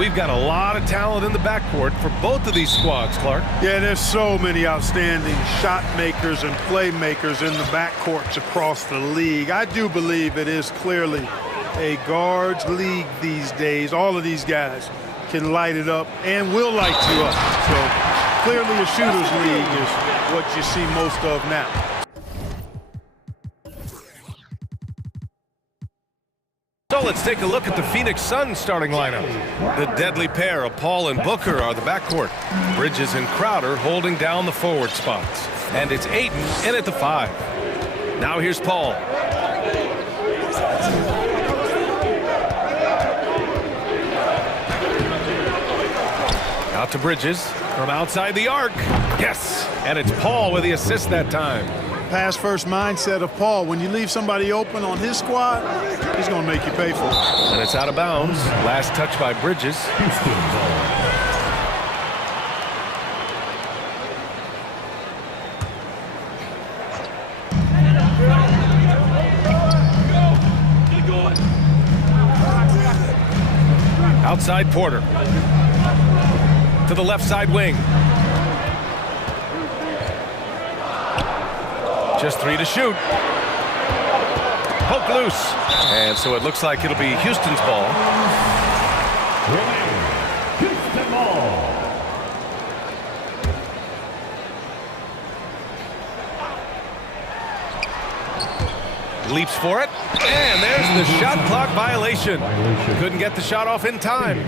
We've got a lot of talent in the backcourt for both of these squads, Clark. Yeah, there's so many outstanding shot makers and playmakers in the backcourts across the league. I do believe it is clearly a guards league these days. All of these guys can light it up and will light you up. So clearly a shooter's league is what you see most of now. So let's take a look at the Phoenix Suns starting lineup. The deadly pair of Paul and Booker are the backcourt. Bridges and Crowder holding down the forward spots. And it's Ayton in at the 5. Now here's Paul. Out to Bridges from outside the arc. Yes! And it's Paul with the assist that time. Pass first mindset of Paul. When you leave somebody open on his squad, he's going to make you pay for it. And it's out of bounds. Last touch by Bridges. Outside Porter. To the left side wing. Just 3 to shoot. Poke loose. And so it looks like it'll be Houston's ball. Houston ball. Leaps for it. And there's the shot clock violation. Couldn't get the shot off in time.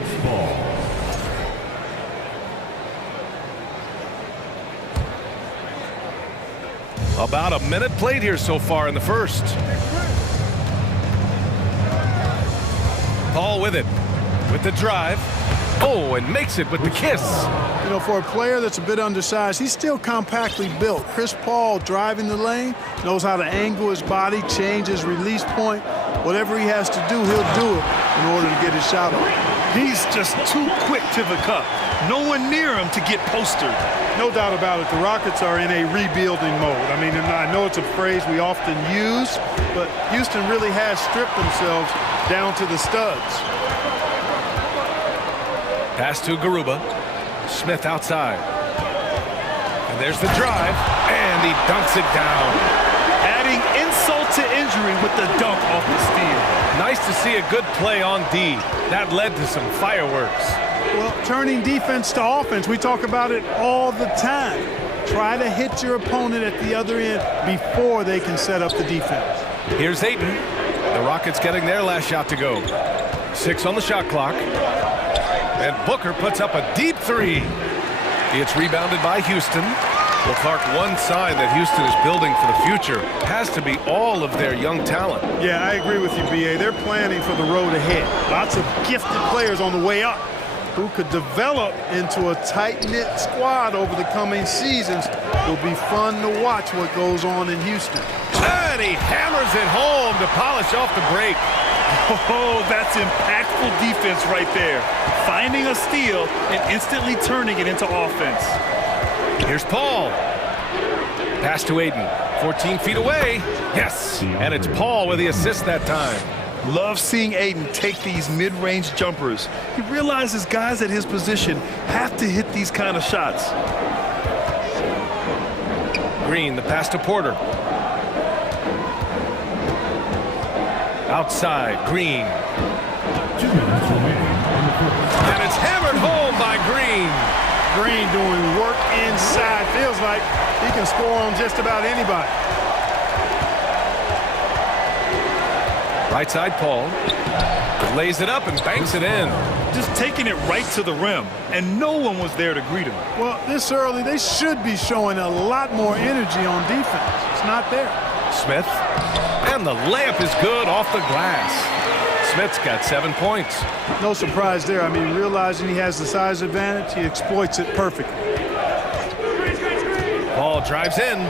About a minute played here so far in the first. Paul with it, with the drive. Oh, and makes it with the kiss. You know, for a player that's a bit undersized, he's still compactly built. Chris Paul driving the lane, knows how to angle his body, change his release point. Whatever he has to do, he'll do it in order to get his shot off. He's just too quick to the cup. No one near him to get postered. No doubt about it, the Rockets are in a rebuilding mode. I mean, and I know it's a phrase we often use, but Houston really has stripped themselves down to the studs. Pass to Garuba. Smith outside. And there's the drive, and he dunks it down. Adding insult to injury with the dunk off the steal. Nice to see a good play on D. That led to some fireworks. Well, turning defense to offense, we talk about it all the time. Try to hit your opponent at the other end before they can set up the defense. Here's Ayton. The Rockets getting their last shot to go. 6 on the shot clock. And Booker puts up a deep 3. It's rebounded by Houston. Well, Clark, one sign that Houston is building for the future has to be all of their young talent. Yeah, I agree with you, B.A. They're planning for the road ahead. Lots of gifted players on the way up who could develop into a tight-knit squad over the coming seasons. It'll be fun to watch what goes on in Houston. And he hammers it home to polish off the break. Oh, that's impactful defense right there. Finding a steal and instantly turning it into offense. Here's Paul. Pass to Ayton. 14 feet away. Yes. And it's Paul with the assist that time. Love seeing Ayton take these mid-range jumpers. He realizes guys at his position have to hit these kind of shots. Green, the pass to Porter. Outside, Green. And it's hammered home by Green. Green doing work inside. Feels like he can score on just about anybody. Right side, Paul. Lays it up and banks it in. Just taking it right to the rim, and no one was there to greet him. Well, this early, they should be showing a lot more energy on defense. It's not there. Smith. And the layup is good off the glass. Smith's got 7 points. No surprise there. I mean, realizing he has the size advantage, he exploits it perfectly. Paul drives in.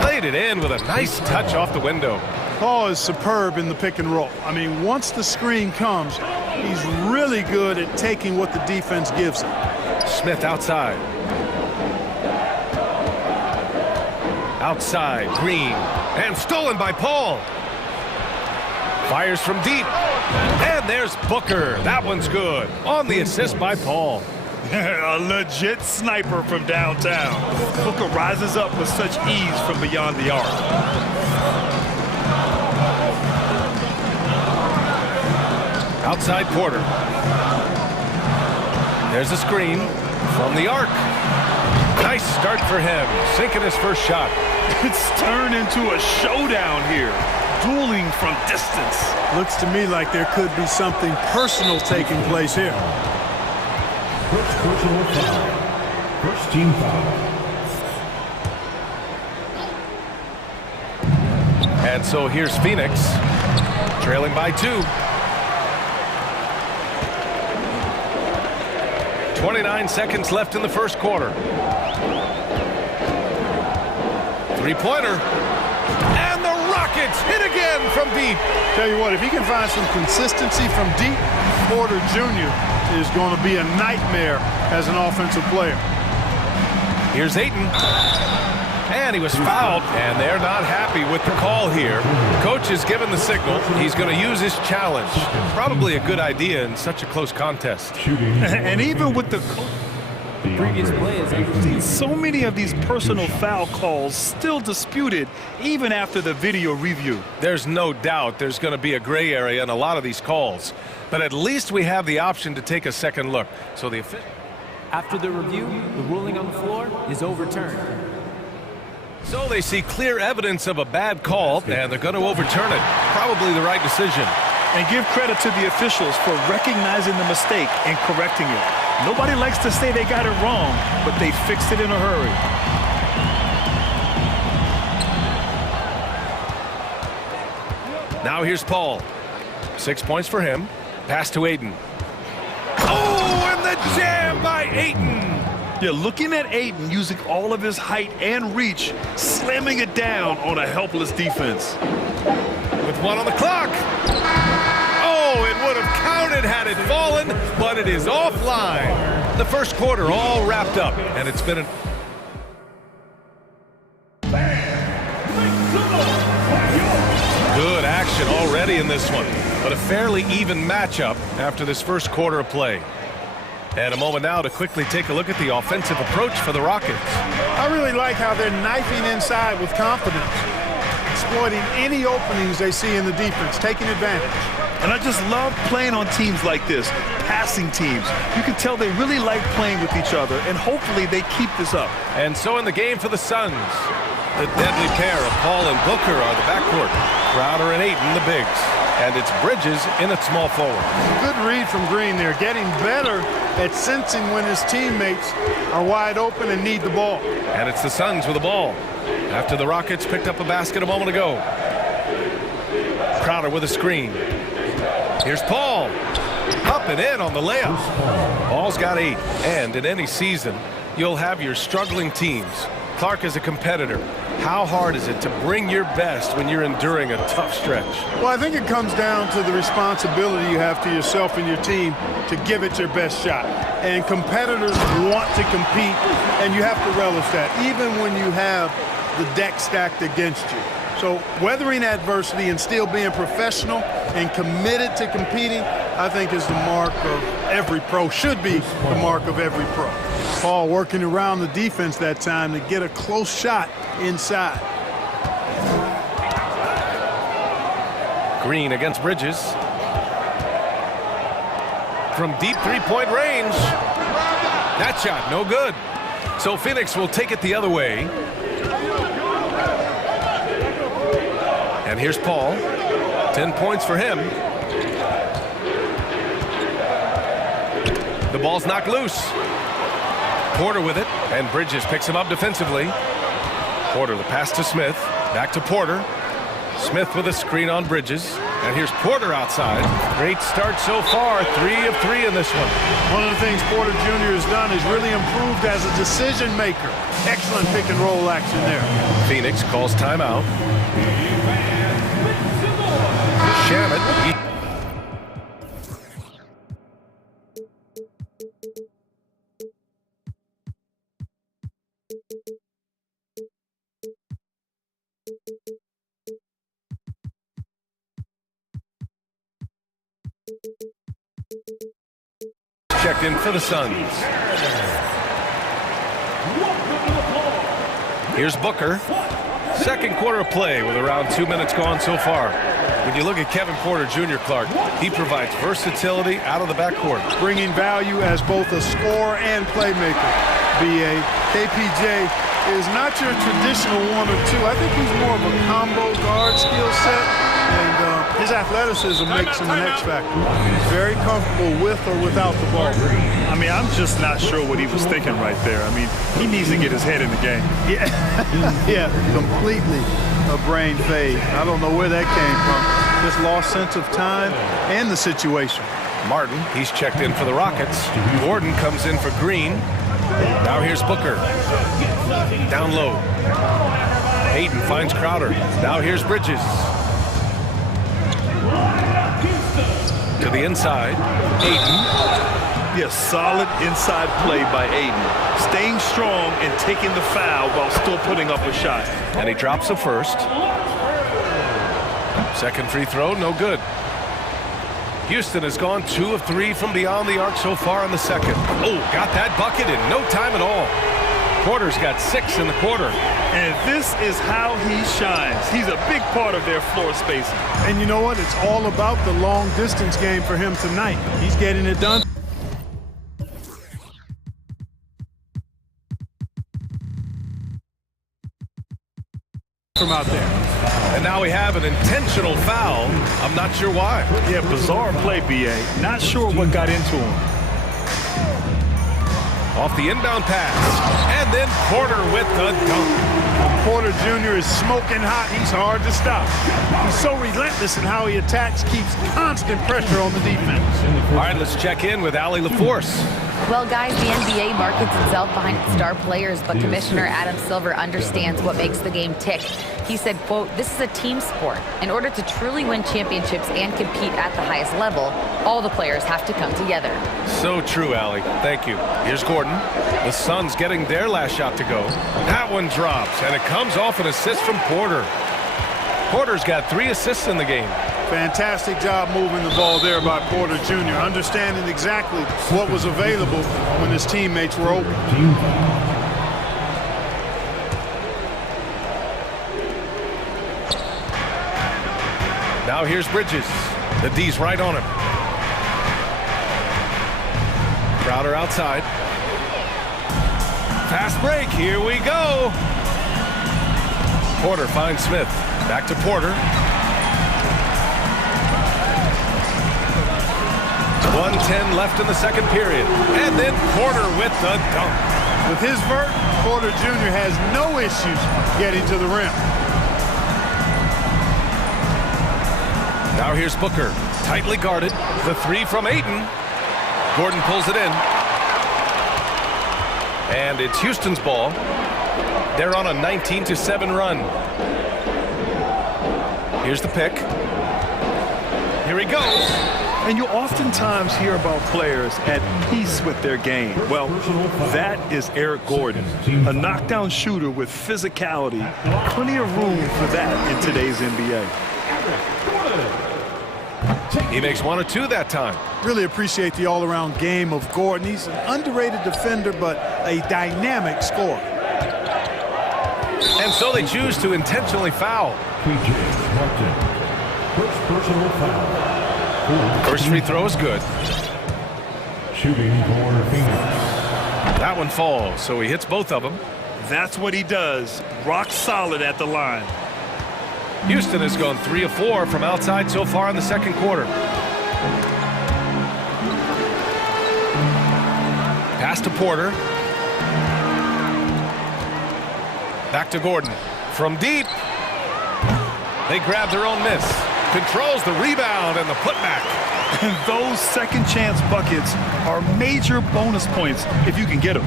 Played it in with a nice touch off the window. Paul is superb in the pick and roll. I mean, once the screen comes, he's really good at taking what the defense gives him. Smith outside. Outside, Green. And stolen by Paul. Fires from deep. And And there's Booker. That one's good. On the assist by Paul. A legit sniper from downtown. Booker rises up with such ease from beyond the arc. Outside Porter. There's a screen from the arc. Nice start for him, sinking his first shot. It's turned into a showdown here. Dueling from distance. Looks to me like there could be something personal taking place here. First personal foul. First team foul. And so here's Phoenix, trailing by 2. 29 seconds left in the first quarter. Three-pointer. And the Rockets hit again from deep. Tell you what, if he can find some consistency from deep, Porter Jr. is going to be a nightmare as an offensive player. Here's Ayton. And he was fouled, and they're not happy with the call here. Coach has given the signal. He's going to use his challenge. Probably a good idea in such a close contest. And even with the previous play, so many of these personal foul calls still disputed even after the video review. There's no doubt there's going to be a gray area in a lot of these calls. But at least we have the option to take a second look. So the After the review, the ruling on the floor is overturned. So they see clear evidence of a bad call, and they're going to overturn it. Probably the right decision. And give credit to the officials for recognizing the mistake and correcting it. Nobody likes to say they got it wrong, but they fixed it in a hurry. Now here's Paul. 6 points for him. Pass to Ayton. Oh, and the jam by Ayton. Yeah, looking at Ayton using all of his height and reach, slamming it down on a helpless defense. With 1 on the clock. Oh, it would have counted had it fallen, but it is offline. The first quarter all wrapped up, and it's been an... Good action already in this one, but a fairly even matchup after this first quarter of play. And a moment now to quickly take a look at the offensive approach for the Rockets. I really like how they're knifing inside with confidence, exploiting any openings they see in the defense, taking advantage. And I just love playing on teams like this, passing teams. You can tell they really like playing with each other, and hopefully they keep this up. And so in the game for the Suns, the deadly pair of Paul and Booker are the backcourt. Crowder and Ayton, the bigs. And it's Bridges in at small forward. Good read from Green there, getting better at sensing when his teammates are wide open and need the ball. And it's the Suns with the ball after the Rockets picked up a basket a moment ago. Crowder with a screen. Here's Paul. Up and in on the layup. Paul's got 8. And in any season, you'll have your struggling teams. Clark is a competitor. How hard is it to bring your best when you're enduring a tough stretch? Well, I think it comes down to the responsibility you have to yourself and your team to give it your best shot. And competitors want to compete, and you have to relish that, even when you have the deck stacked against you. So weathering adversity and still being professional and committed to competing, I think is the mark of every pro, should be the mark of every pro. Paul working around the defense that time to get a close shot inside. Green against Bridges. From deep three-point range. That shot, no good. So Phoenix will take it the other way. And here's Paul. 10 points for him. The ball's knocked loose. Porter with it, and Bridges picks him up defensively. Porter, the pass to Smith. Back to Porter. Smith with a screen on Bridges. And here's Porter outside. Great start so far. 3 of 3 in this one. One of the things Porter Jr. has done is really improved as a decision maker. Excellent pick and roll action there. Phoenix calls timeout. Shamit. checked in for the Suns. Here's Booker. Second quarter play with around 2 minutes gone so far. When you look at Kevin Porter Jr., Clark, he provides versatility out of the backcourt. Bringing value as both a scorer and playmaker. BA. KPJ is not your traditional 1 or 2. I think he's more of a combo guard skill set, and his athleticism makes him an X factor. He's very comfortable with or without the ball. I mean, I'm just not sure what he was thinking right there. I mean, he needs to get his head in the game. Yeah, yeah, completely a brain fade. I don't know where that came from. Just lost sense of time and the situation. Martin, he's checked in for the Rockets. Gordon comes in for Green. Now here's Booker. Down low. Hayden finds Crowder. Now here's Bridges. To the inside. Hayden. Yes, solid inside play by Aiden. Staying strong and taking the foul while still putting up a shot. And he drops the first. Second free throw, no good. Houston has gone 2 of 3 from beyond the arc so far in the second. Oh, got that bucket in no time at all. Porter's got 6 in the quarter. And this is how he shines. He's a big part of their floor spacing. And you know what? It's all about the long distance game for him tonight. He's getting it done. From out there. And now we have an intentional foul. I'm not sure why. Yeah, bizarre play, BA. Not sure what got into him. Off the inbound pass. And then Porter with the dunk. Porter Jr. is smoking hot. He's hard to stop. He's so relentless in how he attacks, keeps constant pressure on the defense. All right, let's check in with Allie LaForce. Well, guys, the NBA markets itself behind its star players, but Commissioner Adam Silver understands what makes the game tick. He said, quote, "This is a team sport. In order to truly win championships and compete at the highest level, all the players have to come together." So true, Allie. Thank you. Here's Gordon. The Suns getting their last shot to go. That one drops, and it comes off an assist from Porter. Porter's got 3 assists in the game. Fantastic job moving the ball there by Porter Jr., understanding exactly what was available when his teammates were open. Now here's Bridges. The D's right on him. Crowder outside. Fast break. Here we go. Porter finds Smith. Back to Porter. 1:10 left in the second period. And then Porter with the dunk. With his vert, Porter Jr. has no issues getting to the rim. Now here's Booker. Tightly guarded. The 3 from Ayton. Gordon pulls it in. And it's Houston's ball. They're on a 19-7 run. Here's the pick. Here he goes. And you oftentimes hear about players at peace with their game. Well, that is Eric Gordon, a knockdown shooter with physicality. Plenty of room for that in today's NBA. He makes 1 or 2 that time. Really appreciate the all-around game of Gordon. He's an underrated defender, but a dynamic scorer. And so they choose to intentionally foul. First personal foul. First free throw is good. Shooting for Phoenix. That one falls, so he hits both of them. That's what he does. Rock solid at the line. Houston has gone 3 of 4 from outside so far in the second quarter. Pass to Porter. Back to Gordon. From deep. They grab their own miss. Controls the rebound and the putback. And those second chance buckets are major bonus points if you can get them.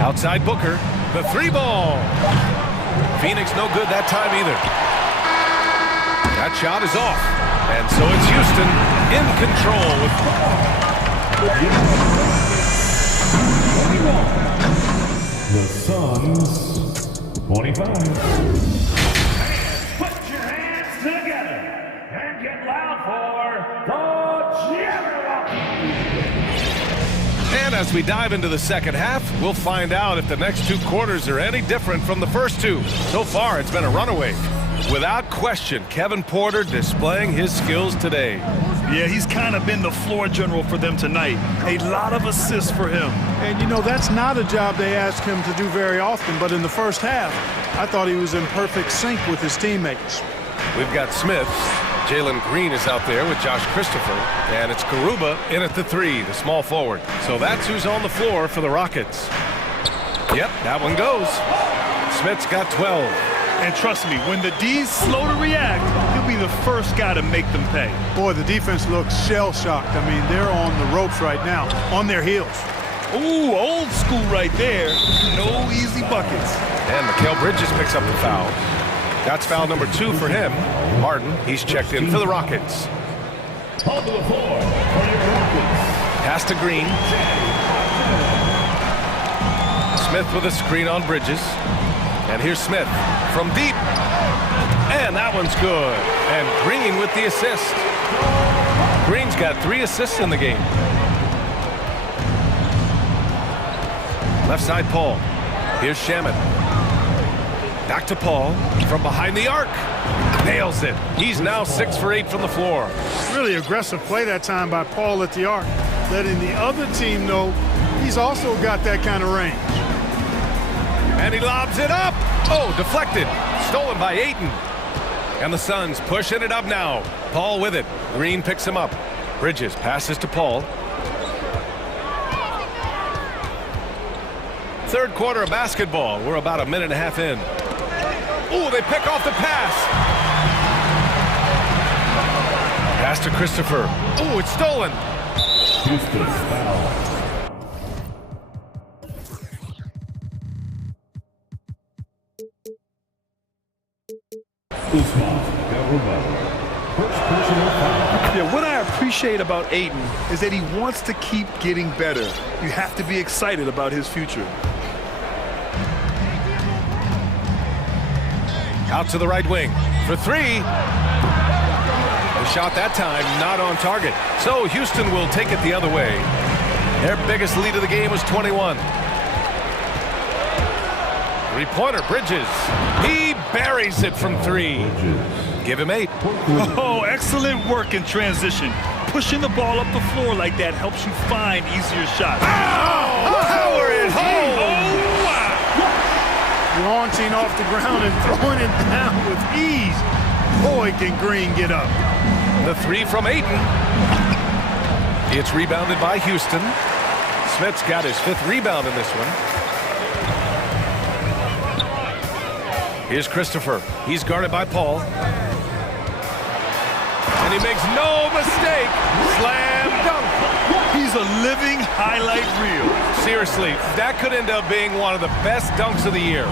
Outside Booker. The 3 ball. Phoenix no good that time either. That shot is off. And so it's Houston in control with The Suns, 25. Put your hands together and get loud for the As we dive into the second half, we'll find out if the next two quarters are any different from the first two. So far, it's been a runaway. Without question, Kevin Porter displaying his skills today. Yeah, he's kind of been the floor general for them tonight. A lot of assists for him. And, you know, that's not a job they ask him to do very often, but in the first half, I thought he was in perfect sync with his teammates. We've got Smith. Jalen Green is out there with Josh Christopher. And it's Garuba in at the three, the small forward. So that's who's on the floor for the Rockets. Yep, that one goes. Smith's got 12. And trust me, when the D's slow to react, he'll be the first guy to make them pay. Boy, the defense looks shell-shocked. I mean, they're on the ropes right now, on their heels. Ooh, old school right there. No easy buckets. And Mikal Bridges picks up the foul. That's foul number 2 for him. Martin, he's checked in for the Rockets. On to the floor for your Rockets. Pass to Green. Smith with a screen on Bridges. And here's Smith from deep. And that one's good. And Green with the assist. Green's got 3 assists in the game. Left side, Paul. Here's Shaman. Back to Paul from behind the arc. Nails it. He's now 6 for 8 from the floor. Really aggressive play that time by Paul at the arc, letting the other team know he's also got that kind of range. And he lobs it up. Oh, deflected. Stolen by Ayton. And the Suns pushing it up now. Paul with it. Green picks him up. Bridges passes to Paul. Third quarter of basketball. We're about a minute and a half in. Oh, they pick off the pass. Pass to Christopher. Oh, it's stolen. Houston foul. First personal foul. Yeah, what I appreciate about Ayton is that he wants to keep getting better. You have to be excited about his future. Out to the right wing for 3. The shot that time not on target. So Houston will take it the other way. Their biggest lead of the game was 21. Three-pointer, Bridges. He buries it from 3. Give him 8. Oh, excellent work in transition. Pushing the ball up the floor like that helps you find easier shots. Oh, power it home. Oh, wow. Launching off the ground and throwing it down with ease. Boy, can Green get up. The 3 from Ayton. It's rebounded by Houston. Smith's got his 5th rebound in this one. Here's Christopher. He's guarded by Paul. And he makes no mistake. Slam dunk. He's a living highlight reel. Seriously, that could end up being one of the best dunks of the year.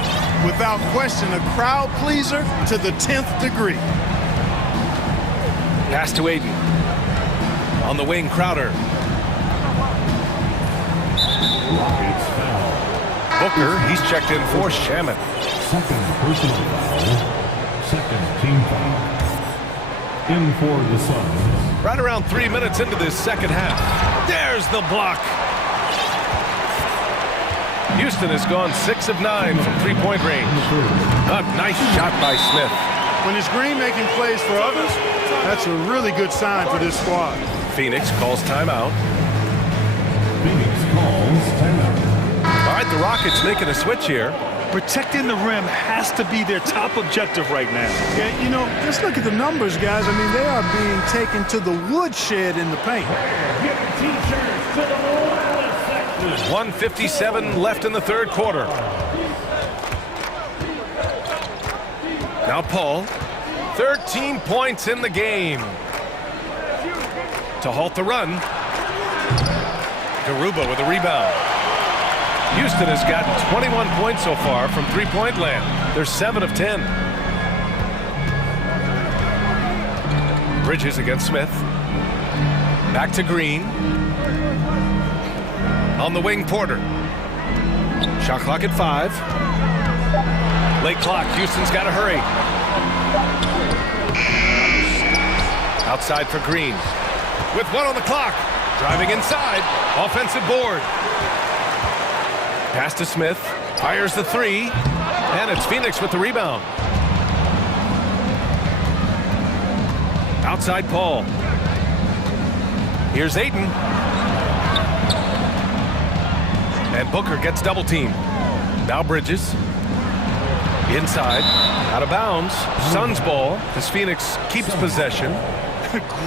Without question, a crowd pleaser to the 10th degree. Pass to Ayton. On the wing, Crowder. Rockets foul. Booker, he's checked in for Shaman. Second personal foul. Second team foul. In for the Suns. Right around 3 minutes into this second half. There's the block. Houston has gone 6 of 9 from 3-point range. A nice shot by Smith. When it's Green making plays for others, that's a really good sign for this squad. Phoenix calls timeout. Phoenix calls timeout. All right, the Rockets making a switch here. Protecting the rim has to be their top objective right now. Yeah, you know, just look at the numbers, guys. I mean, they are being taken to the woodshed in the paint. Give T-shirts to the wireless section. 1:57 left in the third quarter. Now Paul, 13 points in the game. To halt the run, Garuba with a rebound. Houston has gotten 21 points so far from three-point land. They're 7 of 10. Bridges against Smith. Back to Green. On the wing, Porter. Shot clock at 5. Late clock. Houston's got to hurry. Outside for Green. With 1 on the clock. Driving inside. Offensive board. Pass to Smith. Fires the three. And it's Phoenix with the rebound. Outside Paul. Here's Ayton. And Booker gets double teamed. Now Bridges. Inside. Out of bounds. Suns ball as Phoenix keeps possession.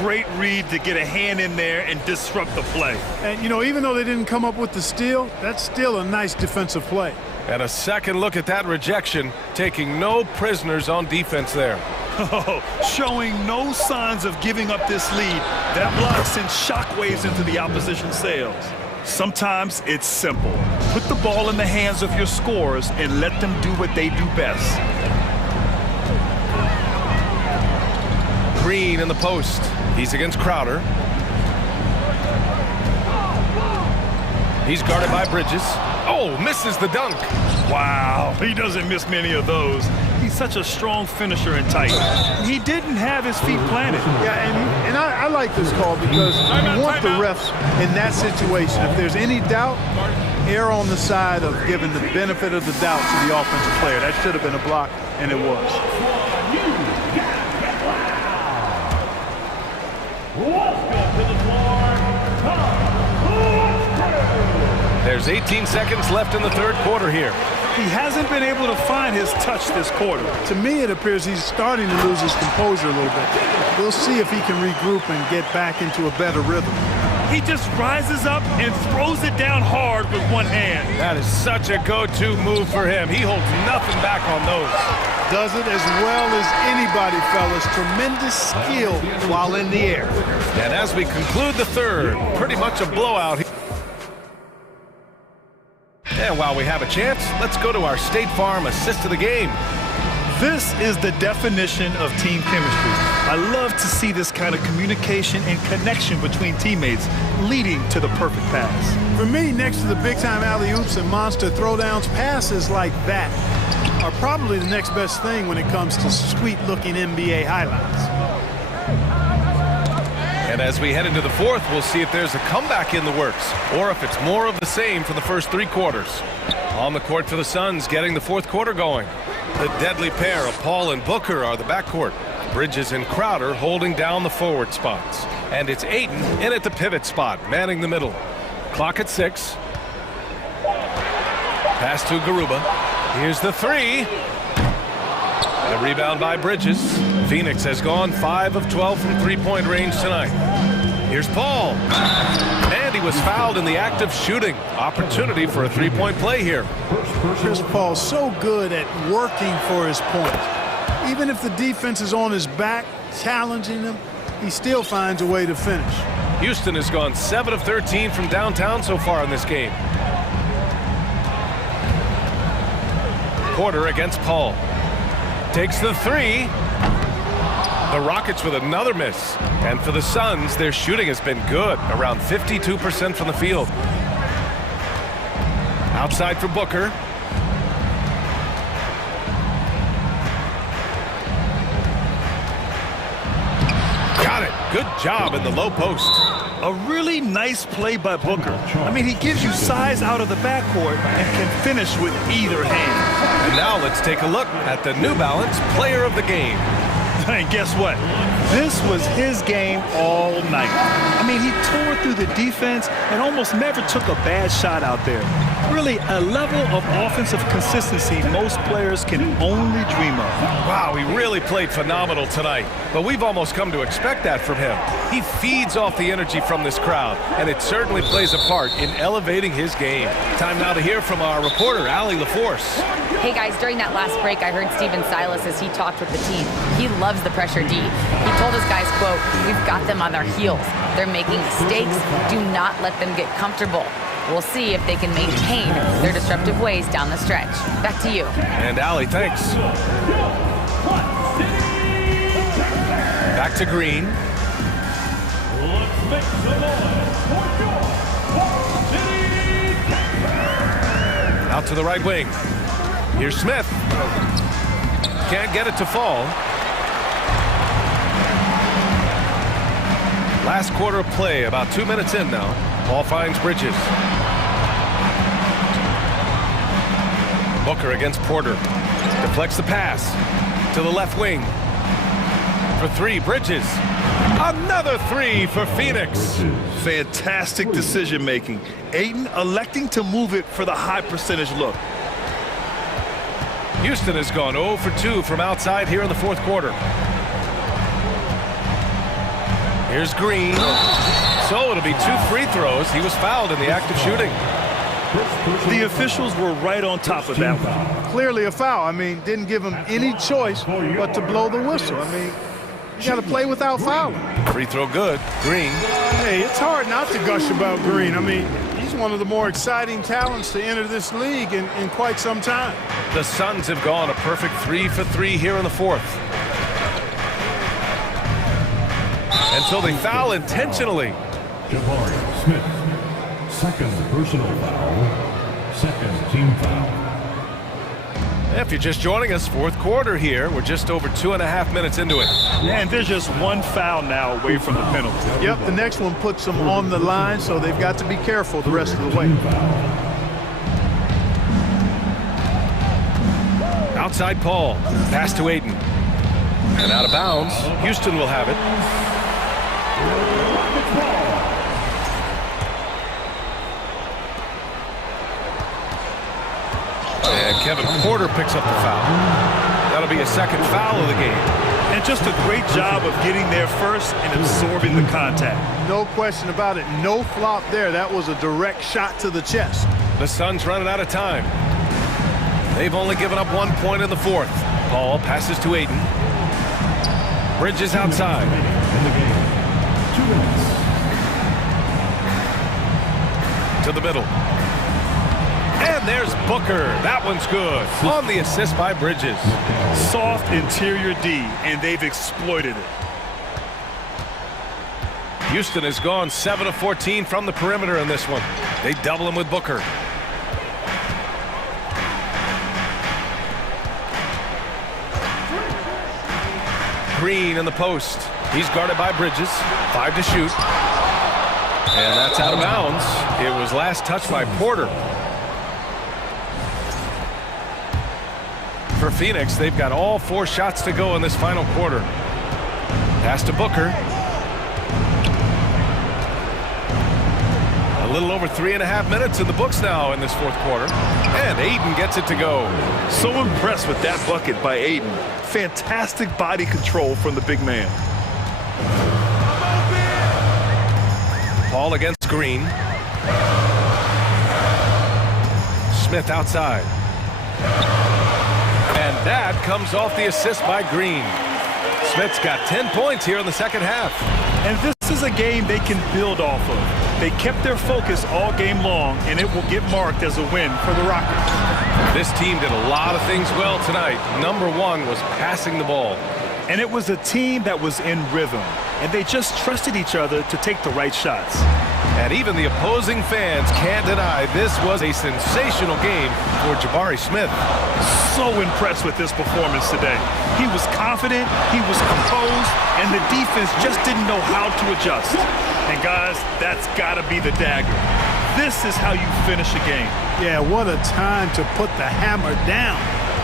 Great read to get a hand in there and disrupt the play. And, you know, even though they didn't come up with the steal, that's still a nice defensive play. And a second look at that rejection, taking no prisoners on defense there. Oh, showing no signs of giving up this lead. That block sends shockwaves into the opposition sails. Sometimes it's simple. Put the ball in the hands of your scorers and let them do what they do best. Green in the post. He's against Crowder. He's guarded by Bridges. Oh, misses the dunk. Wow, he doesn't miss many of those. He's such a strong finisher and tight. He didn't have his feet planted. Yeah, and I like this call because you want the refs in that situation. If there's any doubt, err on the side of giving the benefit of the doubt to the offensive player. That should have been a block, and it was. There's 18 seconds left in the third quarter here. He hasn't been able to find his touch this quarter. To me, it appears he's starting to lose his composure a little bit. We'll see if he can regroup and get back into a better rhythm. He just rises up and throws it down hard with one hand. That is such a go-to move for him. He holds nothing back on those. Does it as well as anybody, fellas. Tremendous skill while in the air. And as we conclude the third, pretty much a blowout. And while we have a chance, let's go to our State Farm assist of the game. This is the definition of team chemistry. I love to see this kind of communication and connection between teammates leading to the perfect pass. For me, next to the big-time alley-oops and monster throwdowns, passes like that are probably the next best thing when it comes to sweet-looking NBA highlights. And as we head into the fourth, we'll see if there's a comeback in the works or if it's more of the same for the first three quarters. On the court for the Suns, getting the fourth quarter going. The deadly pair of Paul and Booker are the backcourt. Bridges and Crowder holding down the forward spots. And it's Ayton in at the pivot spot, manning the middle. Clock at 6. Pass to Garuba. Here's the three. The rebound by Bridges. Phoenix has gone 5 of 12 from three-point range tonight. Here's Paul. And he was fouled in the act of shooting. Opportunity for a three-point play here. Chris Paul's so good at working for his point. Even if the defense is on his back, challenging him, he still finds a way to finish. Houston has gone 7 of 13 from downtown so far in this game. Porter against Paul. Takes the three. The Rockets with another miss. And for the Suns, their shooting has been good, around 52% from the field. Outside for Booker. Got it. Good job in the low post. A really nice play by Booker. I mean, he gives you size out of the backcourt and can finish with either hand. And now let's take a look at the New Balance Player of the Game. And guess what? This was his game all night. I mean, he tore through the defense and almost never took a bad shot out there. Really, a level of offensive consistency most players can only dream of. Wow, he really played phenomenal tonight. But we've almost come to expect that from him. He feeds off the energy from this crowd, and it certainly plays a part in elevating his game. Time now to hear from our reporter, Allie LaForce. Hey guys, during that last break, I heard Steven Silas as he talked with the team. He loves the pressure D. He told his guys, quote, "We've got them on their heels. They're making mistakes. Do not let them get comfortable." We'll see if they can maintain their disruptive ways down the stretch. Back to you. And Allie, thanks. Back to Green. Out to the right wing. Here's Smith. Can't get it to fall. Last quarter of play, about 2 minutes in now. Ball finds Bridges. Booker against Porter. Deflects the pass to the left wing. For three, Bridges. Another three for Phoenix. Fantastic decision making. Ayton electing to move it for the high percentage look. Houston has gone 0 for 2 from outside here in the fourth quarter. Here's Green. So it'll be 2 free throws. He was fouled in the act of shooting. The officials were right on top of that one. Clearly a foul. I mean, didn't give him any choice but to blow the whistle. I mean, you got to play without fouling. Free throw good. Green. Hey, it's hard not to gush about Green. I mean, he's one of the more exciting talents to enter this league in quite some time. The Suns have gone a perfect 3 for 3 here in the fourth. And so they foul intentionally. Jabari Smith, second personal foul, second team foul. If you're just joining us, fourth quarter here. We're just over 2.5 minutes into it. And there's just one foul now away from the penalty. Yep, the next one puts them on the line, so they've got to be careful the rest of the way. Outside Paul. Pass to Ayton. And out of bounds. Houston will have it. And Kevin Porter picks up the foul. That'll be a second foul of the game. And just a great job of getting there first and absorbing the contact. No question about it. No flop there. That was a direct shot to the chest. The Suns running out of time. They've only given up 1 point in the fourth. Paul passes to Ayton. Bridges outside. In the game, 2 minutes. To the middle. And there's Booker. That one's good. On the assist by Bridges. Soft interior D, and they've exploited it. Houston has gone 7 of 14 from the perimeter in this one. They double him with Booker. Green in the post. He's guarded by Bridges. 5 to shoot. And that's out of bounds. It was last touched by Porter. For Phoenix, they've got all 4 shots to go in this final quarter. Pass to Booker. A little over 3.5 minutes in the books now in this fourth quarter. And Ayton gets it to go. So impressed with that bucket by Ayton. Fantastic body control from the big man. Paul against Green. Smith outside. And that comes off the assist by Green. Smith's got 10 points here in the second half. And this is a game they can build off of. They kept their focus all game long, and it will get marked as a win for the Rockets. This team did a lot of things well tonight. Number one was passing the ball. And it was a team that was in rhythm, and they just trusted each other to take the right shots. And even the opposing fans can't deny this was a sensational game for Jabari Smith. So impressed with this performance today. He was confident, he was composed, and the defense just didn't know how to adjust. And guys, that's got to be the dagger. This is how you finish a game. Yeah, what a time to put the hammer down.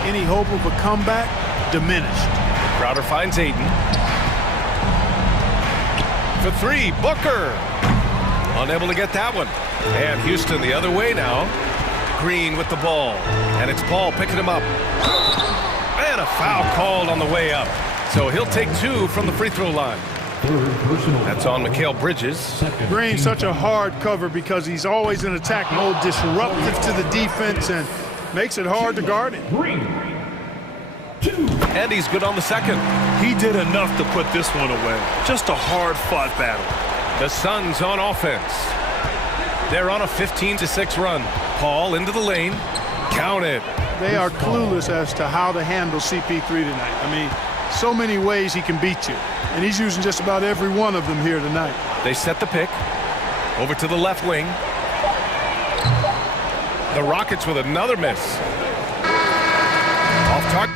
Any hope of a comeback diminished. Crowder finds Ayton. For 3, Booker. Unable to get that one. And Houston the other way now. Green with the ball. And it's Paul picking him up. And a foul called on the way up. So he'll take 2 from the free throw line. That's on Mikal Bridges. Green, such a hard cover because he's always in attack mode, disruptive to the defense, and makes it hard to guard him. And he's good on the second. He did enough to put this one away. Just a hard-fought battle. The Suns on offense. They're on a 15-6 run. Paul into the lane. Count it. They are clueless as to how to handle CP3 tonight. I mean, so many ways he can beat you. And he's using just about every one of them here tonight. They set the pick. Over to the left wing. The Rockets with another miss. Off target.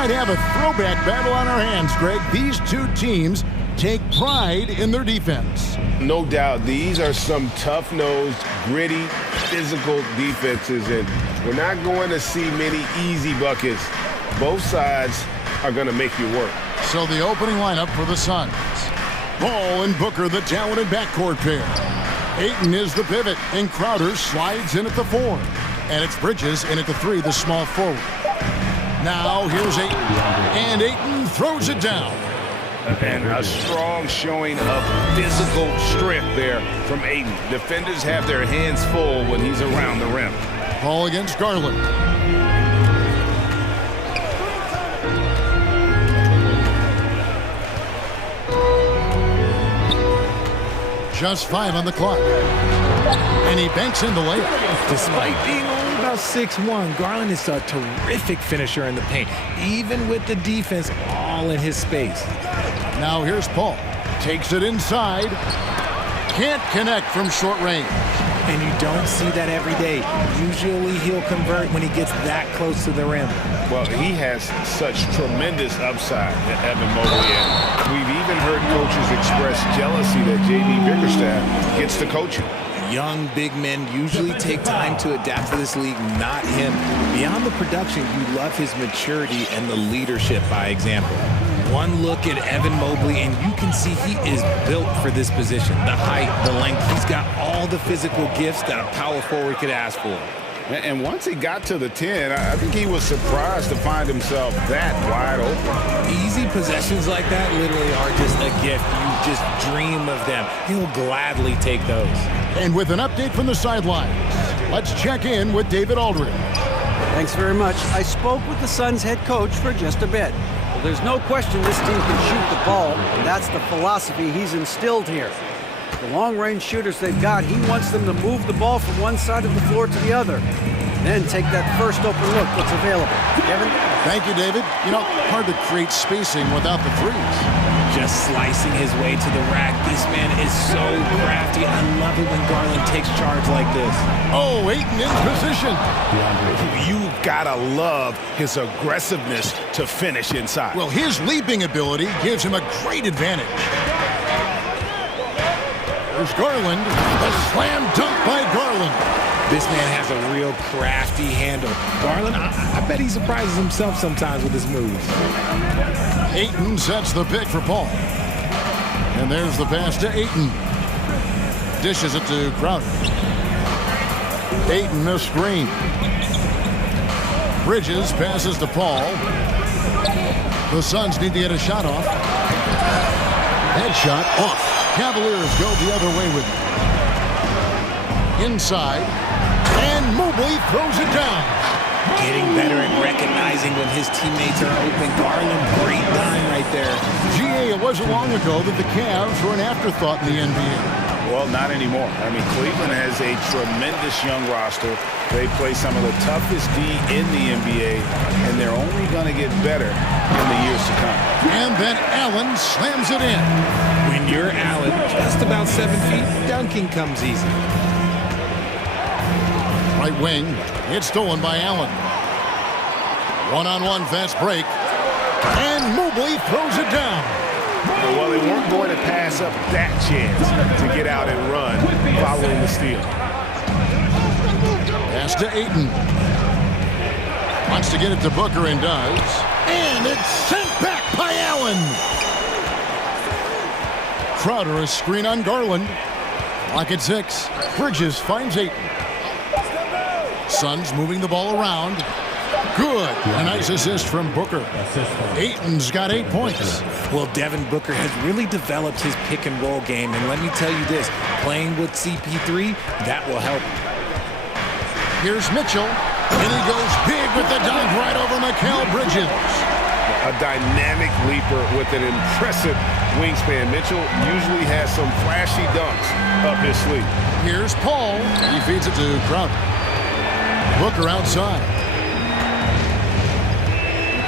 might have a throwback battle on our hands, Greg. These two teams take pride in their defense. No doubt, these are some tough-nosed, gritty, physical defenses, and we're not going to see many easy buckets. Both sides are going to make you work. So the opening lineup for the Suns. Ball and Booker, the talented backcourt pair. Ayton is the pivot, and Crowder slides in at the 4. And it's Bridges in at the 3, the small forward. Now here's Ayton, and Ayton throws it down. And a strong showing of physical strength there from Ayton. Defenders have their hands full when he's around the rim. Ball against Garland. Just 5 on the clock. And he banks in the layup. Despite being only about 6'1", Garland is a terrific finisher in the paint, even with the defense all in his space. Now here's Paul. Takes it inside. Can't connect from short range. And you don't see that every day. Usually he'll convert when he gets that close to the rim. Well, he has such tremendous upside, Evan Mobley, and we've even heard coaches express jealousy that J.B. Bickerstaff gets the coaching. Young big men usually take time to adapt to this league, not him. Beyond the production, you love his maturity and the leadership by example. One look at Evan Mobley, and you can see he is built for this position. The height, the length, he's got all the physical gifts that a power forward could ask for. And once he got to the 10, I think he was surprised to find himself that wide open. Easy possessions like that literally are just a gift. You just dream of them. He'll gladly take those. And with an update from the sidelines, let's check in with David Aldridge. Thanks very much. I spoke with the Suns head coach for just a bit. Well, there's no question this team can shoot the ball, and that's the philosophy he's instilled here. The long-range shooters they've got, he wants them to move the ball from one side of the floor to the other. Then take that first open look that's available. Kevin? Thank you, David. You know, hard to create spacing without the threes. Just slicing his way to the rack. This man is so crafty. I love it when Garland takes charge like this. Oh, Ayton in position. You gotta love his aggressiveness to finish inside. Well, his leaping ability gives him a great advantage. There's Garland. A slam dunk by Garland. This man has a real crafty handle. Garland, I bet he surprises himself sometimes with his moves. Ayton sets the pick for Paul. And there's the pass to Ayton. Dishes it to Crowder. Ayton a screen. Bridges passes to Paul. The Suns need to get a shot off. Headshot off. Cavaliers go the other way with it. Inside. And Mobley throws it down. Getting better at recognizing when his teammates are open. Garland, great dime right there. GA, it wasn't long ago that the Cavs were an afterthought in the NBA. Well, not anymore. I mean, Cleveland has a tremendous young roster. They play some of the toughest D in the NBA, and they're only going to get better in the years to come. And then Allen slams it in. When you're Allen, just about 7 feet, dunking comes easy. Right wing, it's stolen by Allen. One-on-one fast break. And Mobley throws it down. Well, they weren't going to pass up that chance to get out and run following the steal. Pass to Ayton. Wants to get it to Booker and does. And it's sent back by Allen. Crowder a screen on Garland. Lock at 6. Bridges finds Ayton. Suns moving the ball around. Good. A nice assist from Booker. Ayton's got 8 points. Well, Devin Booker has really developed his pick-and-roll game, and let me tell you this, playing with CP3, that will help. Here's Mitchell, and he goes big with the dunk right over Mikal Bridges. A dynamic leaper with an impressive wingspan. Mitchell usually has some flashy dunks up his sleeve. Here's Paul. He feeds it to Crowder. Booker outside.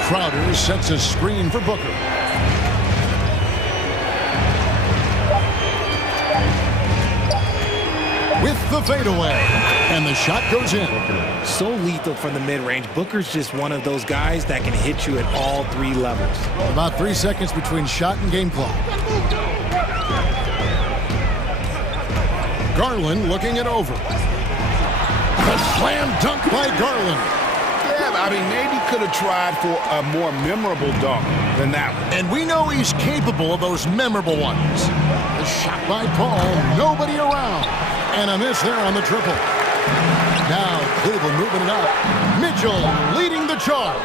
Crowder sets a screen for Booker. With the fadeaway. And the shot goes in. So lethal from the mid-range. Booker's just one of those guys that can hit you at all 3 levels. About 3 seconds between shot and game clock. Garland looking it over. A slam dunk by Garland. Yeah, I mean, maybe could have tried for a more memorable dunk than that one. And we know he's capable of those memorable ones. The shot by Paul, nobody around. And a miss there on the triple. Now Cleveland moving it up. Mitchell leading the charge.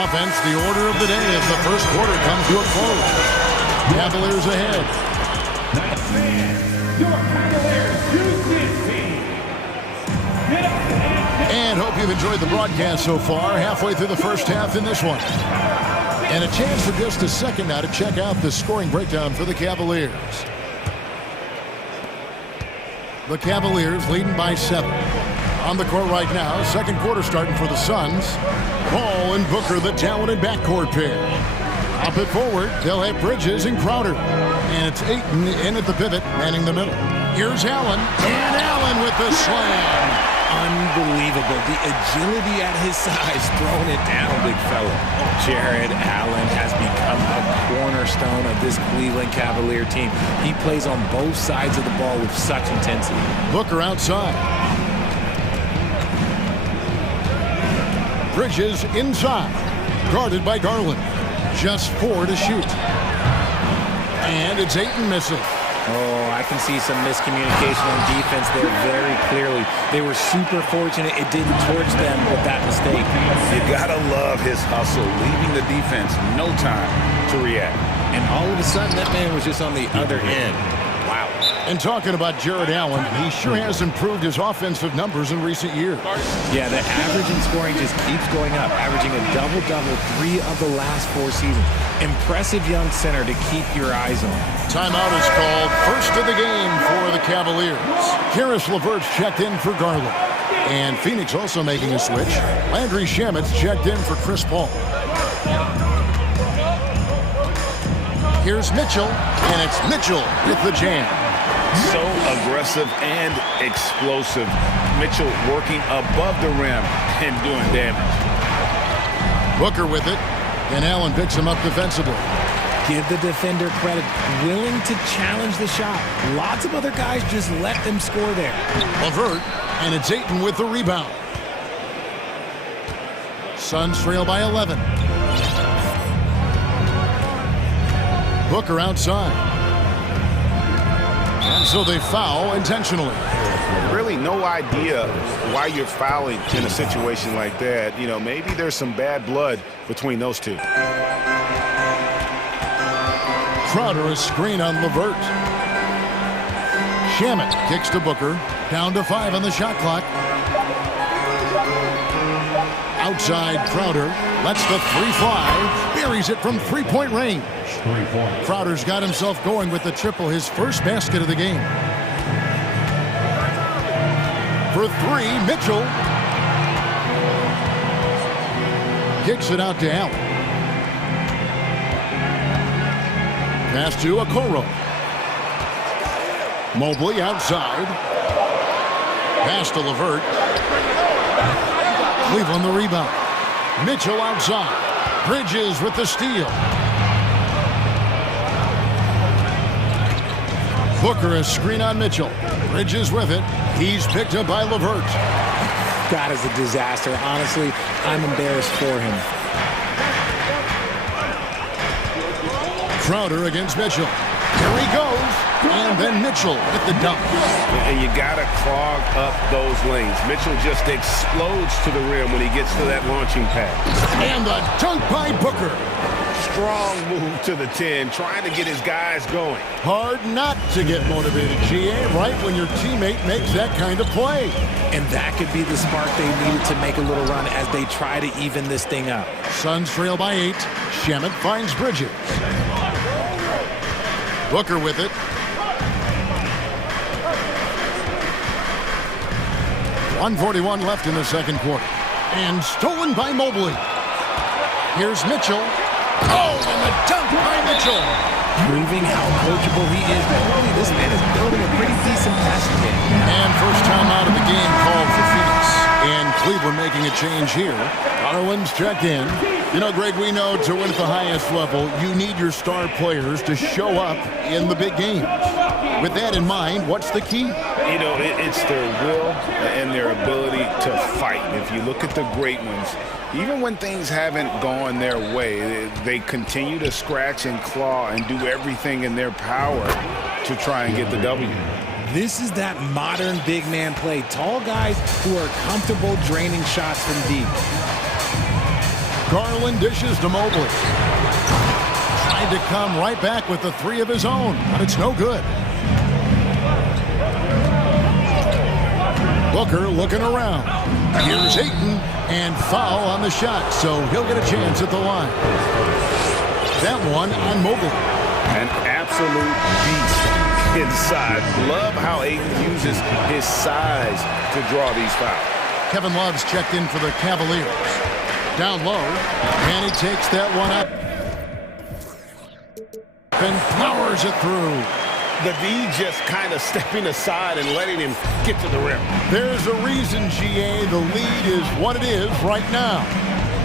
Offense, the order of the day as the first quarter comes to a close. Cavaliers ahead. Your Cavaliers Houston team. Get up And hope you've enjoyed the broadcast so far. Halfway through the first half in this one. And a chance for just a second now to check out the scoring breakdown for the Cavaliers. The Cavaliers leading by 7. On the court right now, second quarter starting for the Suns. Paul and Booker, the talented backcourt pair. Up at forward, they'll have Bridges and Crowder. And it's Ayton in at the pivot, manning the middle. Here's Allen, and Allen with the slam. Unbelievable. The agility at his size, throwing it down, big fella. Jared Allen has become a cornerstone of this Cleveland Cavalier team. He plays on both sides of the ball with such intensity. Booker outside. Bridges inside. Guarded by Garland. Just 4 to shoot. And it's Ayton missing. Oh, I can see some miscommunication on defense there very clearly. They were super fortunate it didn't torch them with that mistake. You gotta love his hustle, leaving the defense no time to react. And all of a sudden, that man was just on the other end. Wow. And talking about Jared Allen, he sure has improved his offensive numbers in recent years. Yeah, the average in scoring just keeps going up, averaging a double-double 3 of the last 4 seasons. Impressive young center to keep your eyes on. Timeout is called. First of the game for the Cavaliers. Karis LeVert's checked in for Garland. And Phoenix also making a switch. Landry Shamet's checked in for Chris Paul. Here's Mitchell, and it's Mitchell with the jam. So aggressive and explosive. Mitchell working above the rim and doing damage. Booker with it, and Allen picks him up defensively. Give the defender credit, willing to challenge the shot. Lots of other guys just let them score there. LeVert, and it's Ayton with the rebound. Suns trail by 11. Booker outside. And so they foul intentionally. Really no idea why you're fouling in a situation like that. You know, maybe there's some bad blood between those two. Crowder a screen on LeVert. Shamet kicks to Booker. Down to 5 on the shot clock. Outside Crowder lets the 3 fly. Buries it from 3-point range. Crowder's got himself going with the triple, his first basket of the game. For 3, Mitchell. Kicks it out to Allen. Pass to Okoro. Mobley outside. Pass to LeVert. Cleveland the rebound. Mitchell outside. Bridges with the steal. Booker a screen on Mitchell. Bridges with it. He's picked up by LeVert. That is a disaster. Honestly, I'm embarrassed for him. Crowder against Mitchell. Here he goes. And then Mitchell with the dunk. And you got to clog up those lanes. Mitchell just explodes to the rim when he gets to that launching pad. And the dunk by Booker. Strong move to the 10, trying to get his guys going. Hard not to get motivated, GA, right when your teammate makes that kind of play. And that could be the spark they needed to make a little run as they try to even this thing up. Suns trail by 8. Shamet finds Bridges. Booker with it. .141 left in the second quarter. And stolen by Mobley. Here's Mitchell. Oh, and the dunk by Mitchell. proving how coachable he is. But really, this man is building a pretty decent passing game. And first time out of the game called for Phoenix. And Cleveland making a change here. Garland's checked in. You know, Greg, we know to win at the highest level, you need your star players to show up in the big games. With that in mind, what's the key? You know, it's their will and their ability to fight. If you look at the great ones, even when things haven't gone their way, they continue to scratch and claw and do everything in their power to try and get the W. This is that modern big man play. Tall guys who are comfortable draining shots from deep. Garland dishes to Mobley. Tried to come right back with the three of his own, but it's no good. Booker looking around. Here's Ayton, and foul on the shot, so he'll get a chance at the line. That one on Mobley. An absolute beast inside. Love how Ayton uses his size to draw these fouls. Kevin Love's checked in for the Cavaliers. Down low, and he takes that one up. And powers it through. The D just kind of stepping aside and letting him get to the rim. There's a reason, GA, the lead is what it is right now.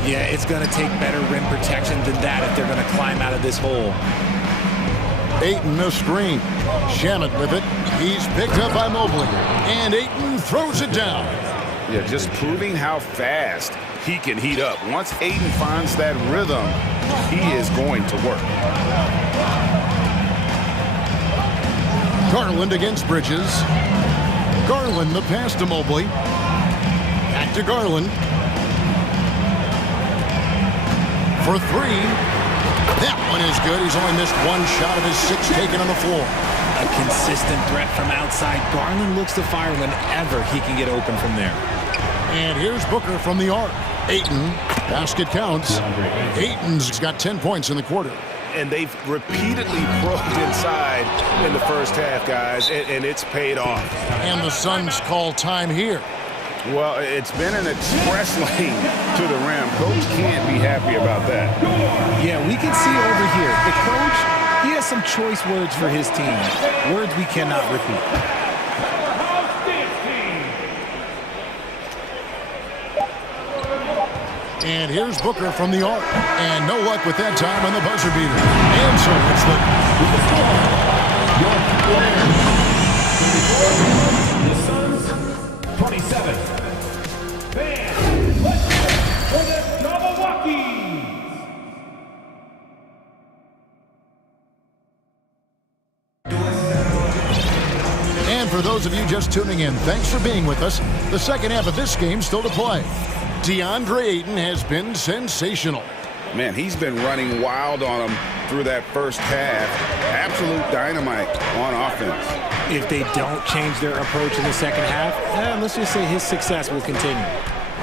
Yeah, it's going to take better rim protection than that if they're going to climb out of this hole. Ayton a screen. Shannon with it. He's picked up by Mobley. And Ayton throws it down. Yeah, just proving how fast he can heat up. Once Ayton finds that rhythm, he is going to work. Garland against Bridges. Garland the pass to Mobley. Back to Garland. For three. That one is good. He's only missed one shot of his six taken on the floor. A consistent threat from outside. Garland looks to fire whenever he can get open from there. And here's Booker from the arc. Ayton, basket counts. Ayton's got 10 points in the quarter. And they've repeatedly probed inside in the first half, guys, and it's paid off. And the Suns call time here. Well, it's been an express lane to the rim. Coach can't be happy about that. Yeah, we can see over here. The coach, he has some choice words for his team. Words we cannot repeat. And here's Booker from the arc. And no luck with that time on the buzzer beater. And so it's The Suns, 27. Fans, let's go for the Milwaukee. And for those of you just tuning in, thanks for being with us. The second half of this game still to play. DeAndre Ayton has been sensational. Man, he's been running wild on him through that first half. Absolute dynamite on offense. If they don't change their approach in the second half, let's just say his success will continue.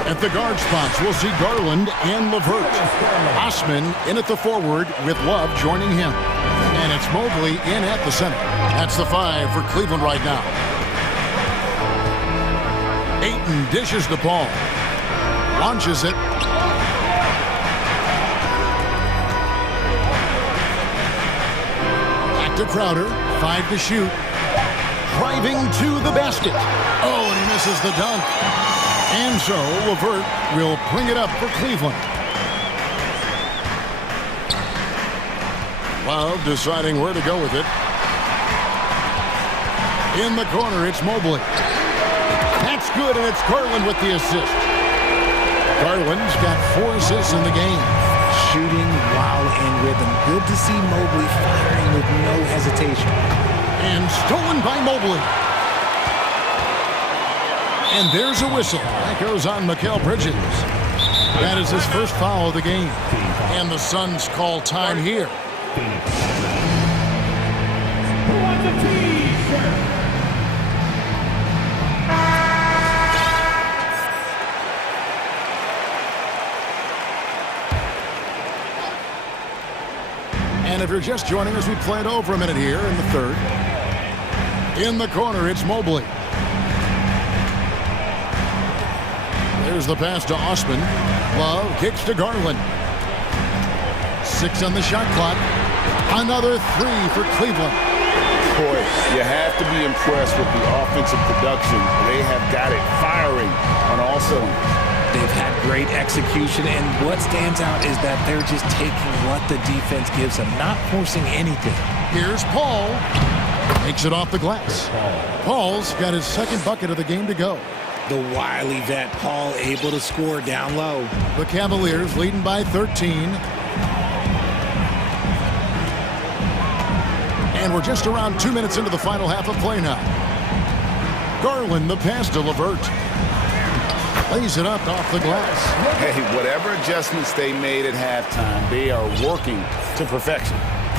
At the guard spots, we'll see Garland and LeVert. Osman in at the forward with Love joining him. And it's Mobley in at the center. That's the five for Cleveland right now. Ayton dishes the ball. Launches it. Back to Crowder. 5 to shoot. Driving to the basket. Oh, and he misses the dunk. And so LeVert will bring it up for Cleveland. Love deciding where to go with it. In the corner, it's Mobley. That's good, and it's Garland with the assist. Garland's got 4 assists in the game. Shooting while in rhythm. Good to see Mobley firing with no hesitation. And stolen by Mobley. And there's a whistle. That goes on Mikal Bridges. That is his first foul of the game. And the Suns call time here. Who wants a T-shirt? And if you're just joining us, we played over a minute here in the third. In the corner, it's Mobley. There's the pass to Osman. Love kicks to Garland. 6 on the shot clock. Another three for Cleveland. Boy, you have to be impressed with the offensive production. They have got it firing on all cylinders. They've had great execution, and what stands out is that they're just taking what the defense gives them, not forcing anything. Here's Paul. Takes it off the glass. Paul's got his second bucket of the game to go. The wily vet Paul able to score down low. The Cavaliers leading by 13. And we're just around 2 minutes into the final half of play now. Garland, the pass to LeVert. Lays it up off the glass. Hey, whatever adjustments they made at halftime, they are working to perfection.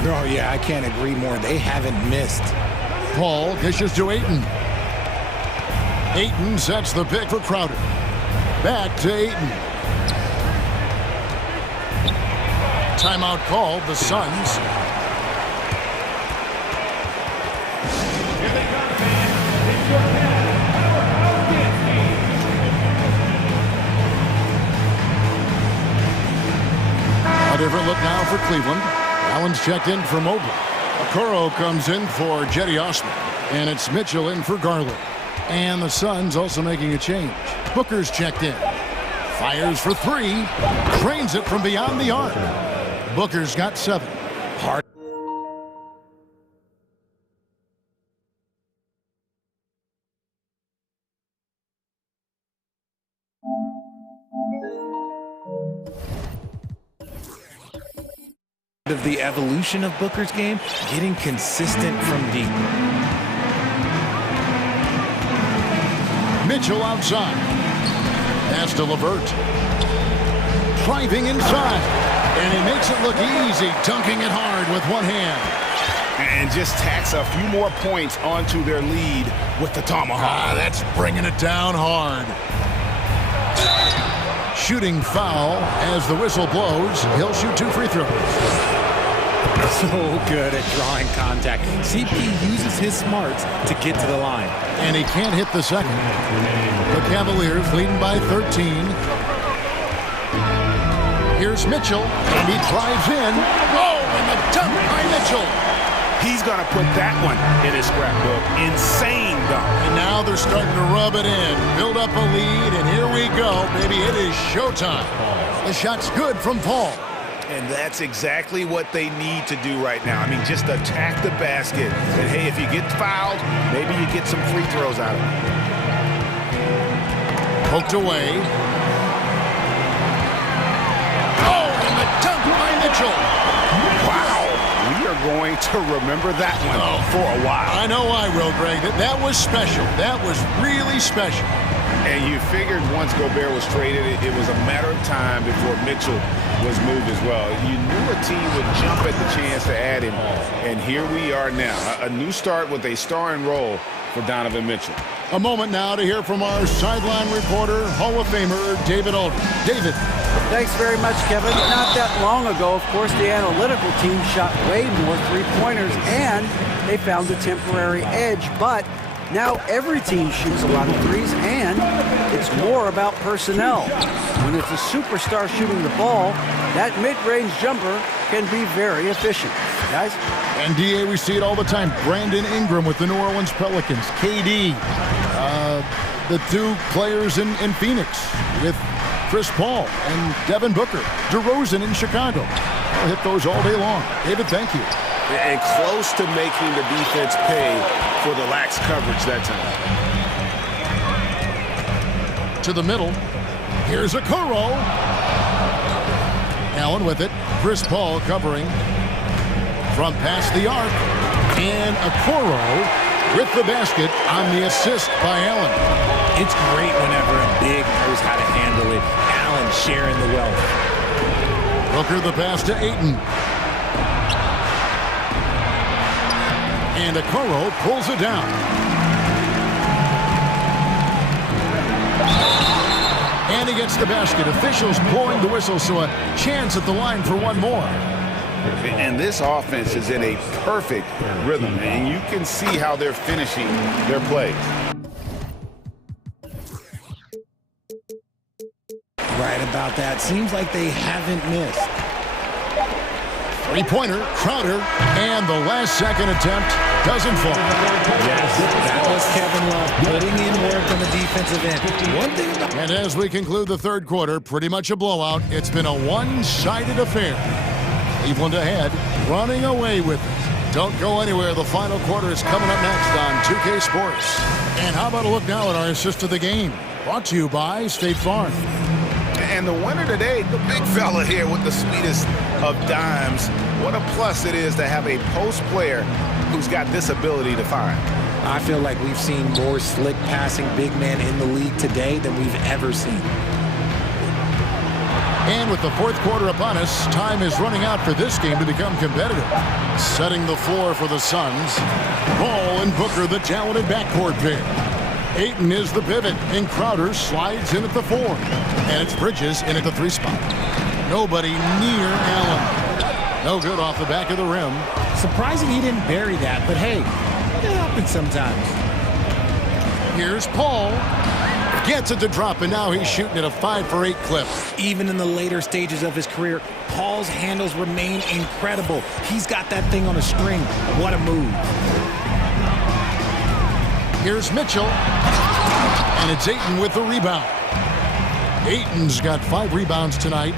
Oh, yeah, I can't agree more. They haven't missed. Paul dishes to Ayton. Ayton sets the pick for Crowder. Back to Ayton. Timeout called, the Suns. A different look now for Cleveland. Allen's checked in for Mobley. Okoro comes in for Jetty Osman. And it's Mitchell in for Garland. And the Suns also making a change. Booker's checked in. Fires for three. Trains it from beyond the arc. Booker's got 7. Hard. Of the evolution of Booker's game, getting consistent from deep. Mitchell outside. Pass to LeVert. Driving inside. And he makes it look easy, dunking it hard with one hand. And just tacks a few more points onto their lead with the tomahawk. That's bringing it down hard. Shooting foul as the whistle blows. He'll shoot 2 free throws. So good at drawing contact. CP uses his smarts to get to the line. And he can't hit the second. The Cavaliers leading by 13. Here's Mitchell, and he drives in. Oh, and the dunk by Mitchell. He's going to put that one in his scrapbook. Insane dunk. And now they're starting to rub it in. Build up a lead, and here we go, baby. It is showtime. The shot's good from Paul. And that's exactly what they need to do right now. I mean, just attack the basket. And, hey, if you get fouled, maybe you get some free throws out of it. Poked away. Oh, and the dunk by Mitchell. Wow. We are going to remember that one for a while. I know I will, Greg. That was special. That was really special. And you figured once Gobert was traded, it was a matter of time before Mitchell was moved as well. You knew a team would jump at the chance to add him, and here we are now. A new start with a starring role for Donovan Mitchell. A moment now to hear from our sideline reporter, Hall of Famer David Aldridge. David. Thanks very much, Kevin. Not that long ago, of course, the analytical team shot way more three-pointers, and they found a temporary edge, but now every team shoots a lot of threes, and it's more about personnel. When it's a superstar shooting the ball, that mid-range jumper can be very efficient. Guys? And DA, we see it all the time. Brandon Ingram with the New Orleans Pelicans. KD, the 2 players in Phoenix with Chris Paul and Devin Booker. DeRozan in Chicago. I'll hit those all day long. David, thank you. And close to making the defense pay for the lax coverage that time. To the middle. Here's Okoro. Allen with it. Chris Paul covering from past the arc. And Okoro with the basket on the assist by Allen. It's great whenever a big knows how to handle it. Allen sharing the wealth. Booker the pass to Ayton. And Okoro pulls it down. And he gets the basket. Officials blowing the whistle, so a chance at the line for one more. And this offense is in a perfect rhythm, and you can see how they're finishing their plays. Right about that. Seems like they haven't missed. Three-pointer, Crowder, and the last-second attempt doesn't fall. Yes, that was Kevin Love putting in work on the defensive end. One thing about... And as we conclude the third quarter, pretty much a blowout. It's been a one-sided affair. Cleveland ahead, running away with it. Don't go anywhere. The final quarter is coming up next on 2K Sports. And how about a look now at our assist of the game? Brought to you by State Farm. And the winner today, the big fella here with the sweetest of dimes. What a plus it is to have a post player who's got this ability to find. I feel like we've seen more slick passing big men in the league today than we've ever seen. And with the fourth quarter upon us, time is running out for this game to become competitive. Setting the floor for the Suns. Ball and Booker, the talented backcourt pair. Ayton is the pivot, and Crowder slides in at the 4. And it's Bridges in at the 3 spot. Nobody near Allen. No good off the back of the rim. Surprising he didn't bury that, but hey, it happens sometimes. Here's Paul. Gets it to drop, and now he's shooting at a 5-for-8 clip. Even in the later stages of his career, Paul's handles remain incredible. He's got that thing on a string. What a move. Here's Mitchell, and it's Ayton with the rebound. Ayton's got 5 rebounds tonight.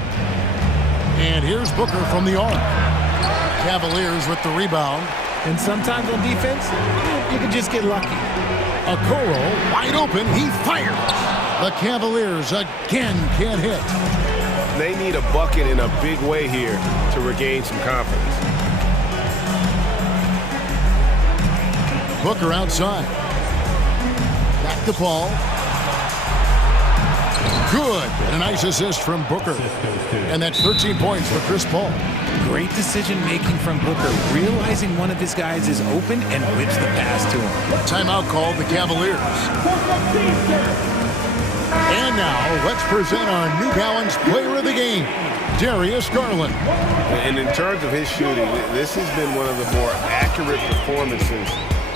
And here's Booker from the arc. Cavaliers with the rebound. And sometimes on defense, you can just get lucky. Okoro, wide open, he fires. The Cavaliers again can't hit. They need a bucket in a big way here to regain some confidence. Booker outside. Back to Paul. Good. And a nice assist from Booker. And that's 13 points for Chris Paul. Great decision-making from Booker, realizing one of his guys is open and whips the pass to him. Timeout called the Cavaliers. And now, let's present our New Balance Player of the Game, Darius Garland. And in terms of his shooting, this has been one of the more accurate performances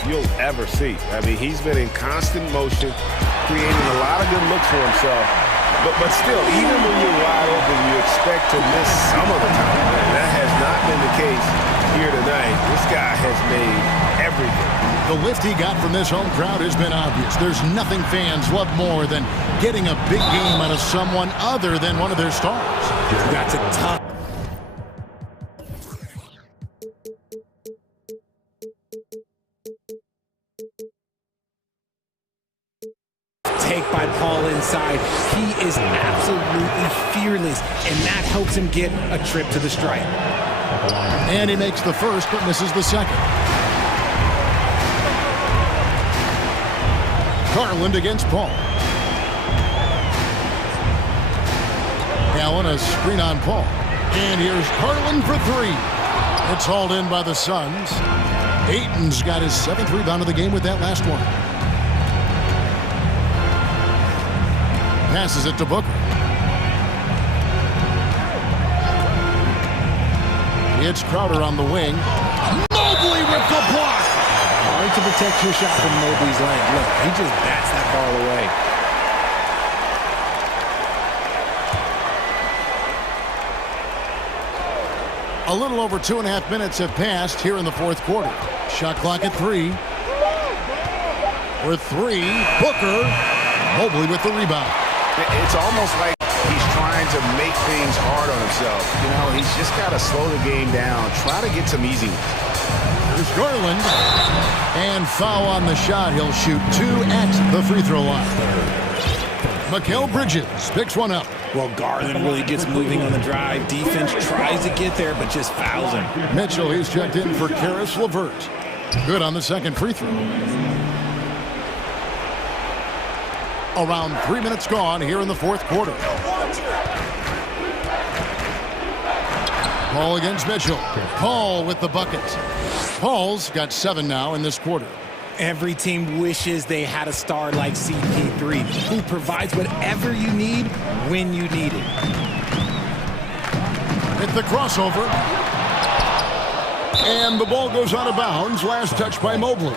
you'll ever see. I mean, he's been in constant motion, creating a lot of good looks for himself. But still, even when you're wide open, you expect to miss some of the time. And that has not been the case here tonight. This guy has made everything. The lift he got from this home crowd has been obvious. There's nothing fans love more than getting a big game out of someone other than one of their stars. That's a tough. Take by Paul inside. He is absolutely fearless, and that helps him get a trip to the stripe. And he makes the first, but misses the second. Garland against Paul. Allen, a screen on Paul. And here's Garland for 3. It's hauled in by the Suns. Ayton's got his 7th rebound of the game with that last one. Passes it to Booker. It's Crowder on the wing. Mobley with the block. Hard to protect your shot from Mobley's leg. Look, he just bats that ball away. A little over 2.5 minutes have passed here in the fourth quarter. Shot clock at 3. For 3, Booker. Mobley with the rebound. It's almost like he's trying to make things hard on himself. You know, he's just got to slow the game down, try to get some easy ones. There's Garland. And foul on the shot. He'll shoot 2 at the free throw line. Mikal Bridges picks one up. Well, Garland really gets moving on the drive. Defense tries to get there, but just fouls him. Mitchell, he's checked in for Karis LeVert. Good on the second free throw. Around 3 minutes gone here in the fourth quarter. Paul against Mitchell. Paul with the bucket. Paul's got 7 now in this quarter. Every team wishes they had a star like CP3 who provides whatever you need when you need it. Hit the crossover. And the ball goes out of bounds. Last touch by Mobley.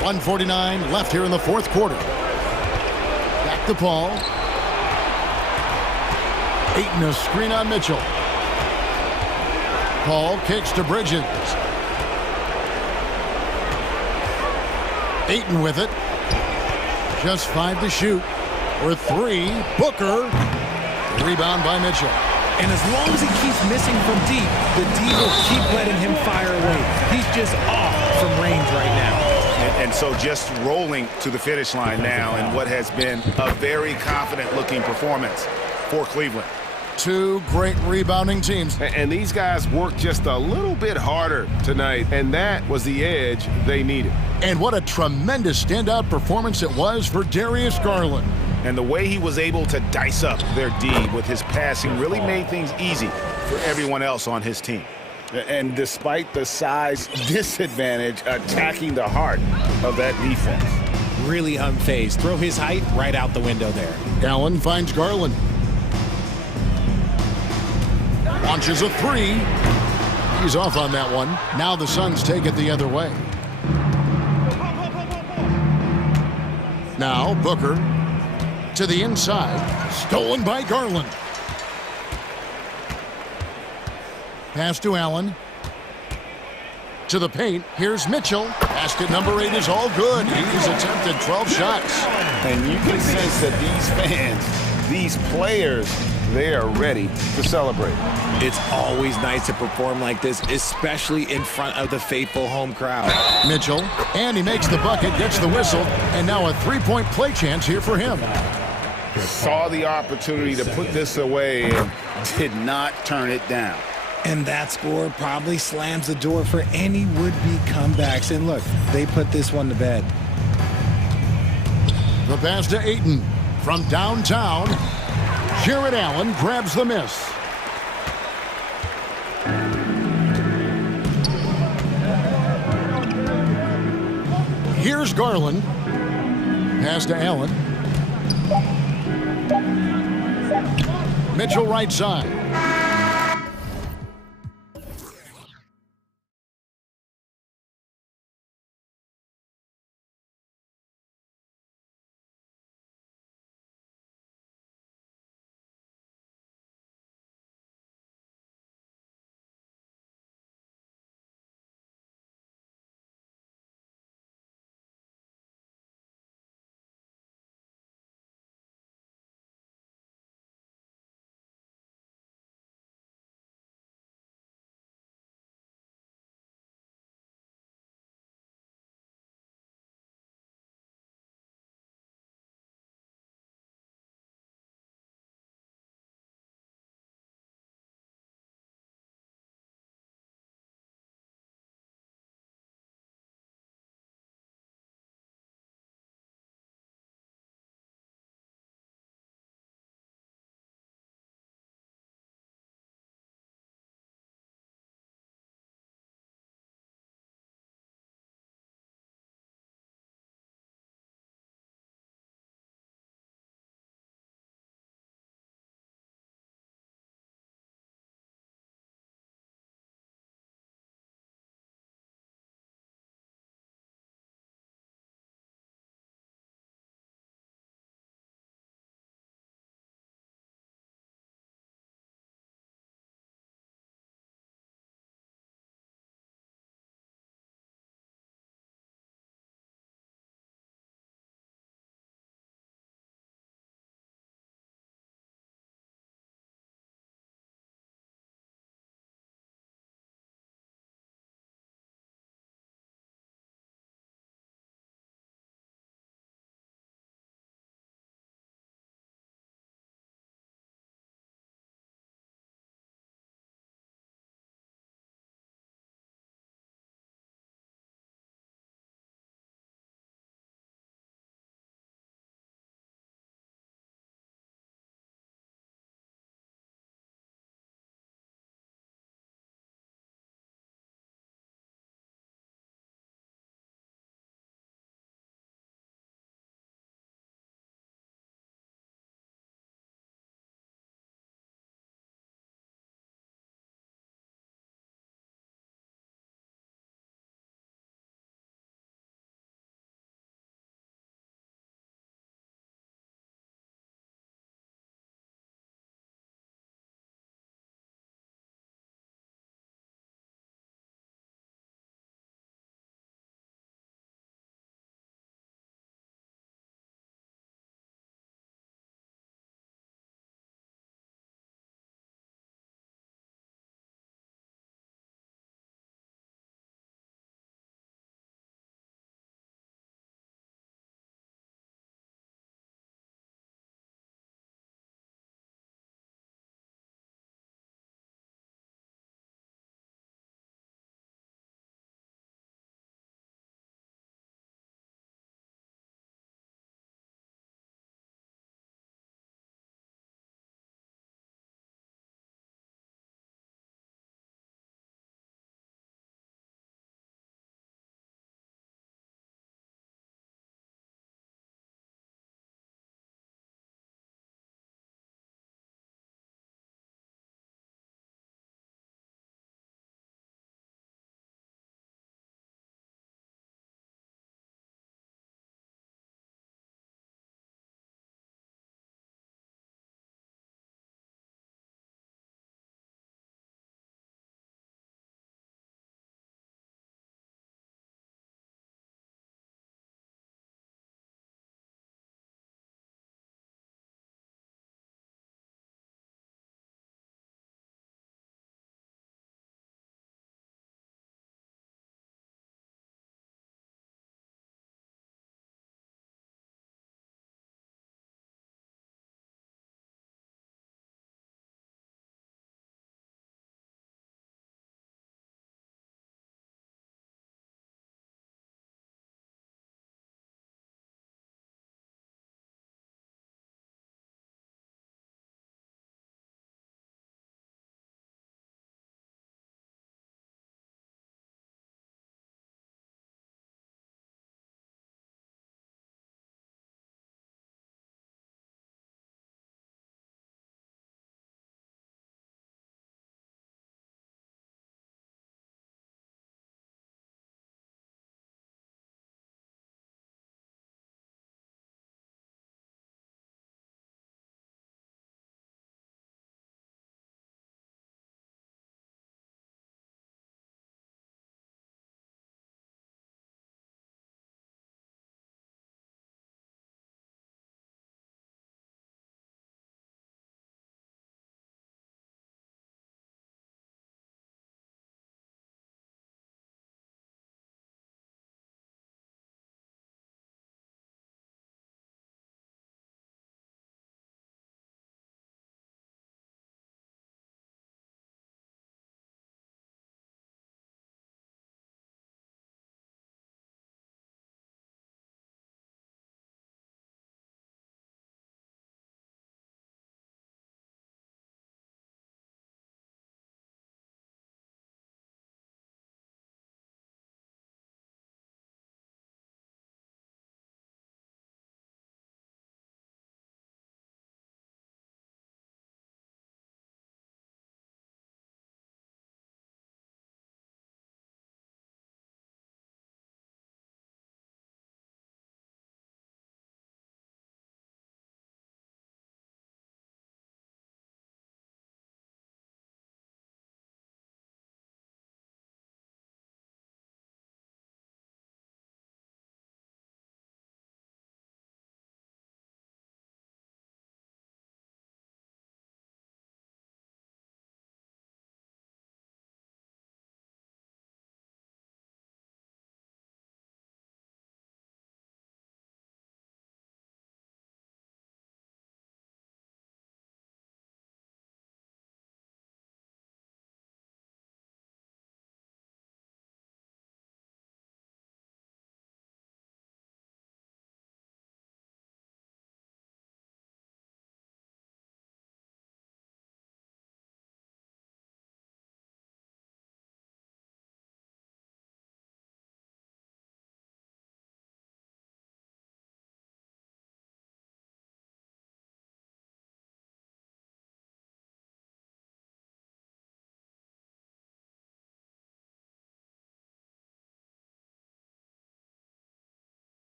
1:49 left here in the fourth quarter. Back to Paul. Ayton a screen on Mitchell. Paul kicks to Bridges. Ayton with it. Just 5 to shoot. For 3, Booker. Rebound by Mitchell. And as long as he keeps missing from deep, the D will keep letting him fire away. He's just off from range right now. And so just rolling to the finish line now in what has been a very confident-looking performance for Cleveland. 2 great rebounding teams. And these guys worked just a little bit harder tonight, and that was the edge they needed. And what a tremendous standout performance it was for Darius Garland. And the way he was able to dice up their D with his passing really made things easy for everyone else on his team. And despite the size disadvantage, attacking the heart of that defense. Really unfazed. Throw his height right out the window there. Allen finds Garland. Launches a 3. He's off on that one. Now the Suns take it the other way. Now Booker to the inside. Stolen by Garland. Pass to Allen. To the paint. Here's Mitchell. Basket number 8 is all good. He's attempted 12 shots. And you can sense that these fans, these players, they are ready to celebrate. It's always nice to perform like this, especially in front of the faithful home crowd. Mitchell, and he makes the bucket, gets the whistle, and now a 3-point play chance here for him. Saw the opportunity to put this away and did not turn it down. And that score probably slams the door for any would-be comebacks. And look, they put this one to bed. The pass to Ayton from downtown. Jared Allen grabs the miss. Here's Garland. Pass to Allen. Mitchell right side.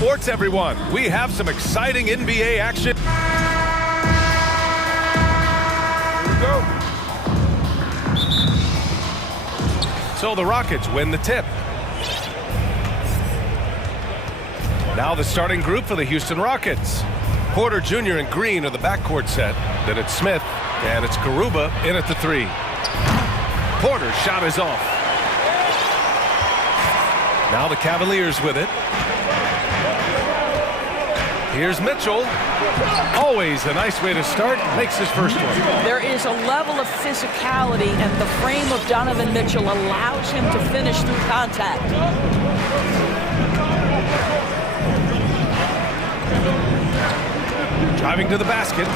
sports, everyone. We have some exciting NBA action. Here we go. So the Rockets win the tip. Now the starting group for the Houston Rockets. Porter Jr. and Green are the backcourt set. Then it's Smith, and it's Garuba in at the 3. Porter's shot is off. Now the Cavaliers with it. Here's Mitchell. Always a nice way to start. Makes his first one. There is a level of physicality, and the frame of Donovan Mitchell allows him to finish through contact. Driving to the basket.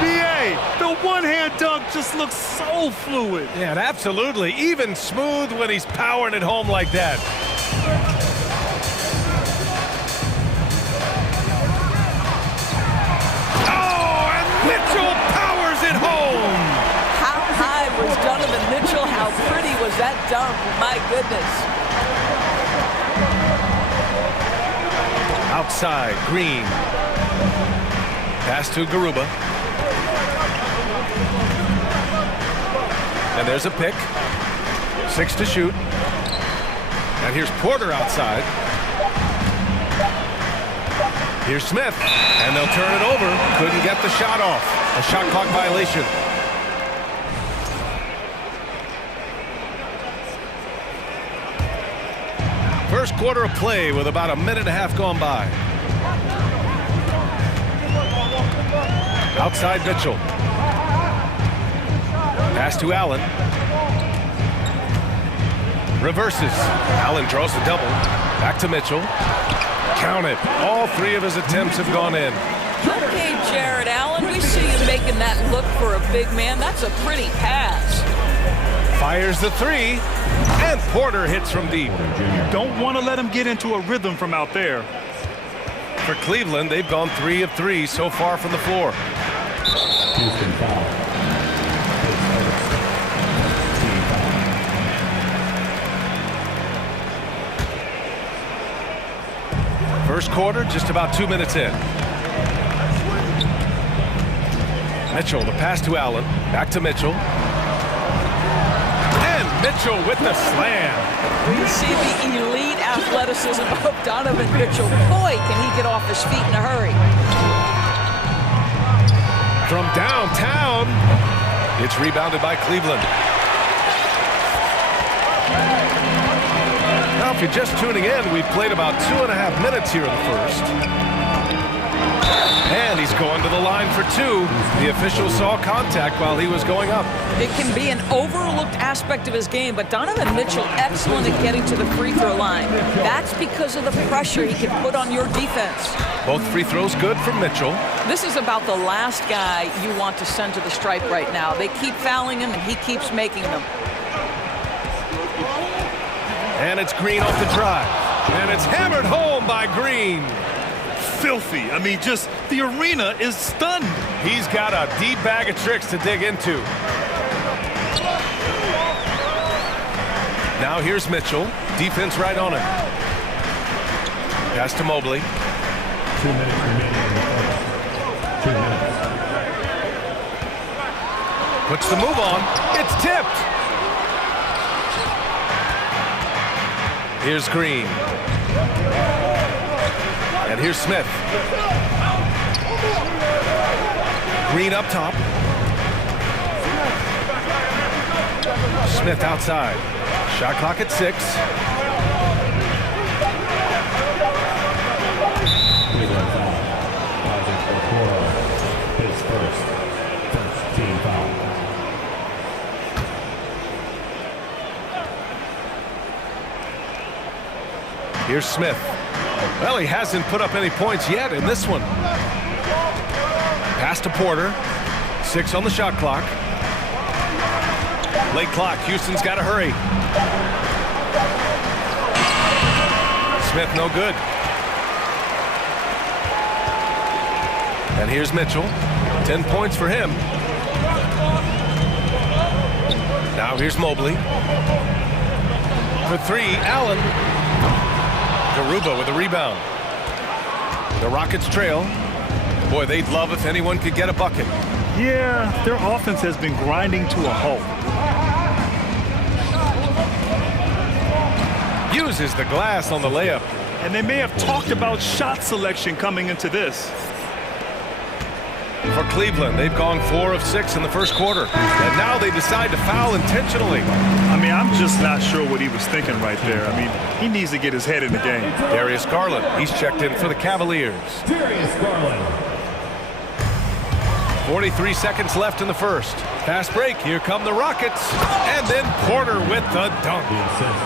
BA, the one-hand dunk just looks so fluid. Yeah, absolutely. Even smooth when he's powering it home like that. Oh, and Mitchell powers it home. How high was Donovan Mitchell? How pretty was that dunk? My goodness. Outside, Green. Pass to Garuba. And there's a pick. 6 to shoot. And here's Porter outside. Here's Smith. And they'll turn it over. Couldn't get the shot off. A shot clock violation. First quarter of play with about a minute and a half gone by. Outside Mitchell. Pass to Allen. Reverses. Allen draws the double. Back to Mitchell. Count it. All 3 of his attempts have gone in. Okay, Jared Allen, we see you making that look for a big man. That's a pretty pass. Fires the 3. And Porter hits from deep. Don't want to let him get into a rhythm from out there. For Cleveland, they've gone 3 of 3 so far from the floor. Houston foul. First quarter, just about 2 minutes in. Mitchell, the pass to Allen. Back to Mitchell. And Mitchell with the slam. You see the elite athleticism of Donovan Mitchell. Boy, can he get off his feet in a hurry. From downtown, it's rebounded by Cleveland. Now, if you're just tuning in, we've played about 2.5 minutes here in the first. And he's going to the line for 2. The official saw contact while he was going up. It can be an overlooked aspect of his game, but Donovan Mitchell excellent at getting to the free throw line. That's because of the pressure he can put on your defense. Both free throws good from Mitchell. This is about the last guy you want to send to the stripe right now. They keep fouling him, and he keeps making them. And it's Green off the drive. And it's hammered home by Green. Filthy. I mean, just the arena is stunned. He's got a deep bag of tricks to dig into. Now here's Mitchell. Defense right on him. Pass to Mobley. 2 minutes remaining in the first. 2 minutes. Puts the move on. It's tipped. Here's Green. And here's Smith. Green up top. Smith outside. Shot clock at 6. Cleveland foul. Project for Porter. His first team foul. Here's Smith. Well, he hasn't put up any points yet in this one. Pass to Porter. 6 on the shot clock. Late clock. Houston's got to hurry. Smith no good. And here's Mitchell. 10 points for him. Now here's Mobley. For 3, Allen. Garuba with a rebound. The Rockets trail. Boy, they'd love if anyone could get a bucket. Yeah, their offense has been grinding to a halt. Uses the glass on the layup. And they may have talked about shot selection coming into this. For Cleveland, they've gone 4 of 6 in the first quarter. And now they decide to foul intentionally. I mean, I'm just not sure what he was thinking right there. I mean, he needs to get his head in the game. Darius Garland, he's checked in for the Cavaliers. Darius Garland. 43 seconds left in the first. Fast break, here come the Rockets. And then Porter with the dunk.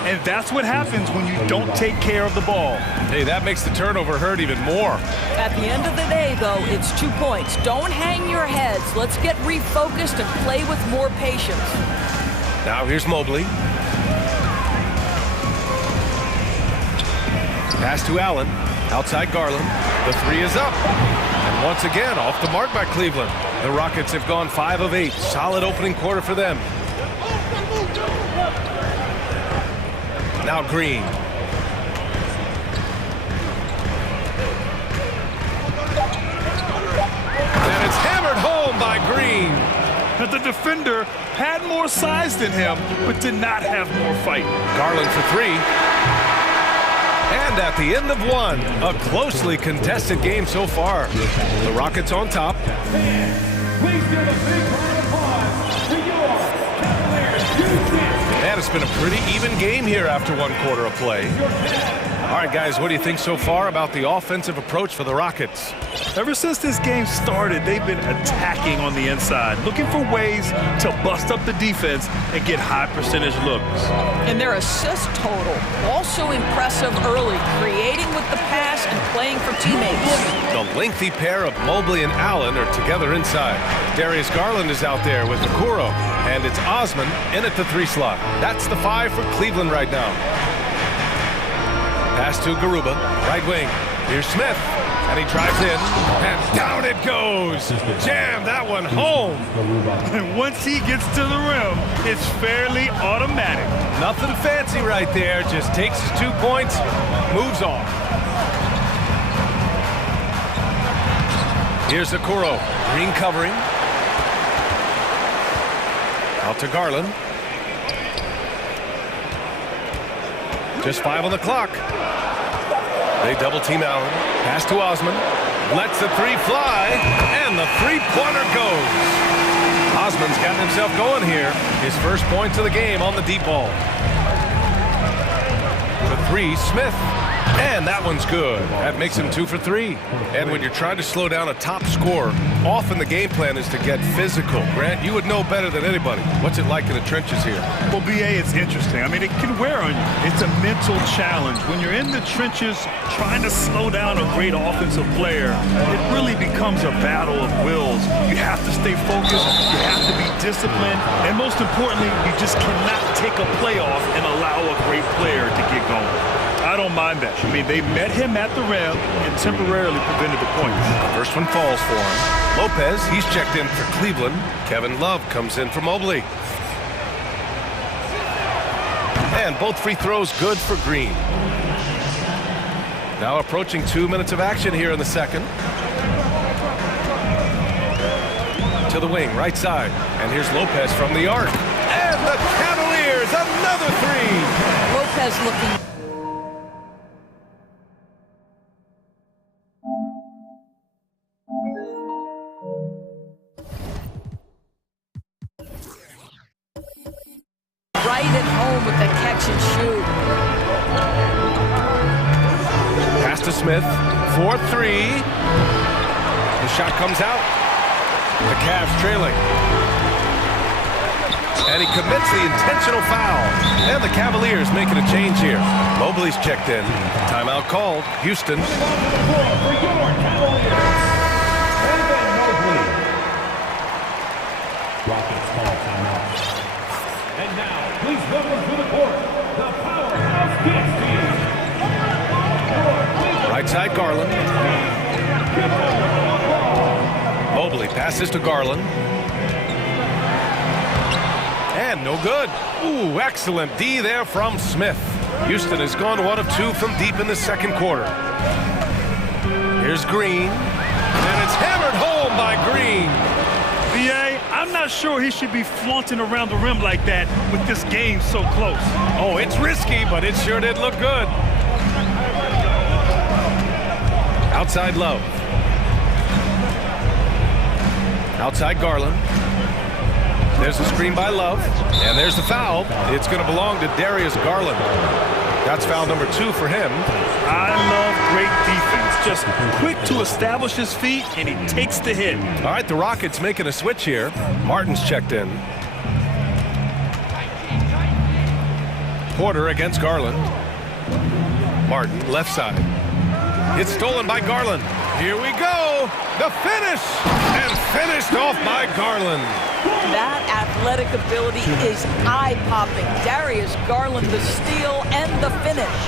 And that's what happens when you don't take care of the ball. Hey, that makes the turnover hurt even more. At the end of the day, though, it's 2 points. Don't hang your heads. Let's get refocused and play with more patience. Now here's Mobley. Pass to Allen. Outside Garland. The 3 is up. And once again, off the mark by Cleveland. The Rockets have gone 5 of 8. Solid opening quarter for them. Now Green. And it's hammered home by Green. But the defender had more size than him, but did not have more fight. Garland for 3. And at the end of 1, a closely contested game so far. The Rockets on top. Please give a big round of applause to your Cavaliers. And it's been a pretty even game here after 1 quarter of play. All right, guys, what do you think so far about the offensive approach for the Rockets? Ever since this game started, they've been attacking on the inside, looking for ways to bust up the defense and get high percentage looks. And their assist total, also impressive early, creating with the pass and playing for teammates. The lengthy pair of Mobley and Allen are together inside. Darius Garland is out there with Okoro, and it's Osman in at the 3 slot. That's the 5 for Cleveland right now. Pass to Garuba, right wing. Here's Smith, and he drives in, and down it goes. Jam that one home. And once he gets to the rim, it's fairly automatic. Nothing fancy right there, just takes his 2 points, moves on. Here's Okoro, Green covering. Out to Garland. Just 5 on the clock. They double team Allen. Pass to Osman. Lets the 3 fly. And the 3-pointer goes. Osman's gotten himself going here. His first points of the game on the deep ball. The 3, Smith. And that one's good. That makes him 2 for 3. And when you're trying to slow down a top scorer, often the game plan is to get physical. Grant, you would know better than anybody. What's it like in the trenches here? Well, BA, it's interesting. I mean, it can wear on you. It's a mental challenge. When you're in the trenches trying to slow down a great offensive player, it really becomes a battle of wills. You have to stay focused. You have to be disciplined. And most importantly, you just cannot take a play off and allow a great player to get going. I don't mind that. I mean, they met him at the rim and temporarily prevented the points. First one falls for him. Lopez, he's checked in for Cleveland. Kevin Love comes in for Mobley. And both free throws good for Green. Now approaching 2 minutes of action here in the second. To the wing, right side. And here's Lopez from the arc. And the Cavaliers, another 3. Lopez looking. Right at home with the catch and shoot. Pass to Smith, 4-3. The shot comes out. The Cavs trailing. And he commits the intentional foul. And the Cavaliers making a change here. Mobley's checked in. Timeout called. Houston. Rockets call timeout. And now, please welcome to the court, the powerhouse Kings team. Right side, Garland. Mobley passes to Garland. And no good. Ooh, excellent D there from Smith. Houston has gone 1 of 2 from deep in the second quarter. Here's Green, and it's hammered home by Green. VA, I'm not sure he should be flaunting around the rim like that with this game so close. Oh, it's risky, but it sure did look good. Outside Love. Outside Garland. There's the screen by Love, and there's the foul. It's going to belong to Darius Garland. That's foul number 2 for him. I love great defense. Just quick to establish his feet, and he takes the hit. All right, the Rockets making a switch here. Martin's checked in. Porter against Garland. Martin, left side. It's stolen by Garland. Here we go. The finish, and finished off by Garland. That athletic ability is eye-popping. Darius Garland, the steal and the finish.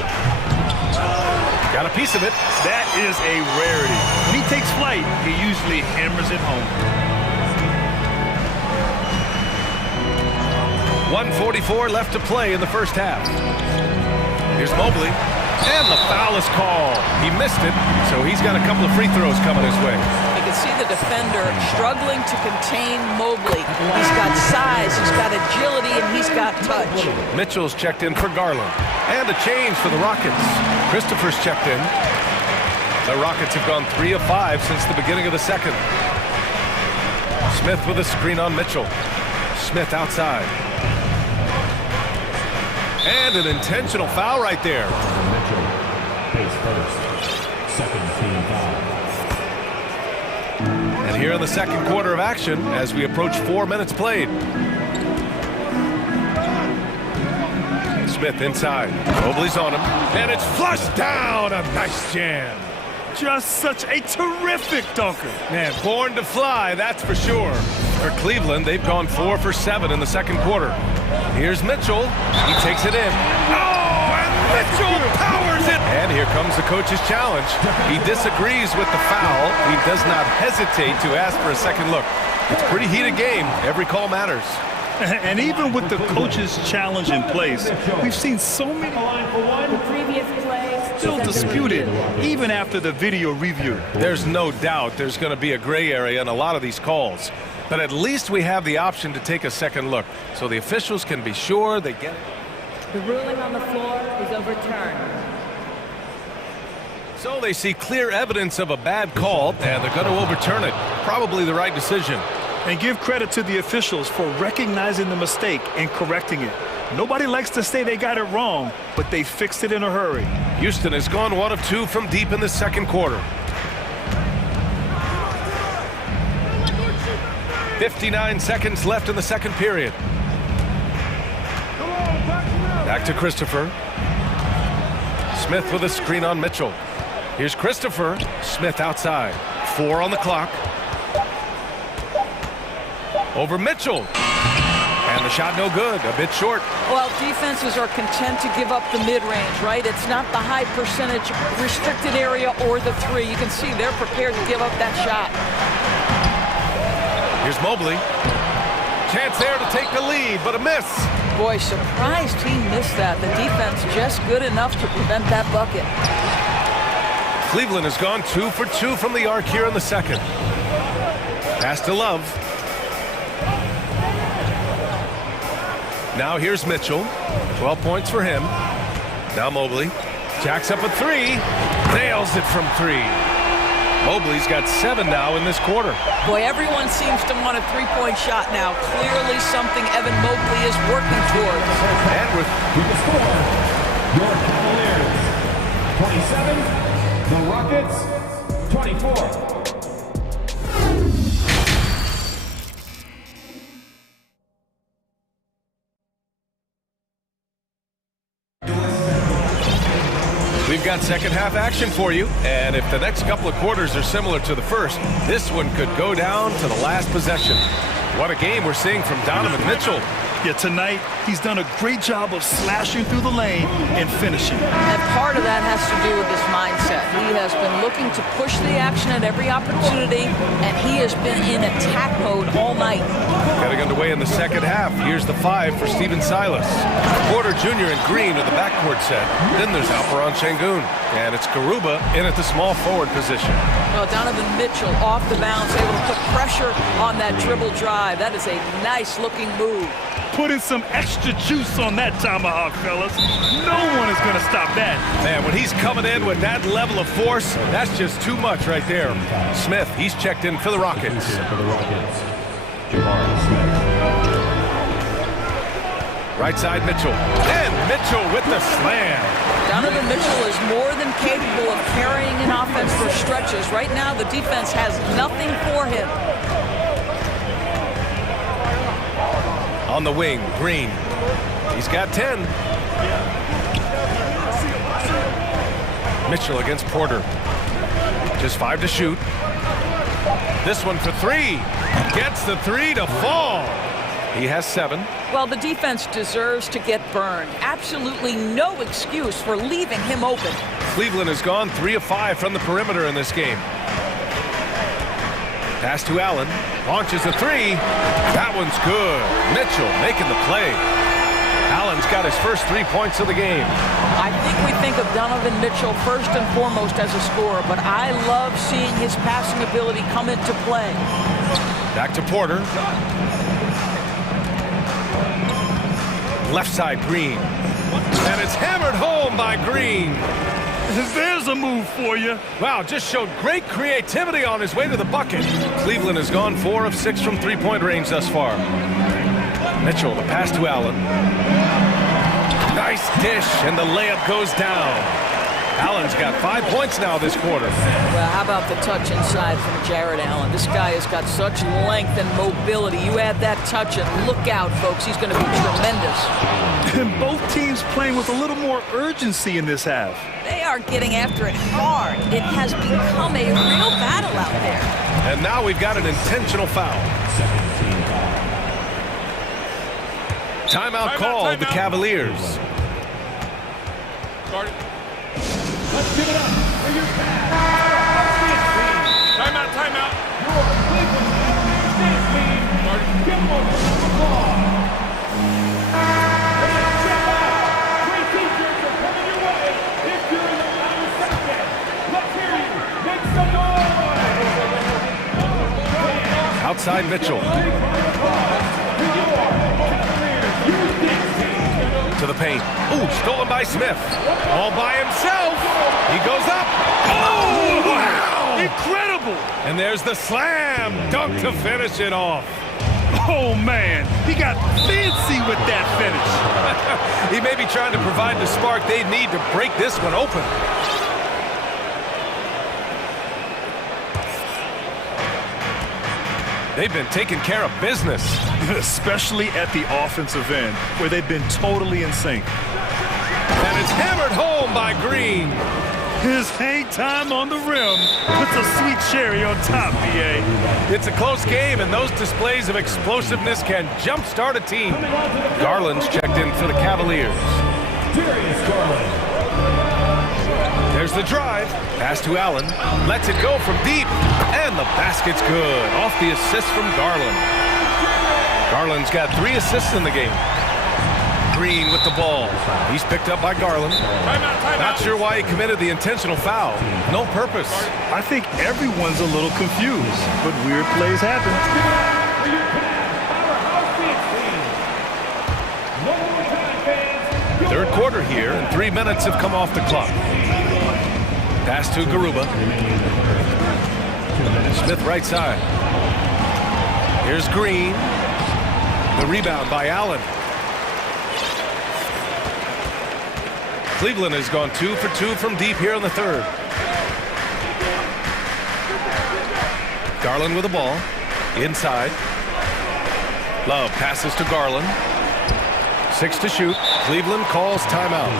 Got a piece of it. That is a rarity. When he takes flight, he usually hammers it home. 1:44 left to play in the first half. Here's Mobley, and the foul is called. He missed it, so he's got a couple of free throws coming his way. You can see the defender struggling to contain Mobley. He's got size, he's got agility, and he's got touch. Mitchell's checked in for Garland. And a change for the Rockets. Christopher's checked in. The Rockets have gone 3 of 5 since the beginning of the second. Smith with a screen on Mitchell. Smith outside. And an intentional foul right there. Mitchell pays first. Second team foul. And here in the second quarter of action as we approach 4 minutes played. Smith inside. Mobley's on him. And it's flushed down. A nice jam. Just such a terrific dunker. Man, born to fly, that's for sure. For Cleveland, they've gone 4 for 7 in the second quarter. Here's Mitchell. He takes it in. Oh, and Mitchell powers it. And here comes the coach's challenge. He disagrees with the foul. He does not hesitate to ask for a second look. It's a pretty heated game. Every call matters. And even with the coach's challenge in place, we've seen so many still disputed even after the video review. There's no doubt there's going to be a gray area in a lot of these calls. But at least we have the option to take a second look, so the officials can be sure they get it. The ruling on the floor is overturned. So they see clear evidence of a bad call, and they're going to overturn it. Probably the right decision. And give credit to the officials for recognizing the mistake and correcting it. Nobody likes to say they got it wrong, but they fixed it in a hurry. Houston has gone 1 of 2 from deep in the second quarter. 59 seconds left in the second period. Back to Christopher. Smith with a screen on Mitchell. Here's Christopher. Smith outside. 4 on the clock. Over Mitchell. And the shot no good, a bit short. Well, defenses are content to give up the mid-range, right? It's not the high percentage restricted area or the 3. You can see they're prepared to give up that shot. Here's Mobley. Chance there to take the lead, but a miss. Boy, surprised he missed that. The defense just good enough to prevent that bucket. Cleveland has gone 2 for 2 from the arc here in the second. Pass to Love. Now here's Mitchell. 12 points for him. Now Mobley. Jacks up a 3. Nails it from 3. Mobley's got 7 now in this quarter. Boy, everyone seems to want a three-point shot now. Clearly something Evan Mobley is working towards. And with the score, your Cavaliers 27, the Rockets 24. We've got second half action for you, and if the next couple of quarters are similar to the first, this one could go down to the last possession. What a game we're seeing from Donovan Mitchell. Yet tonight, he's done a great job of slashing through the lane and finishing. And part of that has to do with his mindset. He has been looking to push the action at every opportunity, and he has been in attack mode all night. Getting underway in the second half. Here's the 5 for Steven Silas. Porter Jr. and Green at the backcourt set. Then there's Alperon Şengün. And it's Garuba in at the small forward position. Well, Donovan Mitchell off the bounce, able to put pressure on that dribble drive. That is a nice-looking move. Putting some extra juice on that tomahawk, fellas. No one is going to stop that. Man, when he's coming in with that level of force, that's just too much right there. Smith, he's checked in for the Rockets. Right side Mitchell. And Mitchell with the slam. Donovan Mitchell is more than capable of carrying an offense for stretches. Right now, the defense has nothing for him. On the wing, Green. He's got 10. Mitchell against Porter. Just 5 to shoot. This one for 3. Gets the 3 to fall. He has 7. Well, the defense deserves to get burned. Absolutely no excuse for leaving him open. Cleveland has gone 3 of 5 from the perimeter in this game. Pass to Allen. Launches a 3. That one's good. Mitchell making the play. Allen's got his first 3 points of the game. I think we think of Donovan Mitchell first and foremost as a scorer, but I love seeing his passing ability come into play. Back to Porter. Left side, Green. And it's hammered home by Green. There's a move for you. Wow, just showed great creativity on his way to the bucket. Cleveland has gone 4 of 6 from three-point range thus far. Mitchell, the pass to Allen. Nice dish, and the layup goes down. Allen's got 5 points now this quarter. Well, how about the touch inside from Jared Allen? This guy has got such length and mobility. You add that touch and look out, folks. He's going to be tremendous. And both teams playing with a little more urgency in this half. They are getting after it hard. It has become a real battle out there. And now we've got an intentional foul. Timeout called the Cavaliers. Started. Let's give it up for your pass. Timeout, timeout. Your Cleveland State team. Started. Give them a round of applause. Check out. 3 t-shirts are coming your way. If you're in the final second, let's hear you. Make some noise. Outside Mitchell. To the paint. Ooh, stolen by Smith. All by himself. He goes up. Oh, wow! Incredible! And there's the slam dunk to finish it off. Oh, man. He got fancy with that finish. He may be trying to provide the spark they need to break this one open. They've been taking care of business. Especially at the offensive end, where they've been totally in sync. And it's hammered home by Green. His hang time on the rim puts a sweet cherry on top, BA. It's a close game, and those displays of explosiveness can jumpstart a team. Garland's checked in for the Cavaliers. There's the drive. Pass to Allen. Lets it go from deep. And the basket's good. Off the assist from Garland. Garland's got 3 assists in the game. Green with the ball. He's picked up by Garland. Not sure why he committed the intentional foul. No purpose. I think everyone's a little confused, but weird plays happen. Third quarter here, and 3 minutes have come off the clock. Pass to Garuba. Smith right side. Here's Green. The rebound by Allen. Cleveland has gone 2 for 2 from deep here in the third. Garland with the ball. Inside. Love passes to Garland. 6 to shoot. Cleveland calls timeout.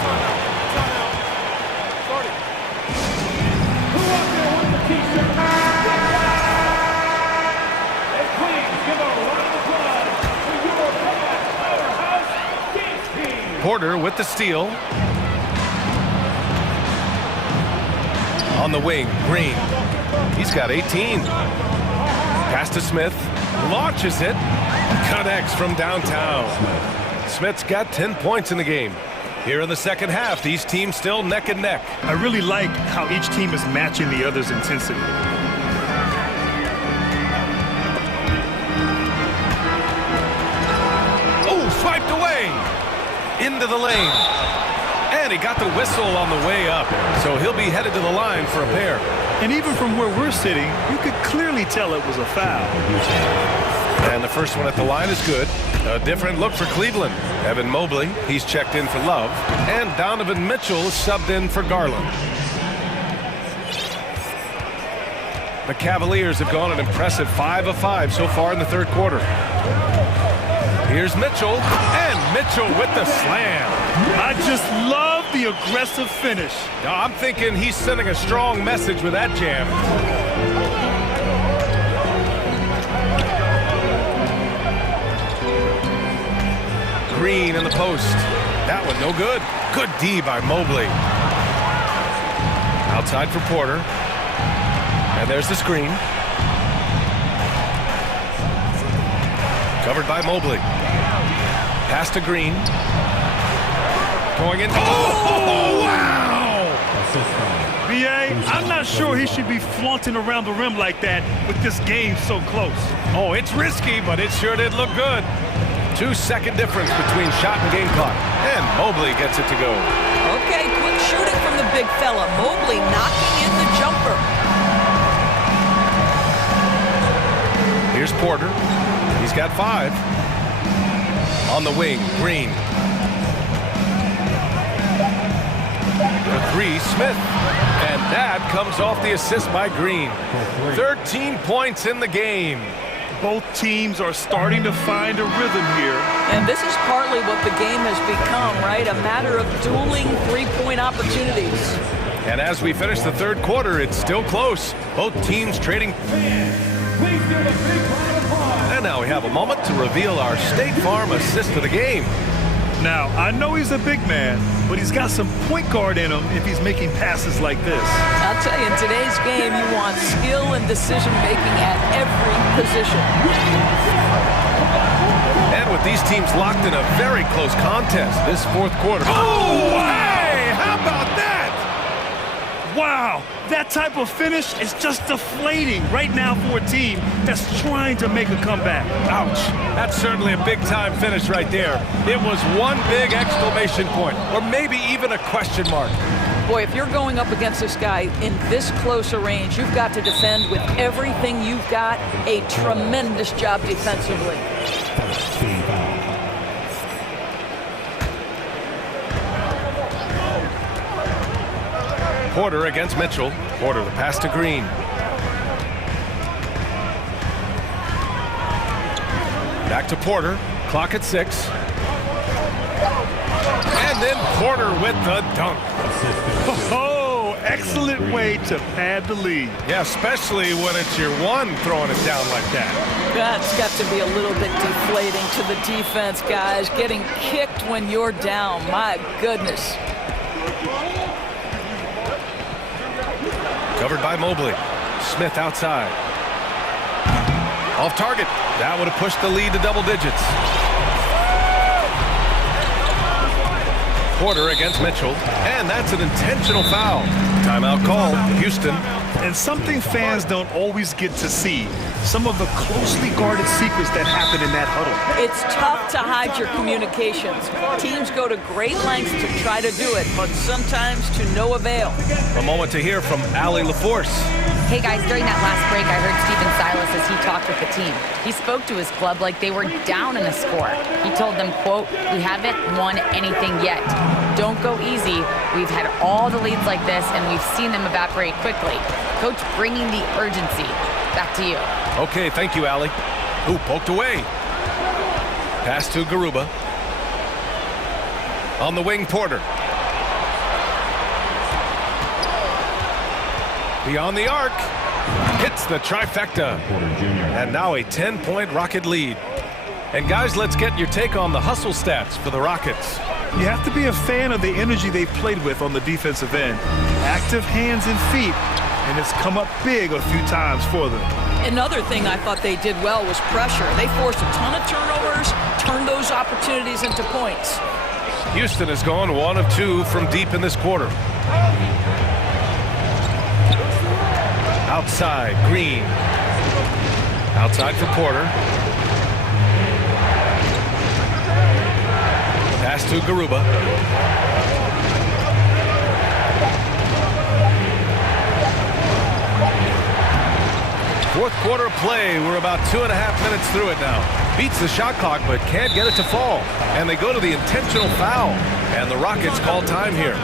Porter with the steal. On the wing, Green. He's got 18. Pass to Smith. Launches it. Connects from downtown. Smith's got 10 points in the game. Here in the second half, these teams still neck and neck. I really like how each team is matching the other's intensity. Oh, swiped away. Into the lane. And he got the whistle on the way up. So he'll be headed to the line for a pair. And even from where we're sitting, you could clearly tell it was a foul. And the first one at the line is good. A different look for Cleveland. Evan Mobley, he's checked in for Love. And Donovan Mitchell is subbed in for Garland. The Cavaliers have gone an impressive 5 of 5 so far in the third quarter. Here's Mitchell, and Mitchell with the slam. I just love the aggressive finish. Now, I'm thinking he's sending a strong message with that jam. Green in the post. That one no good. Good D by Mobley. Outside for Porter. And there's the screen. Covered by Mobley. Pass to Green. Going in. Oh, wow! B.A., I'm not sure he should be flaunting around the rim like that with this game so close. Oh, it's risky, but it sure did look good. 2-second difference between shot and game clock. And Mobley gets it to go. Okay, quick shooting from the big fella. Mobley knocking in the jumper. Here's Porter. He's got 5. On the wing, Green. For 3, Smith. And that comes off the assist by Green. 13 points in the game. Both teams are starting to find a rhythm here. And this is partly what the game has become, right? A matter of dueling three-point opportunities. And as we finish the third quarter, it's still close. Both teams trading. And now we have a moment to reveal our State Farm assist of the game. Now, I know he's a big man, but he's got some point guard in him if he's making passes like this. I'll tell you, in today's game, you want skill and decision-making at every position. And with these teams locked in a very close contest this fourth quarter. Oh, hey! How about that? Wow, that type of finish is just deflating right now for a team that's trying to make a comeback. Ouch. That's certainly a big-time finish right there. It was one big exclamation point, or maybe even a question mark. Boy, if you're going up against this guy in this close a range, you've got to defend with everything you've got. A tremendous job defensively. Porter against Mitchell. Porter, the pass to Green. Back to Porter. Clock at 6. And then Porter with the dunk. Oh, excellent way to pad the lead. Yeah, especially when it's your one throwing it down like that. That's got to be a little bit deflating to the defense, guys. Getting kicked when you're down. My goodness. Covered by Mobley. Smith outside. Off target. That would have pushed the lead to double digits. Porter against Mitchell. And that's an intentional foul. Timeout call. Houston. And something fans don't always get to see. Some of the closely guarded secrets that happen in that huddle. It's tough to hide your communications. Teams go to great lengths to try to do it, but sometimes to no avail. A moment to hear from Allie LaForce. Hey guys, during that last break, I heard Stephen Silas as he talked with the team. He spoke to his club like they were down in a score. He told them, quote, "We haven't won anything yet. Don't go easy. We've had all the leads like this, and we've seen them evaporate quickly." Coach bringing the urgency. Back to you. Okay, thank you, Allie. Ooh, poked away. Pass to Garuba. On the wing, Porter. Beyond the arc. Hits the trifecta. And now a 10-point Rocket lead. And guys, let's get your take on the hustle stats for the Rockets. You have to be a fan of the energy they've played with on the defensive end. Active hands and feet, and it's come up big a few times for them. Another thing I thought they did well was pressure. They forced a ton of turnovers, turned those opportunities into points. Houston has gone 1 of 2 from deep in this quarter. Outside, Green. Outside for Porter. Pass to Garuba. Fourth quarter play. We're about 2.5 minutes through it now. Beats the shot clock, but can't get it to fall. And they go to the intentional foul. And the Rockets call time here.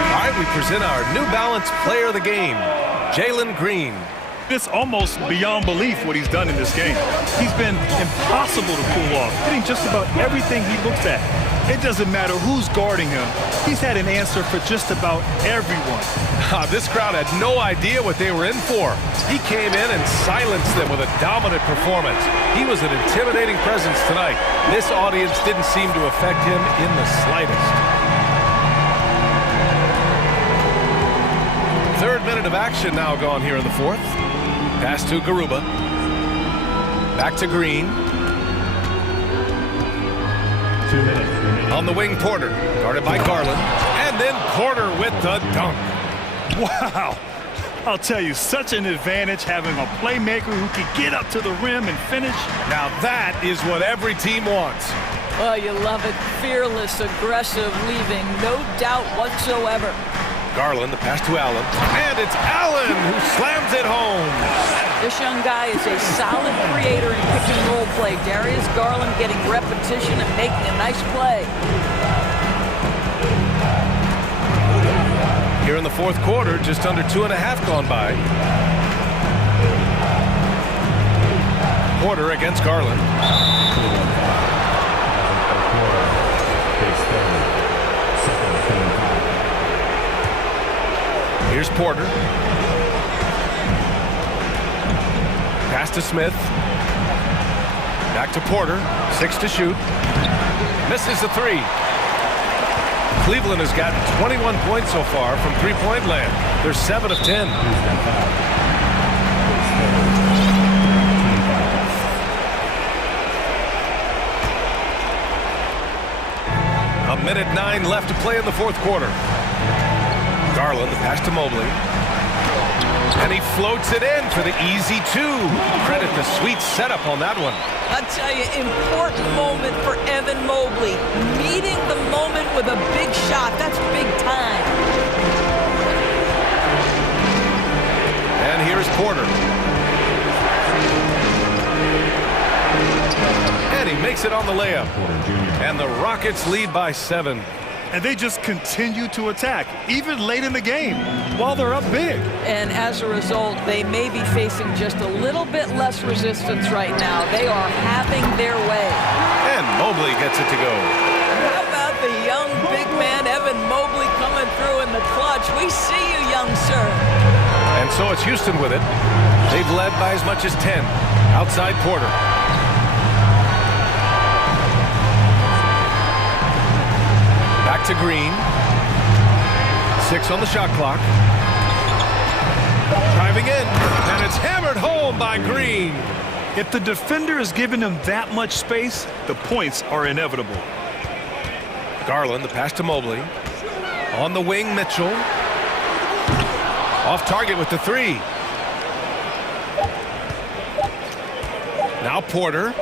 All right, we present our New Balance Player of the Game, Jalen Green. It's almost beyond belief what he's done in this game. He's been impossible to pull off, hitting just about everything he looks at. It doesn't matter who's guarding him. He's had an answer for just about everyone. This crowd had no idea what they were in for. He came in and silenced them with a dominant performance. He was an intimidating presence tonight. This audience didn't seem to affect him in the slightest. Third minute of action now gone here in the fourth. Pass to Garuba. Back to Green. 2 minutes remaining. On the wing, Porter. Guarded by Garland. And then Porter with the dunk. Wow. I'll tell you, such an advantage having a playmaker who can get up to the rim and finish. Now that is what every team wants. Oh, you love it. Fearless, aggressive, leaving no doubt whatsoever. Garland, the pass to Allen. And it's Allen who slams it home. This young guy is a solid creator in pick and roll play. Darius Garland getting repetition and making a nice play. Here in the fourth quarter, just under 2.5 gone by. Porter against Garland. Here's Porter. Pass to Smith. Back to Porter. 6 to shoot. Misses the 3. Cleveland has gotten 21 points so far from three-point land. They're 7 of 10. A minute 9 left to play in the fourth quarter. Garland, the pass to Mobley. And he floats it in for the easy 2. Credit the sweet setup on that one. I'll tell you, important moment for Evan Mobley. Meeting the moment with a big shot. That's big time. And here's Porter. And he makes it on the layup. And the Rockets lead by 7. And they just continue to attack, even late in the game, while they're up big. And as a result, they may be facing just a little bit less resistance right now. They are having their way. And Mobley gets it to go. How about the young big man, Evan Mobley, coming through in the clutch? We see you, young sir. And so it's Houston with it. They've led by as much as 10. Outside Porter. Back to Green. 6 on the shot clock. Driving in, and it's hammered home by Green. If the defender is giving him that much space, the points are inevitable. Garland, the pass to Mobley. On the wing, Mitchell. Off target with the 3. Now Porter.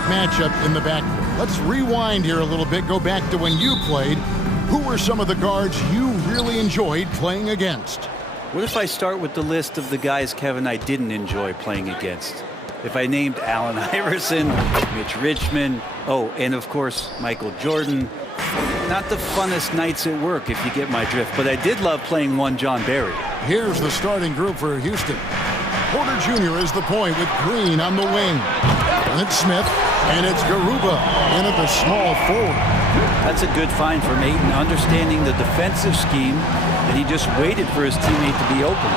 matchup in the backcourt. Let's rewind here a little bit, go back to when you played. Who were some of the guards you really enjoyed playing against? What if I start with the list of the guys, Kevin, I didn't enjoy playing against? If I named Allen Iverson, Mitch Richmond, oh, and of course, Michael Jordan. Not the funnest nights at work, if you get my drift, but I did love playing one John Barry. Here's the starting group for Houston. Porter Jr. is the point with Green on the wing. And it's Smith, and it's Garuba in at the small forward. That's a good find from Ayton, understanding the defensive scheme, and he just waited for his teammate to be open.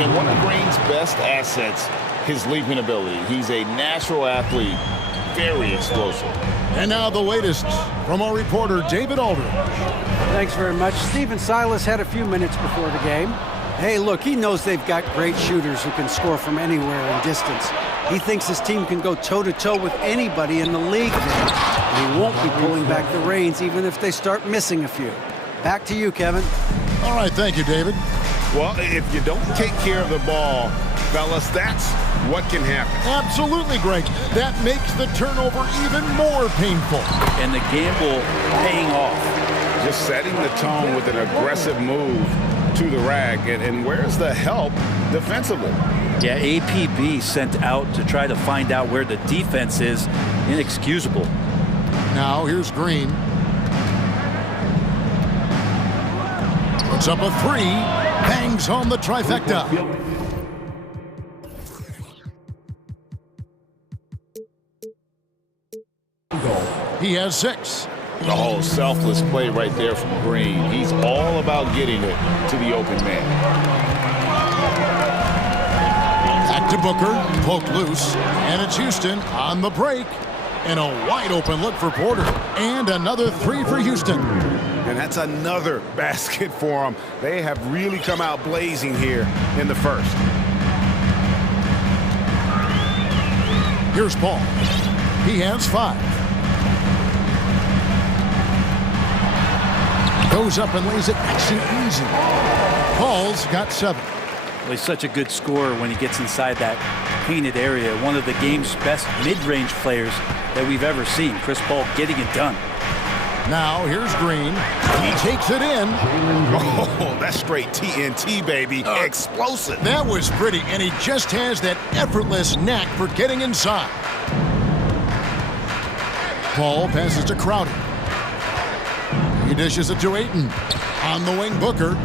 And one of Green's best assets, his leaping ability. He's a natural athlete, very explosive. And now the latest from our reporter, David Aldridge. Thanks very much. Stephen Silas had a few minutes before the game. Hey, look, he knows they've got great shooters who can score from anywhere in distance. He thinks his team can go toe-to-toe with anybody in the league there. And he won't be pulling back the reins even if they start missing a few. Back to you, Kevin. All right, thank you, David. Well, if you don't take care of the ball, fellas, that's what can happen. Absolutely, Greg. That makes the turnover even more painful. And the gamble paying off. Just setting the tone with an aggressive move to the rack. And where's the help defensively? Yeah, APB sent out to try to find out where the defense is. Inexcusable. Now here's Green. Puts up a three. Bangs home the trifecta. He has 6. The whole selfless play right there from Green. He's all about getting it to the open man. Back to Booker, poked loose, and it's Houston on the break. And a wide open look for Porter. And another 3 for Houston. And that's another basket for them. They have really come out blazing here in the first. Here's Paul. He has 5. Goes up and lays it nice and easy. Paul's got 7. Well, he's such a good scorer when he gets inside that painted area. One of the game's best mid-range players that we've ever seen. Chris Paul getting it done. Now here's Green. He takes it in. Oh, that's straight TNT, baby. Explosive. That was pretty, and he just has that effortless knack for getting inside. Paul passes to Crowder. He dishes it to Ayton. On the wing, Booker.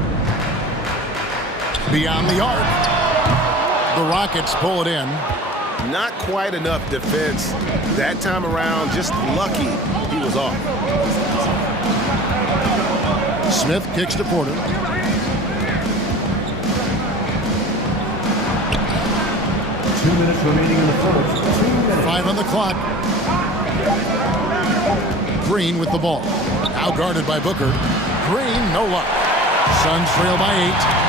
Beyond the arc. The Rockets pull it in. Not quite enough defense that time around. Just lucky he was off. Smith kicks to Porter. Two minutes remaining in the first. 2 minutes. 5 on the clock. Green with the ball. Now guarded by Booker. Green, no luck. Suns trail by 8.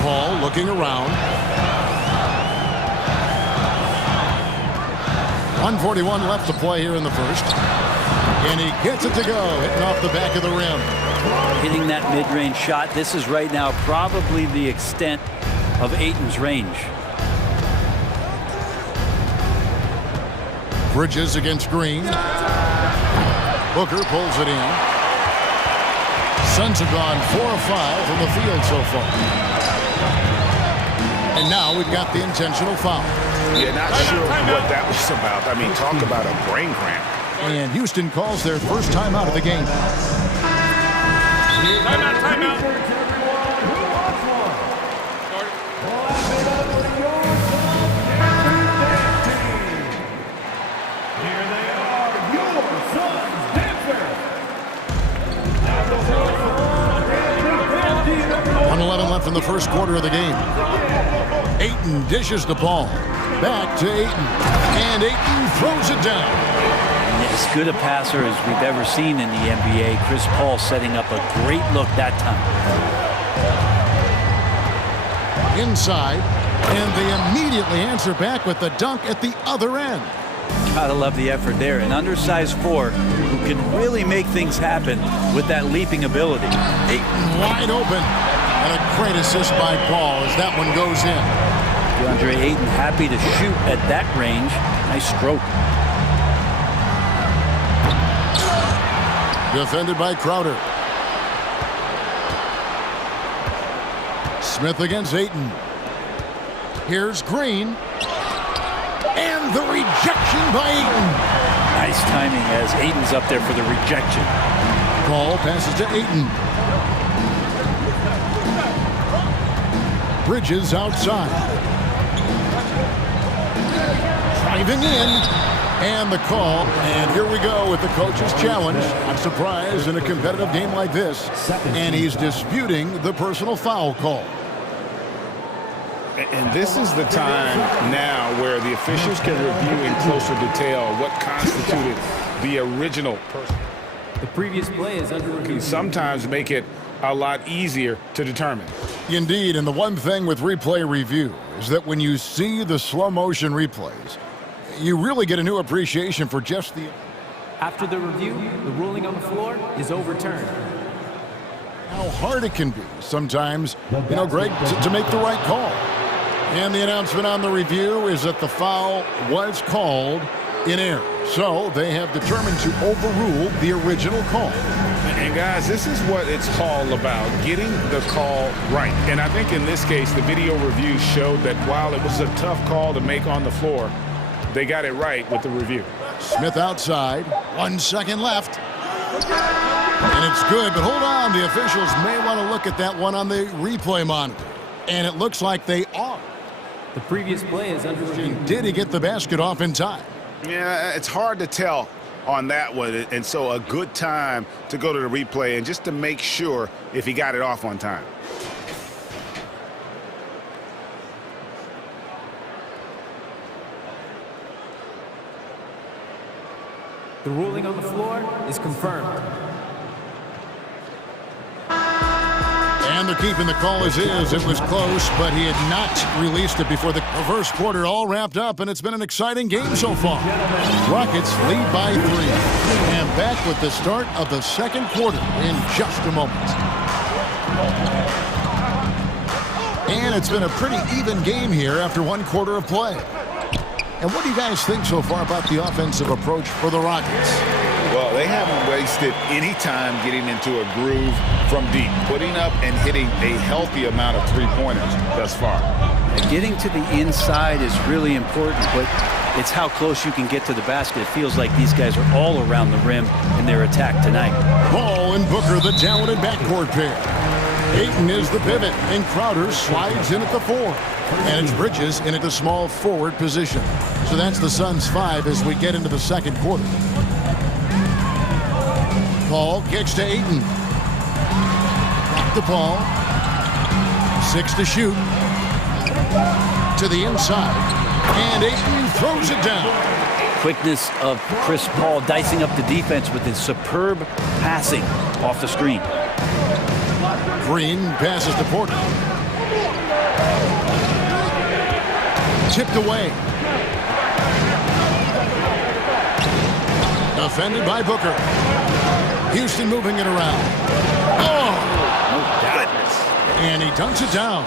Paul looking around. 1:41 left to play here in the first. And he gets it to go, hitting off the back of the rim. Hitting that mid-range shot. This is right now probably the extent of Ayton's range. Bridges against Green. Booker pulls it in. Suns have gone 4 of 5 from the field so far. And now we've got the intentional foul. Yeah, not sure what that was about. I mean, talk about a brain cramp. And Houston calls their first timeout of the game. Timeout, timeout. Here they are, your Suns dancers. 1:11 left in the first quarter of the game. Ayton dishes the ball. Back to Ayton. And Ayton throws it down. As good a passer as we've ever seen in the NBA. Chris Paul setting up a great look that time. Inside, and they immediately answer back with the dunk at the other end. Gotta love the effort there. An undersized 4 who can really make things happen with that leaping ability. Ayton wide open. And a great assist by Paul as that one goes in. DeAndre Ayton happy to shoot at that range. Nice stroke. Defended by Crowder. Smith against Ayton. Here's Green. And the rejection by Ayton. Nice timing as Ayton's up there for the rejection. Ball passes to Ayton. Bridges outside. Driving in. And the call. And here we go with the coach's challenge. I'm surprised in a competitive game like this. And he's disputing the personal foul call. And this is the time now where the officials can review in closer detail what constituted the original person. The previous play is under review. Can sometimes make it a lot easier to determine. Indeed, and the one thing with replay review is that when you see the slow motion replays, you really get a new appreciation for just the... After the review, the ruling on the floor is overturned. How hard it can be sometimes, you know, Greg, to make the right call. And the announcement on the review is that the foul was called in error. So they have determined to overrule the original call. And guys, this is what it's all about, getting the call right. And I think in this case, the video review showed that while it was a tough call to make on the floor, they got it right with the review. Smith outside, 1 second left. And it's good, but hold on, the officials may want to look at that one on the replay monitor. And it looks like they are. The previous play is under review. Did he get the basket off in time? Yeah, it's hard to tell on that one, and so a good time to go to the replay and just to make sure if he got it off on time. The ruling on the floor is confirmed. And they're keeping the call as is. It was close, but he had not released it before the first quarter all wrapped up, and it's been an exciting game so far. Rockets lead by 3. And back with the start of the second quarter in just a moment. And it's been a pretty even game here after 1 quarter of play. And what do you guys think so far about the offensive approach for the Rockets? Well, they haven't wasted any time getting into a groove from deep, putting up and hitting a healthy amount of three-pointers thus far. Getting to the inside is really important, but it's how close you can get to the basket. It feels like these guys are all around the rim in their attack tonight. Ball and Booker, the talented backcourt pair. Ayton is the pivot, and Crowder slides in at the 4. And it's Bridges in at the small forward position. So that's the Suns' 5 as we get into the second quarter. Paul kicks to Ayton. Back to Paul. 6 to shoot. To the inside. And Ayton throws it down. Quickness of Chris Paul dicing up the defense with his superb passing off the screen. Green passes to Porter. Tipped away. Defended by Booker. Houston moving it around. Oh! Goodness. And he dunks it down.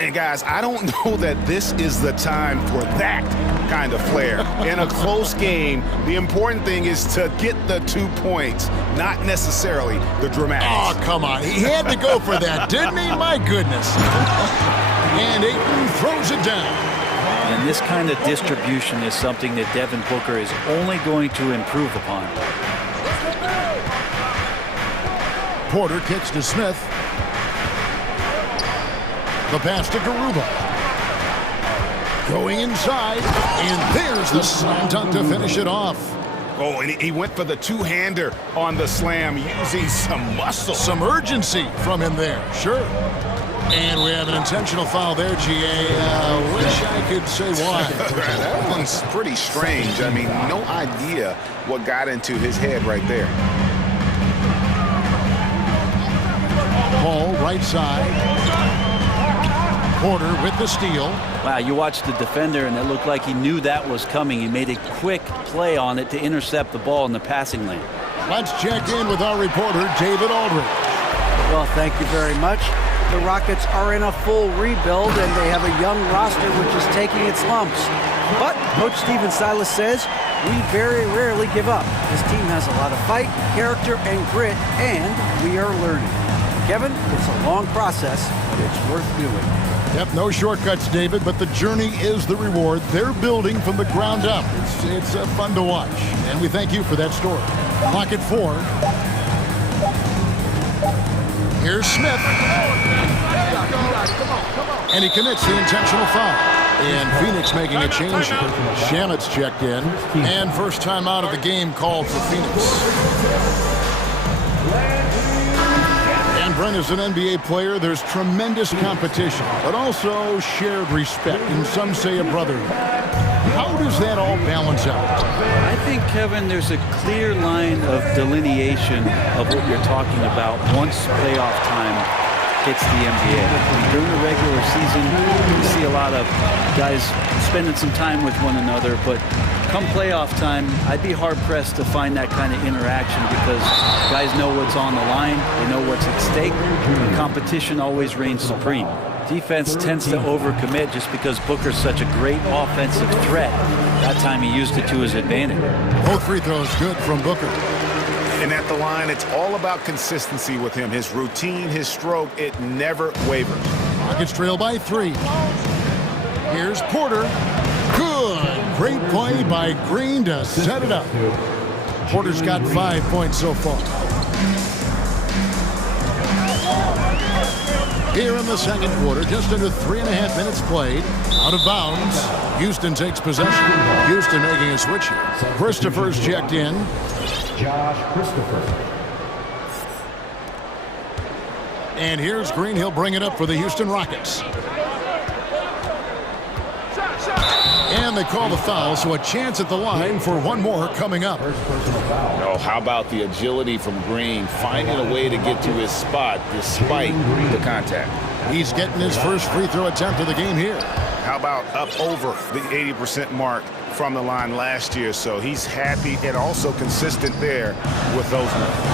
And guys, I don't know that this is the time for that kind of flair. In a close game, the important thing is to get the 2 points, not necessarily the dramatics. Oh, come on. He had to go for that, didn't he? My goodness. And Ayton throws it down. And this kind of distribution is something that Devin Booker is only going to improve upon. Porter kicks to Smith. The pass to Garuba. Going inside, and there's the slam dunk to finish it off. Oh, and he went for the two-hander on the slam, using some muscle. Some urgency from him there, sure. And we have an intentional foul there, GA. Wish I could say why. That one's pretty strange. I mean, no idea what got into his head right there. Paul, right side. Porter with the steal. Wow, you watched the defender, and it looked like he knew that was coming. He made a quick play on it to intercept the ball in the passing lane. Let's check in with our reporter, David Aldridge. Well, thank you very much. The Rockets are in a full rebuild, and they have a young roster which is taking its lumps. But Coach Stephen Silas says, we very rarely give up. This team has a lot of fight, character, and grit, and we are learning. Kevin, it's a long process, but it's worth doing. Yep, no shortcuts, David, but the journey is the reward. They're building from the ground up. It's fun to watch, and we thank you for that story. Clock at 4. Here's Smith. And he commits the intentional foul. And Phoenix making a change here. Shamit's checked in, and first time out of the game called for Phoenix. And Brent, as an NBA player, there's tremendous competition, but also shared respect, and some say a brotherhood. How does that all balance out? I think, Kevin, there's a clear line of delineation of what you're talking about once playoff time hits the NBA. During the regular season, you see a lot of guys spending some time with one another, but come playoff time, I'd be hard-pressed to find that kind of interaction because guys know what's on the line, they know what's at stake, and competition always reigns supreme. Defense tends to overcommit just because Booker's such a great offensive threat. That time he used it to his advantage. Both free throws good from Booker. And at the line, it's all about consistency with him. His routine, his stroke, it never wavers. Rockets trail by 3. Here's Porter. Good. Great play by Green to set it up. Porter's got 5 points so far. Here in the second quarter, just under 3.5 minutes played. Out of bounds. Houston takes possession. Houston making a switch here. Christopher's checked in. Josh Christopher. And here's Green. He'll bring it up for the Houston Rockets. And they call the foul, so a chance at the line for one more coming up. Oh, how about the agility from Green, finding a way to get to his spot despite the contact. He's getting his first free throw attempt of the game here. How about up over the 80% mark from the line last year? So he's happy and also consistent there with those numbers.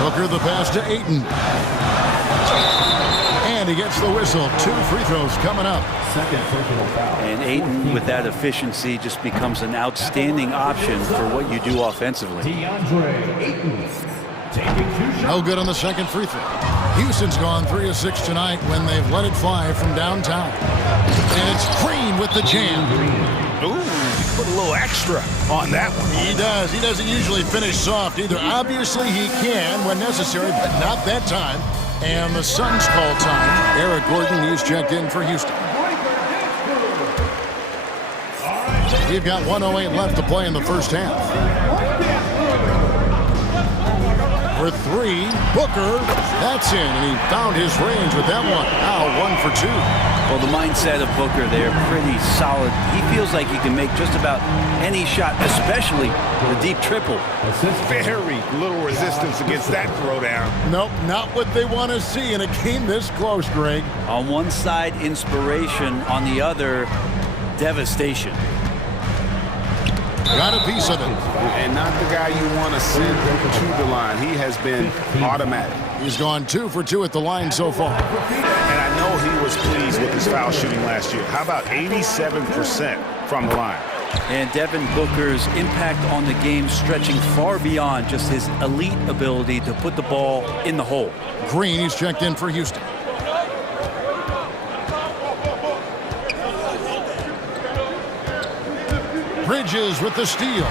Booker the pass to Ayton. And he gets the whistle. 2 free throws coming up. Second personal foul. And Ayton, with that efficiency, just becomes an outstanding option for what you do offensively. DeAndre Ayton taking 2 shots. No good on the second free throw. Houston's gone 3 of 6 tonight when they've let it fly from downtown. And it's Green with the jam. Ooh, put a little extra on that one. He does. He doesn't usually finish soft either. Obviously, he can when necessary, but not that time. And the Suns call time. Eric Gordon, he's checked in for Houston. We've got 1:08 left to play in the first half. For 3, Booker, that's in, and he found his range with that one. Now 1 for 2. Well, the mindset of Booker there, pretty solid. He feels like he can make just about any shot, especially the deep triple. Very little resistance against that throwdown. Nope, not what they want to see in a game this close, Greg. On one side, inspiration. On the other, devastation. Got a piece of it. And not the guy you want to send to the line. He has been automatic. He's gone 2 for 2 at the line so far. And I know he was pleased with his foul shooting last year. How about 87% from the line? And Devin Booker's impact on the game stretching far beyond just his elite ability to put the ball in the hole. Green, he's checked in for Houston. Bridges with the steal.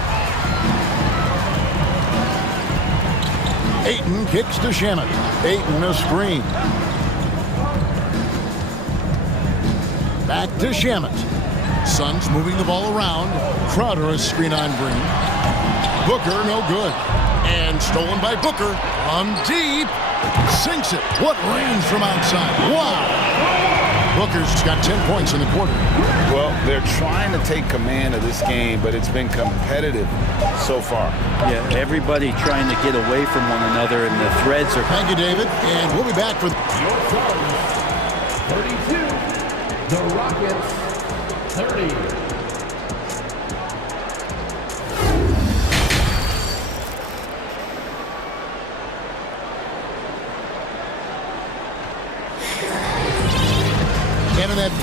Ayton kicks to Shannon. Ayton a screen. Back to Shamet. Suns moving the ball around. Crowder a screen on Green. Booker no good. And stolen by Booker. On deep. Sinks it. What range from outside. Wow. Booker's got 10 points in the quarter. Well, they're trying to take command of this game, but it's been competitive so far. Yeah, everybody trying to get away from one another, and the threads are... Thank you, David. And we'll be back for... 32, the Rockets, 30.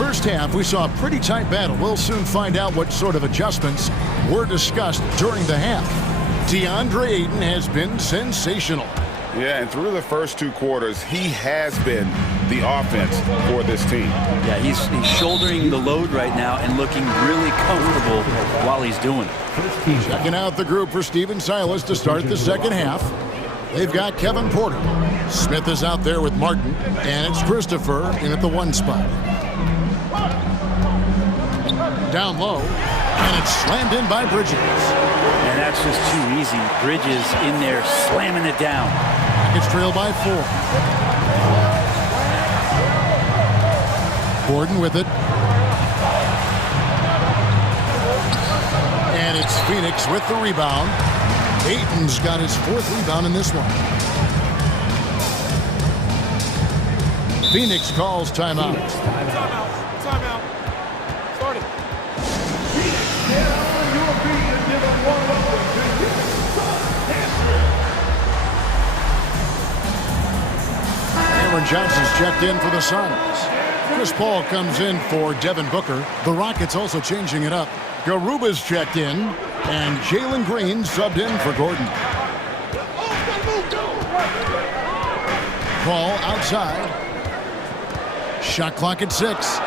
first half, we saw a pretty tight battle. We'll soon find out what sort of adjustments were discussed during the half. DeAndre Ayton has been sensational. Yeah, and through the first 2 quarters, he has been the offense for this team. Yeah, he's shouldering the load right now and looking really comfortable while he's doing it. Checking out the group for Steven Silas to start the second half. They've got Kevin Porter. Smith is out there with Martin, and it's Christopher in at the 1 spot. Down low, and it's slammed in by Bridges. And that's just too easy. Bridges in there slamming it down. It's trailed by 4. Gordon with it. And it's Phoenix with the rebound. Ayton's got his 4th rebound in this one. Phoenix calls timeout. Timeout. Start it. Cameron Johnson's checked in for the Suns. Chris Paul comes in for Devin Booker. The Rockets also changing it up. Garuba's checked in, and Jalen Green subbed in for Gordon. Paul outside. Shot clock at 6.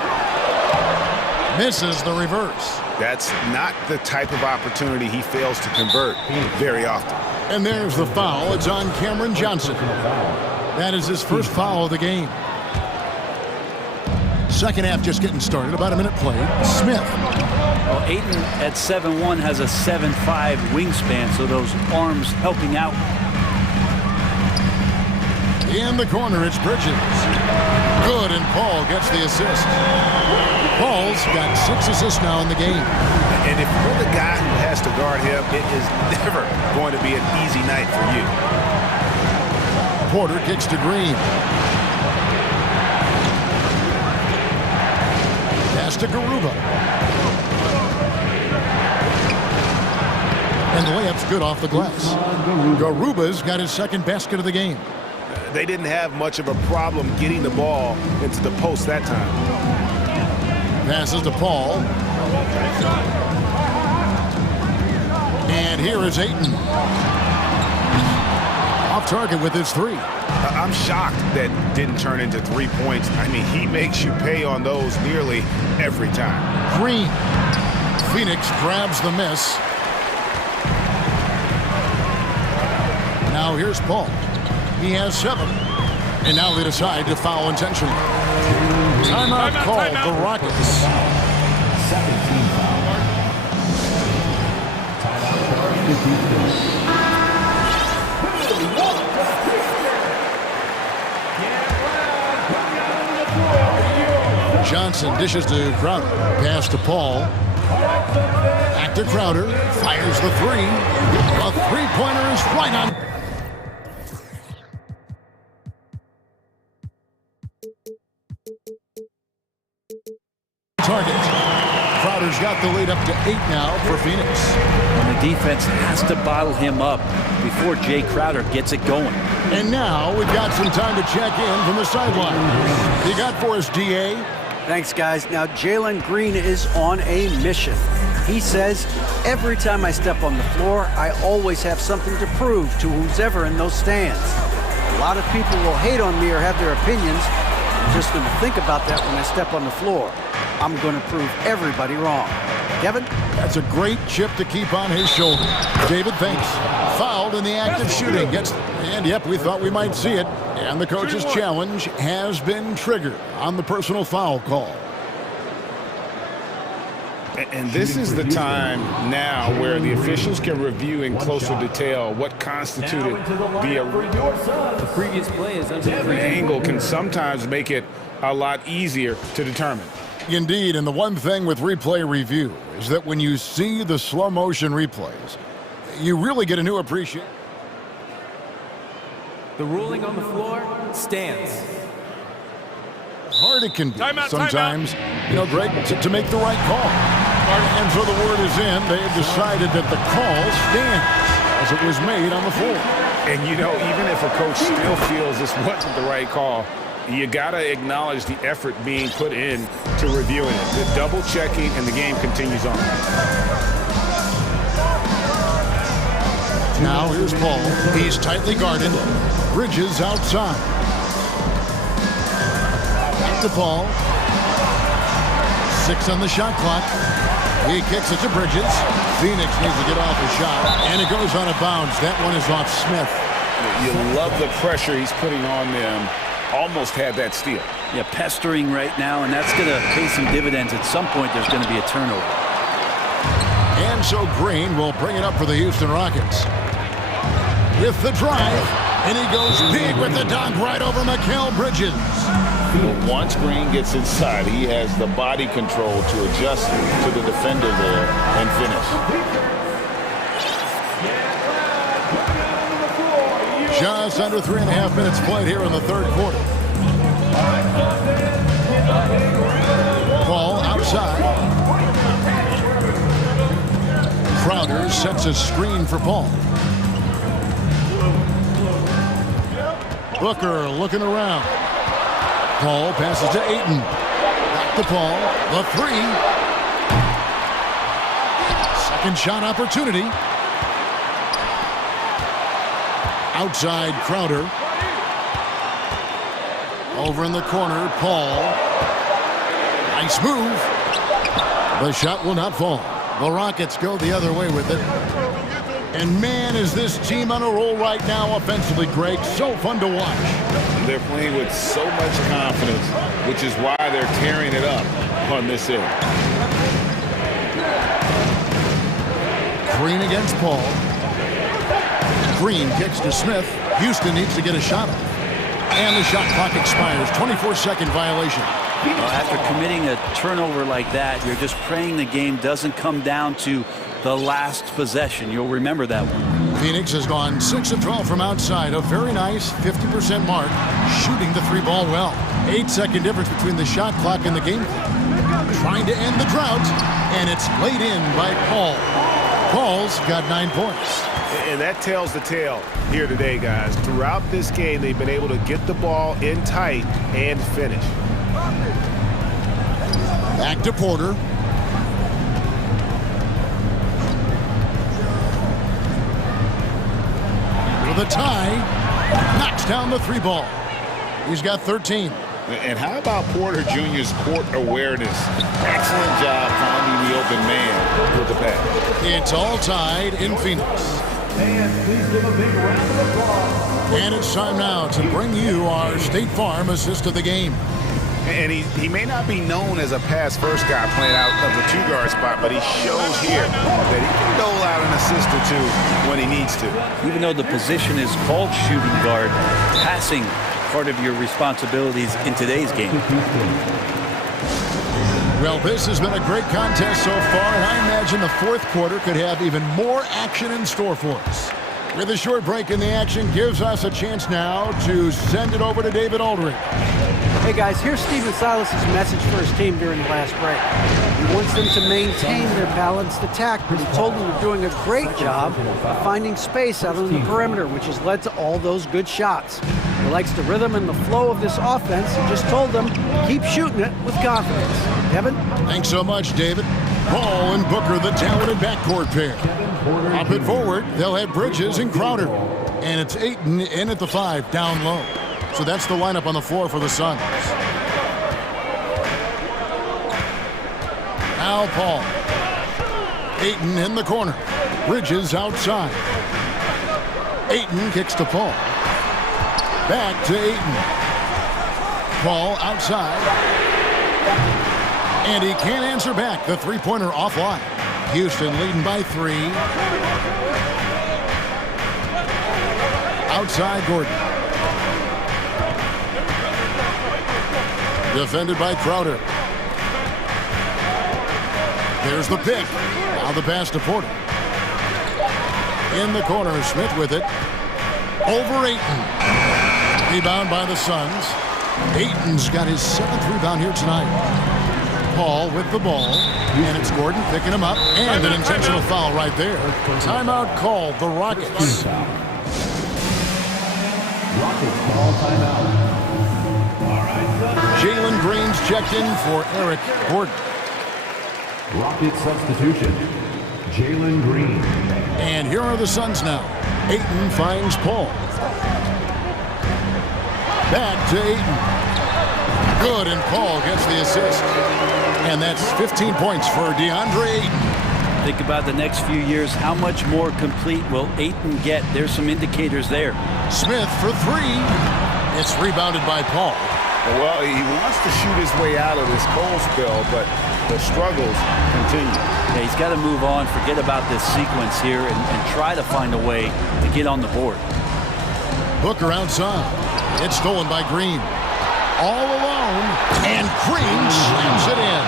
Misses the reverse. That's not the type of opportunity he fails to convert very often. And there's the foul. It's on Cameron Johnson. That is his first foul of the game. Second half just getting started. About a minute played. Smith. Well, Ayton at 7'1" has a 7'5" wingspan, so those arms helping out. In the corner, it's Bridges. Good, and Paul gets the assist. Paul's got 6 assists now in the game. And if you're the guy who has to guard him, it is never going to be an easy night for you. Porter kicks to Green. Pass to Garuba. And the layup's good off the glass. Garuba's got his 2nd basket of the game. They didn't have much of a problem getting the ball into the post that time. Passes to Paul. And here is Ayton. Off target with his 3. I'm shocked that didn't turn into 3 points. I mean, he makes you pay on those nearly every time. Green. Phoenix grabs the miss. Now here's Paul. He has 7. And now they decide to foul intentionally. Timeout called the Rockets. 17 foul. Timeout. Johnson dishes to Crowder. Pass to Paul. Back to Crowder. Fires the 3. A 3-pointer is right on. Target. Crowder's got the lead up to 8 now for Phoenix. And the defense has to bottle him up before Jay Crowder gets it going. And now we've got some time to check in from the sideline. You got for us, DA? Thanks, guys. Now, Jalen Green is on a mission. He says, every time I step on the floor, I always have something to prove to who's ever in those stands. A lot of people will hate on me or have their opinions. I'm just going to think about that when I step on the floor. I'm going to prove everybody wrong. Kevin? That's a great chip to keep on his shoulder. David, thanks. Fouled in the act of shooting. And yep, we thought we might see it. And the coach's challenge has been triggered on the personal foul call. And this is the time now where the officials can review in closer detail what constituted the previous play is the angle can sometimes make it a lot easier to determine. Indeed, and the one thing with replay review is that when you see the slow motion replays, you really get a new appreciation. The ruling on the floor stands. Hard it can be sometimes, Greg, to make the right call. And so the word is in. They have decided that the call stands as it was made on the floor. And even if a coach still feels this wasn't the right call, You got to acknowledge the effort being put in to reviewing it. The double checking, and the game continues on. Now here's Paul. He's tightly guarded. Bridges outside. Back to Paul. 6 on the shot clock. He kicks it to Bridges. Phoenix needs to get off a shot, and it goes out of bounds. That one is off Smith. You love the pressure he's putting on them. Almost had that steal. Yeah, pestering right now, and that's going to pay some dividends. At some point, there's going to be a turnover. And so Green will bring it up for the Houston Rockets. With the drive, and he goes big with the dunk right over Mikal Bridges. But once Green gets inside, he has the body control to adjust to the defender there and finish. Just under 3.5 minutes played here in the third quarter. Ball outside. Crowder sets a screen for Paul. Booker looking around. Paul passes to Ayton. Back to Paul. The three. Second shot opportunity. Outside Crowder. Over in the corner, Paul. Nice move. The shot will not fall. The Rockets go the other way with it. And man, is this team on a roll right now offensively, Greg. So fun to watch. They're playing with so much confidence, which is why they're tearing it up on this end. Green against Paul. Green kicks to Smith. Houston needs to get a shot off. And the shot clock expires. 24-second violation. After committing a turnover like that, you're just praying the game doesn't come down to the last possession. You'll remember that one. Phoenix has gone 6 of 12 from outside. A very nice 50% mark. Shooting the three ball well. 8-second difference between the shot clock and the game clock. Trying to end the drought. And it's laid in by Paul. Paul's got 9 points. And that tells the tale here today, guys. Throughout this game, they've been able to get the ball in tight and finish. Back to Porter. With a tie, knocks down the three ball. He's got 13. And how about Porter Jr.'s court awareness? Excellent job finding the open man with the pass. It's all tied in Phoenix. And it's time now to bring you our State Farm assist of the game. And he may not be known as a pass-first guy playing out of the two-guard spot, but he shows here that he can dole out an assist or two when he needs to. Even though the position is called shooting guard, passing part of your responsibilities in today's game. Well, this has been a great contest so far, and I imagine the fourth quarter could have even more action in store for us. With a short break in the action, gives us a chance now to send it over to David Aldridge. Hey guys, here's Stephen Silas's message for his team during the last break. He wants them to maintain their balanced attack, but he told them they're doing a great job of finding space out on the perimeter, which has led to all those good shots. He likes the rhythm and the flow of this offense. He just told them, keep shooting it with confidence. Kevin? Thanks so much, David. Paul and Booker, the talented backcourt pair. Up and forward, they'll have Bridges and Crowder. And it's Ayton in at the 5, down low. So that's the lineup on the floor for the Suns. Now Paul. Ayton in the corner. Bridges outside. Ayton kicks to Paul. Back to Ayton. Paul outside. And he can't answer back. The three-pointer offline. Houston leading by 3. Outside Gordon. Defended by Crowder. There's the pick. Now the pass to Porter. In the corner, Smith with it. Over Ayton. Rebound by the Suns. Ayton's got his 7th rebound here tonight. Paul with the ball. And it's Gordon picking him up. And an intentional foul right there. Timeout called, the Rockets. Rockets ball timeout. Our Jalen Green's checked in for Eric Gordon. Rocket substitution, Jalen Green. And here are the Suns now. Ayton finds Paul. Back to Ayton. Good, and Paul gets the assist. And that's 15 points for DeAndre Ayton. Think about the next few years. How much more complete will Ayton get? There's some indicators there. Smith for three. It's rebounded by Paul. Well, he wants to shoot his way out of this cold spell, but the struggles continue. Yeah, he's got to move on, forget about this sequence here, and try to find a way to get on the board. Booker outside. It's stolen by Green. All alone, and Green slams it in.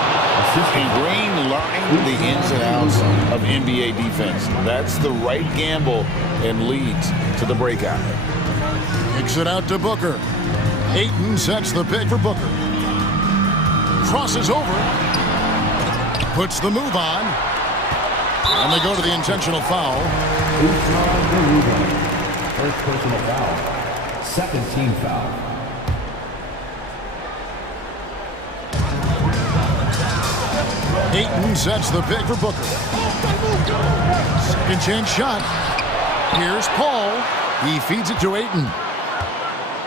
And Green learning the ins and outs of NBA defense. That's the right gamble and leads to the breakout. Kicks it out to Booker. Ayton sets the pick for Booker. Crosses over. Puts the move on. And they go to the intentional foul. First personal foul. Second team foul. Ayton sets the pick for Booker. Second chance shot. Here's Paul. He feeds it to Ayton.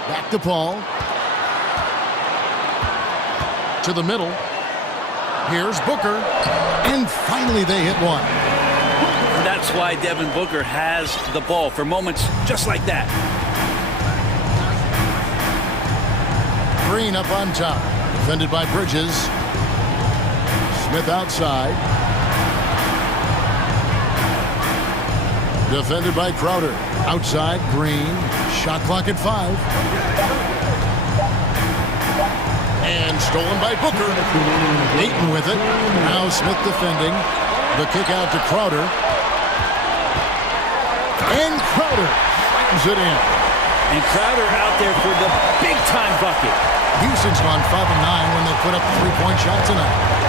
Back to Paul. To the middle. Here's Booker. And finally they hit one. That's why Devin Booker has the ball for moments just like that. Green up on top. Defended by Bridges. Smith outside. Defended by Crowder. Outside, Green. Shot clock at 5. And stolen by Booker. Ayton with it. Now Smith defending. The kick out to Crowder. And Crowder slams it in. And Crowder out there for the big-time bucket. Houston's gone 5 of 9 when they put up the three-point shot tonight.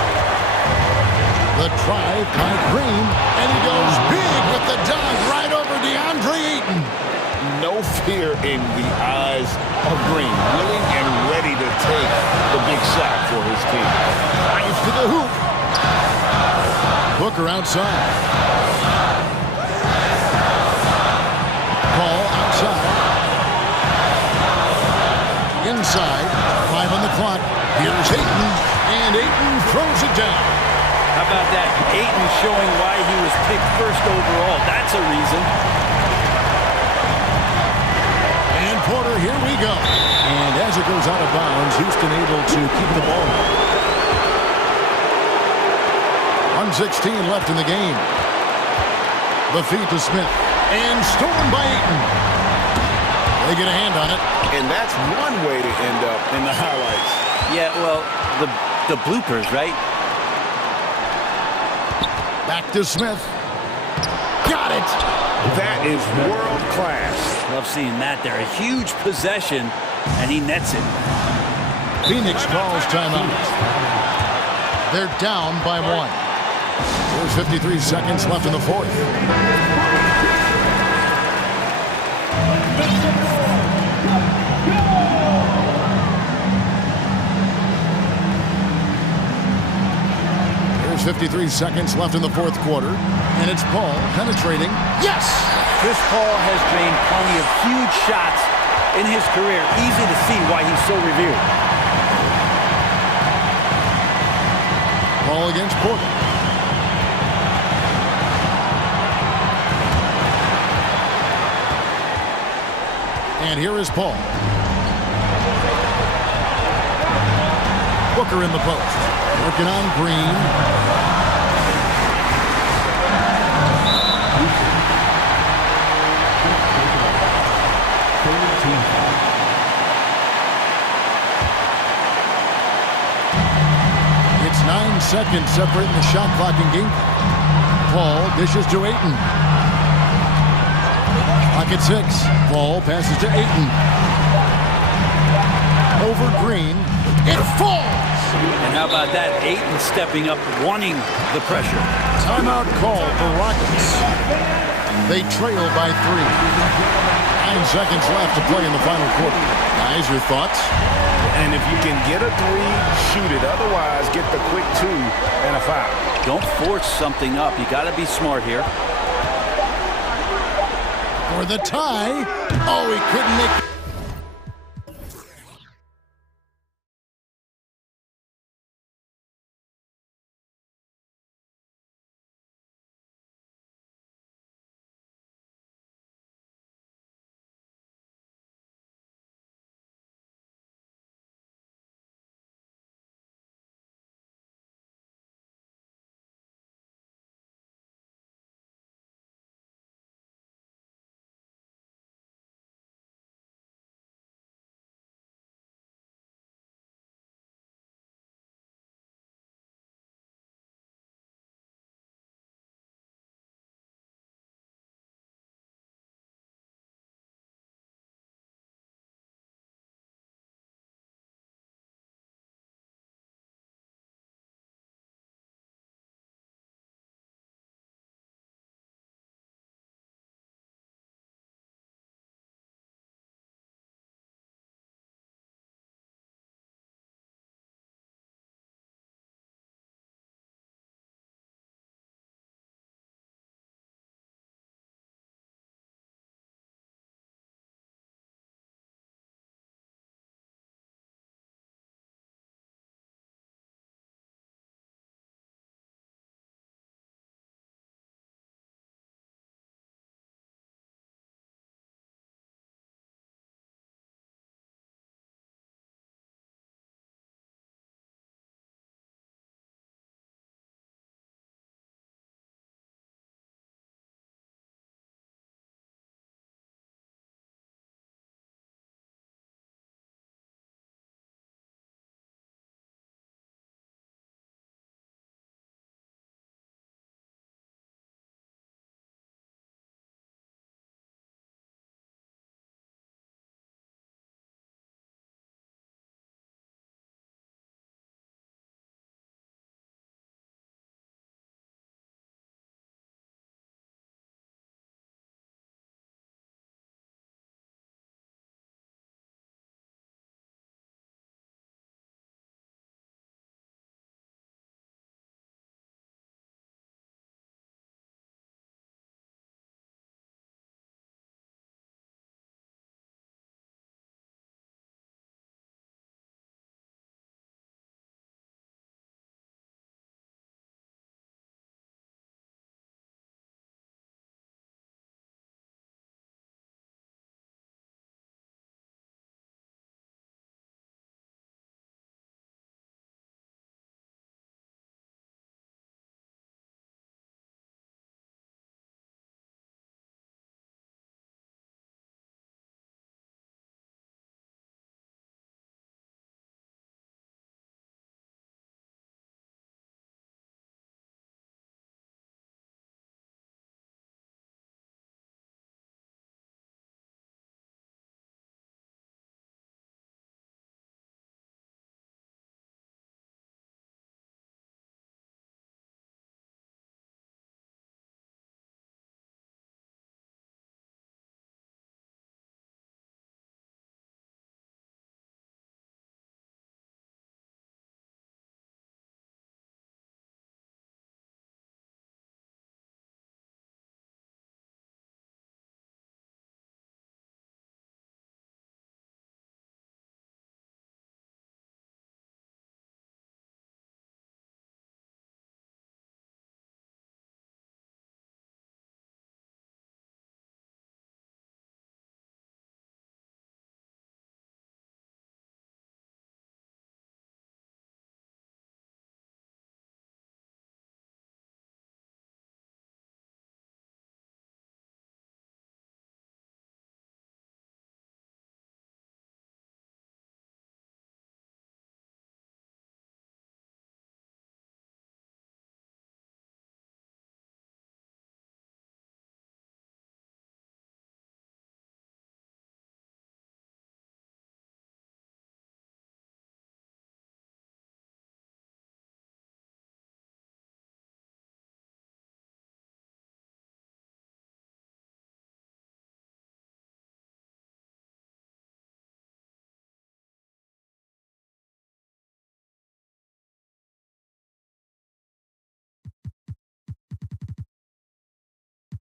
The drive by Green, and he goes big with the dunk right over DeAndre Ayton. No fear in the eyes of Green, willing and ready to take the big shot for his team. Drives to the hoop. Booker outside. Paul outside. Inside. 5 on the clock. Here's Ayton, and Ayton throws it down. How about that? Ayton showing why he was picked first overall. That's a reason. And Porter, here we go. And as it goes out of bounds, Houston able to keep the ball. 1:16 left in the game. The feed to Smith. And stolen by Ayton. They get a hand on it. And that's one way to end up in the highlights. Yeah, well, the bloopers, right? Back to Smith. Got it. That is world class. Love seeing that there. A huge possession, and he nets it. Phoenix calls timeout. They're down by 1. There's 53 seconds left in the fourth. There's 53 seconds left in the fourth quarter, and it's Paul penetrating. Yes! Chris Paul has drained plenty of huge shots in his career. Easy to see why he's so revered. Paul against Porter. And here is Paul. Booker in the post. Working on Green. It's 9 seconds separating the shot clock and game. Paul dishes to Ayton. Clock at 6. Paul passes to Ayton. Over Green. It falls! And how about that? Ayton stepping up, wanting the pressure. Timeout call for Rockets. They trail by 3. 9 seconds left to play in the final quarter. Guys, your thoughts? And if you can get a 3, shoot it. Otherwise, get the quick 2 and a foul. Don't force something up. You got to be smart here. For the tie. Oh, he couldn't make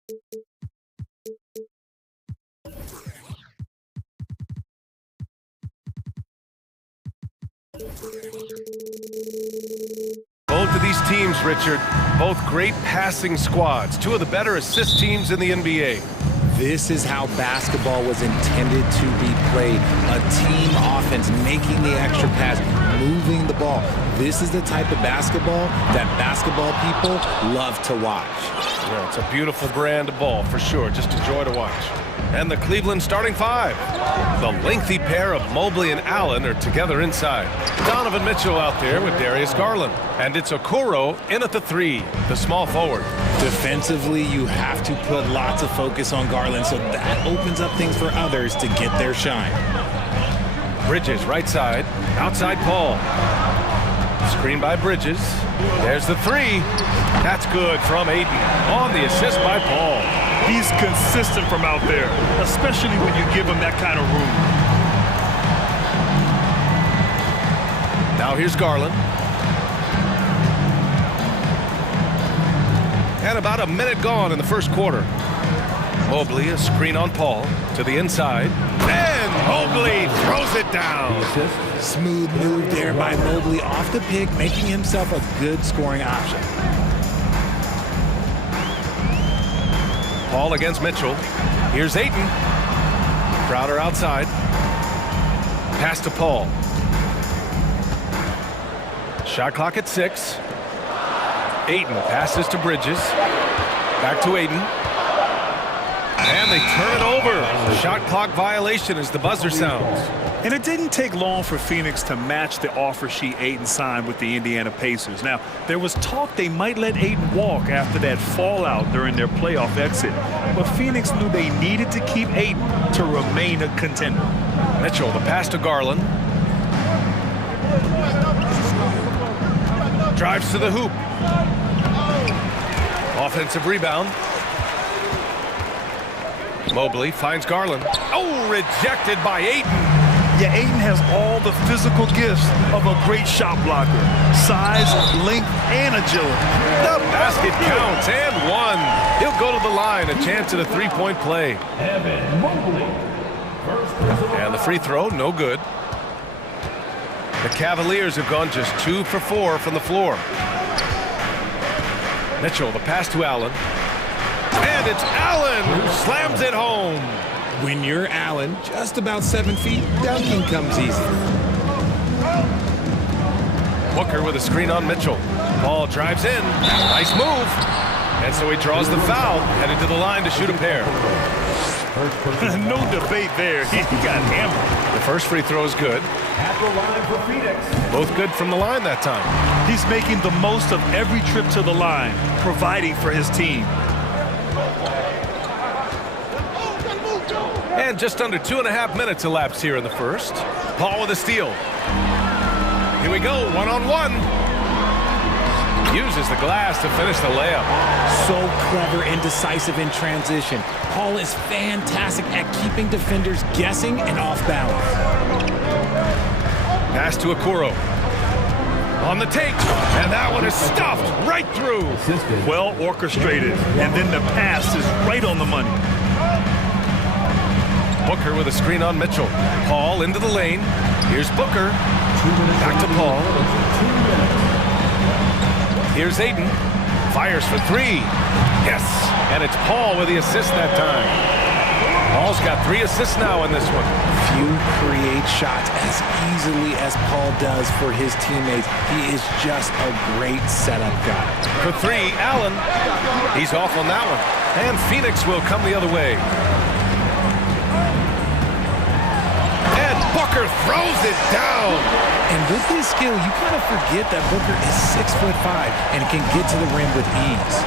Both of these teams, Richard, both great passing squads. Two of the better assist teams in the NBA. This is how basketball was intended to be played. A team offense, making the extra pass, moving the ball. This is the type of basketball that basketball people love to watch. Yeah, it's a beautiful brand of ball, for sure. Just a joy to watch. And the Cleveland starting five. The lengthy pair of Mobley and Allen are together inside. Donovan Mitchell out there with Darius Garland. And it's Okoro in at the three, the small forward. Defensively, you have to put lots of focus on Garland, so that opens up things for others to get their shine. Bridges, right side. Outside Paul. Screen by Bridges. There's the three. That's good from Ayton. On the assist by Paul. He's consistent from out there, especially when you give him that kind of room. Now here's Garland. And about a minute gone in the first quarter. Mobley, a screen on Paul to the inside. And Mobley throws it down. Smooth move there by Mobley off the pick, making himself a good scoring option. Paul against Mitchell. Here's Ayton. Crowder outside. Pass to Paul. Shot clock at 6. Ayton passes to Bridges. Back to Ayton. And they turn it over. Shot clock violation as the buzzer sounds. And it didn't take long for Phoenix to match the offer sheet Ayton signed with the Indiana Pacers. Now, there was talk they might let Ayton walk after that fallout during their playoff exit. But Phoenix knew they needed to keep Ayton to remain a contender. Mitchell, the pass to Garland. Drives to the hoop. Offensive rebound. Mobley finds Garland. Oh, rejected by Ayton. Yeah, Ayton has all the physical gifts of a great shot blocker. Size, length, and agility. The basket counts and one. He'll go to the line, a chance at a three-point play. And the free throw, no good. The Cavaliers have gone just 2 for 4 from the floor. Mitchell, the pass to Allen. And it's Allen who slams it home. When you're Allen, just about 7 feet, dunking comes easy. Booker with a screen on Mitchell. Paul drives in. Nice move. And so he draws the foul, headed to the line to shoot a pair. No debate there. He got hammered. The first free throw is good. At the line for Phoenix. Both good from the line that time. He's making the most of every trip to the line, providing for his team. And just under 2.5 minutes elapsed here in the first. Paul with a steal. Here we go, one-on-one. Uses the glass to finish the layup. So clever and decisive in transition. Paul is fantastic at keeping defenders guessing and off balance. Pass to Okoro. On the take, and that one is stuffed right through. Well orchestrated, and then the pass is right on the money. Booker with a screen on Mitchell. Paul into the lane. Here's Booker. Back to Paul. Here's Ayton. Fires for 3. Yes, and it's Paul with the assist that time. Paul's got 3 assists now in this one. Few create shots as easily as Paul does for his teammates. He is just a great setup guy. For 3, Allen. He's off on that one. And Phoenix will come the other way. And Booker throws it down. And with his skill, you kind of forget that Booker is 6'5" and can get to the rim with ease.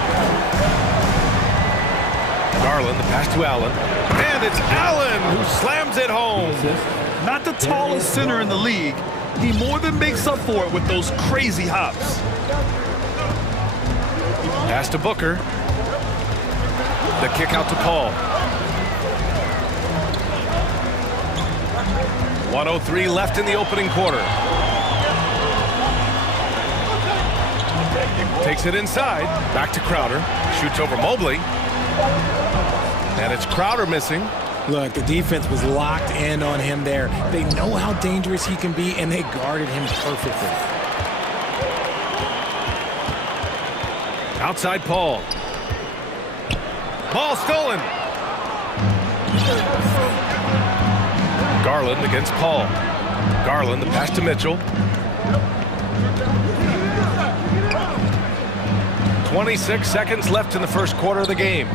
Garland, the pass to Allen. And it's Allen who slams it home. Not the tallest center in the league. He more than makes up for it with those crazy hops. Pass to Booker. The kick out to Paul. 1:03 left in the opening quarter. Takes it inside. Back to Crowder. Shoots over Mobley. And it's Crowder missing. Look, the defense was locked in on him there. They know how dangerous he can be, and they guarded him perfectly. Outside Paul. Ball stolen. Garland against Paul. Garland, the pass to Mitchell. 26 seconds left in the first quarter of the game.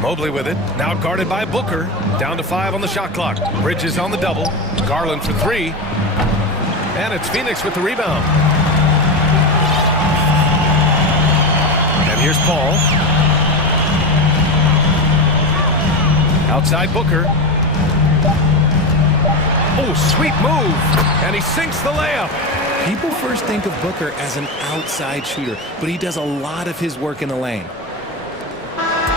Mobley with it, now guarded by Booker. Down to 5 on the shot clock. Bridges on the double. Garland for 3. And it's Phoenix with the rebound. And here's Paul. Outside Booker. Oh, sweet move. And he sinks the layup. People first think of Booker as an outside shooter, but he does a lot of his work in the lane.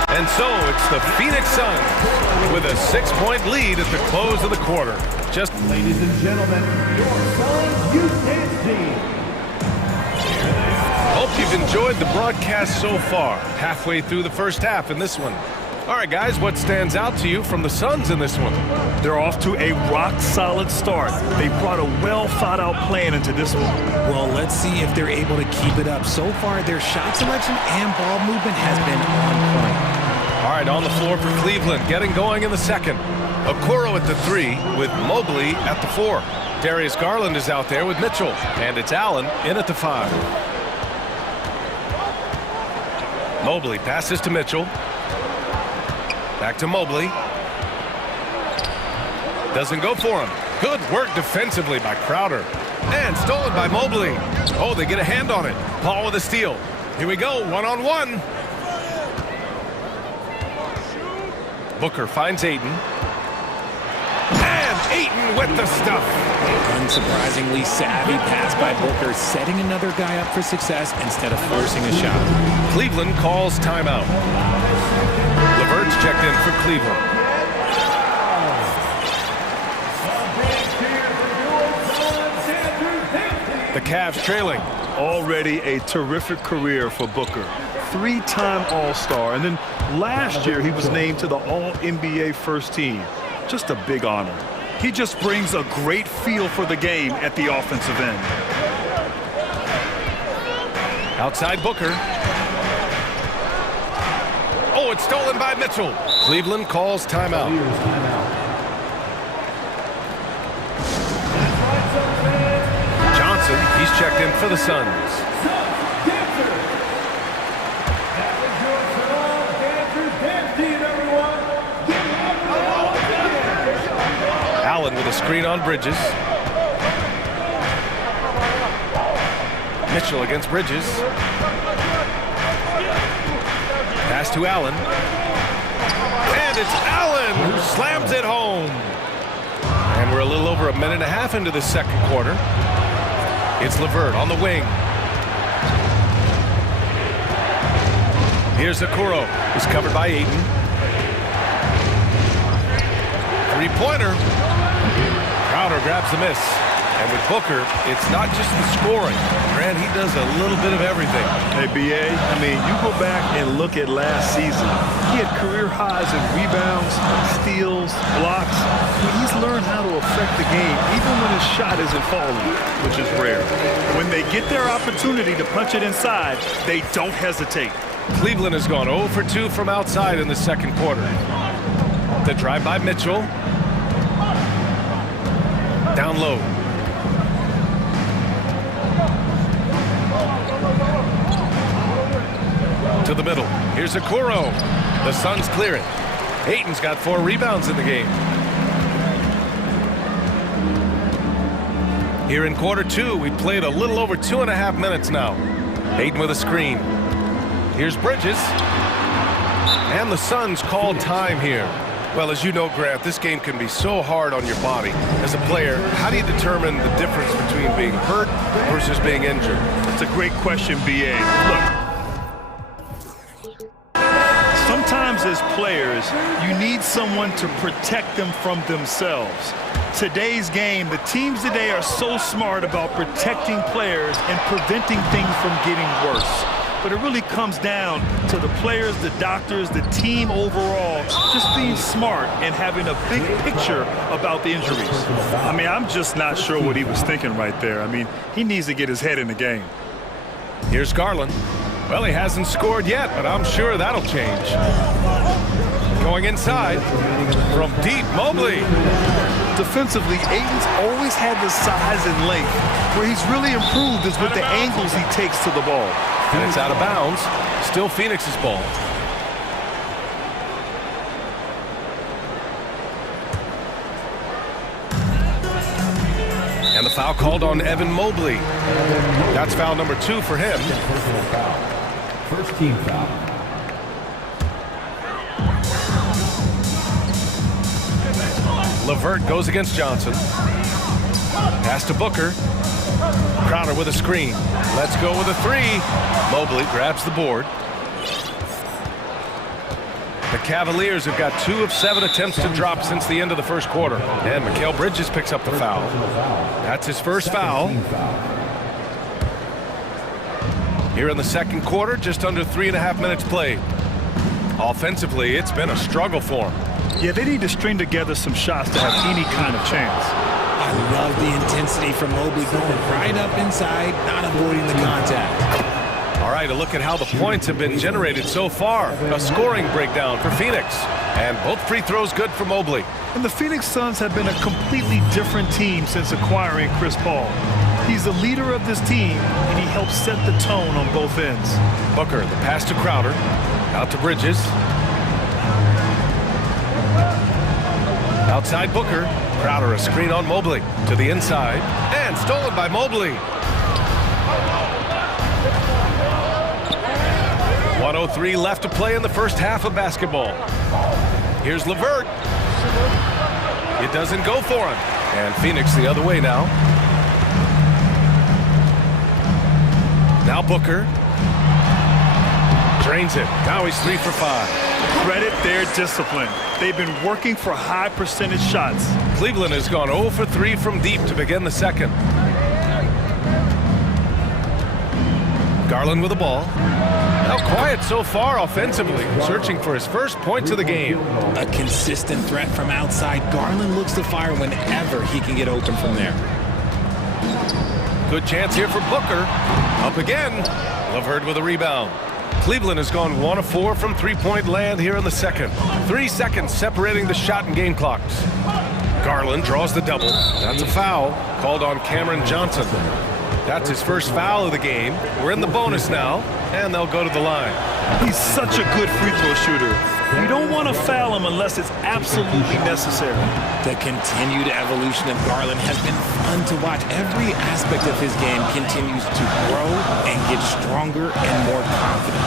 And so it's the Phoenix Suns with a 6-point lead at the close of the quarter. Just, ladies and gentlemen, your Suns Youth Dance Team. Hope you've enjoyed the broadcast so far. Halfway through the first half in this one. All right, guys, what stands out to you from the Suns in this one? They're off to a rock-solid start. They brought a well-thought-out plan into this one. Well, let's see if they're able to keep it up. So far, their shot selection and ball movement has been on point. All right, on the floor for Cleveland, getting going in the second. Okoro at the 3 with Mobley at the 4. Darius Garland is out there with Mitchell, and it's Allen in at the 5. Mobley passes to Mitchell. Back to Mobley. Doesn't go for him. Good work defensively by Crowder. And stolen by Mobley. Oh, they get a hand on it. Paul with a steal. Here we go, one-on-one. Booker finds Ayton. And Ayton with the stuff. Unsurprisingly savvy pass by Booker, setting another guy up for success instead of forcing a shot. Cleveland calls timeout. Levert's checked in for Cleveland. The Cavs trailing. Already a terrific career for Booker. 3-time All-Star, and then last year he was named to the All-NBA first team. Just a big honor. He just brings a great feel for the game at the offensive end. Outside Booker. Oh, it's stolen by Mitchell. Cleveland calls timeout. Johnson, he's checked in for the Suns. Allen with a screen on Bridges. Mitchell against Bridges. Pass to Allen. And it's Allen who slams it home. And we're a little over a minute and a half into the second quarter. It's Levert on the wing. Here's Okoro, who's covered by Ayton. Three-pointer. Crowder grabs the miss. And with Booker, it's not just the scoring. Grant, he does a little bit of everything. Hey, B.A., I mean, you go back and look at last season. He had career highs in rebounds, steals, blocks. I mean, he's learned how to affect the game, even when his shot isn't falling, which is rare. When they get their opportunity to punch it inside, they don't hesitate. Cleveland has gone 0 for 2 from outside in the second quarter. The drive by Mitchell. Down low. To the middle. Here's Okoro. The Suns clear it. Ayton's got 4 rebounds in the game. Here in quarter 2, we played a little over 2.5 minutes now. Ayton with a screen. Here's Bridges. And the Suns call time here. Well, as you know, Grant, this game can be so hard on your body. As a player, how do you determine the difference between being hurt versus being injured? That's a great question, B.A. Look, sometimes as players, you need someone to protect them from themselves. Today's game, the teams today are so smart about protecting players and preventing things from getting worse. but it really comes down to the players, the doctors, the team overall, just being smart and having a big picture about the injuries. I mean, I'm just not sure what he was thinking right there. I mean, he needs to get his head in the game. Here's Garland. Well, he hasn't scored yet, but I'm sure that'll change. Going inside from deep, Mobley. Defensively, Ayton's always had the size and length. Where he's really improved is with the angles he takes to the ball. And it's out of bounds. Still Phoenix's ball. And the foul called on Evan Mobley. That's foul number 2 for him. First team foul. LeVert goes against Johnson. Pass to Booker. Crowder with a screen. Let's go with a 3. Mobley grabs the board. The Cavaliers have got 2 of 7 attempts to drop since the end of the first quarter. And Mikal Bridges picks up the foul. That's his first foul. Here in the second quarter, just under 3.5 minutes played. Offensively, it's been a struggle for him. Yeah, they need to string together some shots to have any kind of chance. I love the intensity from Mobley going right up inside, not avoiding the contact. All right, a look at how the points have been generated so far. A scoring breakdown for Phoenix. And both free throws good for Mobley. And the Phoenix Suns have been a completely different team since acquiring Chris Paul. He's the leader of this team, and he helps set the tone on both ends. Booker, the pass to Crowder. Out to Bridges. Outside Booker. Crowder, a screen on Mobley. To the inside. And stolen by Mobley. 1:03 left to play in the first half of basketball. Here's LeVert. It doesn't go for him. And Phoenix the other way now. Now Booker. Drains it. Now he's 3 for 5. Credit their discipline. They've been working for high percentage shots. Cleveland has gone 0 for 3 from deep to begin the second. Garland with the ball. Now quiet so far offensively, searching for his first points of the game. A consistent threat from outside. Garland looks to fire whenever he can get open from there. Good chance here for Booker. Up again. LeVert with a rebound. Cleveland has gone 1 of 4 from three-point land here in the second. 3 seconds separating the shot and game clocks. Garland draws the double. That's a foul called on Cameron Johnson. That's his first foul of the game. We're in the bonus now, and they'll go to the line. He's such a good free throw shooter. You don't want to foul him unless it's absolutely necessary. The continued evolution of Garland has been fun to watch. Every aspect of his game continues to grow and get stronger and more confident.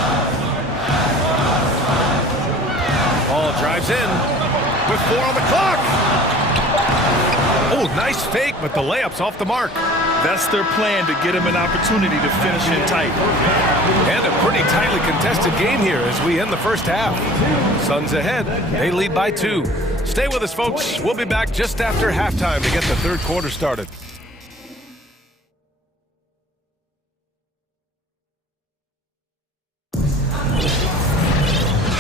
Ball drives in with 4 on the clock. Oh, nice fake, but the layup's off the mark. That's their plan, to get him an opportunity to finish in tight. And a pretty tightly contested game here as we end the first half. Suns ahead. They lead by 2. Stay with us, folks. We'll be back just after halftime to get the third quarter started.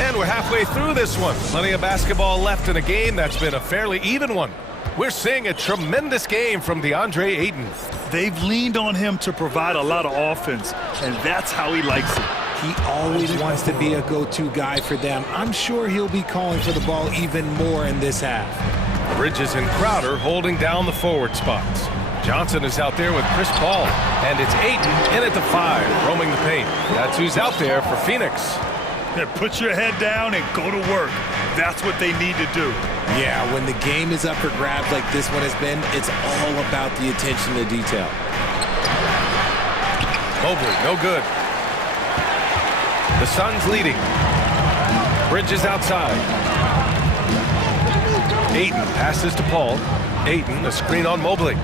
And we're halfway through this one. Plenty of basketball left in a game that's been a fairly even one. We're seeing a tremendous game from DeAndre Ayton. They've leaned on him to provide a lot of offense, and that's how he likes it. He always wants to be a go-to guy for them. I'm sure he'll be calling for the ball even more in this half. Bridges and Crowder holding down the forward spots. Johnson is out there with Chris Paul, and it's Ayton in at the 5, roaming the paint. That's who's out there for Phoenix. Yeah, put your head down and go to work. That's what they need to do. Yeah, when the game is up for grabs like this one has been, it's all about the attention to detail. Mobley, no good. The Suns leading. Bridges outside. Ayton passes to Paul. Ayton, a screen on Mobley.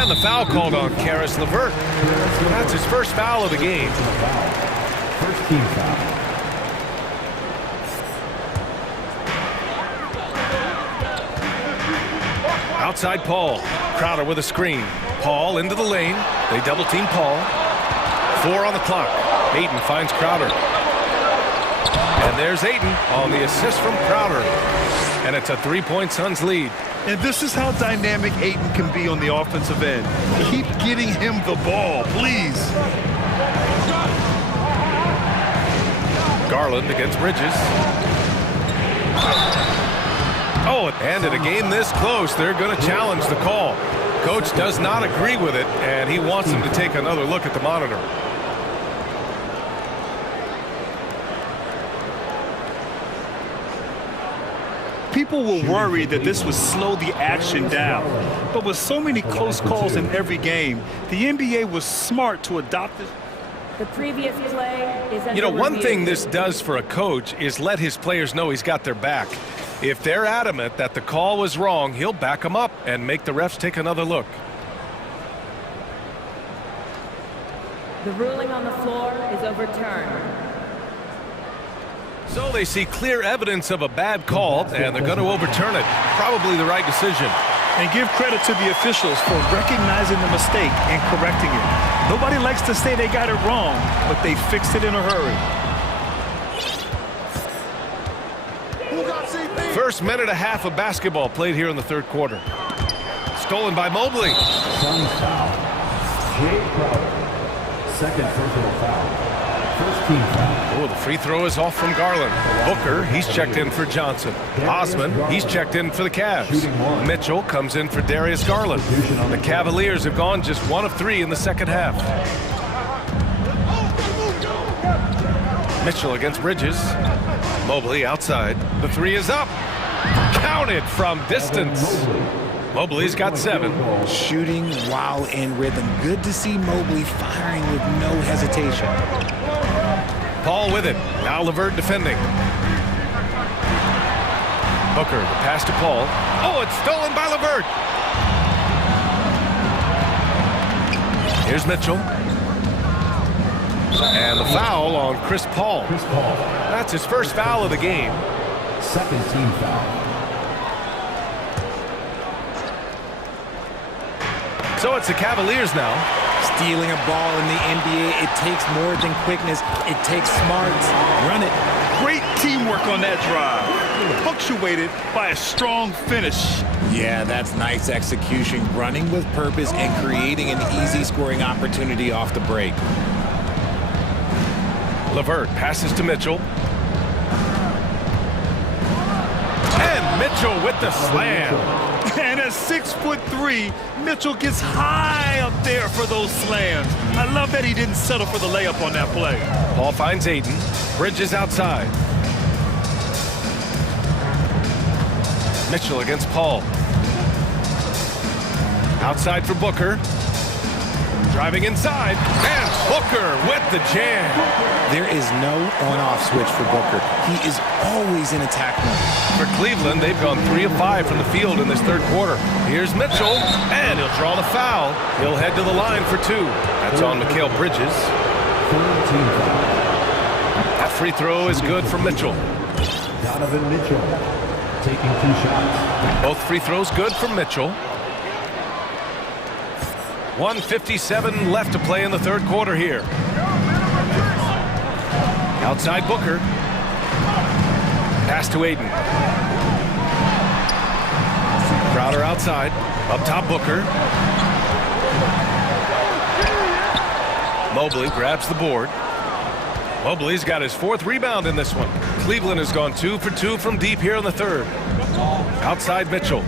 And the foul called on Karis LeVert. That's his first foul of the game. First team foul. Outside Paul. Crowder with a screen. Paul into the lane. They double team Paul. 4 on the clock. Ayton finds Crowder. And there's Ayton on the assist from Crowder. And it's a 3-point Suns lead. And this is how dynamic Ayton can be on the offensive end. Keep getting him the ball, please. Garland against Bridges. Oh, and in a game this close, they're going to challenge the call. Coach does not agree with it, and he wants them to take another look at the monitor. People were worried that this would slow the action down. But with so many close calls in every game, the NBA was smart to adopt this. The previous play is under You know, one review. thing this does for a coach is let his players know he's got their back. If they're adamant that the call was wrong, he'll back them up and make the refs take another look. The ruling on the floor is overturned. So they see clear evidence of a bad call, and they're going to overturn it. Probably the right decision. And give credit to the officials for recognizing the mistake and correcting it. Nobody likes to say they got it wrong, but they fixed it in a hurry. First minute and a half of basketball played here in the third quarter. Stolen by Mobley. Suns foul. Jay Crowder. Second personal foul. First team foul. Oh, the free throw is off from Garland. Booker, he's checked in for Johnson. Osman, he's checked in for the Cavs. Mitchell comes in for Darius Garland. The Cavaliers have gone just 1 of 3 in the second half. Mitchell against Bridges. Mobley outside. The 3 is up. Counted from distance. Mobley's got 7. Shooting while in rhythm. Good to see Mobley firing with no hesitation. Paul with it. Now LeVert defending. Booker, the pass to Paul. Oh, it's stolen by LeVert. Here's Mitchell. And the foul on Chris Paul. That's his first foul of the game. Second team foul. So it's the Cavaliers now. Stealing a ball in the NBA, it takes more than quickness. It takes smarts. Run it. Great teamwork on that drive. Punctuated by a strong finish. Yeah, that's nice execution. Running with purpose and creating an easy scoring opportunity off the break. LeVert passes to Mitchell. And Mitchell with the slam. And at 6'3", Mitchell gets high up there for those slams. I love that he didn't settle for the layup on that play. Paul finds Ayton. Bridges outside. Mitchell against Paul. Outside for Booker. Driving inside. And Booker with the jam. There is no on-off switch for Booker. He is always in attack mode. For Cleveland, they've gone 3 of 5 from the field in this third quarter. Here's Mitchell, and he'll draw the foul. He'll head to the line for 2. That's on Mikal Bridges. That free throw is good for Mitchell. Donovan Mitchell taking 2 shots. Both free throws good for Mitchell. 1:57 left to play in the third quarter here. Outside Booker. Pass to Ayton. Crowder outside. Up top Booker. Mobley grabs the board. Mobley's got his 4th rebound in this one. Cleveland has gone 2 for 2 from deep here in the third. Outside Mitchell.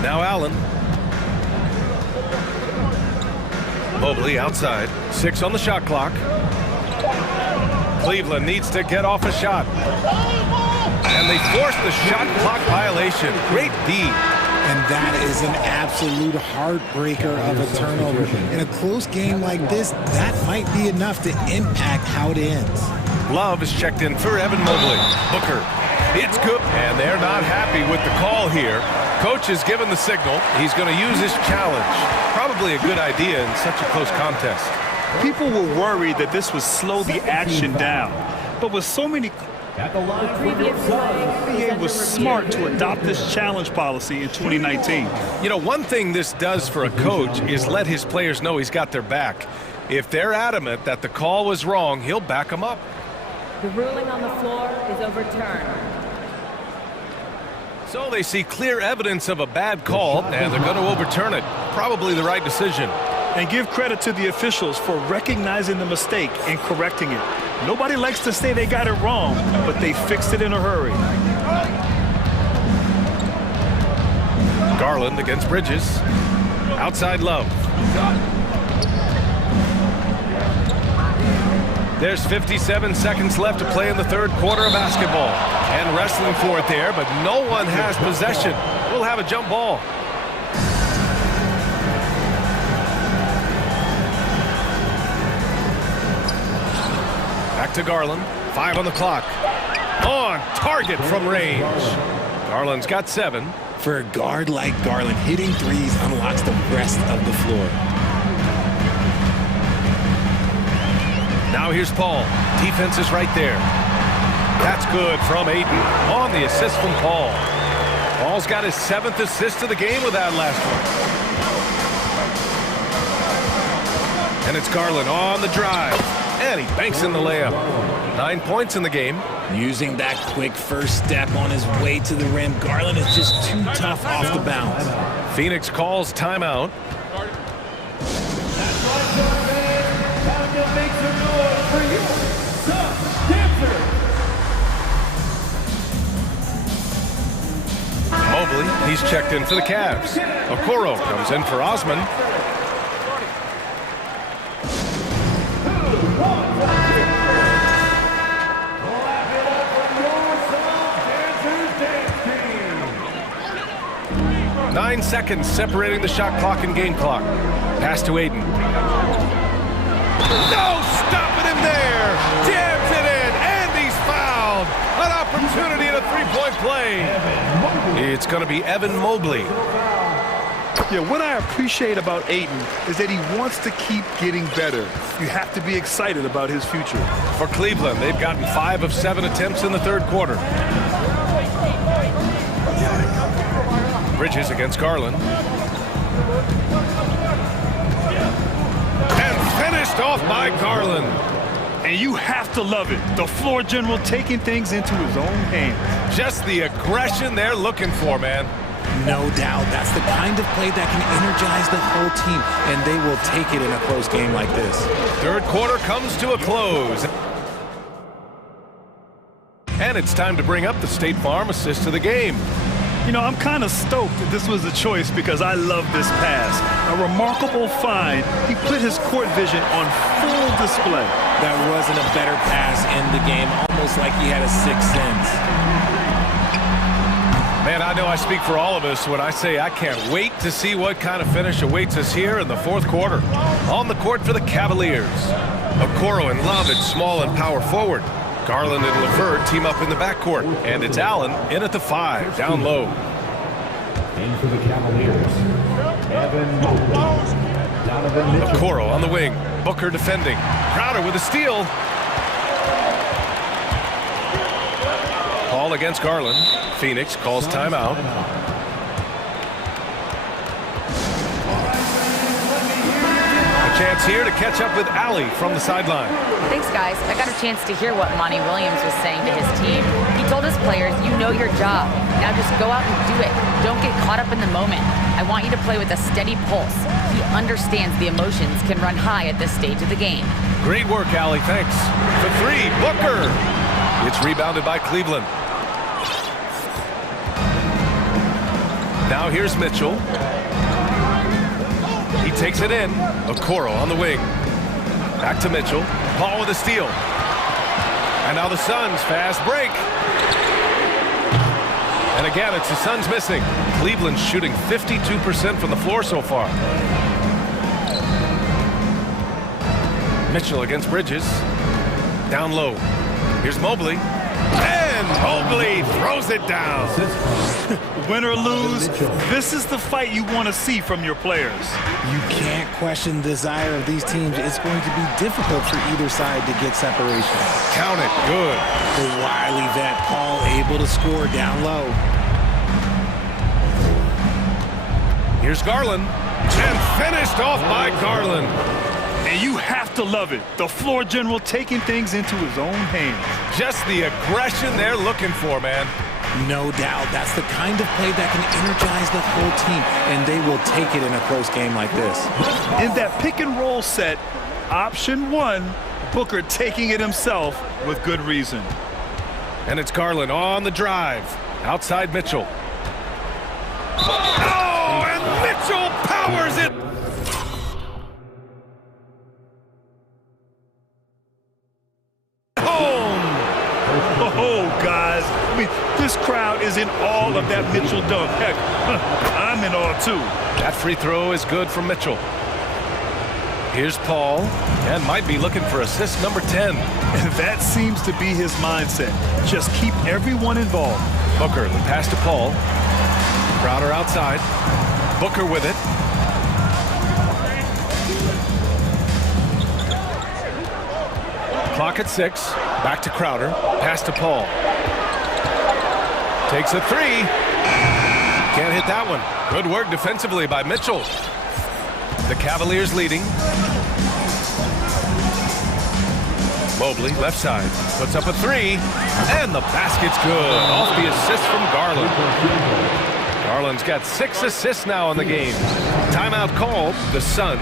Now Allen. Mobley outside. 6 on the shot clock. Cleveland needs to get off a shot. And they force the shot clock violation. Great D. And that is an absolute heartbreaker of a turnover. In a close game like this, that might be enough to impact how it ends. Love is checked in for Evan Mobley. Booker. It's good. And they're not happy with the call here. Coach has given the signal. He's going to use his challenge. Probably a good idea in such a close contest. People were worried that this would slow the action down. But with so many... At the line for Previous your Suns. play The NBA was smart to adopt this challenge policy in 2019. You know, one thing this does for a coach is let his players know he's got their back. If they're adamant that the call was wrong, he'll back them up. The ruling on the floor is overturned. So they see clear evidence of a bad call, and they're going to overturn it. Probably the right decision. And give credit to the officials for recognizing the mistake and correcting it. Nobody likes to say they got it wrong, but they fixed it in a hurry. Garland against Bridges. Outside Love. There's 57 seconds left to play in the third quarter of basketball. And wrestling for it there, but no one has possession. We'll have a jump ball. Back to Garland. 5 on the clock. On target from range. Garland's got 7. For a guard like Garland, hitting threes unlocks the rest of the floor. Now here's Paul. Defense is right there. That's good from Aiden on the assist from Paul. Paul's got his 7th assist of the game with that last one. And it's Garland on the drive. And he banks in the layup. 9 points in the game. Using that quick first step on his way to the rim, Garland is just too tough off the bounce. Phoenix calls timeout. Mobley, he's checked in for the Cavs. Okoro comes in for Osman. Nine seconds separating the shot clock and game clock. Pass to Aiden. No, stopping him there. Jams it in, and he's fouled. An opportunity in a three-point play. It's going to be Evan Mobley. Yeah, what I appreciate about Aiden is that he wants to keep getting better. You have to be excited about his future. For Cleveland, they've gotten 5 of 7 attempts in the third quarter. Bridges against Garland. And finished off by Garland. And you have to love it. The floor general taking things into his own hands. Just the aggression they're looking for, man. No doubt. That's the kind of play that can energize the whole team, and they will take it in a close game like this. Third quarter comes to a close. And it's time to bring up the State Farm assist of the game. You know, I'm kind of stoked that this was a choice because I love this pass. A remarkable find. He put his court vision on full display. That wasn't a better pass in the game, almost like he had a sixth sense. Man, I know I speak for all of us when I say I can't wait to see what kind of finish awaits us here in the fourth quarter. On the court for the Cavaliers. Okoro and Love at small and power forward. Garland and LeVert team up in the backcourt. And it's Allen in at the 5, down low. In for the Cavaliers, Evan Mobley. Okoro on the wing. Booker defending. Crowder with a steal. Paul against Garland. Phoenix calls timeout. A chance here to catch up with Allie from the sideline. Thanks, guys. I got a chance to hear what Monty Williams was saying to his team. He told his players, you know your job. Now just go out and do it. Don't get caught up in the moment. I want you to play with a steady pulse. He understands the emotions can run high at this stage of the game. Great work, Allie. Thanks. For 3, Booker. It's rebounded by Cleveland. Now here's Mitchell. He takes it in. Okoro on the wing. Back to Mitchell. Paul with a steal. And now the Suns fast break. And again, it's the Suns missing. Cleveland's shooting 52% from the floor so far. Mitchell against Bridges. Down low. Here's Mobley. And And Mobley throws it down. Win or lose, this is the fight you want to see from your players. You can't question the desire of these teams. It's going to be difficult for either side to get separation. Count it. Good. The wily vet Paul able to score down low. Here's Garland. And finished off by Garland. And you have to love it. The floor general taking things into his own hands. Just the aggression they're looking for, man. No doubt. That's the kind of play that can energize the whole team, and they will take it in a close game like this. In that pick and roll set, option one, Booker taking it himself with good reason. And it's Garland on the drive. Outside Mitchell. Oh, and Mitchell powers it. Oh, guys. I mean, this crowd is in awe of that Mitchell dunk. Heck, I'm in awe, too. That free throw is good from Mitchell. Here's Paul, and might be looking for assist number 10. And that seems to be his mindset. Just keep everyone involved. Booker, the pass to Paul. Crowder outside. Booker with it. Clock at 6. Back to Crowder. Pass to Paul. Takes a three. Can't hit that one. Good work defensively by Mitchell. The Cavaliers leading. Mobley, left side, puts up a three. And the basket's good. Off the assist from Garland. Garland's got 6 assists now in the game. Timeout called. The Suns.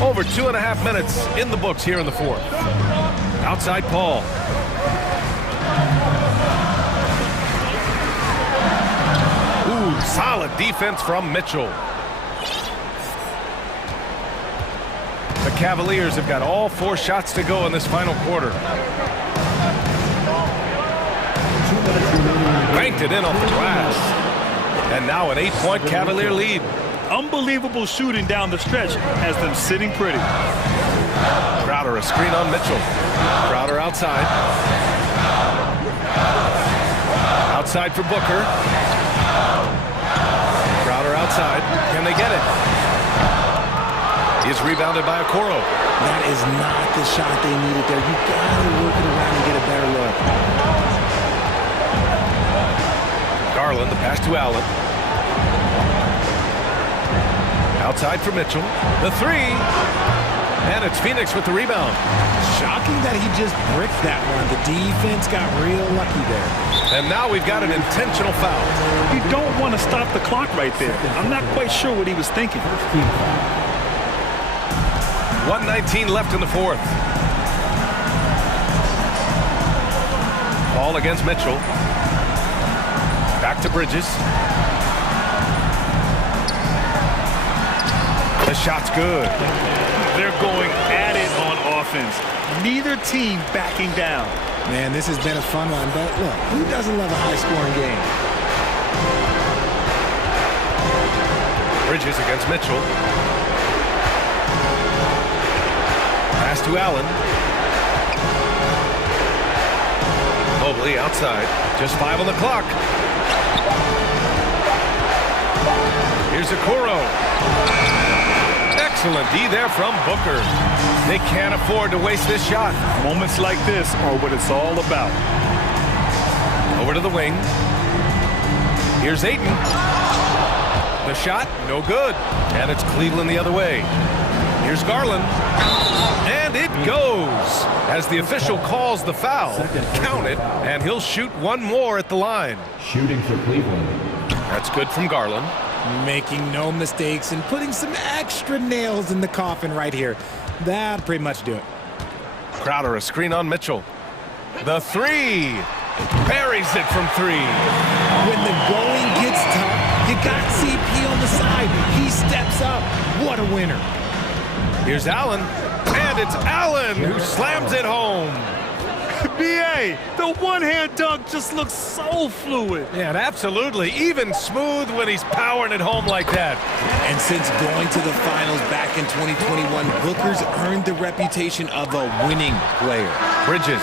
Over 2.5 minutes in the books here in the fourth. Outside Paul. Ooh, solid defense from Mitchell. The Cavaliers have got all 4 shots to go in this final quarter. Banked it in off the glass. And now an 8-point Cavalier lead. Unbelievable shooting down the stretch has them sitting pretty. Crowder, a screen on Mitchell. Crowder outside. Outside for Booker. Crowder outside. Can they get it? He's rebounded by Okoro. That is not the shot they needed there. You gotta work it around and get a better look. Garland, the pass to Allen. Outside for Mitchell. The three. And it's Phoenix with the rebound. Shocking that he just bricked that one. The defense got real lucky there. And now we've got an intentional foul. You don't want to stop the clock right there. I'm not quite sure what he was thinking. 1:19 left in the fourth. Ball against Mitchell. Back to Bridges. The shot's good. They're going at it on offense. Neither team backing down. Man, this has been a fun one, but look, who doesn't love a high-scoring game? Bridges against Mitchell. Pass to Allen. Mobley outside. Just 5 on the clock. Here's Okoro. Excellent D there from Booker. They can't afford to waste this shot. Moments like this are what it's all about. Over to the wing. Here's Ayton. The shot, no good. And it's Cleveland the other way. Here's Garland. And it goes. As the official calls the foul, count it, and he'll shoot one more at the line. Shooting for Cleveland. That's good from Garland. Making no mistakes and putting some extra nails in the coffin right here. That'd pretty much do it. Crowder, a screen on Mitchell. The three. Buries it from 3. When the going gets tough, you got CP on the side. He steps up. What a winner. Here's Allen. And it's Allen who slams it home. NBA. The one-hand dunk just looks so fluid. Yeah, and absolutely. Even smooth when he's powering it home like that. And since going to the finals back in 2021, Booker's earned the reputation of a winning player. Bridges.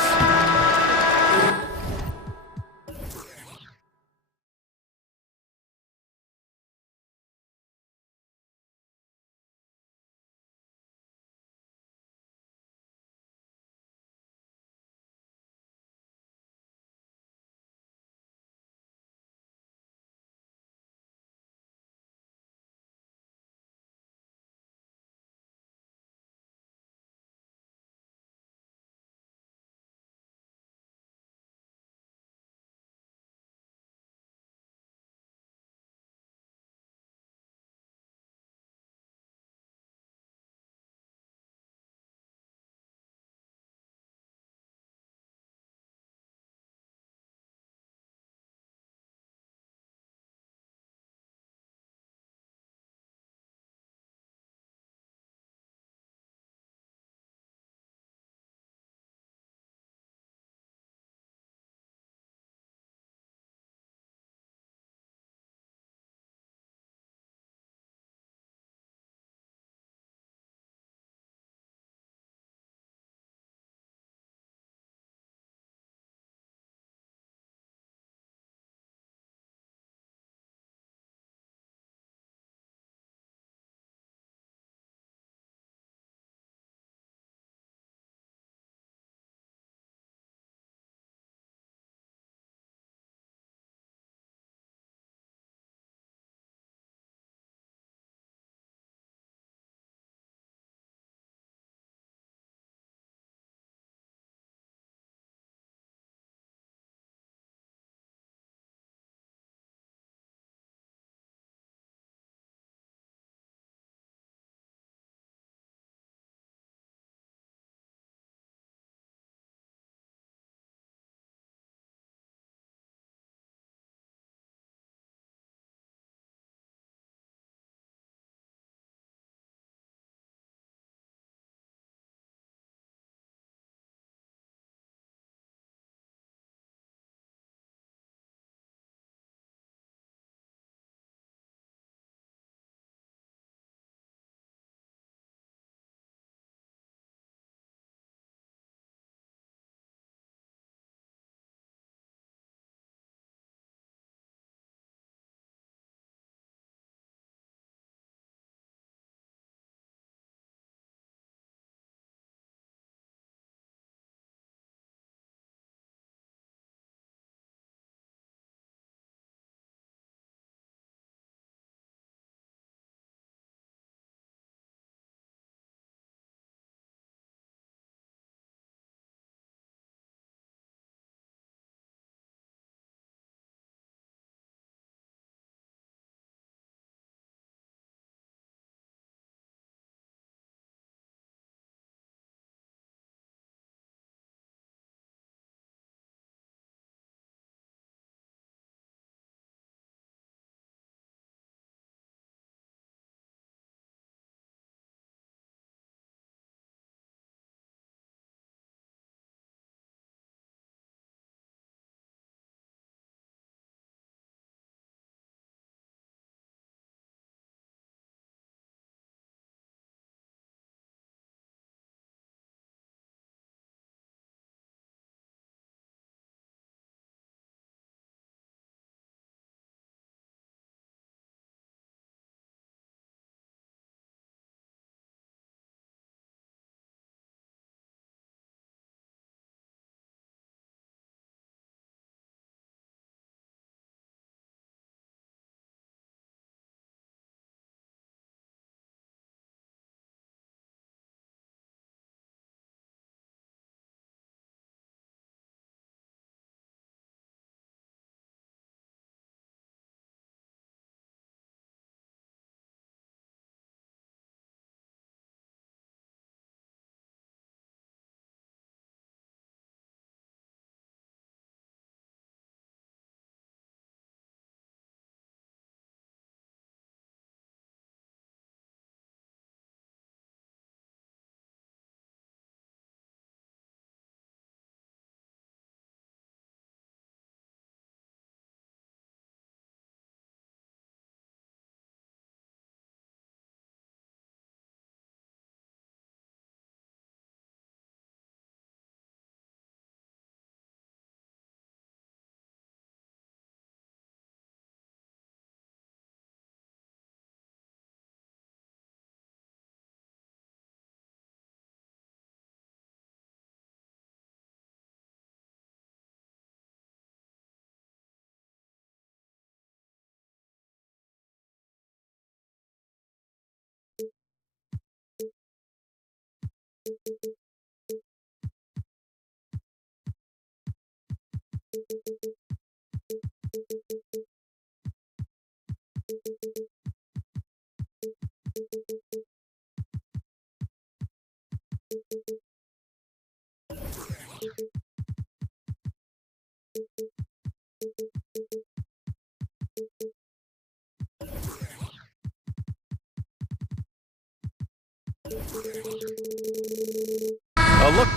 A look.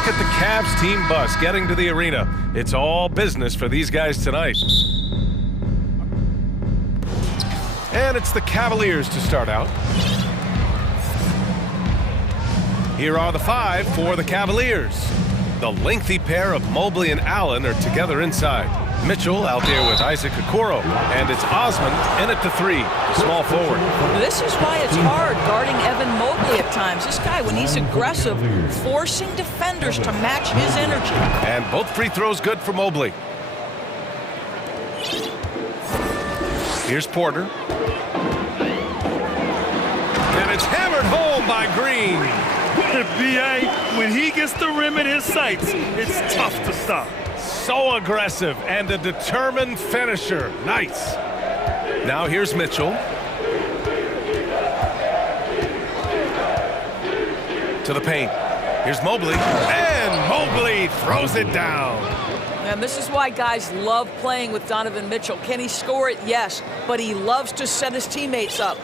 Look at the Cavs team bus getting to the arena. It's all business for these guys tonight. And it's the Cavaliers to start out. Here are the five for the Cavaliers. The lengthy pair of Mobley and Allen are together inside. Mitchell out there with Isaac Okoro. And it's Osman in at the three, the small forward. This is why it's hard guarding Evan Mobley at times. This guy, when he's aggressive, forcing defenders to match his energy. And both free throws good for Mobley. Here's Porter. And it's hammered home by Green. B.A., when he gets the rim in his sights, it's tough to stop. So aggressive and a determined finisher. Nice. Now here's Mitchell. To the paint. Here's Mobley. And Mobley throws it down. And this is why guys love playing with Donovan Mitchell. Can he score it? Yes. But he loves to set his teammates up.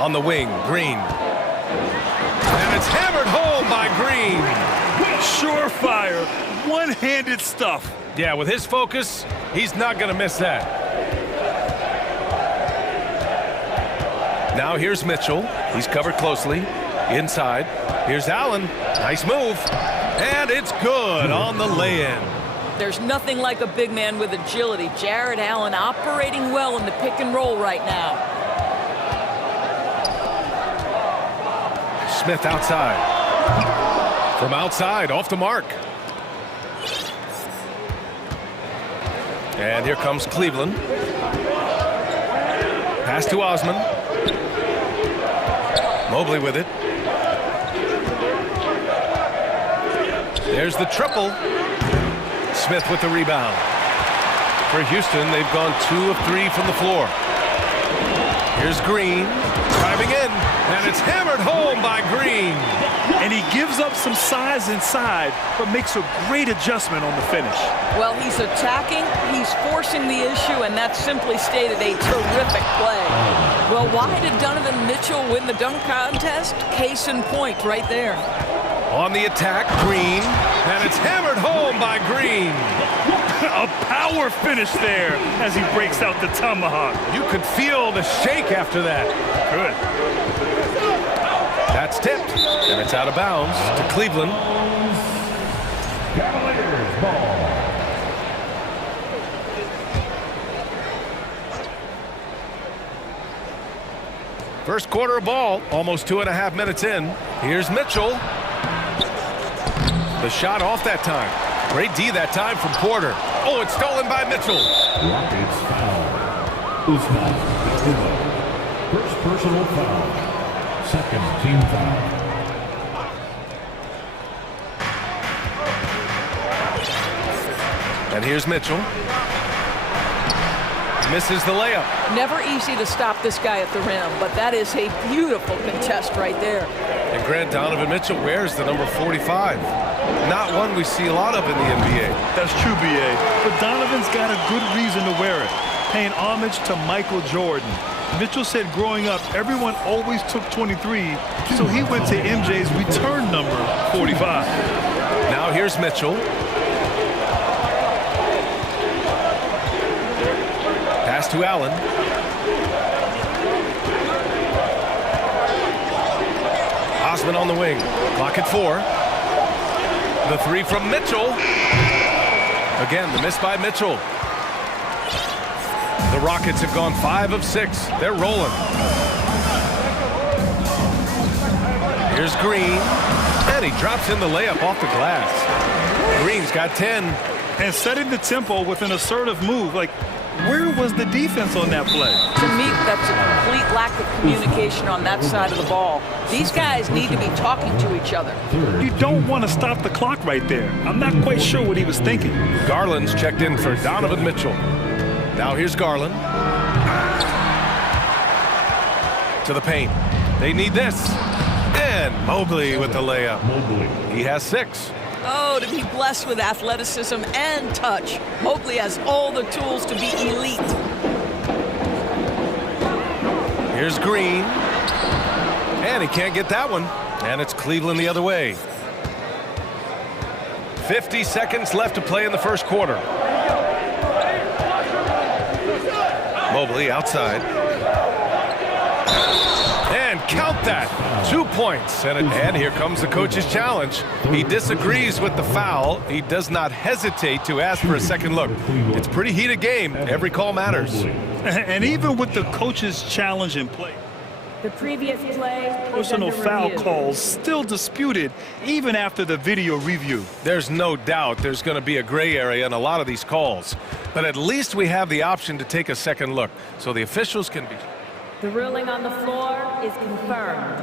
On the wing, Green. And it's hammered home by Green. Surefire, one-handed stuff. Yeah, with his focus, he's not going to miss that. Now here's Mitchell. He's covered closely. Inside. Here's Allen. Nice move. And it's good on the lay-in. There's nothing like a big man with agility. Jared Allen operating well in the pick and roll right now. Smith outside. From outside, off the mark. And here comes Cleveland. Pass to Osman. Mobley with it. There's the triple. Smith with the rebound. For Houston, they've gone 2 of 3 from the floor. Here's Green, driving in, and it's hammered home by Green. And he gives up some size inside, but makes a great adjustment on the finish. Well, he's attacking, he's forcing the issue, and that's simply stated a terrific play. Well, why did Donovan Mitchell win the dunk contest? Case in point right there. On the attack, Green, and it's hammered home by Green. A power finish there as he breaks out the tomahawk. You could feel the shake after that. Good. That's tipped, and it's out of bounds to Cleveland. Cavaliers ball. First quarter of ball, almost 2.5 minutes in. Here's Mitchell. The shot off that time. Great D that time from Porter. Oh, it's stolen by Mitchell. Rockets foul. Usman. First personal foul. Second team foul. And here's Mitchell. Misses the layup. Never easy to stop this guy at the rim, but that is a beautiful contest right there. And Grant, Donovan Mitchell wears the number 45. Not one we see a lot of in the NBA. That's true, B.A. But Donovan's got a good reason to wear it, paying homage to Michael Jordan. Mitchell said growing up, everyone always took 23, so he went to MJ's return number, 45. Now here's Mitchell. Pass to Allen. Osman on the wing. Clock at 4. The three from Mitchell. Again, the miss by Mitchell. The Rockets have gone 5 of 6. They're rolling. Here's Green, and he drops in the layup off the glass. Green's got 10. And setting the tempo with an assertive move. Like, where was the defense on that play? To me, that's a complete lack of communication on that side of the ball. These guys need to be talking to each other. You don't want to stop the clock right there. I'm not quite sure what he was thinking. Garland's checked in for Donovan Mitchell. Now here's Garland. To the paint. They need this. And Mobley with the layup. He has 6. Oh, to be blessed with athleticism and touch. Mobley has all the tools to be elite. Here's Green. And he can't get that one. And it's Cleveland the other way. 50 seconds left to play in the first quarter. Mobley outside. And count that. 2 points. And here comes the coach's challenge. He disagrees with the foul. He does not hesitate to ask for a second look. It's a pretty heated game. Every call matters. And even with the coach's challenge in play, The previous play is personal under foul review. calls still disputed even after the video review. There's no doubt there's going to be a gray area in a lot of these calls. But at least we have the option to take a second look so the officials can be... The ruling on the floor is confirmed.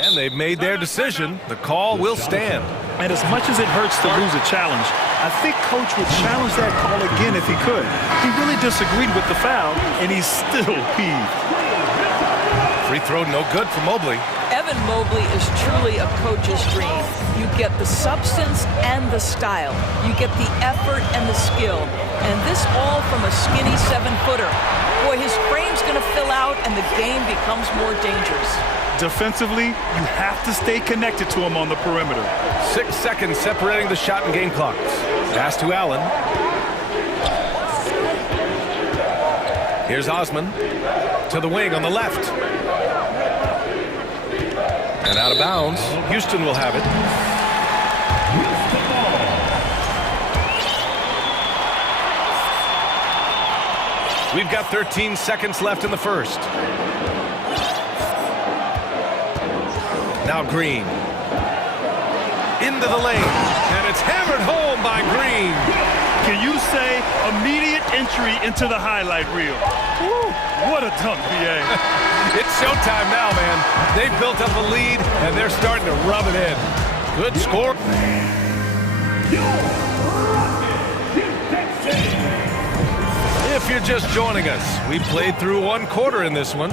And they've made their decision. The call will stand. And as much as it hurts to lose a challenge, I think Coach would challenge that call again if he could. He really disagreed with the foul, and he's still peeved. Free throw no good for Mobley. Evan Mobley is truly a coach's dream. You get the substance and the style. You get the effort and the skill. And this all from a skinny 7-footer. Boy, his frame's going to fill out and the game becomes more dangerous. Defensively, you have to stay connected to him on the perimeter. 6 seconds separating the shot and game clocks. Pass to Allen. Here's Osman. To the wing on the left. And out of bounds. Houston will have it. We've got 13 seconds left in the first. Now Green. Into the lane. And it's hammered home by Green. Can you say immediate entry into the highlight reel? Woo, what a dunk, BA. It's showtime now, man. They've built up a lead, and they're starting to rub it in. Good score. If you're just joining us, we played through one quarter in this one.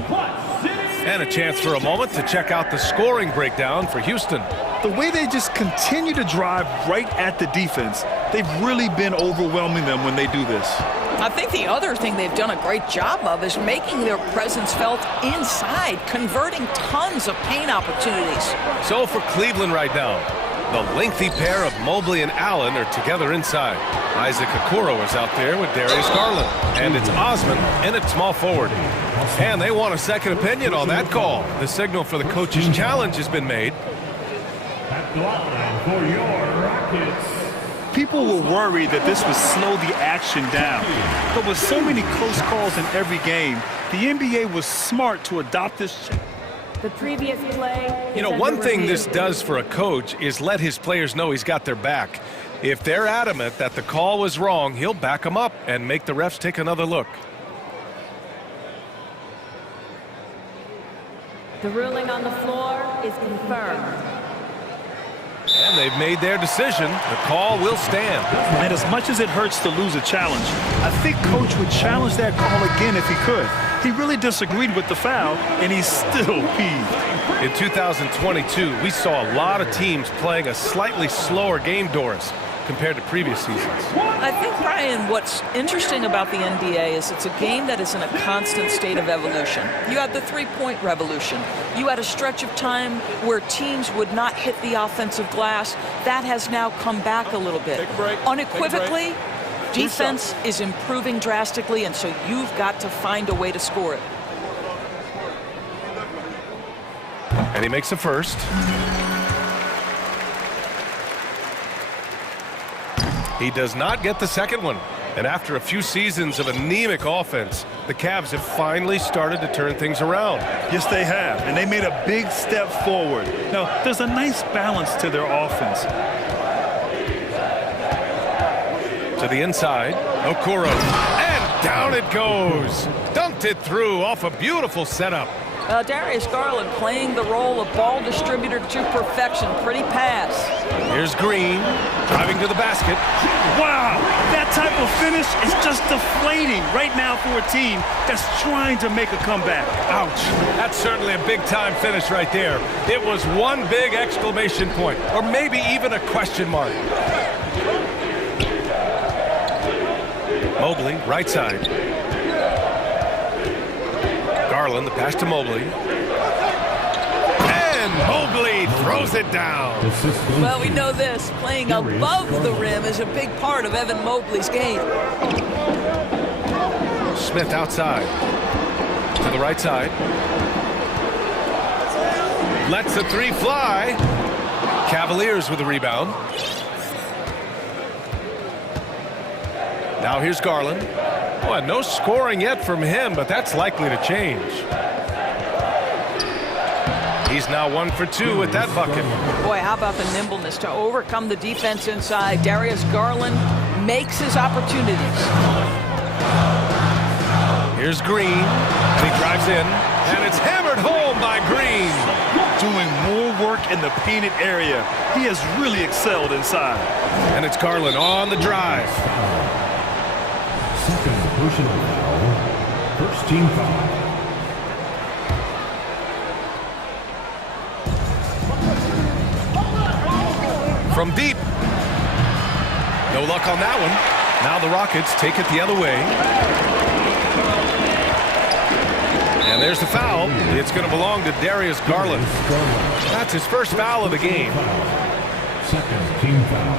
And a chance for a moment to check out the scoring breakdown for Houston. The way they just continue to drive right at the defense, they've really been overwhelming them when they do this. I think the other thing they've done a great job of is making their presence felt inside, converting tons of paint opportunities. So for Cleveland right now, the lengthy pair of Mobley and Allen are together inside. Isaac Okoro is out there with Darius Garland. And it's Osman in at small forward. And they want a second opinion on that call. The signal for the coach's challenge has been made. At the line for your Rockets. People were worried that this would slow the action down. But with so many close calls in every game, the NBA was smart to adopt this. The previous play. You know, one thing this does for a coach is let his players know he's got their back. If they're adamant that the call was wrong, he'll back them up and make the refs take another look. The ruling on the floor is confirmed. And they've made their decision. The call will stand. And as much as it hurts to lose a challenge, I think Coach would challenge that call again if he could. He really disagreed with the foul, and he's still peeved. In 2022, we saw a lot of teams playing a slightly slower game, Doris, compared to previous seasons. I think, Brian, what's interesting about the NBA is it's a game that is in a constant state of evolution. You had the three-point revolution. You had a stretch of time where teams would not hit the offensive glass. That has now come back a little bit. Unequivocally, defense is improving drastically, and so you've got to find a way to score it. And he makes the first. He does not get the second one. And after a few seasons of anemic offense, the Cavs have finally started to turn things around. Yes, they have, and they made a big step forward. Now, there's a nice balance to their offense. To the inside, Okoro, and down it goes. Dunked it through off a beautiful setup. Darius Garland playing the role of ball distributor to perfection. Pretty pass. Here's Green, driving to the basket. Wow, that type of finish is just deflating right now for a team that's trying to make a comeback. Ouch. That's certainly a big-time finish right there. It was one big exclamation point, or maybe even a question mark. Mobley, right side. Garland, the pass to Mobley. And Mobley throws it down. Well, we know this. Playing above the rim is a big part of Evan Mobley's game. Smith outside. To the right side. Lets the three fly. Cavaliers with the rebound. Now here's Garland. Well, no scoring yet from him, but that's likely to change. He's now 1 for 2 with that bucket. Boy, how about the nimbleness to overcome the defense inside. Darius Garland makes his opportunities. Here's Green, and he drives in, and it's hammered home by Green. Doing more work in the painted area. He has really excelled inside. And it's Garland on the drive. Second personal foul. First team foul. From deep. No luck on that one. Now the Rockets take it the other way. And there's the foul. It's going to belong to Darius Garland. That's his first foul of the game. Second team foul.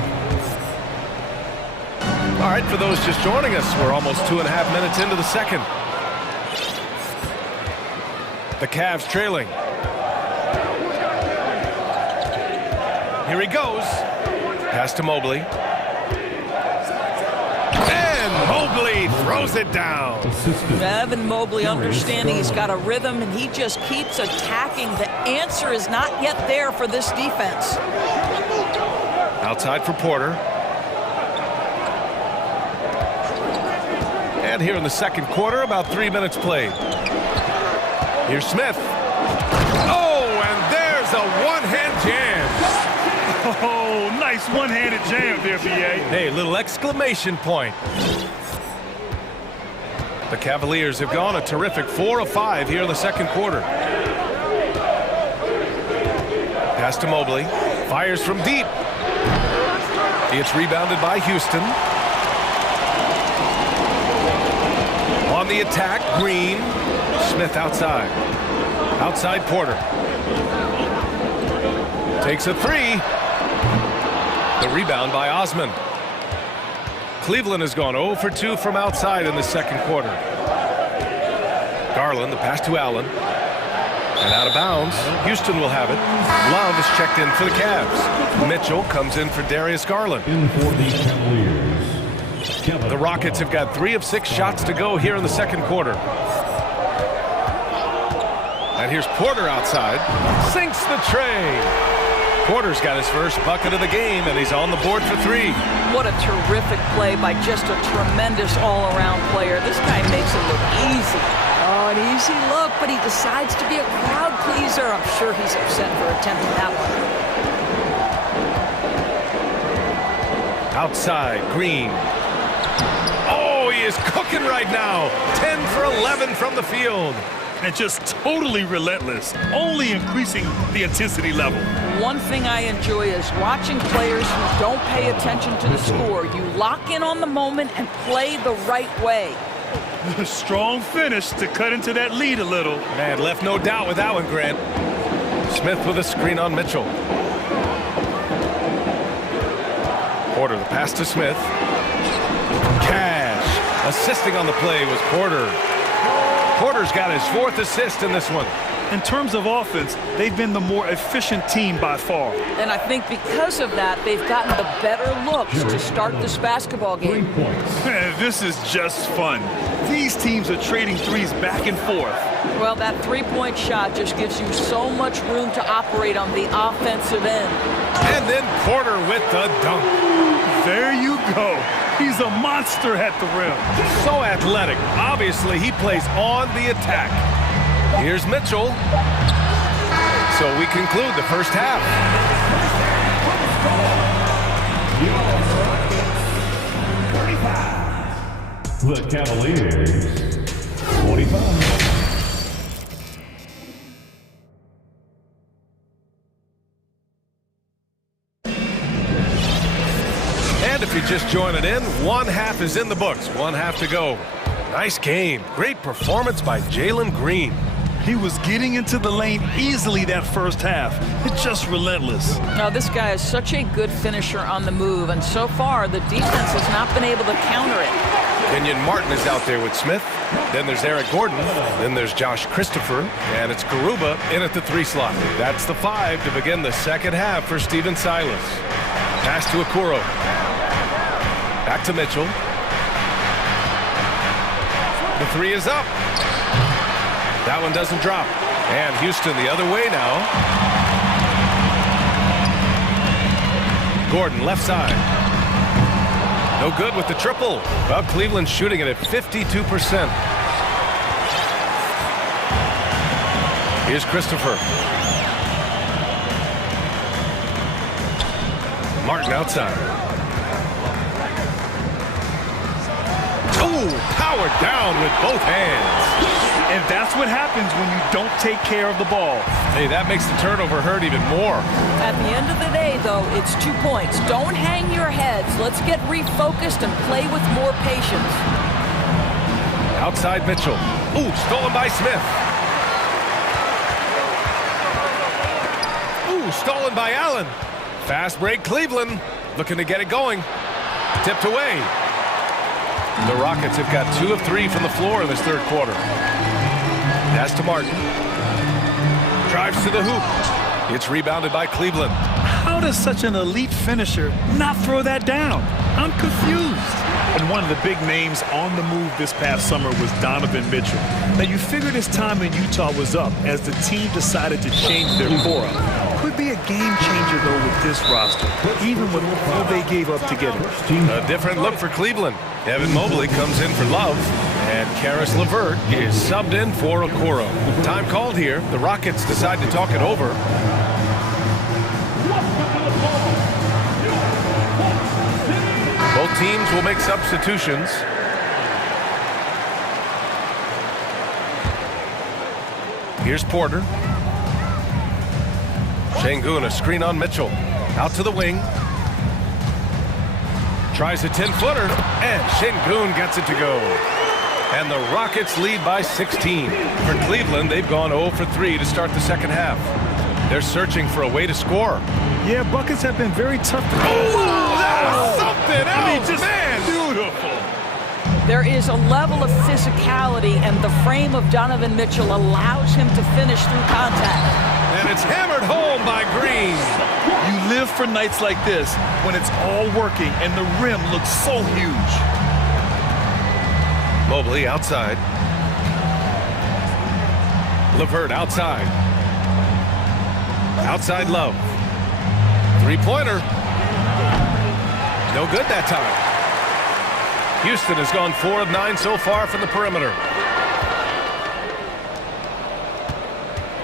All right, for those just joining us, we're almost 2.5 minutes into the second. The Cavs trailing. Here he goes. Pass to Mobley. And Mobley throws it down. Evan Mobley understanding he's got a rhythm, and he just keeps attacking. The answer is not yet there for this defense. Outside for Porter. And here in the second quarter, about 3 minutes played. Here's Smith. Oh, and there's a one-hand jam. Oh, nice one-handed jam there, B.A. Hey, little exclamation point. The Cavaliers have gone a terrific 4 of 5 here in the second quarter. Pass to Mobley. Fires from deep. It's rebounded by Houston. On the attack, Green. Smith outside. Outside Porter. Takes a three. The rebound by Osman. Cleveland has gone 0 for 2 from outside in the second quarter. Garland, the pass to Allen. And out of bounds. Houston will have it. Love is checked in for the Cavs. Mitchell comes in for Darius Garland. In for the Cavaliers. The Rockets have got 3 of 6 shots to go here in the second quarter. And here's Porter outside. Sinks the tray. Porter's got his first bucket of the game, and he's on the board for 3. What a terrific play by just a tremendous all-around player. This guy makes it look easy. Oh, an easy look, but he decides to be a crowd pleaser. I'm sure he's upset for attempting that one. Outside, Green. Oh, he is cooking right now. 10 for 11 from the field. And just totally relentless, only increasing the intensity level. One thing I enjoy is watching players who don't pay attention to the score. You lock in on the moment and play the right way. A strong finish to cut into that lead a little. Man, left no doubt with that one, Grant. Smith with a screen on Mitchell. Porter, the pass to Smith. Cash. Assisting on the play was Porter. Porter's got his 4th assist in this one. In terms of offense, they've been the more efficient team by far. And I think because of that, they've gotten the better looks to start this basketball game. Man, this is just fun. These teams are trading threes back and forth. Well, that three-point shot just gives you so much room to operate on the offensive end. And then Porter with the dunk. There you go. He's a monster at the rim. So athletic. Obviously, he plays on the attack. Here's Mitchell. So we conclude the first half. The Cavaliers, 45. And if you're just joining in, one half is in the books. One half to go. Nice game. Great performance by Jalen Green. He was getting into the lane easily that first half. It's just relentless. Now, this guy is such a good finisher on the move, and so far, the defense has not been able to counter it. Kenyon Martin is out there with Smith. Then there's Eric Gordon. Then there's Josh Christopher. And it's Garuba in at the 3 slot. That's the 5 to begin the second half for Stephen Silas. Pass to Okoro. Back to Mitchell. The 3 is up. That one doesn't drop. And Houston the other way now. Gordon left side. No good with the triple. Well, Cleveland's shooting it at 52%. Here's Christopher. Martin outside. Oh, powered down with both hands. And that's what happens when you don't take care of the ball. Hey, that makes the turnover hurt even more. At the end of the day, though, it's 2 points. Don't hang your heads. Let's get refocused and play with more patience. Outside Mitchell. Ooh, stolen by Smith. Ooh, stolen by Allen. Fast break Cleveland. Looking to get it going. Tipped away. The Rockets have got 2 of 3 from the floor in this third quarter. Pass to Martin. Drives to the hoop. It's rebounded by Cleveland. How does such an elite finisher not throw that down? I'm confused. And one of the big names on the move this past summer was Donovan Mitchell. Now, you figured his time in Utah was up as the team decided to change their core up. Could be a game changer, though, with this roster, even with all they gave up to get him. A different look for Cleveland. Evan Mobley comes in for Love, and Karis LeVert is subbed in for Okoro. Time called here. The Rockets decide to talk it over. Both teams will make substitutions. Here's Porter. Şengün, a screen on Mitchell. Out to the wing. Tries a 10-footer, and Şengün gets it to go. And the Rockets lead by 16. For Cleveland, they've gone 0 for 3 to start the second half. They're searching for a way to score. Yeah, buckets have been very tough to Oh, that was something else, I mean, just man. Beautiful. There is a level of physicality, and the frame of Donovan Mitchell allows him to finish through contact. And it's hammered home by Green. You live for nights like this when it's all working and the rim looks so huge. Mobley outside. LeVert outside. Outside Love. Three-pointer. No good that time. Houston has gone 4 of 9 so far from the perimeter.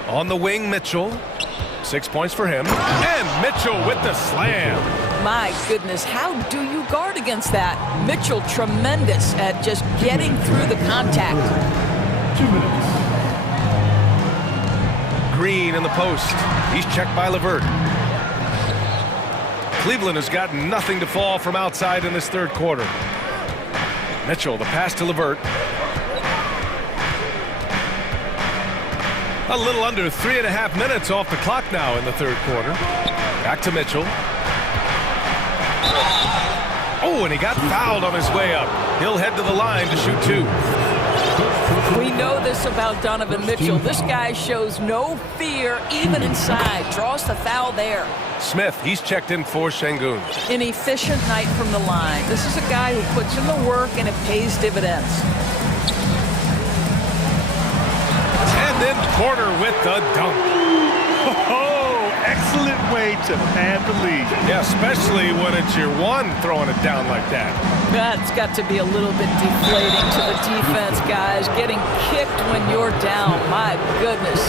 On the wing, Mitchell. 6 points for him. And Mitchell with the slam. My goodness, how do you guard against that? Mitchell tremendous at just getting through the contact. 2 minutes. Green in the post. He's checked by LeVert. Cleveland has got nothing to fall from outside in this third quarter. Mitchell, the pass to LeVert. A little under 3.5 minutes off the clock now in the third quarter. Back to Mitchell. Oh, and he got fouled on his way up. He'll head to the line to shoot 2. We know this about Donovan Mitchell. This guy shows no fear even inside. Draws the foul there. Smith, he's checked in for Şengün. An efficient night from the line. This is a guy who puts in the work and it pays dividends. And then Porter with the dunk. Oh, excellent way to pad the lead. Yeah, especially when it's your one throwing it down like that. That's got to be a little bit deflating to the defense, guys. Getting kicked when you're down. My goodness.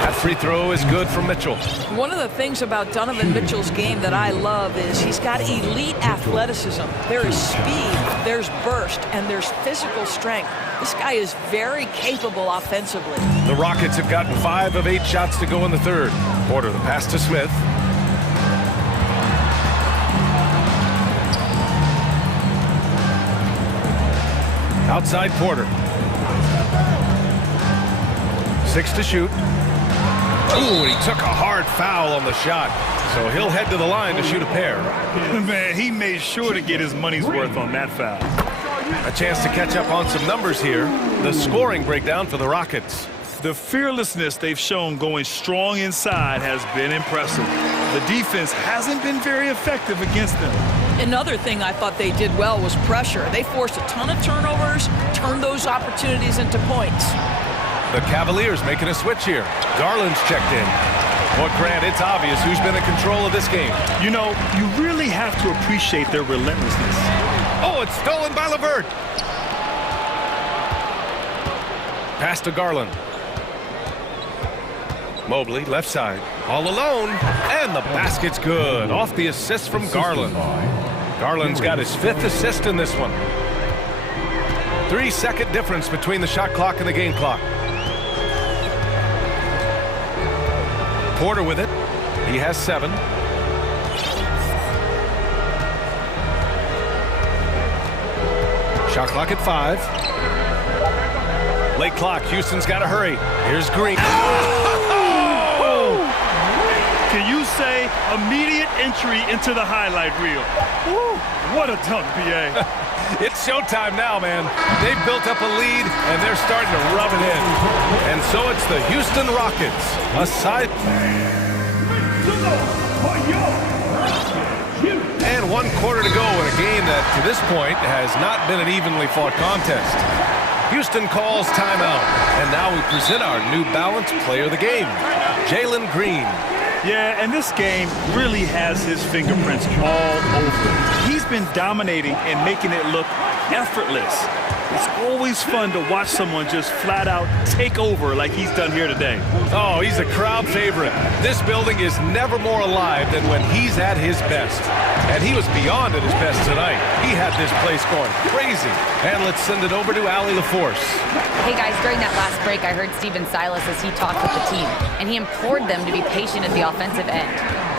That free throw is good for Mitchell. One of the things about Donovan Mitchell's game that I love is he's got elite athleticism. There is speed, there's burst, and there's physical strength. This guy is very capable offensively. The Rockets have gotten 5 of 8 shots to go in the third. Porter, the pass to Smith. Outside Porter. 6 to shoot. Ooh, and he took a hard foul on the shot. So he'll head to the line to shoot a pair. Man, he made sure to get his money's worth on that foul. A chance to catch up on some numbers here. The scoring breakdown for the Rockets. The fearlessness they've shown going strong inside has been impressive. The defense hasn't been very effective against them. Another thing I thought they did well was pressure. They forced a ton of turnovers, turned those opportunities into points. The Cavaliers making a switch here. Garland's checked in. Well, Grant, it's obvious who's been in control of this game. You know, you really have to appreciate their relentlessness. Oh, it's stolen by LeVert. Pass to Garland. Mobley, left side, all alone, and the basket's good. Off the assist from Garland. Garland's got his 5th assist in this one. 3-second difference between the shot clock and the game clock. Porter with it. He has 7. Shot clock at 5. Late clock. Houston's got to hurry. Here's Green. Can you say immediate entry into the highlight reel? Woo, what a dunk, B.A. It's showtime now, man. They've built up a lead, and they're starting to rub it in. And so it's the Houston Rockets. And 1 quarter to go in a game that, to this point, has not been an evenly fought contest. Houston calls timeout. And now we present our New Balance player of the game, Jalen Green. Yeah, and this game really has his fingerprints all over it. He's been dominating and making it look effortless. It's always fun to watch someone just flat out take over like he's done here today. Oh, he's a crowd favorite. This building is never more alive than when he's at his best. And he was beyond at his best tonight. He had this place going crazy. And let's send it over to Allie LaForce. Hey guys, during that last break, I heard Stephen Silas as he talked with the team, and he implored them to be patient at the offensive end.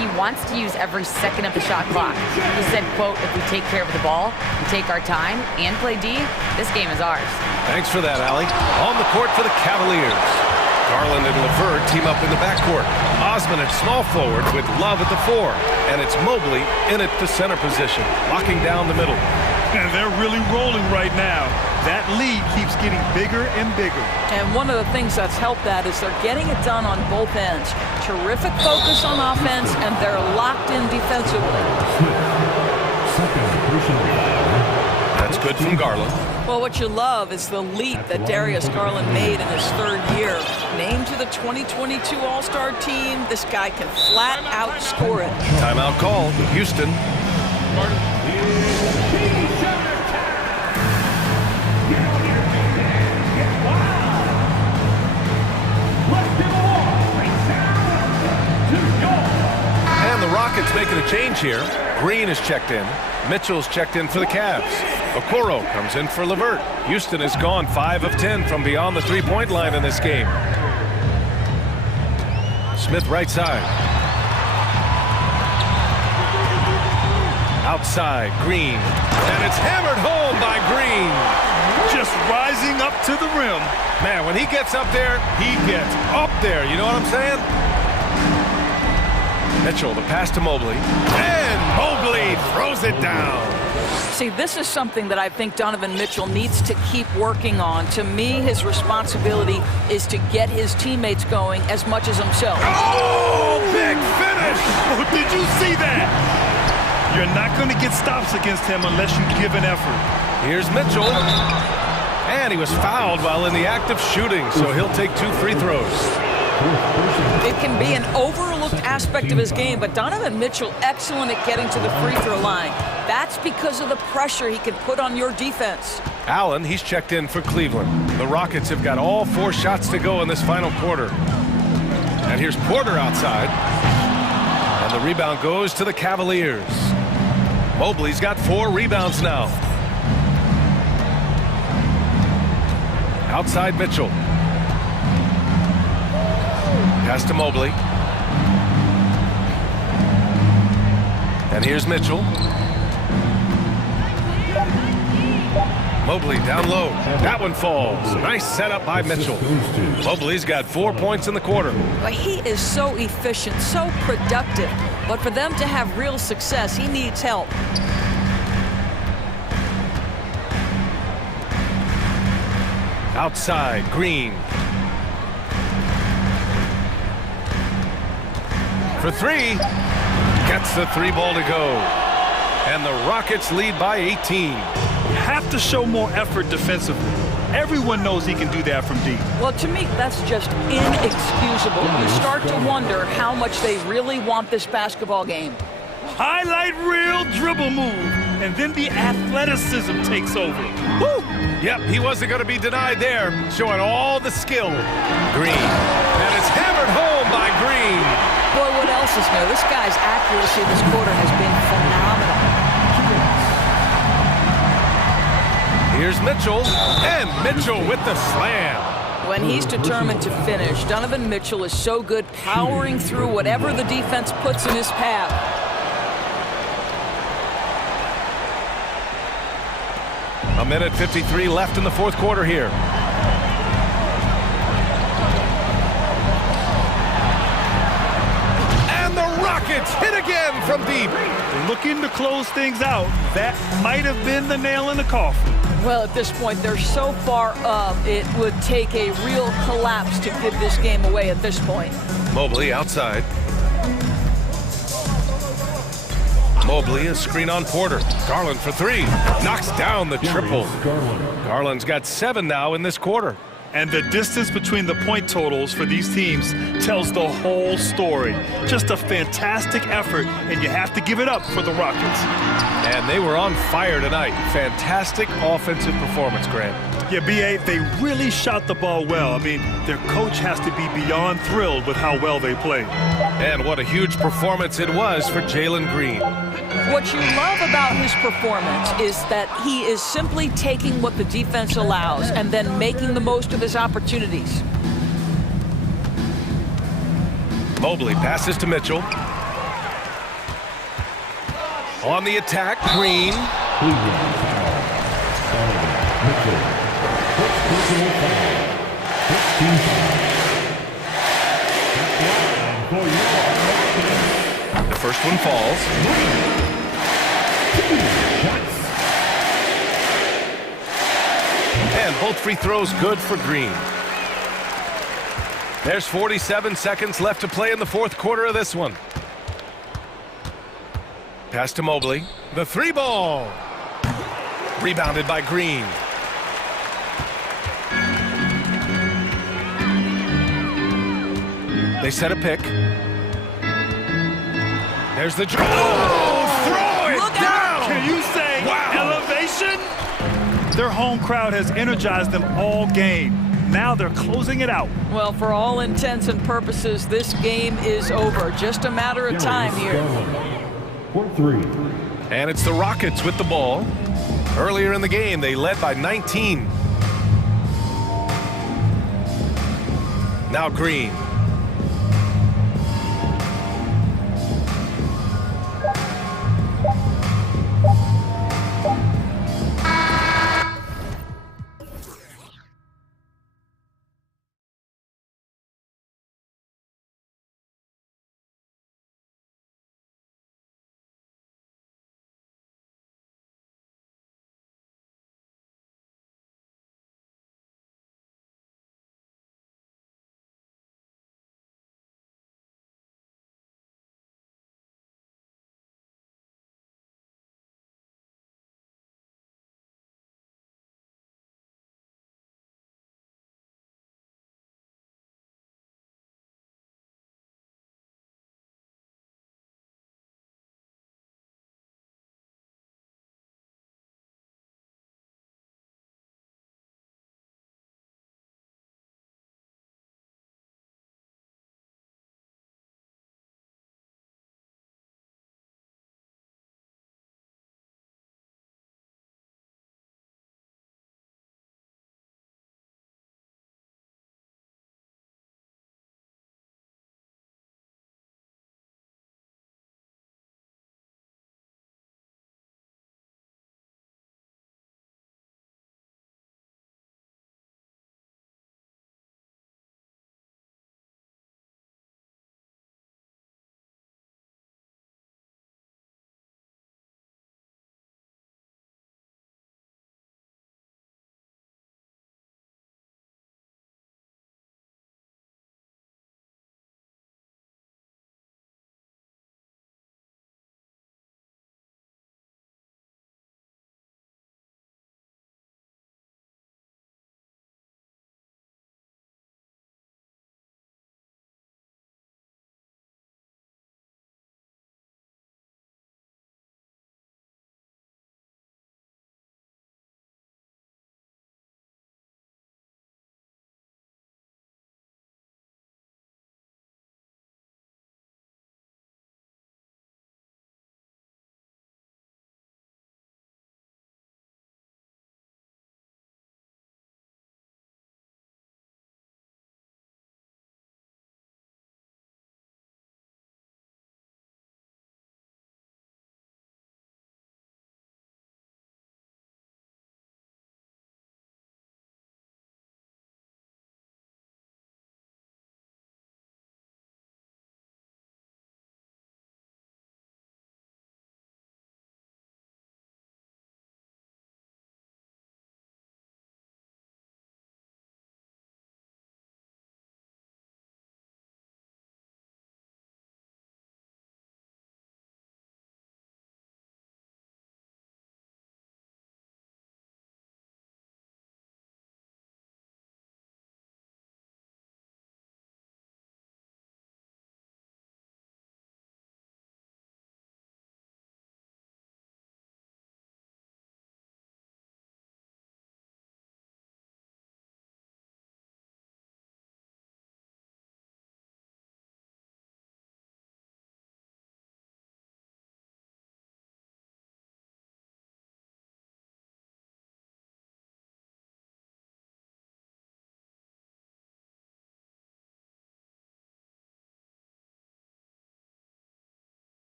He wants to use every second of the shot clock. He said, quote, if we take care of the ball, and take our time, and play D, this game is ours. Thanks for that, Allie. On the court for the Cavaliers. Garland and LeVert team up in the backcourt. Osman at small forward with Love at the 4. And it's Mobley in at the center position, locking down the middle. And they're really rolling right now. That lead keeps getting bigger and bigger. And one of the things that's helped that is they're getting it done on both ends. Terrific focus on offense, and they're locked in defensively. That's good from Garland. Well, what you love is the leap that Darius Garland made in his 3rd year. Named to the 2022 All-Star team, this guy can flat out score it. Timeout call, Houston. And the Rockets making a change here. Green is checked in. Mitchell's checked in for the Cavs. Okoro comes in for LeVert. Houston has gone 5 of 10 from beyond the 3-point line in this game. Smith right side. Outside, Green. And it's hammered home by Green. Just rising up to the rim. Man, when he gets up there, he gets up there. You know what I'm saying? Mitchell, the pass to Mobley. And Mobley throws it down. See, this is something that I think Donovan Mitchell needs to keep working on. To me, his responsibility is to get his teammates going as much as himself. Oh, big finish! Oh, did you see that? You're not going to get stops against him unless you give an effort. Here's Mitchell. And he was fouled while in the act of shooting, so he'll take 2 free throws. It can be an overlooked aspect of his game, but Donovan Mitchell excellent at getting to the free throw line. That's because of the pressure he can put on your defense. Allen, he's checked in for Cleveland. The Rockets have got all 4 shots to go in this final quarter. And here's Porter outside. And the rebound goes to the Cavaliers. Mobley's got 4 rebounds now. Outside Mitchell. Pass to Mobley. And here's Mitchell. Mobley down low. That one falls. Nice setup by Mitchell. Mobley's got 4 points in the quarter. But he is so efficient, so productive. But for them to have real success, he needs help. Outside, Green. For 3. Gets the 3 ball to go. And the Rockets lead by 18. Have to show more effort defensively. Everyone knows he can do that from deep. Well, to me, that's just inexcusable. You start to wonder how much they really want this basketball game. Highlight reel dribble move, and then the athleticism takes over. Woo! Yep, he wasn't going to be denied there, showing all the skill. Green. And it's hammered home by Green. Boy, what else is new? This guy's accuracy this quarter has been phenomenal. Here's Mitchell, and Mitchell with the slam. When he's determined to finish, Donovan Mitchell is so good powering through whatever the defense puts in his path. A minute 53 left in the fourth quarter here. And the Rockets hit again from deep. Looking to close things out. That might have been the nail in the coffin. Well, at this point, they're so far up, it would take a real collapse to give this game away at this point. Mobley outside. Mobley, a screen on Porter. Garland for 3. Knocks down the triple. Garland's got 7 now in this quarter. And the distance between the point totals for these teams tells the whole story. Just a fantastic effort, and you have to give it up for the Rockets. And they were on fire tonight. Fantastic offensive performance, Grant. Yeah, B.A., they really shot the ball well. I mean, their coach has to be beyond thrilled with how well they played. And what a huge performance it was for Jalen Green. What you love about his performance is that he is simply taking what the defense allows and then making the most of his opportunities. Mobley passes to Mitchell. On the attack, Green. The first one falls. And both free throws good for Green. There's 47 seconds left to play in the fourth quarter of this one. Pass to Mobley. The 3 ball. Rebounded by Green. They set a pick. There's the draw. Oh, throw it down. Can you say elevation? Their home crowd has energized them all game. Now they're closing it out. Well, for all intents and purposes, this game is over. Just a matter of time here. Court 3. And it's the Rockets with the ball. Earlier in the game, they led by 19. Now Green.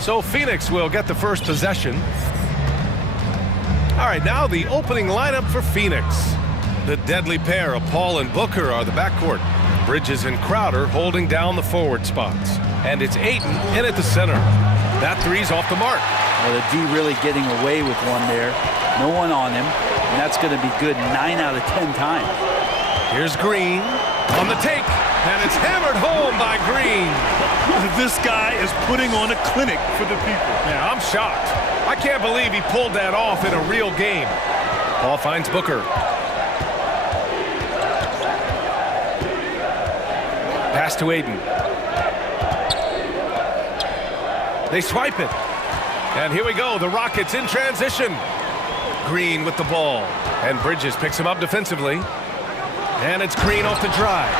So Phoenix will get the first possession. All right, now the opening lineup for Phoenix. The deadly pair of Paul and Booker are the backcourt. Bridges and Crowder holding down the forward spots. And it's Ayton in at the center. That three's off the mark. Well, the D really getting away with one there. No one on him. And that's going to be good 9 out of 10 times. Here's Green on the take. And it's hammered home by Green. This guy is putting on a clinic for the people. Yeah, I'm shocked. I can't believe he pulled that off in a real game. Paul finds Booker. Pass to Ayton. They swipe it. And here we go, the Rockets in transition. Green with the ball. And Bridges picks him up defensively. And it's Green off the drive.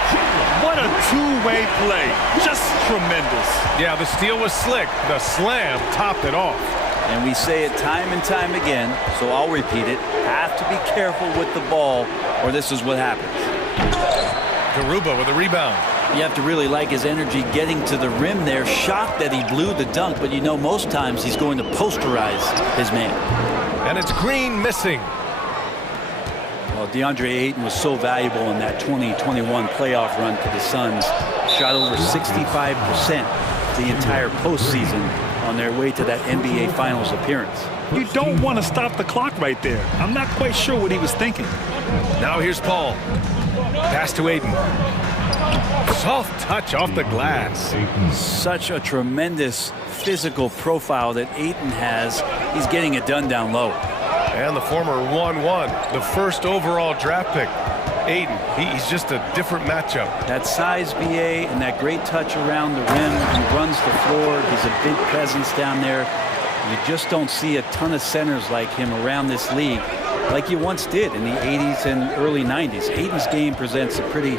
What a two-way play. Just tremendous. Yeah, the steal was slick. The slam topped it off. And we say it time and time again, so I'll repeat it. Have to be careful with the ball, or this is what happens. Garuba with a rebound. You have to really like his energy getting to the rim there. Shocked that he blew the dunk, but you know most times he's going to posterize his man. And it's Green missing. Well, DeAndre Ayton was so valuable in that 2021 playoff run for the Suns. Shot over 65% the entire postseason on their way to that NBA Finals appearance. You don't want to stop the clock right there. I'm not quite sure what he was thinking. Now here's Paul. Pass to Ayton. Soft touch off the glass. Such a tremendous physical profile that Ayton has. He's getting it done down low. And the former 1-1, the first overall draft pick. Ayton, he's just a different matchup. That size, BA, and that great touch around the rim. He runs the floor. He's a big presence down there. You just don't see a ton of centers like him around this league like you once did in the 80s and early 90s. Ayton's game presents a pretty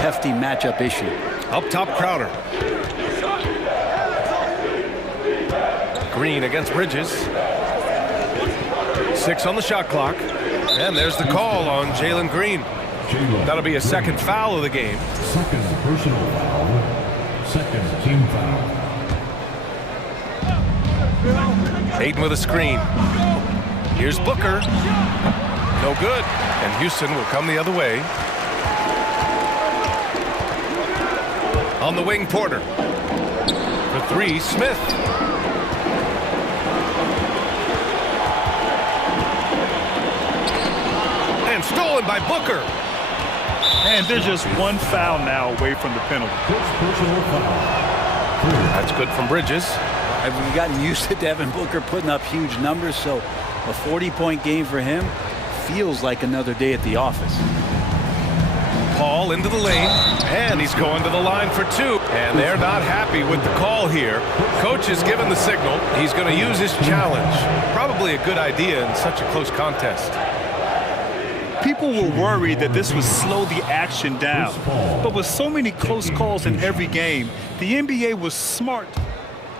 hefty matchup issue. Up top, Crowder. Green against Bridges. 6 on the shot clock. And there's the call on Jalen Green. That'll be a second foul of the game. Second personal foul. Second team foul. Ayton with a screen. Here's Booker. No good. And Houston will come the other way. On the wing, Porter. For 3, Smith. And stolen by Booker. And they're just one foul now away from the penalty. Personal foul. That's good from Bridges. We've gotten used to Devin Booker putting up huge numbers, so a 40-point game for him feels like another day at the office. Paul into the lane, and he's going to the line for 2. And they're not happy with the call here. Coach has given the signal. He's going to use his challenge. Probably a good idea in such a close contest. People were worried that this would slow the action down. But with so many close calls in every game, the NBA was smart.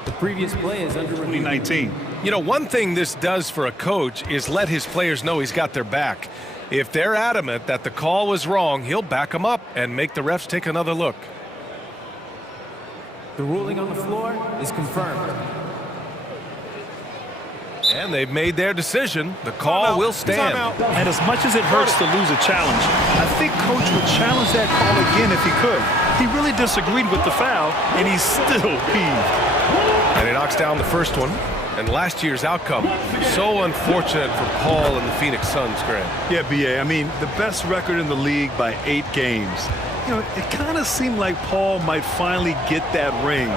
The previous play is under 2019. You know, one thing this does for a coach is let his players know he's got their back. If they're adamant that the call was wrong, he'll back them up and make the refs take another look. The ruling on the floor is confirmed. And they've made their decision. The call will stand. And as much as it hurts to lose a challenge, I think Coach would challenge that call again if he could. He really disagreed with the foul, and he's still peeved. And he knocks down the first one. And last year's outcome, so unfortunate for Paul and the Phoenix Suns, Grant. Yeah, BA, I mean, the best record in the league by 8 games. You know, it kind of seemed like Paul might finally get that ring.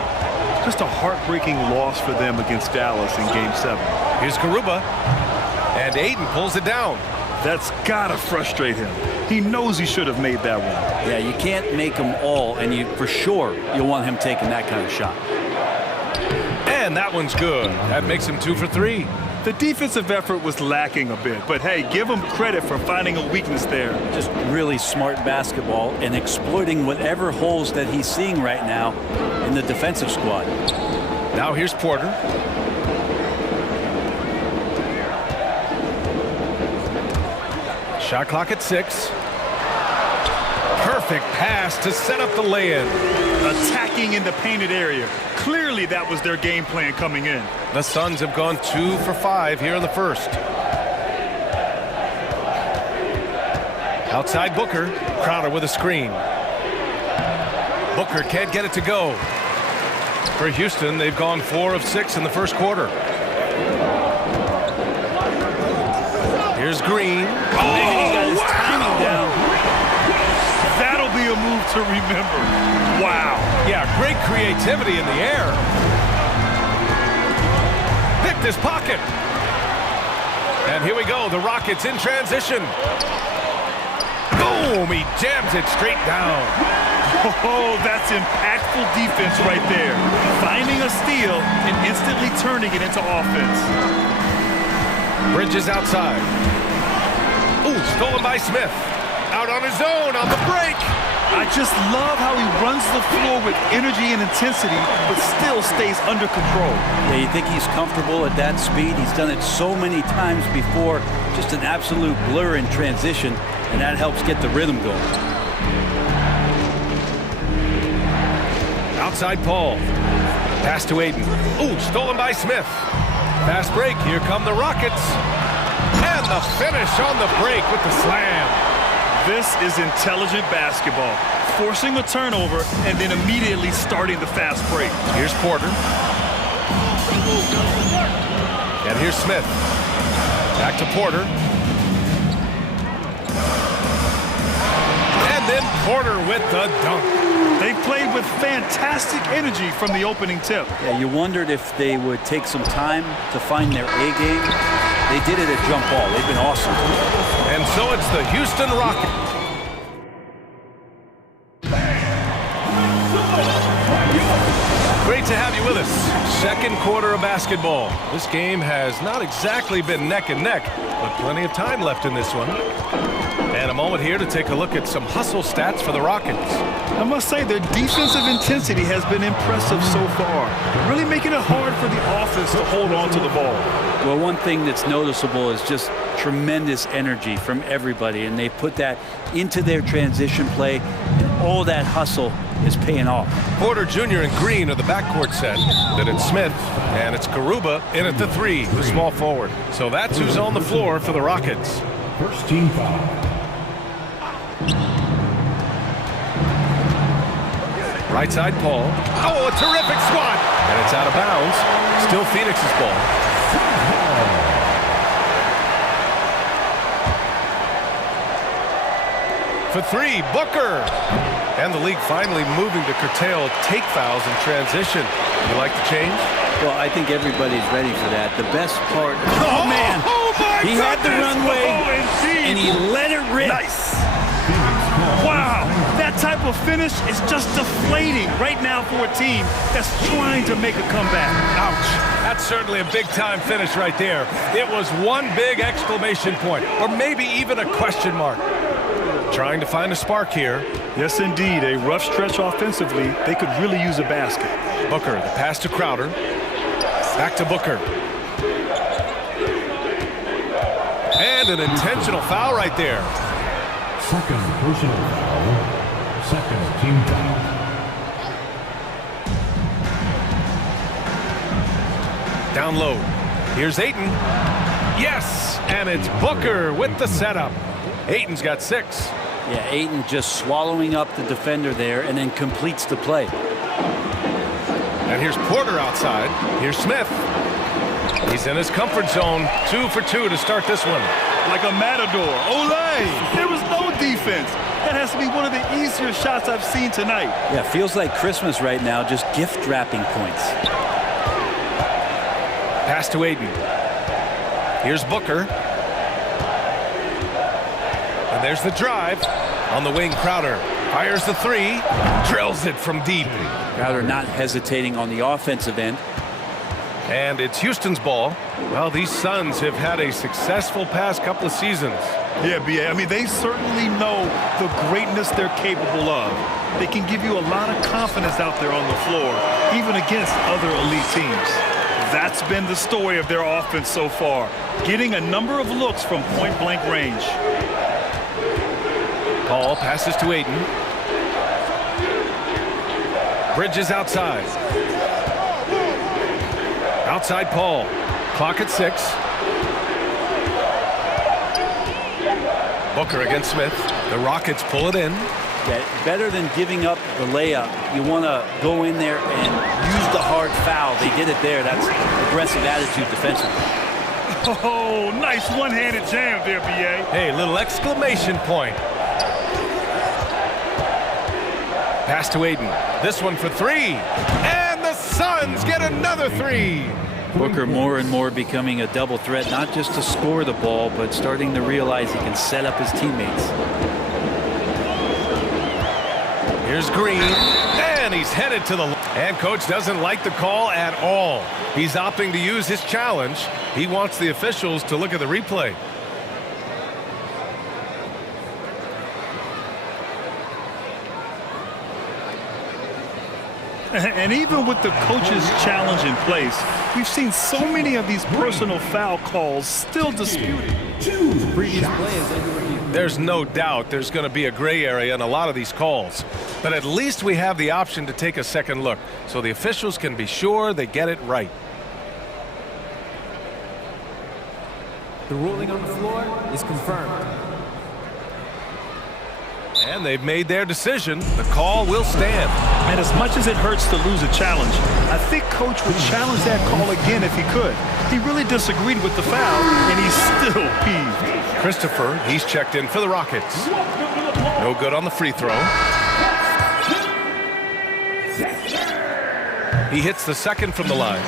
Just a heartbreaking loss for them against Dallas in Game 7. Here's Garuba. And Ayton pulls it down. That's got to frustrate him. He knows he should have made that one. Yeah, you can't make them all, and you for sure you'll want him taking that kind of shot. And that one's good. That makes him 2 for 3. The defensive effort was lacking a bit, but hey, give him credit for finding a weakness there. Just really smart basketball and exploiting whatever holes that he's seeing right now in the defensive squad. Now here's Porter. Shot clock at 6. Perfect pass to set up the lay-in. Attacking in the painted area. Clearly, that was their game plan coming in. The Suns have gone 2 for 5 here in the first. Outside Booker. Crowder with a screen. Booker can't get it to go. For Houston, they've gone 4 of 6 in the first quarter. Here's Green. Oh, he got his timing down. That'll be a move to remember. Wow. Yeah, great creativity in the air. Picked his pocket. And here we go, the Rockets in transition. Boom, he jams it straight down. Oh, that's impactful defense right there. Finding a steal and instantly turning it into offense. Bridges outside. Ooh, stolen by Smith. Out on his own on the break. I just love how he runs the floor with energy and intensity, but still stays under control. Yeah, you think he's comfortable at that speed? He's done it so many times before. Just an absolute blur in transition, and that helps get the rhythm going. Outside Paul. Pass to Aiden. Ooh, stolen by Smith. Fast break. Here come the Rockets. And the finish on the break with the slam. This is intelligent basketball. Forcing a turnover and then immediately starting the fast break. Here's Porter. And here's Smith. Back to Porter. And then Porter with the dunk. They played with fantastic energy from the opening tip. Yeah, you wondered if they would take some time to find their A game. They did it at jump ball. They've been awesome. And so it's the Houston Rockets. Great to have you with us. Second quarter of basketball. This game has not exactly been neck and neck, but plenty of time left in this one. And a moment here to take a look at some hustle stats for the Rockets. I must say their defensive intensity has been impressive so far, really making it hard for the offense to hold on to the ball. Well, one thing that's noticeable is just tremendous energy from everybody, and they put that into their transition play, and all that hustle is paying off. Porter Jr. and Green are the backcourt set. Then it's Smith, and it's Garuba in at the 3, the small forward. So that's who's on the floor for the Rockets. First team foul. Right side, Paul. Oh, a terrific swat! And it's out of bounds. Still Phoenix's ball. For 3, Booker. And the league finally moving to curtail take fouls in transition. You like the change? Well, I think everybody's ready for that. The best part... Oh, man! He had the runway, and he let it rip. Nice! Wow! That type of finish is just deflating right now for a team that's trying to make a comeback. Ouch! That's certainly a big-time finish right there. It was one big exclamation point, or maybe even a question mark. Trying to find a spark here. Yes, indeed. A rough stretch offensively. They could really use a basket. Booker, the pass to Crowder. Back to Booker. And an intentional foul right there. Second personal foul. Second team foul. Down low. Here's Ayton. Yes! And it's Booker with the setup. Ayton's got 6. Yeah, Ayton just swallowing up the defender there and then completes the play. And here's Porter outside. Here's Smith. He's in his comfort zone. 2 for 2 to start this one. Like a matador. Olay! There was no defense. That has to be one of the easier shots I've seen tonight. Yeah, feels like Christmas right now, just gift wrapping points. Pass to Ayton. Here's Booker. And there's the drive. On the wing, Crowder fires the 3. Drills it from deep. Crowder not hesitating on the offensive end. And it's Houston's ball. Well, these Suns have had a successful past couple of seasons. Yeah, B.A. I mean, they certainly know the greatness they're capable of. They can give you a lot of confidence out there on the floor, even against other elite teams. That's been the story of their offense so far, getting a number of looks from point-blank range. Paul passes to Ayton. Bridges outside. Outside Paul. Clock at 6. Booker against Smith. The Rockets pull it in. Yeah, better than giving up the layup. You want to go in there and use the hard foul. They did it there. That's aggressive attitude defensively. Oh, nice one-handed jam there, B.A. Hey, little exclamation point. Pass to Aiden. This one for 3. And the Suns get another 3. Booker more and more becoming a double threat, not just to score the ball, but starting to realize he can set up his teammates. Here's Green, and he's headed to the... And coach doesn't like the call at all. He's opting to use his challenge. He wants the officials to look at the replay. And even with the coach's challenge in place, we've seen so many of these personal foul calls still disputed. There's no doubt there's going to be a gray area in a lot of these calls. But at least we have the option to take a second look, so the officials can be sure they get it right. The ruling on the floor is confirmed. And they've made their decision. The call will stand. And as much as it hurts to lose a challenge, I think coach would challenge that call again if he could. He really disagreed with the foul, and he's still peeved. Christopher, he's checked in for the Rockets. No good on the free throw. He hits the second from the line.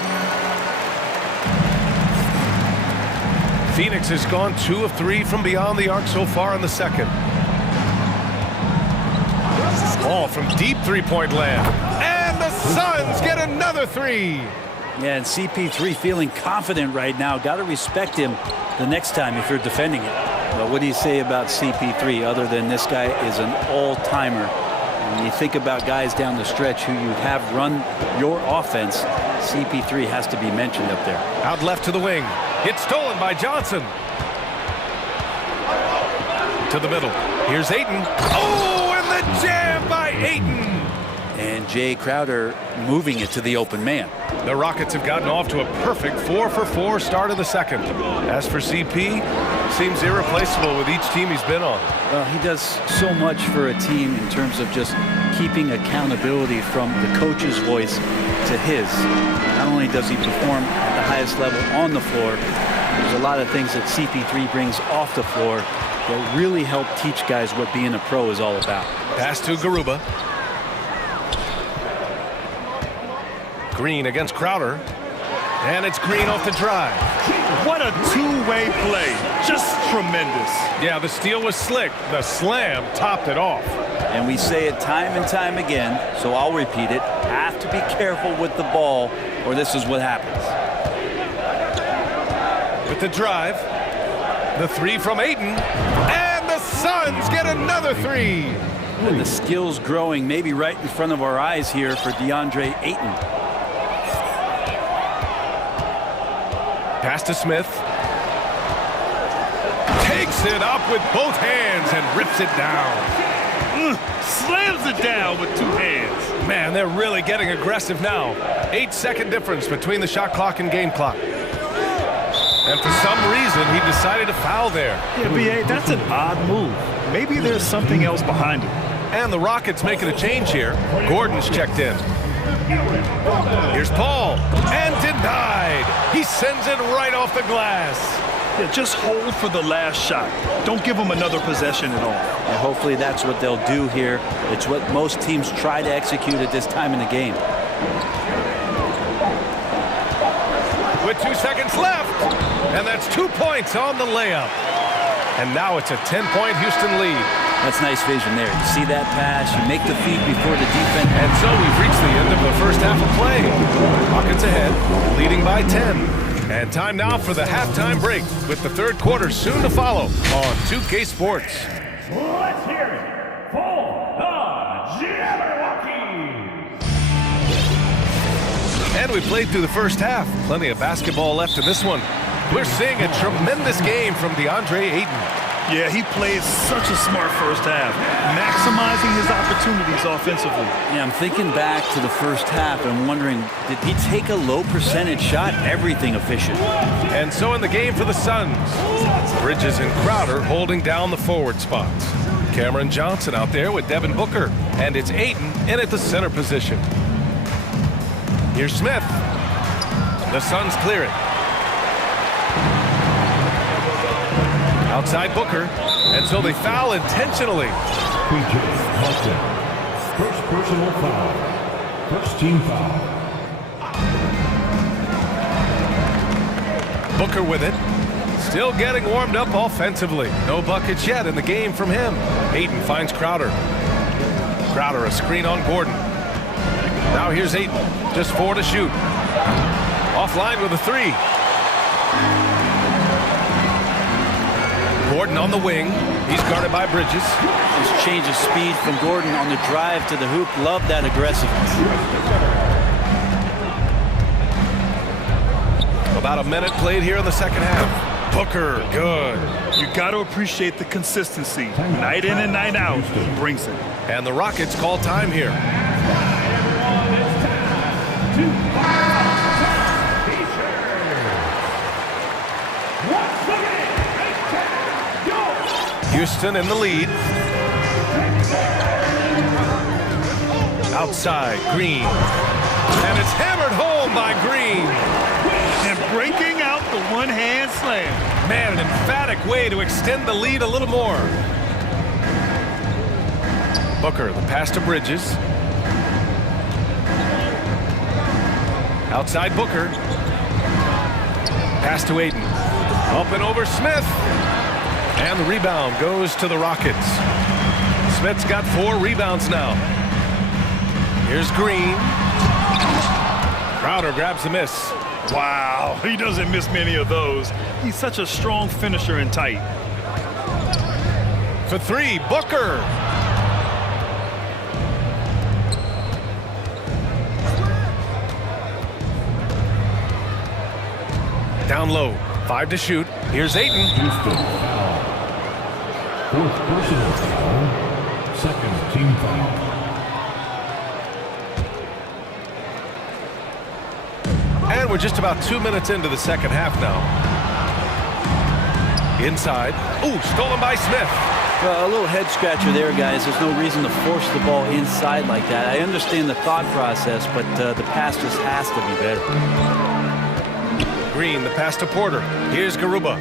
Phoenix has gone 2 of 3 from beyond the arc so far in the second. Ball from deep three-point land. And the Suns get another 3. Yeah, and CP3 feeling confident right now. Got to respect him the next time if you're defending it. But what do you say about CP3 other than this guy is an all-timer? When you think about guys down the stretch who you have run your offense, CP3 has to be mentioned up there. Out left to the wing. It's stolen by Johnson. To the middle. Here's Ayton. Oh, and the jam by Ayton. And Jay Crowder moving it to the open man. The Rockets have gotten off to a perfect 4-for-4 start of the second. As for CP, seems irreplaceable with each team he's been on. Well, he does so much for a team in terms of just keeping accountability from the coach's voice to his. Not only does he perform at the highest level on the floor, there's a lot of things that CP3 brings off the floor that really help teach guys what being a pro is all about. Pass to Garuba. Green against Crowder. And it's Green off the drive. What a two-way play. Just tremendous. Yeah, the steal was slick. The slam topped it off. And we say it time and time again, so I'll repeat it. Have to be careful with the ball, or this is what happens. With the drive. The 3 from Ayton. And the Suns get another 3. And the skills growing maybe right in front of our eyes here for DeAndre Ayton. Pass to Smith. Takes it up with both hands and rips it down. Slams it down with 2 hands. Man, they're really getting aggressive now. 8-second difference between the shot clock and game clock. And for some reason, he decided to foul there. Yeah, B.A., that's an odd move. Maybe there's something else behind it. And the Rockets making a change here. Gordon's checked in. Here's Paul. And denied. He sends it right off the glass. Yeah, just hold for the last shot. Don't give them another possession at all. And hopefully that's what they'll do here. It's what most teams try to execute at this time in the game. With 2 seconds left. And that's 2 points on the layup. And now it's a 10-point Houston lead. That's nice vision there. You see that pass, you make the feed before the defense. And so we've reached the end of the first half of play. Rockets ahead, leading by 10. And time now for the halftime break, with the third quarter soon to follow on 2K Sports. Let's hear it for the Jabberwockies. And we played through the first half. Plenty of basketball left in this one. We're seeing a tremendous game from DeAndre Ayton. Yeah, he played such a smart first half, maximizing his opportunities offensively. Yeah, I'm thinking back to the first half and wondering, did he take a low percentage shot? Everything efficient. And so in the game for the Suns, Bridges and Crowder holding down the forward spots. Cameron Johnson out there with Devin Booker, and it's Ayton in at the center position. Here's Smith. The Suns clear it. Outside Booker, and so they foul intentionally. First personal foul. First team foul. Booker with it. Still getting warmed up offensively. No buckets yet in the game from him. Ayton finds Crowder. Crowder a screen on Gordon. Now here's Ayton. Just 4 to shoot. Offline with a 3. Gordon on the wing. He's guarded by Bridges. This change of speed from Gordon on the drive to the hoop. Love that aggressiveness. About a minute played here in the second half. Booker, good. You got to appreciate the consistency. Night in and night out, he brings it. And the Rockets call time here. Houston in the lead. Outside, Green. And it's hammered home by Green. And breaking out the one-hand slam. Man, an emphatic way to extend the lead a little more. Booker, the pass to Bridges. Outside Booker. Pass to Ayton. Up and over Smith. And the rebound goes to the Rockets. Smith's got 4 rebounds now. Here's Green. Crowder grabs the miss. Wow, he doesn't miss many of those. He's such a strong finisher and tight. For 3, Booker. Down low, 5 to shoot. Here's Ayton. Fourth personal foul. Second team foul. And we're just about 2 minutes into the second half now. Inside. Ooh, stolen by Smith. Well, a little head scratcher there, guys. There's no reason to force the ball inside like that. I understand the thought process, but the pass just has to be better. Green, the pass to Porter. Here's Garuba.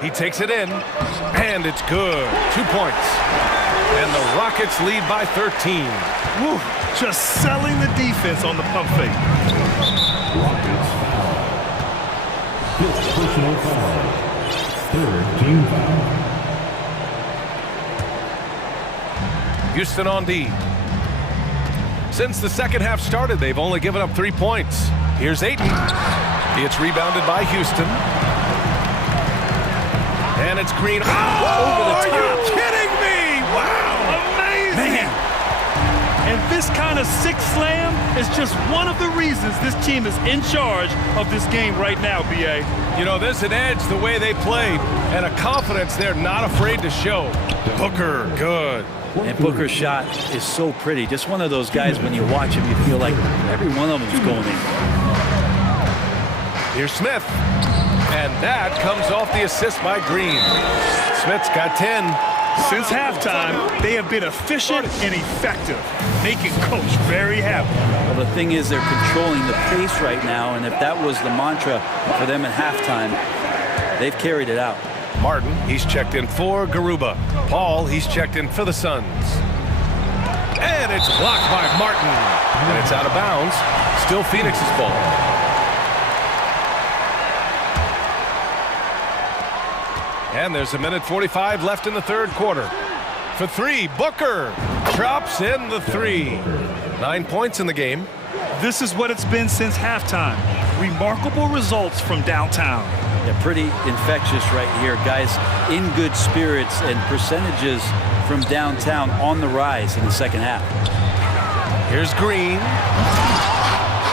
He takes it in, and it's good. 2 points. And the Rockets lead by 13. Woo, just selling the defense on the pump fake. Rockets foul. 5th personal foul. 3rd team foul. Houston on D. Since the second half started, they've only given up 3 points. Here's Ayton. It's rebounded by Houston. And it's Green. Oh, over the top. Are you kidding me? Wow. Amazing. Man. And this kind of sick slam is just one of the reasons this team is in charge of this game right now, B.A. You know, there's an edge the way they played and a confidence they're not afraid to show. Booker, good. And Booker's shot is so pretty. Just one of those guys, when you watch him, you feel like every one of them is going in. Here's Smith. And that comes off the assist by Green. Smith's got 10. Since halftime, they have been efficient and effective, making Coach very happy. Well, the thing is, they're controlling the pace right now, and if that was the mantra for them at halftime, they've carried it out. Martin, he's checked in for Garuba. Paul, he's checked in for the Suns. And it's blocked by Martin. And it's out of bounds. Still Phoenix's ball. And there's 1:45 left in the third quarter. For 3, Booker drops in the 3. 9 points in the game. This is what it's been since halftime. Remarkable results from downtown. Yeah, pretty infectious right here, guys. In good spirits and percentages from downtown on the rise in the second half. Here's Green.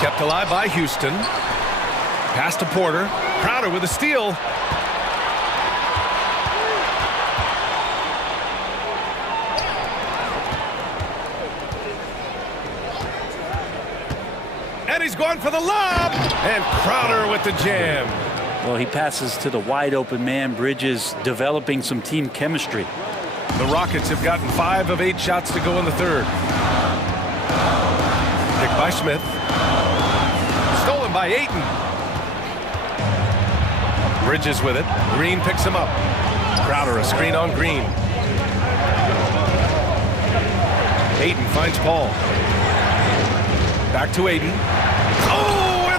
Kept alive by Houston. Pass to Porter. Crowder with a steal. he's going for the lob. And Crowder with the jam. Well, he passes to the wide open man. Bridges developing some team chemistry. The Rockets have gotten 5 of 8 shots to go in the third. Picked by Smith. Stolen by Ayton. Bridges with it. Green picks him up. Crowder, a screen on Green. Ayton finds Paul. Back to Ayton. Oh!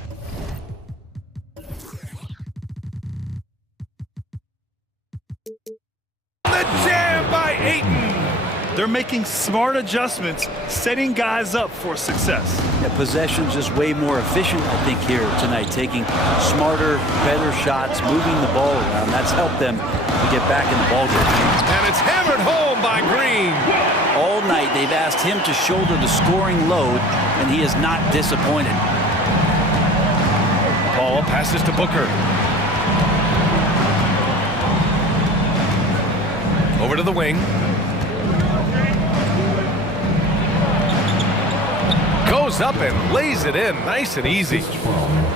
The jam by Ayton. They're making smart adjustments, setting guys up for success. Yeah, possession's just way more efficient, I think, here tonight, taking smarter, better shots, moving the ball around. That's helped them to get back in the ball game. And it's hammered home by Green. All night, they've asked him to shoulder the scoring load, and he is not disappointed. Ball passes to Booker. Over to the wing. Goes up and lays it in nice and easy.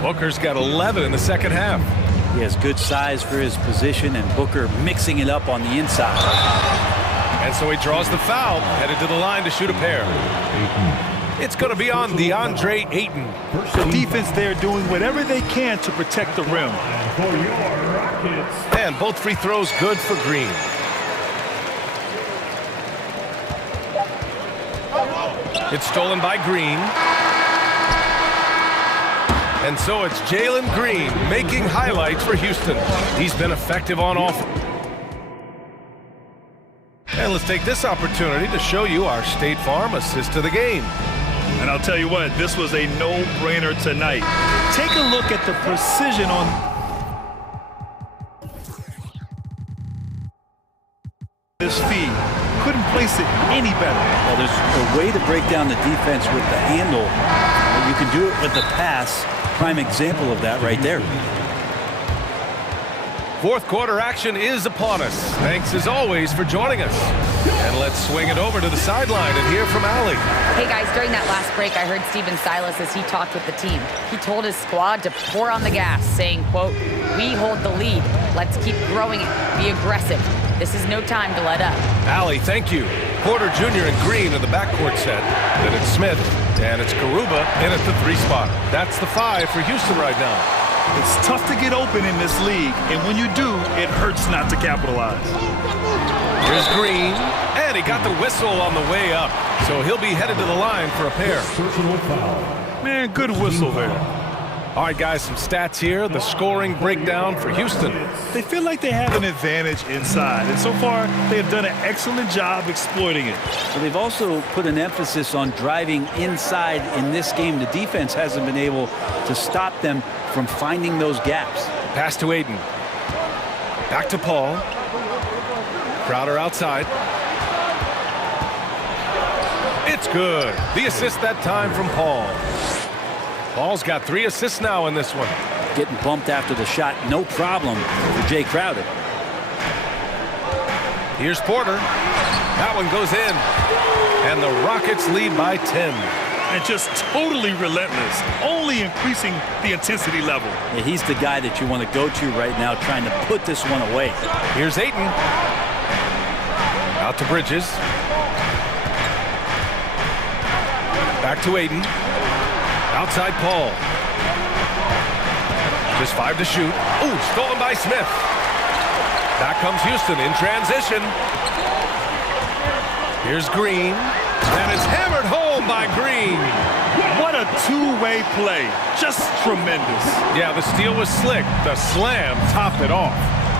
Booker's got 11 in the second half. He has good size for his position, and Booker mixing it up on the inside. And so he draws the foul, headed to the line to shoot a pair. It's going to be on DeAndre Ayton. The defense there doing whatever they can to protect the rim. And both free throws good for Green. It's stolen by Green. And so it's Jalen Green making highlights for Houston. He's been effective on offense. And let's take this opportunity to show you our State Farm assist to the game. And I'll tell you what, this was a no-brainer tonight. Take a look at the precision on this feed. Couldn't place it any better. Well, there's a way to break down the defense with the handle. You can do it with the pass. Prime example of that right there. Fourth quarter action is upon us. Thanks as always for joining us. And let's swing it over to the sideline and hear from Allie. Hey guys, during that last break, I heard Steven Silas as he talked with the team. He told his squad to pour on the gas, saying, quote, "We hold the lead. Let's keep growing it. Be aggressive. This is no time to let up." Allie, thank you. Porter Jr. and Green in the backcourt set. Then it's Smith, and it's Garuba in at the 3 spot. That's the 5 for Houston right now. It's tough to get open in this league, and when you do, it hurts not to capitalize. Here's Green, and he got the whistle on the way up, so he'll be headed to the line for a pair. Man, good whistle there. All right, guys, some stats here. The scoring breakdown for Houston. They feel like they have an advantage inside, and so far, they have done an excellent job exploiting it. So they've also put an emphasis on driving inside in this game. The defense hasn't been able to stop them from finding those gaps. Pass to Ayton. Back to Paul. Crowder outside. It's good. The assist that time from Paul. Paul's got 3 assists now in this one. Getting bumped after the shot, no problem for Jay Crowder. Here's Porter. That one goes in. And the Rockets lead by 10. And just totally relentless, only increasing the intensity level. Yeah, he's the guy that you want to go to right now, trying to put this one away. Here's Ayton. Out to Bridges. Back to Ayton. Outside Paul. Just 5 to shoot. Ooh, stolen by Smith. Back comes Houston in transition. Here's Green. And it's hammered home by Green. What a two-way play. Just tremendous. Yeah, the steal was slick. The slam topped it off.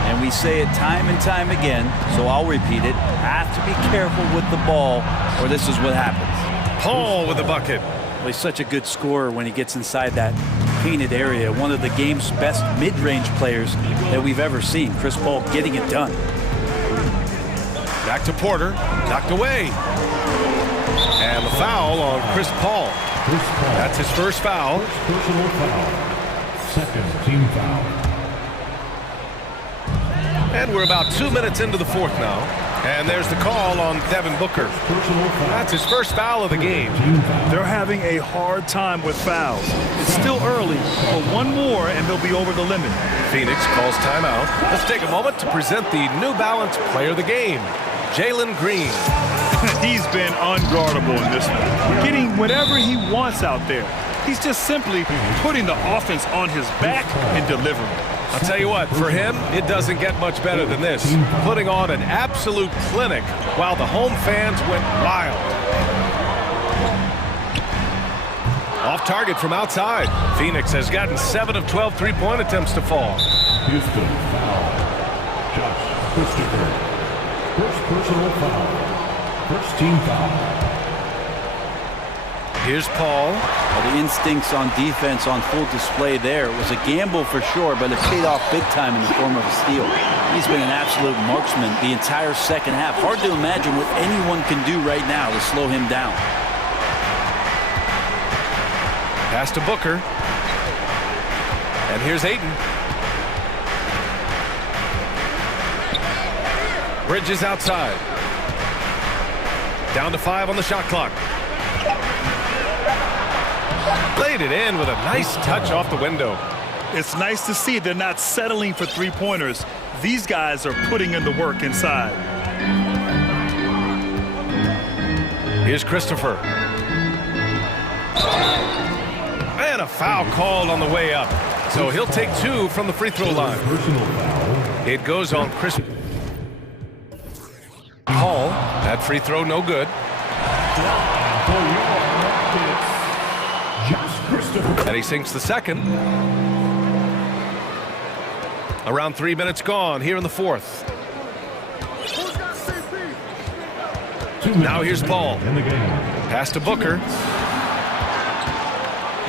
And we say it time and time again, so I'll repeat it. Have to be careful with the ball, or this is what happens. Paul with the bucket. Well, he's such a good scorer when he gets inside that painted area. One of the game's best mid-range players that we've ever seen. Chris Paul getting it done. Back to Porter. Knocked away. And the foul on Chris Paul. That's his first foul. Personal foul. Second team foul. And we're about 2 minutes into the fourth now. And there's the call on Devin Booker. That's his first foul of the game. They're having a hard time with fouls. It's still early, but one more and they'll be over the limit. Phoenix calls timeout. Let's take a moment to present the New Balance Player of the Game, Jalen Green. He's been unguardable in this one, getting whatever he wants out there. He's just simply putting the offense on his back and delivering. I'll tell you what, for him, it doesn't get much better than this. Putting on an absolute clinic while the home fans went wild. Off target from outside. Phoenix has gotten 7 of 12 three-point attempts to fall. Houston foul. Josh Christopher. First personal foul. First team foul. Here's Paul. The instincts on defense on full display there. It was a gamble for sure, but it paid off big time in the form of a steal. He's been an absolute marksman the entire second half. Hard to imagine what anyone can do right now to slow him down. Pass to Booker. And here's Ayton. Bridges outside. Down to 5 on the shot clock. Laid it in with a nice touch off the window. It's nice to see they're not settling for three-pointers. These guys are putting in the work inside. Here's Christopher. And a foul called on the way up. So he'll take 2 from the free throw line. It goes on Chris Hall. That free throw no good. And he sinks the second. Around 3 minutes gone here in the fourth. Now here's Paul. Pass to Booker.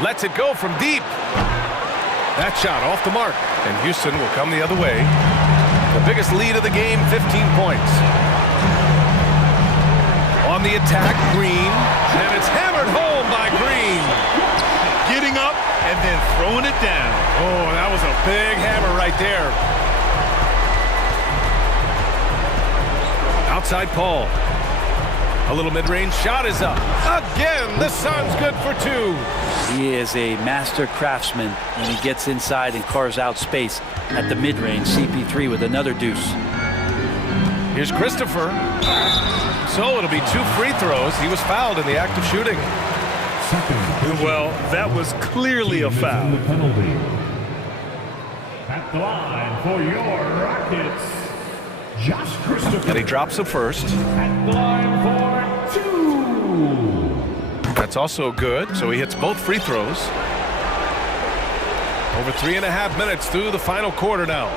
Lets it go from deep. That shot off the mark. And Houston will come the other way. The biggest lead of the game, 15 points. On the attack, Green. And it's hammered home by Green. Getting up and then throwing it down. Oh, that was a big hammer right there. Outside Paul. A little mid-range shot is up. Again, the Suns good for 2. He is a master craftsman when he gets inside and carves out space at the mid-range. CP3 with another deuce. Here's Christopher. So it'll be 2 free throws. He was fouled in the act of shooting. Well, that was clearly a foul. The penalty. At the line for your Rockets, Josh Christopher. And he drops the first. At the line for 2. That's also good. So he hits both free throws. Over 3.5 minutes through the final quarter now.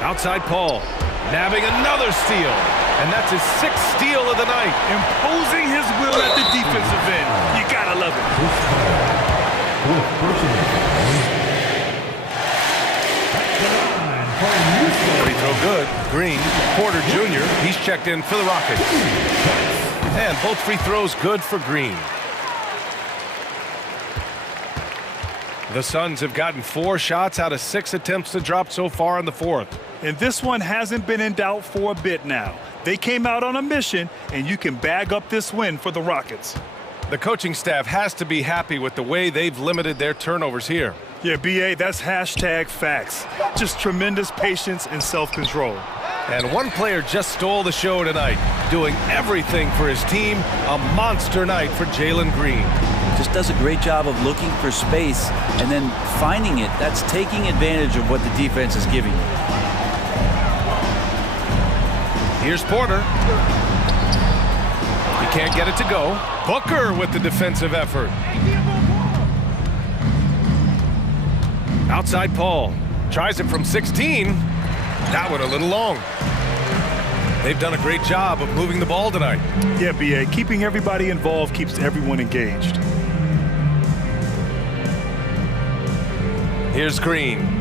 Outside Paul. Nabbing another steal. And that's his 6th steal of the night. Imposing his will at the defensive end. You gotta love it. Free throw good. Green. Porter Jr. He's checked in for the Rockets. And both free throws good for Green. The Suns have gotten 4 shots out of 6 attempts to drop so far in the fourth. And this one hasn't been in doubt for a bit now. They came out on a mission, and you can bag up this win for the Rockets. The coaching staff has to be happy with the way they've limited their turnovers here. Yeah, BA, that's hashtag facts. Just tremendous patience and self-control. And one player just stole the show tonight, doing everything for his team. A monster night for Jalen Green. Just does a great job of looking for space and then finding it. That's taking advantage of what the defense is giving you. Here's Porter. He can't get it to go. Booker with the defensive effort. Outside Paul. Tries it from 16. That one a little long. They've done a great job of moving the ball tonight. Yeah, BA, keeping everybody involved keeps everyone engaged. Here's Green.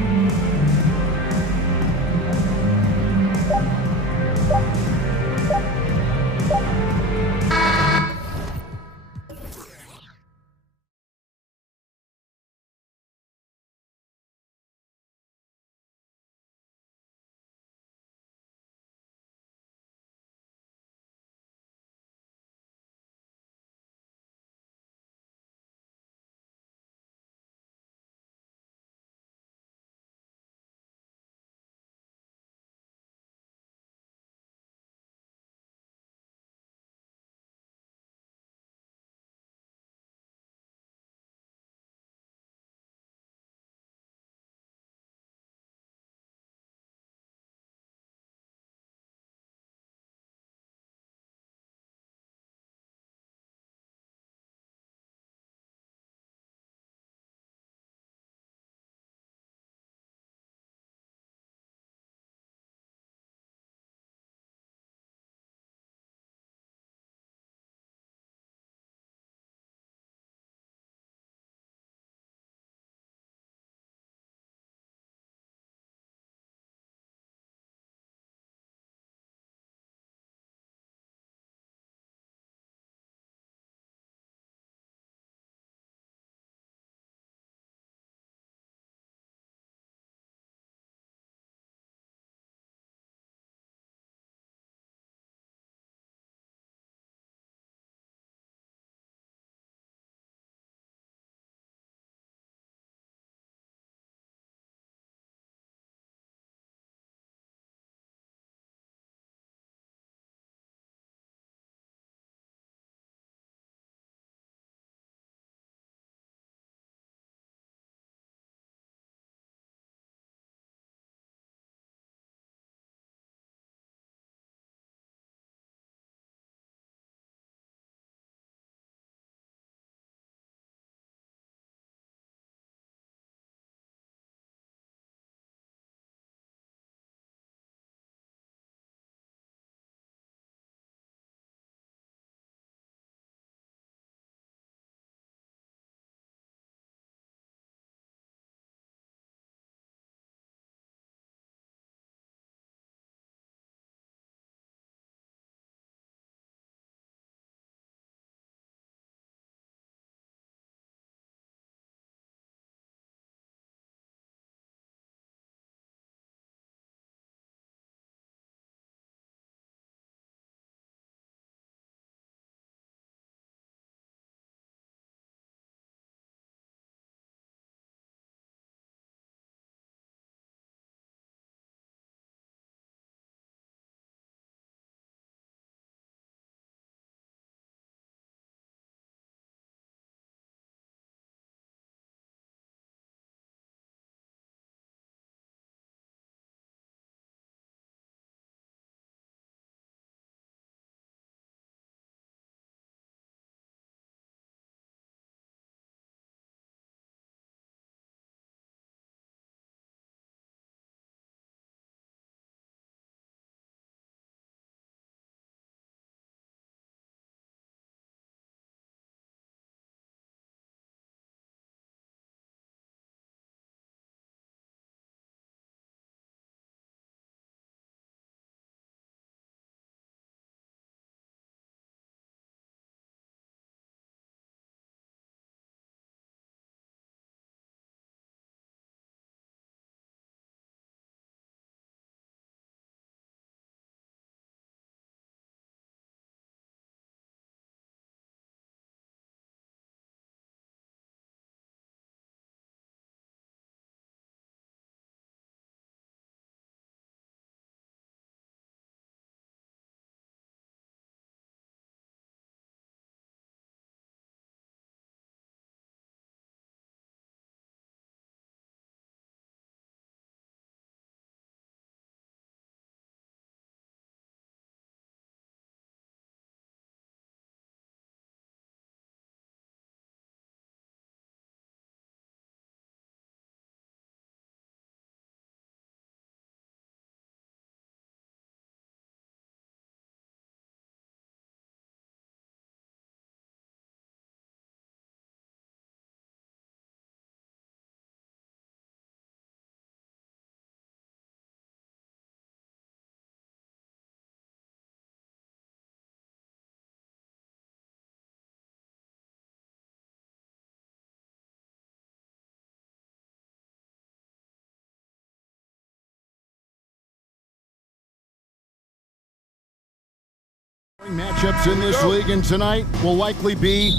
matchups in this league, and tonight will likely be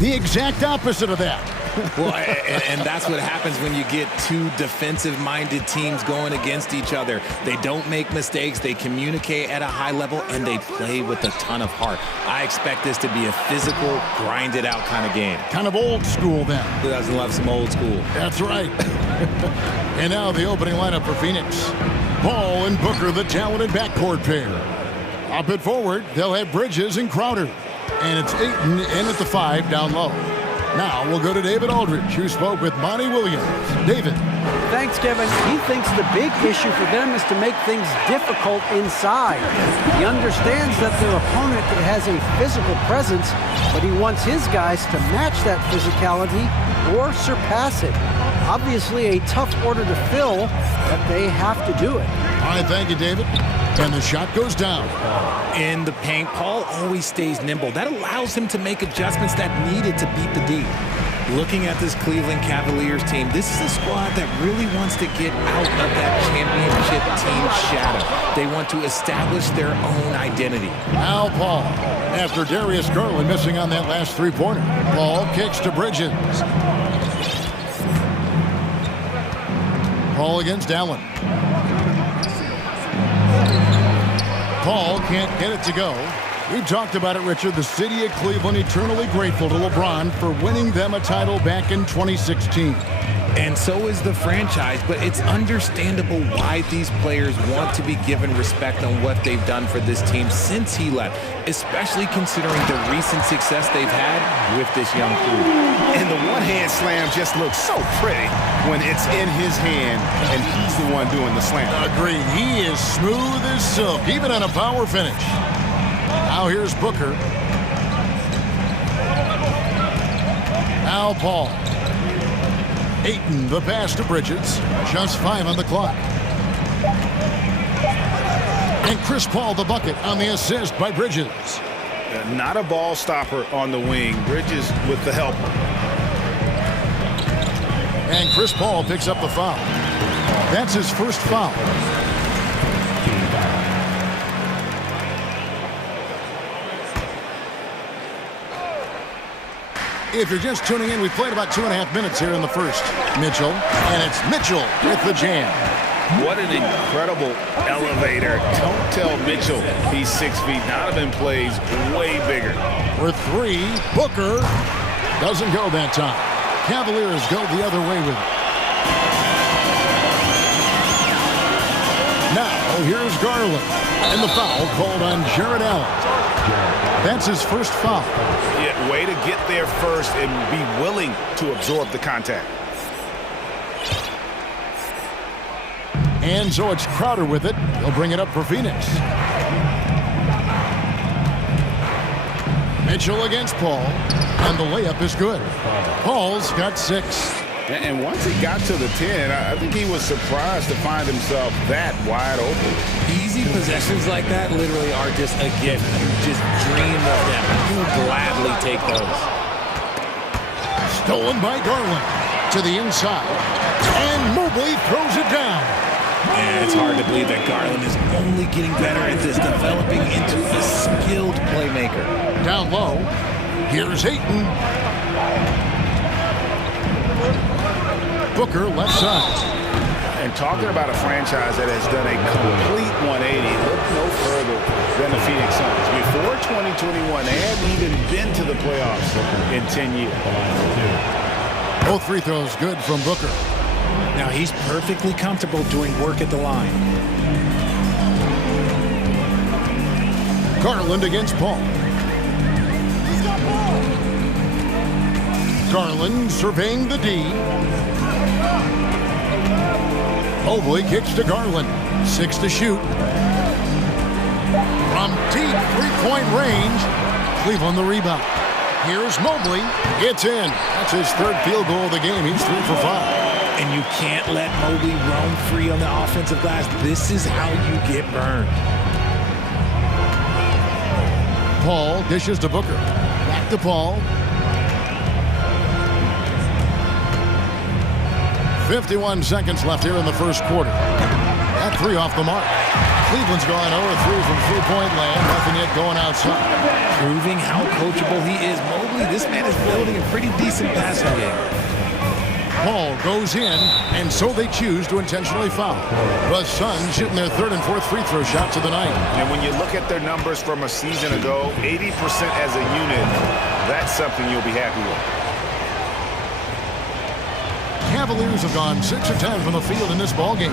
the exact opposite of that. Well, and that's what happens when you get two defensive-minded teams going against each other. They don't make mistakes, they communicate at a high level, and they play with a ton of heart. I expect this to be a physical, grinded-out kind of game. Kind of old school, then. Who doesn't love some old school? That's right. And now the opening lineup for Phoenix. Paul and Booker, the talented backcourt pair. Up and forward, they'll have Bridges and Crowder. And it's Ayton in at the 5 down low. Now we'll go to David Aldridge, who spoke with Monty Williams. David. Thanks, Kevin. He thinks the big issue for them is to make things difficult inside. He understands that their opponent has a physical presence, but he wants his guys to match that physicality or surpass it. Obviously a tough order to fill, but they have to do it. All right, thank you, David. And the shot goes down. In the paint, Paul always stays nimble. That allows him to make adjustments that needed to beat the D. Looking at this Cleveland Cavaliers team, this is a squad that really wants to get out of that championship team shadow. They want to establish their own identity. Now Paul, after Darius Garland missing on that last three-pointer. Paul kicks to Bridges. Paul against Allen. Paul can't get it to go. We've talked about it, Richard. The city of Cleveland eternally grateful to LeBron for winning them a title back in 2016. And so is the franchise, but it's understandable why these players want to be given respect on what they've done for this team since he left, especially considering the recent success they've had with this young crew. And the one-hand slam just looks so pretty when it's in his hand and he's the one doing the slam. Agreed. He is smooth as silk, even on a power finish. Now here's Booker. Now Paul. Ayton, the pass to Bridges. Just 5 on the clock. And Chris Paul, the bucket on the assist by Bridges. Not a ball stopper on the wing. Bridges with the help. And Chris Paul picks up the foul. That's his first foul. If you're just tuning in, we played about 2.5 minutes here in the first. Mitchell, and it's Mitchell with the jam. What an incredible elevator. Don't tell Mitchell he's 6 feet. Donovan plays way bigger. For 3, Booker doesn't go that time. Cavaliers go the other way with it. Now, here's Garland. And the foul called on Jared Allen. That's his first foul. Yeah, way to get there first and be willing to absorb the contact. And so it's Crowder with it. He'll bring it up for Phoenix. Mitchell against Paul. And the layup is good. Paul's got 6. And once he got to the 10, I think he was surprised to find himself that wide open. Easy possessions like that literally are just a gift. You just dream of them. You gladly take those. Stolen by Garland to the inside. And Mobley throws it down. And it's hard to believe that Garland is only getting better at this, developing into a skilled playmaker. Down low, here's Ayton. Booker left side. And talking about a franchise that has done a complete 180, look no further than the Phoenix Suns. Before 2021, they hadn't even been to the playoffs in 10 years. Both free throws good from Booker. Now he's perfectly comfortable doing work at the line. Garland against Paul. Garland surveying the D. Mobley kicks to Garland. 6 to shoot. From deep three-point range, Cleveland the rebound. Here's Mobley. It's in. That's his 3rd field goal of the game. He's 3 for 5. And you can't let Mobley roam free on the offensive glass. This is how you get burned. Paul dishes to Booker. Back to Paul. 51 seconds left here in the first quarter. That 3 off the mark. Cleveland's gone 0-3 from three-point land. Nothing yet going outside. Proving how coachable he is. Mobley, this man is building a pretty decent passing game. Paul goes in, and so they choose to intentionally foul. The Suns shooting their third and fourth free throw shots of the night. And when you look at their numbers from a season ago, 80% as a unit, that's something you'll be happy with. Cavaliers have gone 6 of 10 from the field in this ballgame.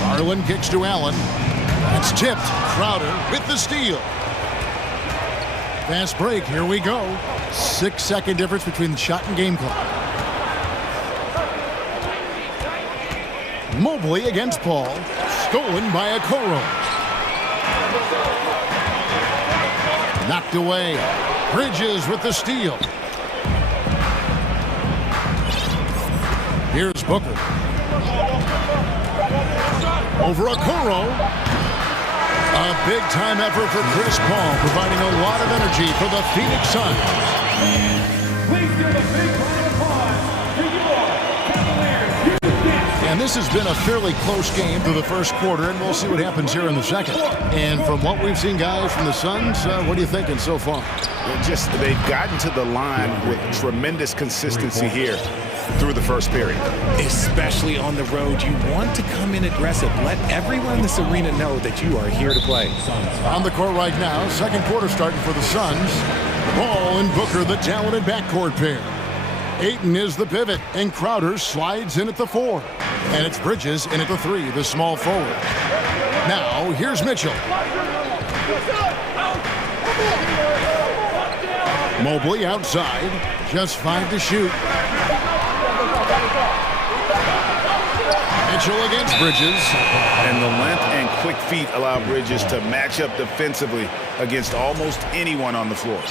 Garland kicks to Allen. That's tipped. Crowder with the steal. Fast break. Here we go. 6-second difference between the shot and game clock. Mobley against Paul. Stolen by Okoro. Knocked away. Bridges with the steal. Here's Booker. Over Okoro. A big-time effort for Chris Paul, providing a lot of energy for the Phoenix Suns. Please give a big round of applause to your Cavaliers. And this has been a fairly close game through the first quarter, and we'll see what happens here in the second. And from what we've seen, guys, from the Suns, what are you thinking so far? They've gotten to the line with tremendous consistency here through the first period. Especially on the road, you want to come in aggressive. Let everyone in this arena know that you are here to play. On the court right now, second quarter starting for the Suns. Paul and Booker, the talented backcourt pair. Ayton is the pivot, and Crowder slides in at the 4. And it's Bridges in at the 3, the small forward. Now, here's Mitchell. Mobley outside, just 5 to shoot. Mitchell against Bridges. And the length and quick feet allow Bridges to match up defensively against almost anyone on the floor.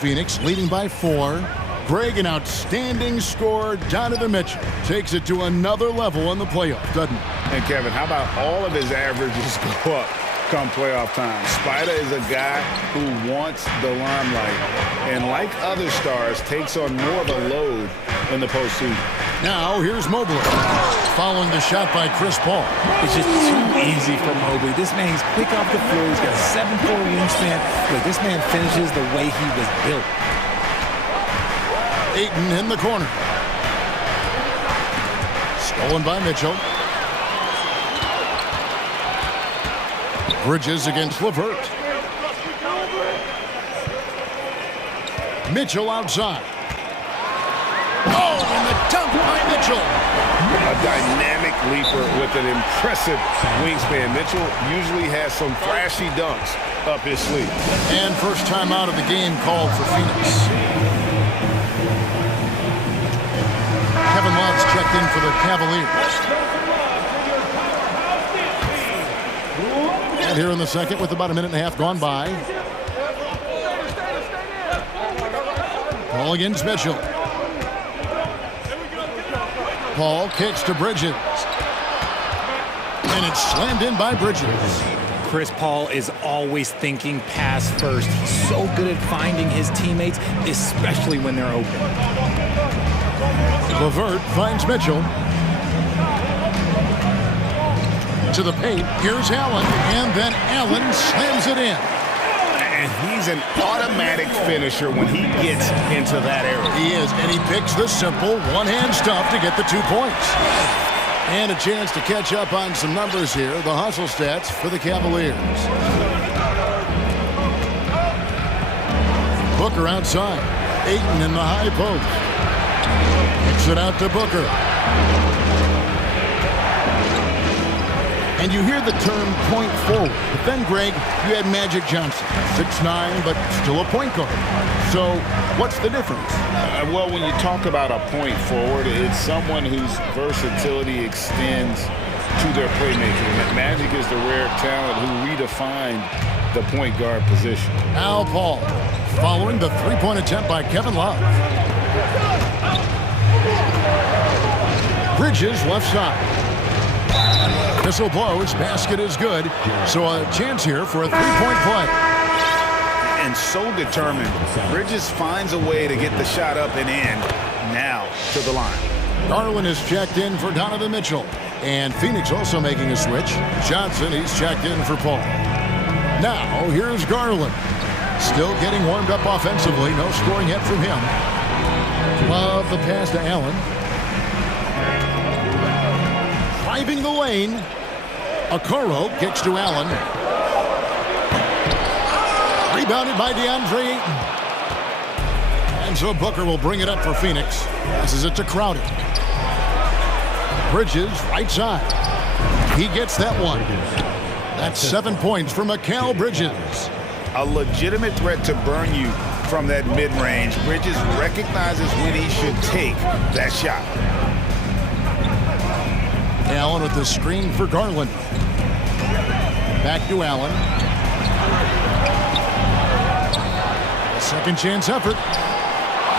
Phoenix leading by 4. Greg, an outstanding scorer. Donovan Mitchell takes it to another level in the playoffs, doesn't he? And Kevin, how about all of his averages go up come playoff time? Spider is a guy who wants the limelight, and like other stars, takes on more of a load in the postseason. Now, here's Mobley. Following the shot by Chris Paul. It's just too easy for Mobley. This man, he's quick off the floor. He's got a 7'4" wingspan. Look, this man finishes the way he was built. Ayton in the corner. Stolen by Mitchell. Bridges against LeVert. Mitchell outside. Oh, and the dunk by Mitchell. A dynamic leaper with an impressive wingspan. Mitchell usually has some flashy dunks up his sleeve. And first time out of the game called for Phoenix. Kevin Love's checked in for the Cavaliers. And here in the second with about a minute and a half gone by. Paul against Mitchell. Paul kicks to Bridges. And it's slammed in by Bridges. Chris Paul is always thinking pass first. He's so good at finding his teammates, especially when they're open. LeVert finds Mitchell. To the paint. Here's Allen. And then Allen slams it in. And he's an automatic finisher when he gets into that area. He is, and he picks the simple one-hand stuff to get the 2 points. And a chance to catch up on some numbers here. The hustle stats for the Cavaliers. Booker outside. Ayton in the high post. Kicks it out to Booker. And you hear the term point forward. But then, Greg, you had Magic Johnson. 6'9", but still a point guard. So what's the difference? Well, when you talk about a point forward, it's someone whose versatility extends to their playmaking. Magic is the rare talent who redefined the point guard position. Now Paul, following the three-point attempt by Kevin Love. Bridges left side. Whistle blows, basket is good. So a chance here for a three-point play. And so determined, Bridges finds a way to get the shot up and in now to the line. Garland is checked in for Donovan Mitchell. And Phoenix also making a switch. Johnson, he's checked in for Paul. Now, here's Garland. Still getting warmed up offensively. No scoring yet from him. Love the pass to Allen. Driving the lane. Okoro kicks to Allen. Rebounded by DeAndre Ayton. And so Booker will bring it up for Phoenix. Passes it to Crowder. Bridges, right side. He gets that one. That's 7 points for Mikal Bridges. A legitimate threat to burn you from that mid-range. Bridges recognizes when he should take that shot. Allen with the screen for Garland. Back to Allen. A second chance effort.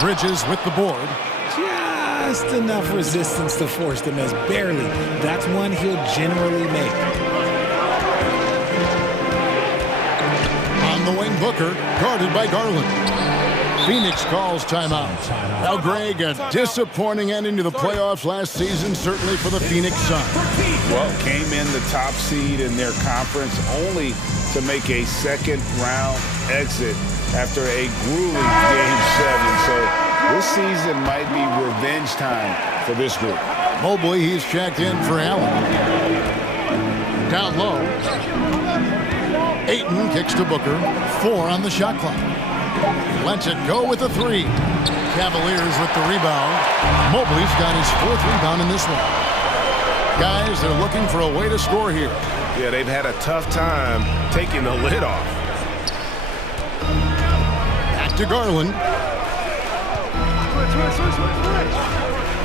Bridges with the board. Just enough resistance to force the miss. Barely. That's one he'll generally make. On the wing, Booker, guarded by Garland. Phoenix calls timeout. Now, Greg, a disappointing ending to the playoffs last season, certainly for the Phoenix Suns. Well, came in the top seed in their conference only to make a second-round exit after a grueling Game 7. So this season might be revenge time for this group. Mobley, he's checked in for Allen. Down low. Ayton kicks to Booker. 4 on the shot clock. Lets it go with a 3. Cavaliers with the rebound. Mobley's got his 4th rebound in this one. Guys, they're looking for a way to score here. Yeah, they've had a tough time taking the lid off. Back to Garland.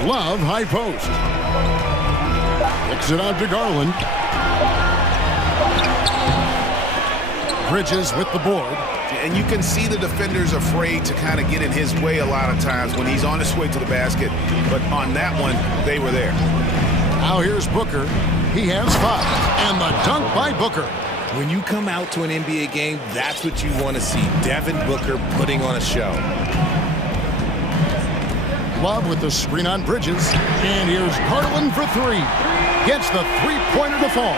Love, high post. Kicks it out to Garland. Bridges with the board. And you can see the defenders afraid to kind of get in his way a lot of times when he's on his way to the basket. But on that one, they were there. Now here's Booker. He has 5. And the dunk by Booker. When you come out to an NBA game, that's what you want to see. Devin Booker putting on a show. Love with the screen on Bridges. And here's Garland for 3. Gets the three-pointer to fall.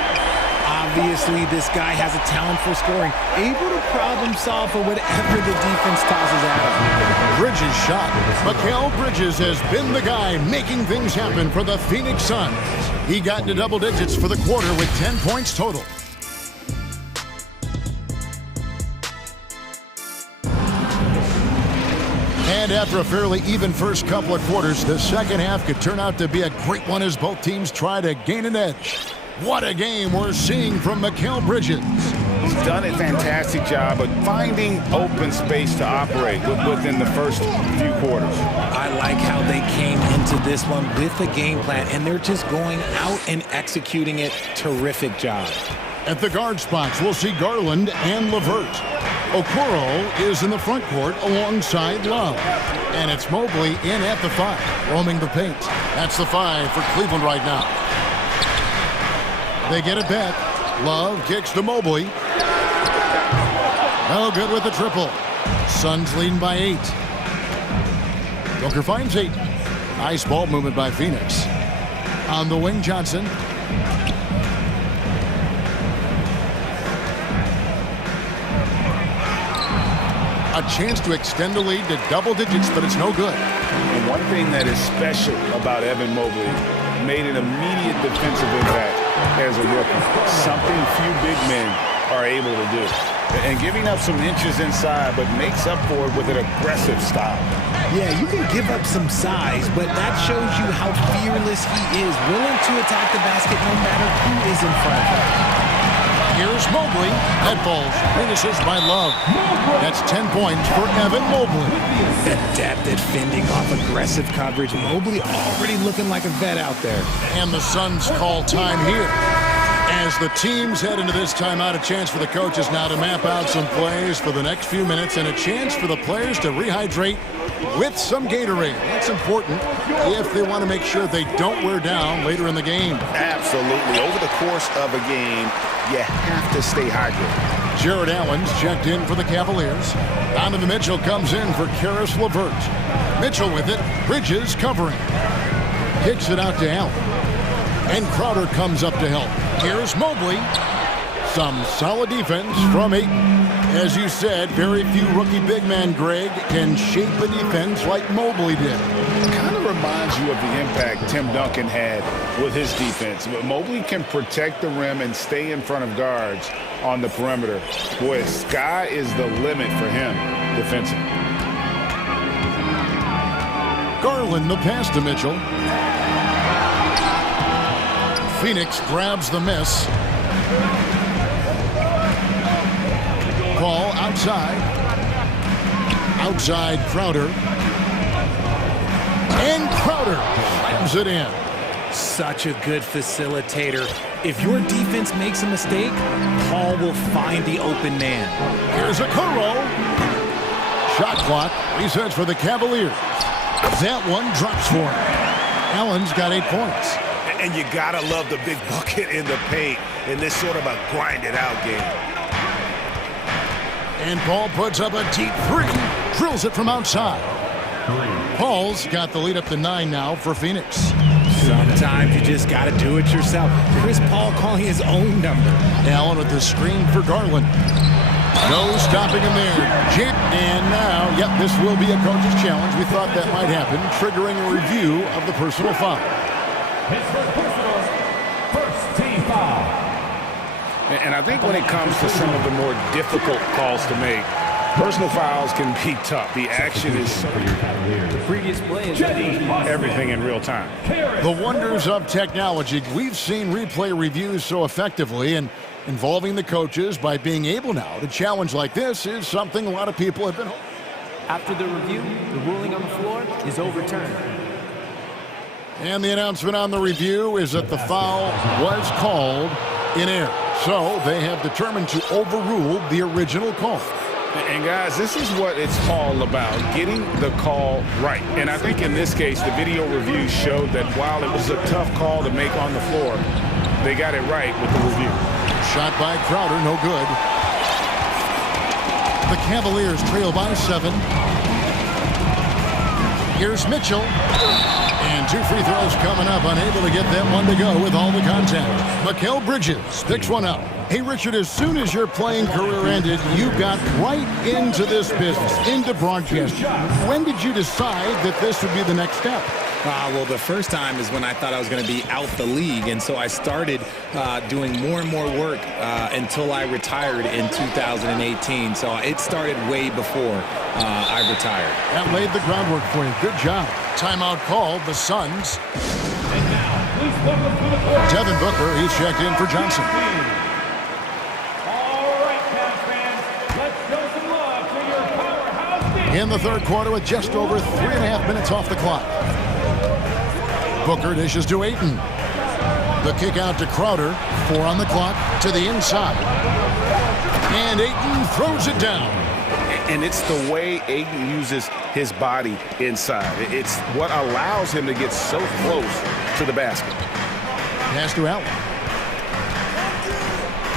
Obviously, this guy has a talent for scoring. Able to problem solve for whatever the defense tosses at him. Bridges shot. Mikal Bridges has been the guy making things happen for the Phoenix Suns. He got into double digits for the quarter with 10 points total. And after a fairly even first couple of quarters, the second half could turn out to be a great one as both teams try to gain an edge. What a game we're seeing from Mikal Bridges. He's done a fantastic job of finding open space to operate within the first few quarters. I like how they came into this one with a game plan, and they're just going out and executing it. Terrific job. At the guard spots, we'll see Garland and LeVert. Okoro is in the front court alongside Love. And it's Mobley in at the 5, roaming the paint. That's the 5 for Cleveland right now. They get it back. Love kicks to Mobley. No good with the triple. Suns leading by 8. Booker finds 8. Nice ball movement by Phoenix. On the wing, Johnson. A chance to extend the lead to double digits, but it's no good. And one thing that is special about Evan Mobley, made an immediate defensive impact as a rookie. Something few big men are able to do. And giving up some inches inside, but makes up for it with an aggressive style. Yeah, you can give up some size, but that shows you how fearless he is, willing to attack the basket no matter who is in front of him. Here's Mobley. That falls. Finishes by Love. That's 10 points for Evan Mobley. Adept at fending off aggressive coverage. Mobley already looking like a vet out there. And the Suns call time here. As the teams head into this timeout, a chance for the coaches now to map out some plays for the next few minutes and a chance for the players to rehydrate with some Gatorade. That's important if they want to make sure they don't wear down later in the game. Absolutely. Over the course of a game, you have to stay hydrated. Jared Allen's checked in for the Cavaliers. Donovan Mitchell comes in for Karis LeVert. Mitchell with it. Bridges covering. Kicks it out to Allen. And Crowder comes up to help. Here's Mobley. Some solid defense from Ayton. As you said, very few rookie big men, Greg, can shape a defense like Mobley did. Kind of reminds you of the impact Tim Duncan had with his defense. But Mobley can protect the rim and stay in front of guards on the perimeter. Boy, sky is the limit for him defensively. Garland the pass to Mitchell. Phoenix grabs the miss. Ball outside. Outside Crowder. And Crowder slams it in. Such a good facilitator. If your defense makes a mistake, Paul will find the open man. Here's a Kuro. Shot clock resets for the Cavaliers. That one drops for him. Allen's got 8 points. And you gotta love the big bucket in the paint in this sort of a grinded-out game. And Paul puts up a deep 3. Drills it from outside. Paul's got the lead up to 9 now for Phoenix. Sometimes you just got to do it yourself. Chris Paul calling his own number. Allen with the screen for Garland. No stopping him there. And now, yep, this will be a coach's challenge. We thought that might happen, triggering a review of the personal foul. First team foul. And I think when it comes to some of the more difficult calls to make, personal fouls can be tough. The action is The previous play is everything in real time. The wonders of technology. We've seen replay reviews so effectively, and involving the coaches by being able now to challenge like this is something a lot of people have been hoping. After the review, the ruling on the floor is overturned. And the announcement on the review is that the foul was called in error. So they have determined to overrule the original call. And guys, this is what it's all about, getting the call right. And I think in this case, the video review showed that while it was a tough call to make on the floor, they got it right with the review. Shot by Crowder, no good. The Cavaliers trail by 7. Here's Mitchell. And 2 free throws coming up, unable to get that one to go with all the contact. Mikal Bridges picks one up. Hey, Richard, as soon as your playing career ended, you got right into this business, into broadcasting. When did you decide that this would be the next step? Well, the first time is when I thought I was going to be out the league, and so I started doing more and more work until I retired in 2018. So it started way before I retired. That laid the groundwork for you. Good job. Timeout called, the Suns. And now, please welcome to the court. Devin Booker, he's checked in for Johnson. All right, Cavs fans, let's show some love to your powerhouse team. In the third quarter with just over 3.5 minutes off the clock. Booker dishes to Ayton. The kick out to Crowder. 4 on the clock to the inside. And Ayton throws it down. And it's the way Ayton uses his body inside. It's what allows him to get so close to the basket. Pass to Allen.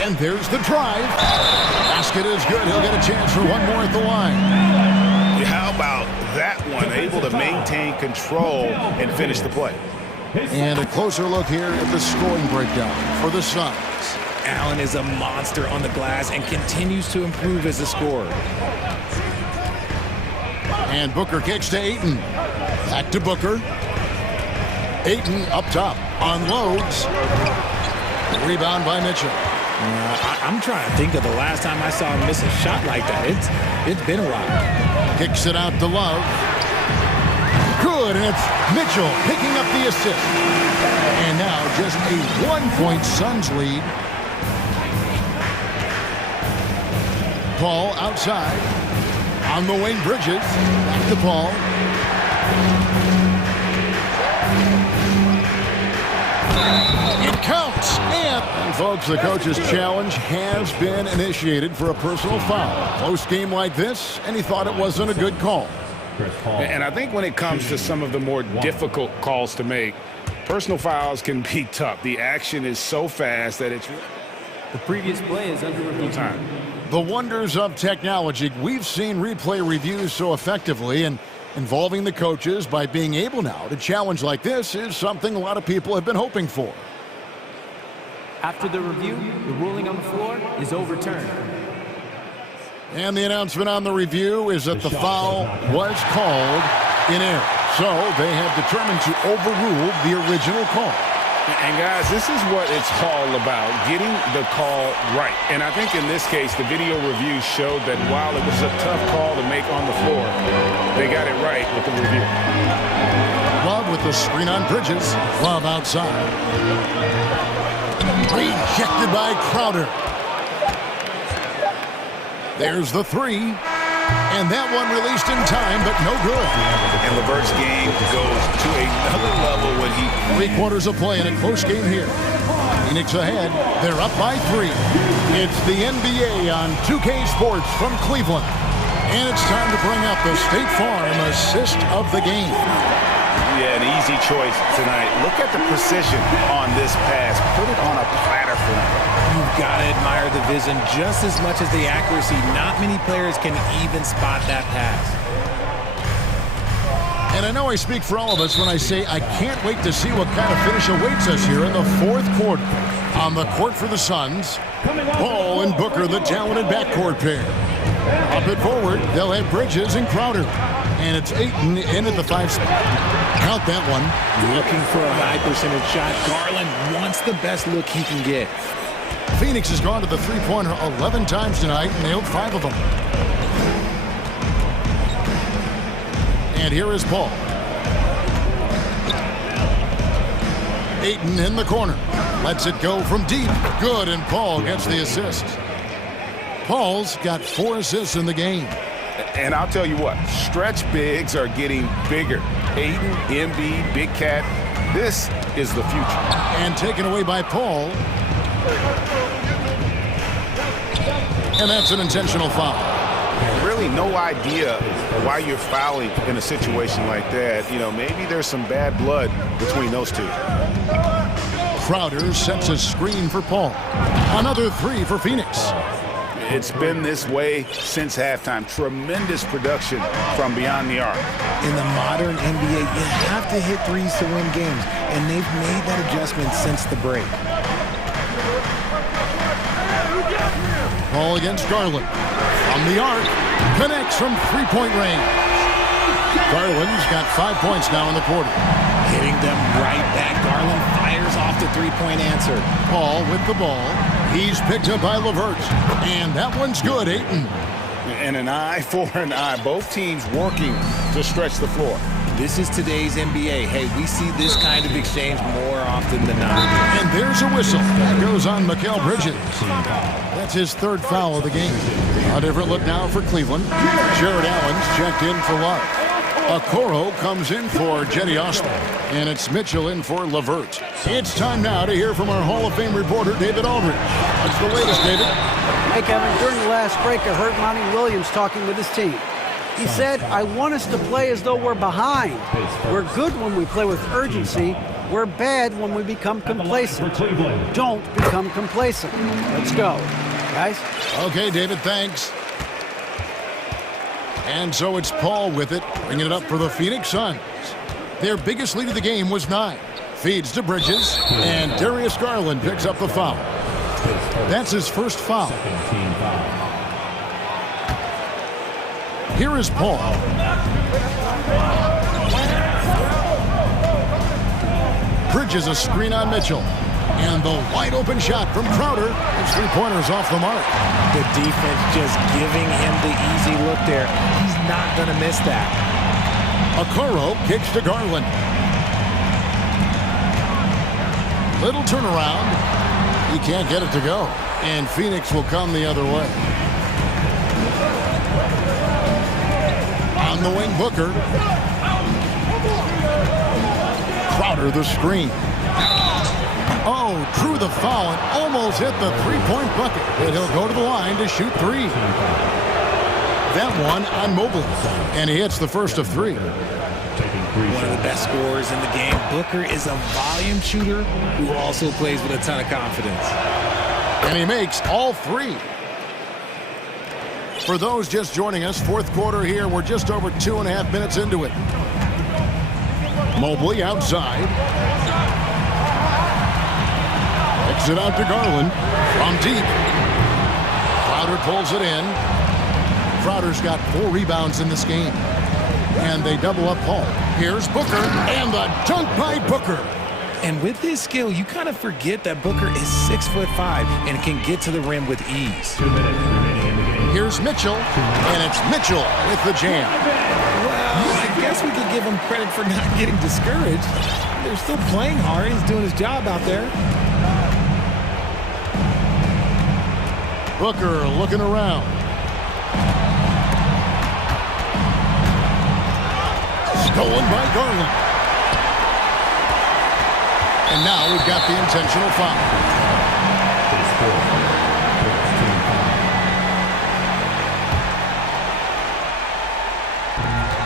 And there's the drive. Basket is good. He'll get a chance for one more at the line. How about that one? Able to maintain control and finish the play. And a closer look here at the scoring breakdown for the Suns. Allen is a monster on the glass and continues to improve as a scorer. And Booker kicks to Ayton. Back to Booker. Ayton up top. Unloads. Rebound by Mitchell. I'm trying to think of the last time I saw him miss a shot like that. It's been a while. Kicks it out to Love. Good, and it's Mitchell picking up the assist. And now just a 1-point Suns lead. Paul outside. On the wing, Bridges. Back to Paul. It counts. And folks, the coach's challenge has been initiated for a personal foul. Close game like this, and he thought it wasn't a good call. And I think when it comes to some of the more difficult calls to make, personal fouls can be tough. The action is so fast that it's... The previous play is under review. Time. The wonders of technology. We've seen replay reviews so effectively, and Involving the coaches by being able now to challenge like this is something a lot of people have been hoping for. After the review, the ruling on the floor is overturned. And the announcement on the review is that the foul was called in error. So they have determined to overrule the original call. And guys, this is what it's all about, getting the call right. And I think in this case, the video review showed that while it was a tough call to make on the floor, they got it right with the review. Love with the screen on Bridges. Love outside. Rejected by Crowder. There's the three. And that one released in time, but no good. And LeVert's game goes to another level when he... 3 quarters of play in a close game here. Phoenix ahead. They're up by 3. It's the NBA on 2K Sports from Cleveland. And it's time to bring up the State Farm assist of the game. Yeah, an easy choice tonight. Look at the precision on this pass. Put it on a platter for him. You've got to admire the vision just as much as the accuracy. Not many players can even spot that pass. And I know I speak for all of us when I say I can't wait to see what kind of finish awaits us here in the 4th quarter. On the court for the Suns, Paul and Booker, the talented backcourt pair. Up it forward, they'll have Bridges and Crowder. And it's Ayton in at the 5 spot. Count that one. Looking for a high percentage shot. Garland wants the best look he can get. Phoenix has gone to the three-pointer 11 times tonight and nailed 5 of them. And here is Paul. Ayton in the corner. Lets it go from deep. Good, and Paul gets the assist. Paul's got 4 assists in the game. And I'll tell you what, stretch bigs are getting bigger. Ayton, Embiid, Big Cat, this is the future. And taken away by Paul. And that's an intentional foul. Really no idea why you're fouling in a situation like that. You know, maybe there's some bad blood between those two. Crowder sets a screen for Paul. Another 3 for Phoenix. It's been this way since halftime. Tremendous production from beyond the arc. In the modern NBA, you have to hit threes to win games, and they've made that adjustment since the break. Paul against Garland. From the arc, connects from three-point range. Garland's got 5 points now in the quarter. Hitting them right back. Garland fires off the three-point answer. Paul with the ball. He's picked up by LeVert. And that one's good, Ayton. And an eye for an eye. Both teams working to stretch the floor. This is today's NBA. Hey, we see this kind of exchange more often than not. And there's a whistle. That goes on Mikal Bridges. That's his 3rd foul of the game. A different look now for Cleveland. Jared Allen's checked in for Love. Okoro comes in for Jetty Osman. And it's Mitchell in for LeVert. It's time now to hear from our Hall of Fame reporter, David Aldridge. What's the latest, David? Hey, Kevin, during the last break, I heard Monty Williams talking with his team. He said, I want us to play as though we're behind. We're good when we play with urgency. We're bad when we become complacent. Don't become complacent. Let's go. Guys? Okay, David, thanks. And so it's Paul with it, bringing it up for the Phoenix Suns. Their biggest lead of the game was 9. Feeds to Bridges, and Darius Garland picks up the foul. That's his 1st foul. Here is Paul. Bridges a screen on Mitchell. And the wide open shot from Crowder. His 3-pointers off the mark. The defense just giving him the easy look there. He's not going to miss that. Okoro kicks to Garland. Little turnaround. He can't get it to go. And Phoenix will come the other way. On the wing, Booker. Crowder the screen. Oh, drew the foul and almost hit the 3-point bucket. And he'll go to the line to shoot 3. That one on Mobley. And he hits the first of 3. One of the best scorers in the game. Booker is a volume shooter who also plays with a ton of confidence. And he makes all 3. For those just joining us, fourth quarter here. We're just over 2.5 minutes into it. Mobley outside. Kicks it out to Garland from deep. Crowder pulls it in. Crowder's got 4 rebounds in this game. And they double up Paul. Here's Booker, and the dunk by Booker. And with his skill, you kind of forget that Booker is 6'5" and can get to the rim with ease. Here's Mitchell, and it's Mitchell with the jam. Well, I guess we could give him credit for not getting discouraged. They're still playing hard. He's doing his job out there. Booker looking around. Stolen by Garland. And now we've got the intentional foul.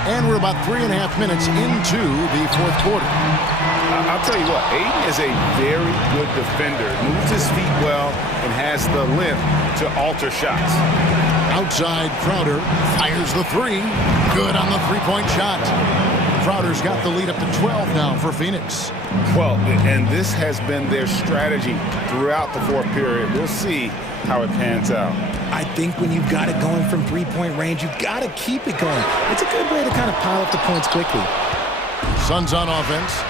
And we're about 3.5 minutes into the fourth quarter. I'll tell you what, Aiden is a very good defender. Moves his feet well and has the length to alter shots. Outside, Crowder fires the 3. Good on the three-point shot. Crowder's got the lead up to 12 now for Phoenix. Well, and this has been their strategy throughout the fourth period. We'll see how it pans out. I think when you've got it going from three-point range, you've got to keep it going. It's a good way to kind of pile up the points quickly. Suns on offense.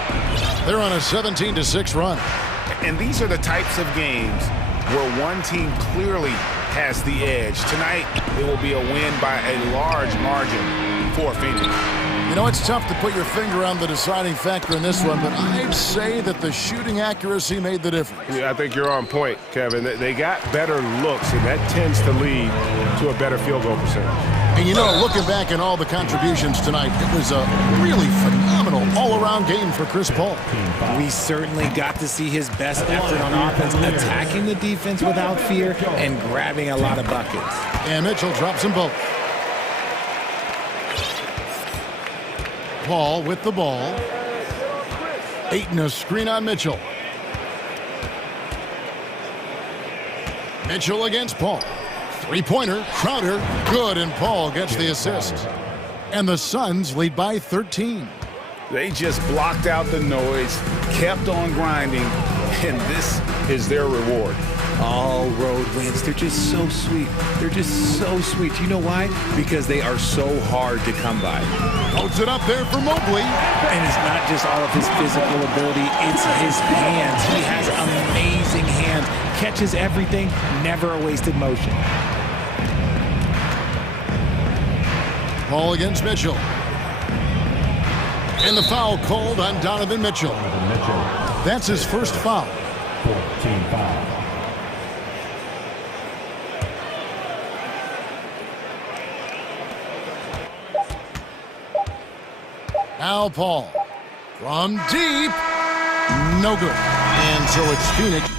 They're on a 17-6 run. And these are the types of games where one team clearly has the edge. Tonight, it will be a win by a large margin for Phoenix. You know, it's tough to put your finger on the deciding factor in this one, but I'd say that the shooting accuracy made the difference. Yeah, I think you're on point, Kevin. They got better looks, and that tends to lead to a better field goal percentage. And you know, looking back at all the contributions tonight, it was a really phenomenal all-around game for Chris Paul. We certainly got to see his best effort on offense, attacking the defense without fear and grabbing a lot of buckets. And Mitchell drops them both. Paul with the ball. Ayton a screen on Mitchell. Mitchell against Paul. Three-pointer, Crowder, good, and Paul gets the assist. And the Suns lead by 13. They just blocked out the noise, kept on grinding, and this is their reward. All road wins. They're just so sweet. They're just so sweet. You know why? Because they are so hard to come by. Holds it up there for Mobley. And it's not just all of his physical ability, it's his hands. He has amazing hands. Catches everything, never a wasted motion. Paul against Mitchell. And the foul called on Donovan Mitchell. That's his first foul. 14 foul. Now Paul from deep, no good. And so it's Phoenix.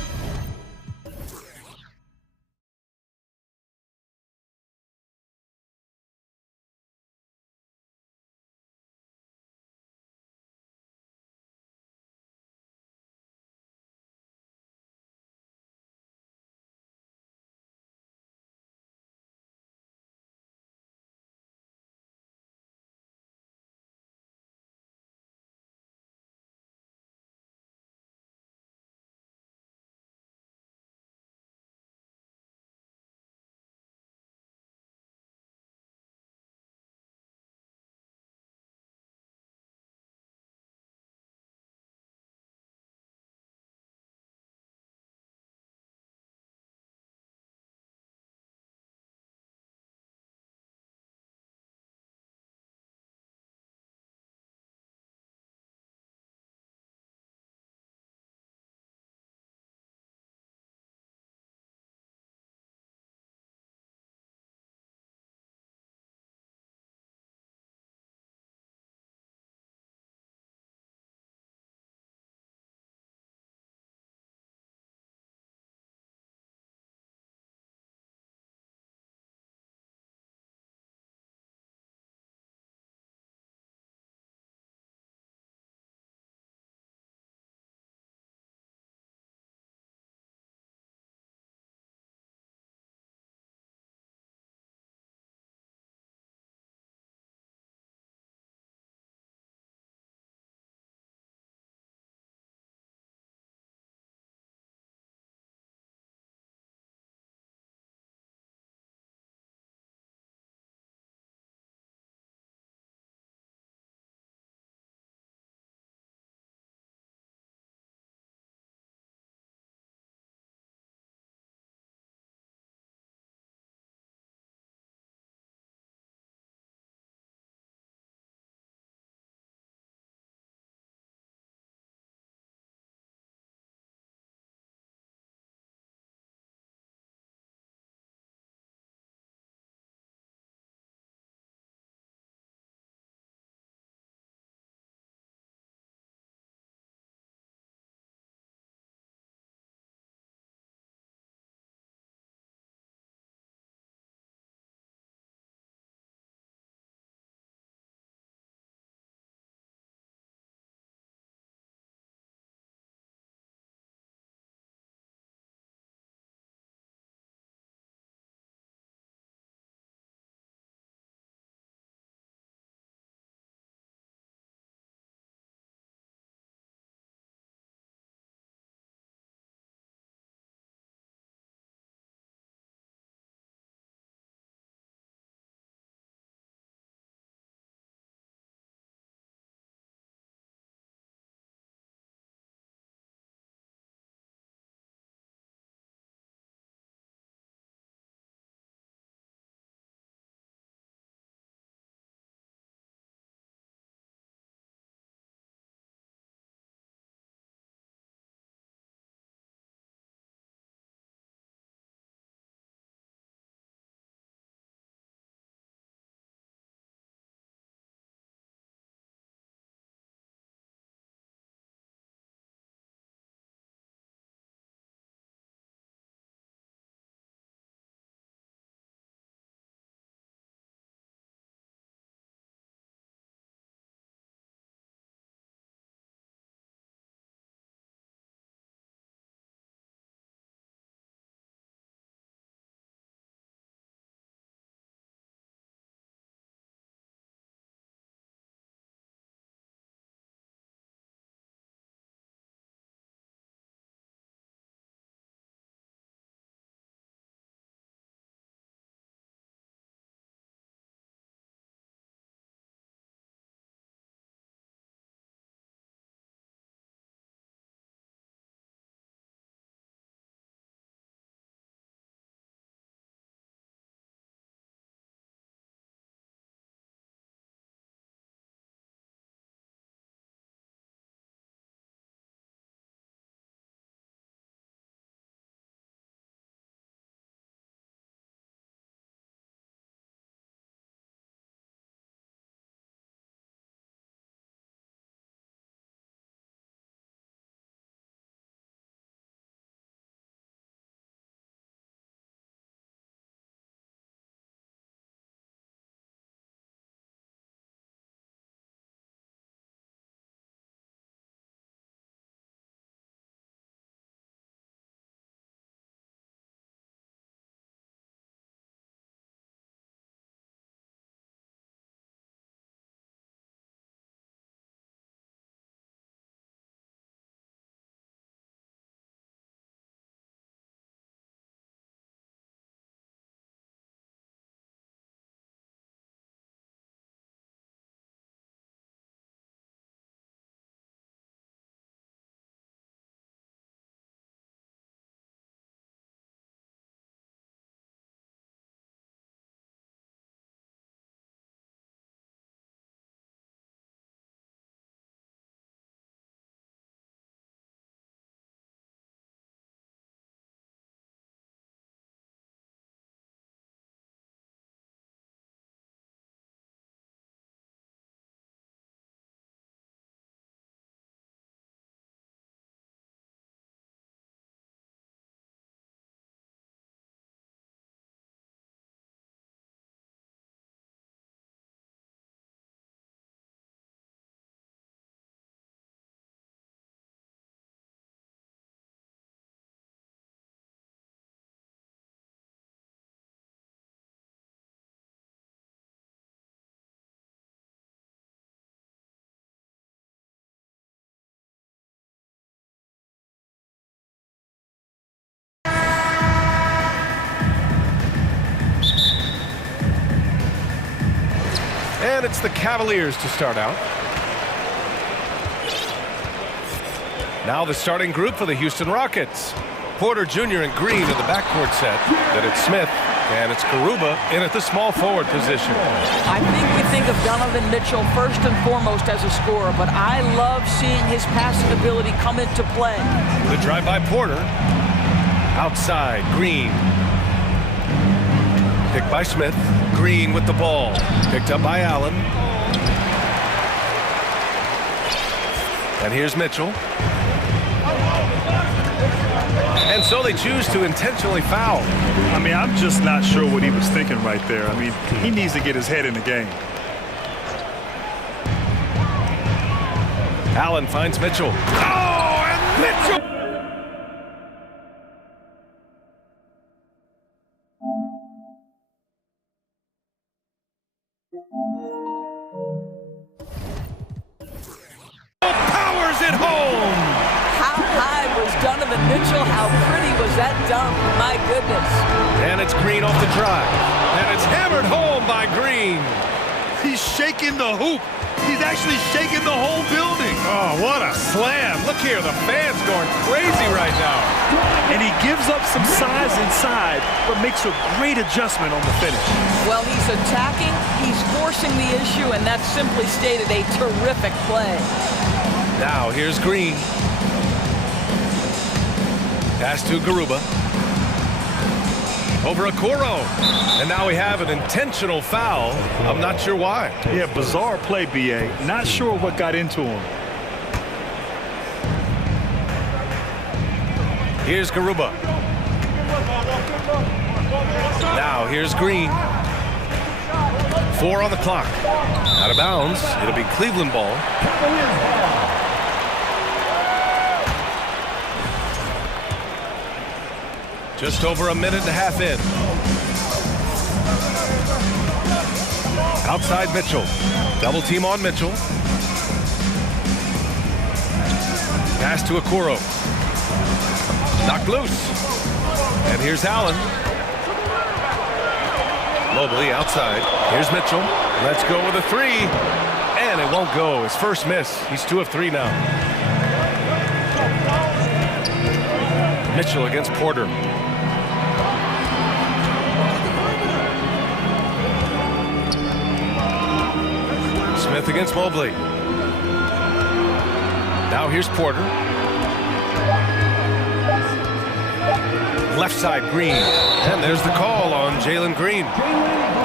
And it's the Cavaliers to start out. Now the starting group for the Houston Rockets. Porter Jr. and Green in the backcourt set. Then it's Smith, and it's Garuba in at the small forward position. I think we think of Donovan Mitchell first and foremost as a scorer, but I love seeing his passing ability come into play. The drive by Porter. Outside, Green. Picked by Smith. Green with the ball. Picked up by Allen. And here's Mitchell. And so they choose to intentionally foul. I mean, I'm just not sure what he was thinking right there. I mean, he needs to get his head in the game. Allen finds Mitchell. Oh, and Mitchell! Powers it home! How high was Donovan Mitchell? How pretty was that dunk? My goodness. And it's Green off the drive. And it's hammered home by Green. He's shaking the hoop. He's actually shaking the whole building. Oh, what a slam. Look here, the fans going crazy right now. And he gives up some size inside, but makes a great adjustment on the finish. Well, he's attacking, he's forcing the issue, and that's simply stated a terrific play. Now here's Green. Pass to Garuba. Over Okoro. And now we have an intentional foul. I'm not sure why. Yeah, bizarre play, B.A. Not sure what got into him. Here's Garuba. Now here's Green. 4 on the clock. Out of bounds. It'll be Cleveland ball. Just over a minute and a half in. Outside Mitchell. Double team on Mitchell. Pass to Okoro. Knocked loose. And here's Allen. Mobley outside. Here's Mitchell. Let's go with a three. And it won't go. His first miss. He's 2 of 3 now. Mitchell against Porter. Smith against Mobley. Now here's Porter. Left side Green. And there's the call on Jalen Green.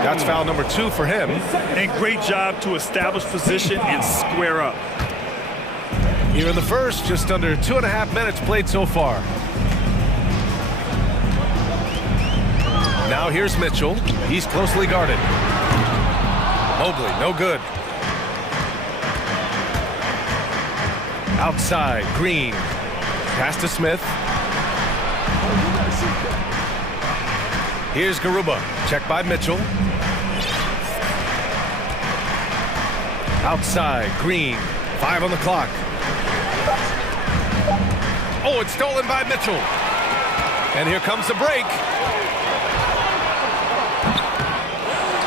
That's foul number 2 for him. And great job to establish position and square up. Here in the first, just under 2.5 minutes played so far. Now here's Mitchell. He's closely guarded. Mobley, no good. Outside, Green. Pass to Smith. Here's Garuba. Check by Mitchell. Outside, Green. 5 on the clock. Oh, it's stolen by Mitchell. And here comes the break.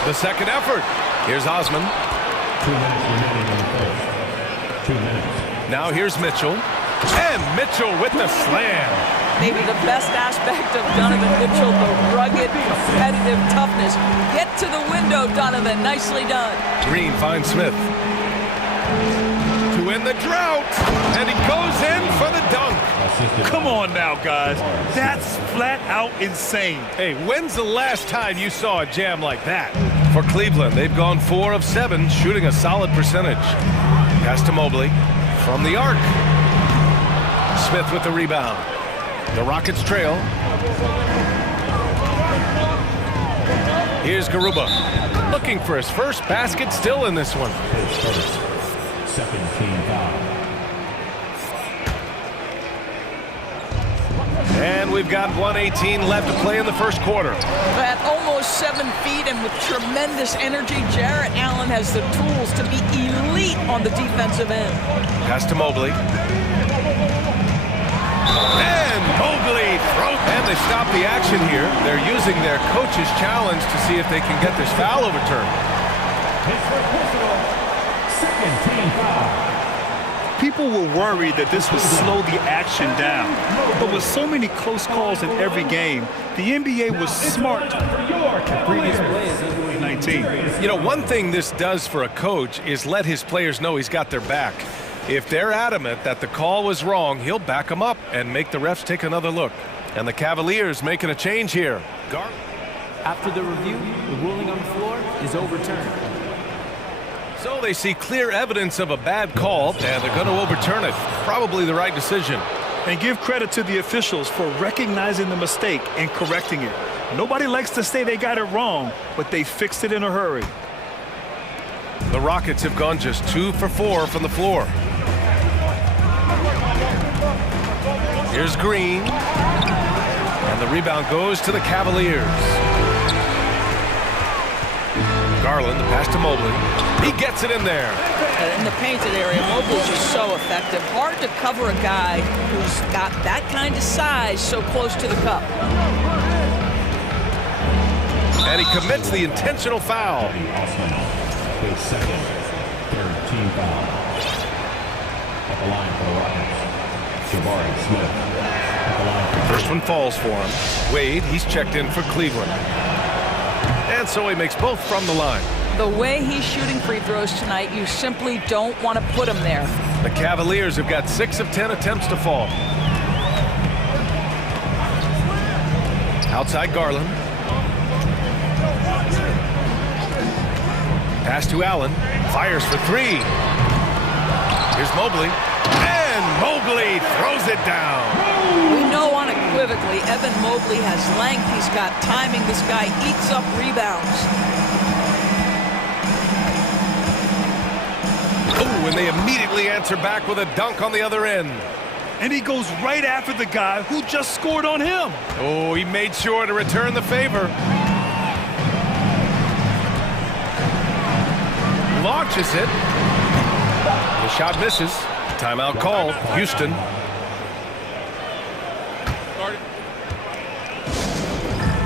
The second effort. Here's Osman. 2 minutes remaining in the first. 2 minutes. Now here's Mitchell. And Mitchell with the slam. Maybe the best aspect of Donovan Mitchell, the rugged, competitive toughness. Get to the window, Donovan. Nicely done. Green finds Smith. To end the drought. And he goes in for the dunk. Come on now, guys. That's flat out insane. Hey, when's the last time you saw a jam like that? For Cleveland, they've gone 4 of 7, shooting a solid percentage. Pass to Mobley. From the arc. Smith with the rebound. The Rockets trail. Here's Garuba. Looking for his first basket still in this one. His first. Second team foul. And we've got 1:18 left to play in the first quarter. At almost 7 feet and with tremendous energy, Jarrett Allen has the tools to be elite on the defensive end. Pass to Mobley. And Mobley throws. And they stop the action here. They're using their coach's challenge to see if they can get this foul overturned. His first personal, second team foul. People were worried that this would slow the action down. But with so many close calls in every game, the NBA was smart. The previous play is 19. You know, one thing this does for a coach is let his players know he's got their back. If they're adamant that the call was wrong, he'll back them up and make the refs take another look. And the Cavaliers making a change here. After the review, the ruling on the floor is overturned. So they see clear evidence of a bad call, and they're going to overturn it. Probably the right decision. And give credit to the officials for recognizing the mistake and correcting it. Nobody likes to say they got it wrong, but they fixed it in a hurry. The Rockets have gone just 2 for 4 from the floor. Here's Green. And the rebound goes to the Cavaliers. Garland, the pass to Mobley. He gets it in there. In the painted area, Mobley's just so effective. Hard to cover a guy who's got that kind of size so close to the cup. And he commits the intentional foul. His second, third team foul. At the line for the Rockets, Jabari Smith. At the line for First one falls for him. Wade, he's checked in for Cleveland. And so he makes both from the line. The way he's shooting free throws tonight, you simply don't want to put him there. The Cavaliers have got 6 of 10 attempts to fall. Outside Garland. Pass to Allen. Fires for 3. Here's Mobley. And Mobley throws it down. We know unequivocally Evan Mobley has length. He's got timing. This guy eats up rebounds. Oh, and they immediately answer back with a dunk on the other end. And he goes right after the guy who just scored on him. Oh, he made sure to return the favor. Launches it. The shot misses. Timeout called. Houston.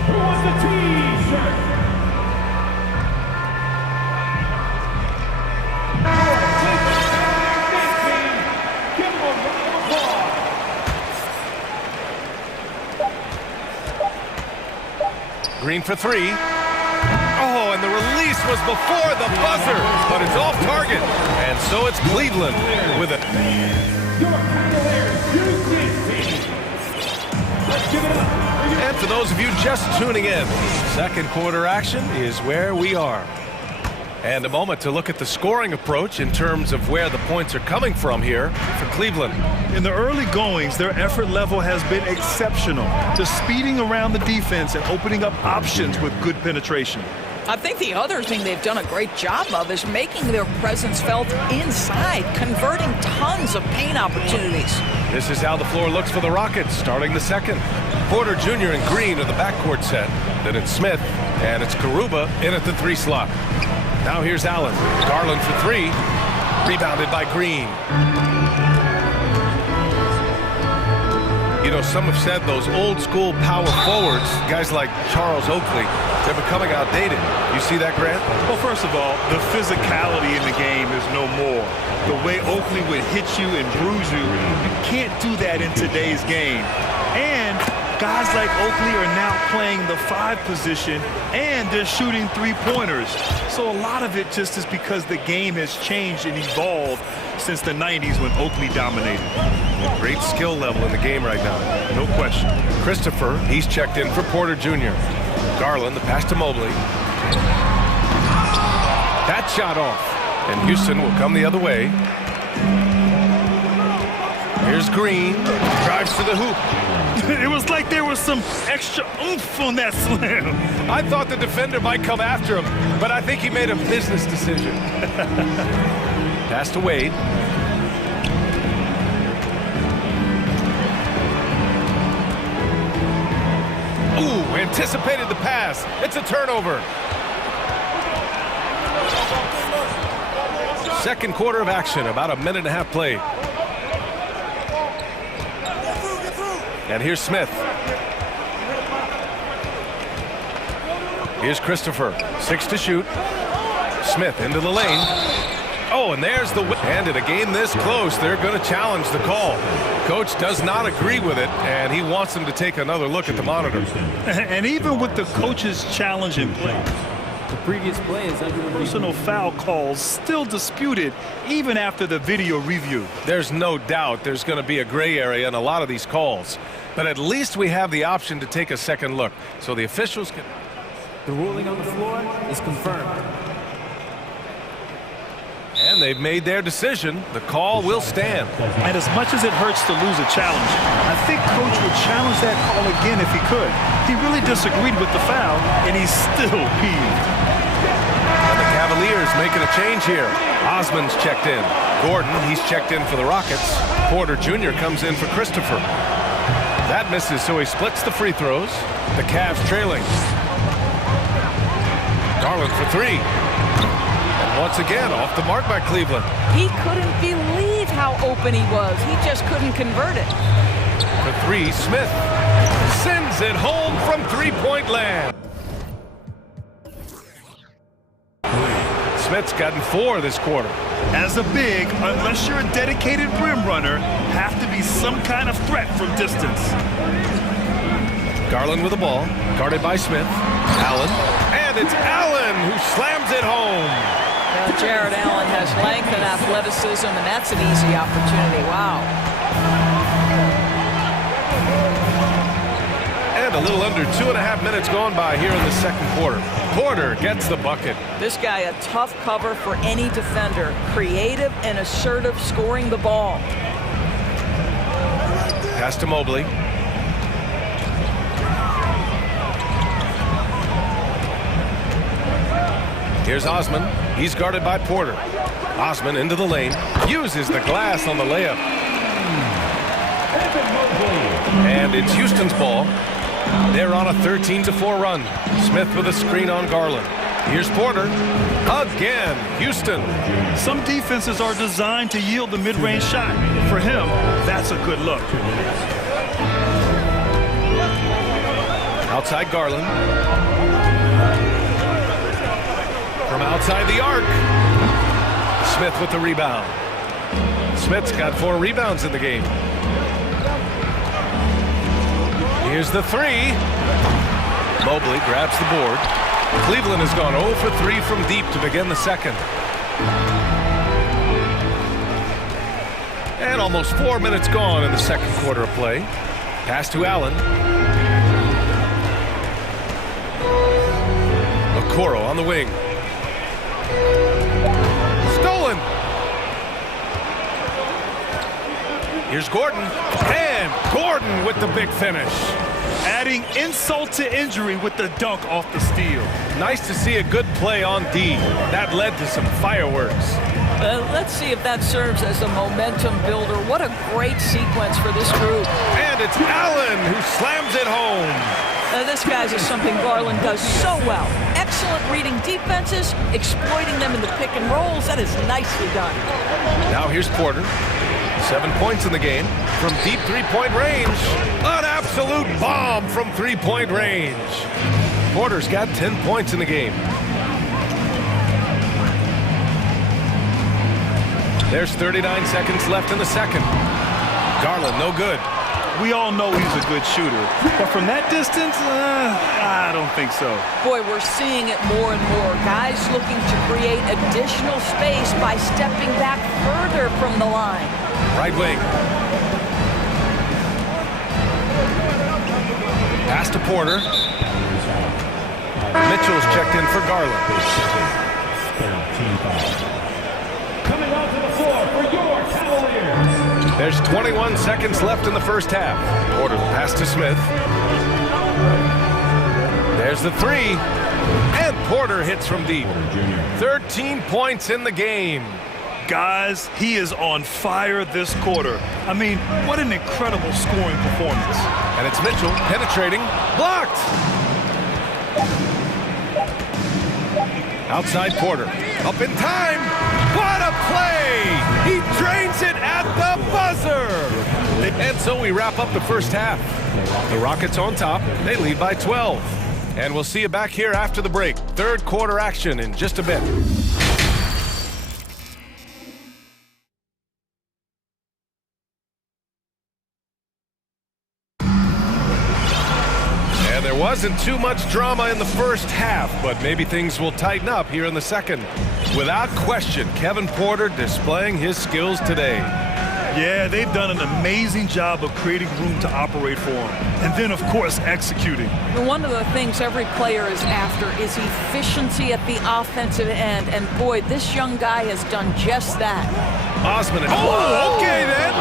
Who wants the T-shirt? Give him a round of applause. Green for 3. Oh, and the release was before the buzzer, but it's off target. And so it's Cleveland with it. Your Cavaliers, Houston. Let's give it up. And for those of you just tuning in, second quarter action is where we are. And a moment to look at the scoring approach in terms of where the points are coming from here for Cleveland. In the early goings, their effort level has been exceptional, just speeding around the defense and opening up options with good penetration. I think the other thing they've done a great job of is making their presence felt inside, converting tons of paint opportunities. This is how the floor looks for the Rockets starting the second. Porter Jr. and Green are the backcourt set. Then it's Smith, and it's Karuba in at the 3 slot. Now here's Allen. Garland for 3. Rebounded by Green. You know, some have said those old school power forwards, guys like Charles Oakley, they're becoming outdated. You see that, Grant? Well, first of all, the physicality in the game is no more. The way Oakley would hit you and bruise you, you can't do that in today's game. And guys like Oakley are now playing the 5 position, and they're shooting 3-pointers. So a lot of it just is because the game has changed and evolved since the 90s when Oakley dominated. Great skill level in the game right now. No question. Christopher, he's checked in for Porter Jr. Garland, the pass to Mobley. That shot off. And Houston will come the other way. Here's Green. Drives to the hoop. It was like there was some extra oomph on that slam. I thought the defender might come after him, but I think he made a business decision. Pass to Wade. Ooh, anticipated the pass. It's a turnover. Second quarter of action, about a minute and a half played. And here's Smith. Here's Christopher. 6 to shoot. Smith into the lane. Oh, and there's the win. And in a game this close, they're going to challenge the call. Coach does not agree with it, and he wants them to take another look at the monitor. And even with the coach's challenge in place, The previous play is under review. personal foul calls still disputed even after the video review. There's no doubt there's going to be a gray area in a lot of these calls. But at least we have the option to take a second look. So the officials can... The ruling on the floor is confirmed. And they've made their decision. The call will stand. And as much as it hurts to lose a challenge, I think Coach would challenge that call again if he could. He really disagreed with the foul, and he's still peeved. And the Cavaliers making a change here. Osman's checked in. Gordon, he's checked in for the Rockets. Porter Jr. comes in for Christopher. That misses, so he splits the free throws. The Cavs trailing. Garland for three. And once again, off the mark by Cleveland. He couldn't believe how open he was. He just couldn't convert it. For three, Smith sends it home from three-point land. Smith's gotten 4 this quarter. As a big, unless you're a dedicated rim runner, have to be some kind of threat from distance. Garland with the ball, guarded by Smith. Allen, and it's Allen who slams it home. Jared Allen has length and athleticism, and that's an easy opportunity. Wow. And a little under 2.5 minutes gone by here in the second quarter. Porter gets the bucket. This guy a tough cover for any defender. Creative and assertive scoring the ball. Pass to Mobley. Here's Osman. He's guarded by Porter. Osman into the lane. Uses the glass on the layup. And it's Houston's ball. They're on a 13-4 run. Smith with a screen on Garland. Here's Porter. Again, Houston. Some defenses are designed to yield the mid-range shot. For him, that's a good look. Outside Garland. From outside the arc. Smith with the rebound. Smith's got 4 rebounds in the game. Here's the three. Mobley grabs the board. Cleveland has gone 0 for 3 from deep to begin the second. And almost 4 minutes gone in the second quarter of play. Pass to Allen. Okoro on the wing. Stolen. Here's Gordon. And Gordon with the big finish. Adding insult to injury with the dunk off the steal. Nice to see a good play on D. That led to some fireworks. Let's see if that serves as a momentum builder. What a great sequence for this group. And it's Allen who slams it home. This guy's is something Garland does so well. Excellent reading defenses, exploiting them in the pick and rolls. That is nicely done. Now here's Porter. 7 points in the game from deep three-point range. An absolute bomb from three-point range. Porter's got 10 points in the game. There's 39 seconds left in the second. Garland, no good. We all know he's a good shooter, but from that distance, I don't think so. Boy, we're seeing it more and more. Guys looking to create additional space by stepping back further from the line. Right wing. Pass to Porter. Mitchell's checked in for Garland. Coming onto the floor for your Cavaliers. There's 21 seconds left in the first half. Porter pass to Smith. There's the three. And Porter hits from deep. 13 points in the game. Guys, he is on fire this quarter. I mean, what an incredible scoring performance. And it's Mitchell penetrating. Blocked! Outside Porter. Up in time. What a play! He drains it at the buzzer! And so we wrap up the first half. The Rockets on top. They lead by 12. And we'll see you back here after the break. Third quarter action in just a bit. And there wasn't too much drama in the first half, but maybe things will tighten up here in the second. Without question, Kevin Porter displaying his skills today. Yeah, they've done an amazing job of creating room to operate for him. And then, of course, executing. One of the things every player is after is efficiency at the offensive end. And boy, this young guy has done just that. Osman. Oh, okay then.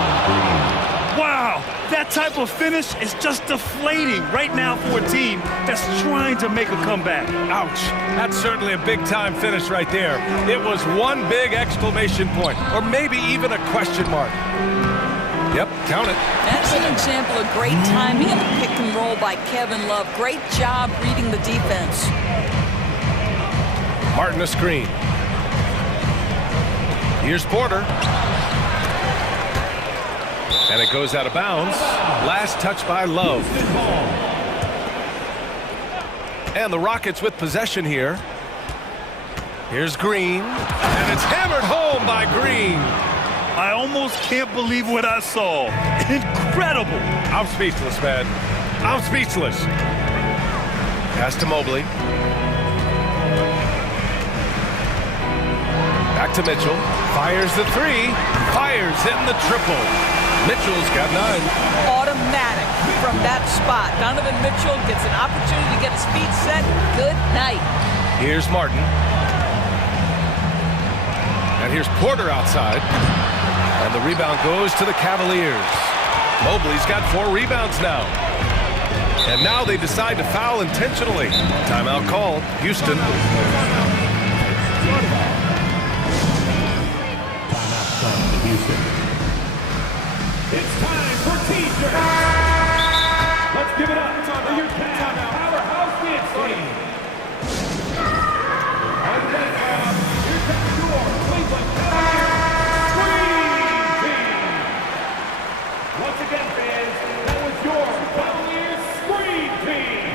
Wow, that type of finish is just deflating right now for a team that's trying to make a comeback. Ouch. That's certainly a big-time finish right there. It was one big exclamation point, or maybe even a question mark. Yep, count it. That's an example of great timing in the pick and roll by Kevin Love. Great job reading the defense. Martin a screen. Here's Porter. And it goes out of bounds. Last touch by Love. And the Rockets with possession here. Here's Green. And it's hammered home by Green. I almost can't believe what I saw. Incredible. I'm speechless, man. I'm speechless. Pass to Mobley. Back to Mitchell. Fires the three. Fires hitting the triple. Mitchell's got 9. Automatic from that spot. Donovan Mitchell gets an opportunity to get his feet set. Good night. Here's Martin. And here's Porter outside. And the rebound goes to the Cavaliers. Mobley's got 4 rebounds now. And now they decide to foul intentionally. Timeout called. Houston. Timeout from Houston. It's time for T-shirts. Let's give it up for your powerhouse dance team. On the background, here comes your Cleveland Cavaliers Scream Team. Once again, fans, that was your Cavaliers Scream Team.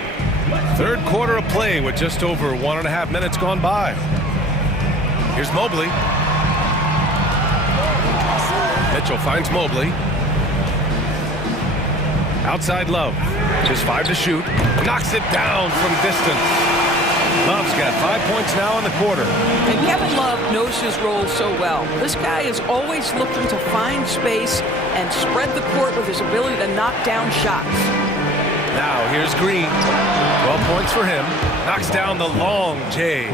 Third quarter of play with just over 1.5 minutes gone by. Here's Mobley. Mitchell finds Mobley. Outside Love. Just 5 to shoot. Knocks it down from distance. Love's got 5 points now in the quarter. And Kevin Love knows his role so well. This guy is always looking to find space and spread the court with his ability to knock down shots. Now here's Green. 12 points for him. Knocks down the long J.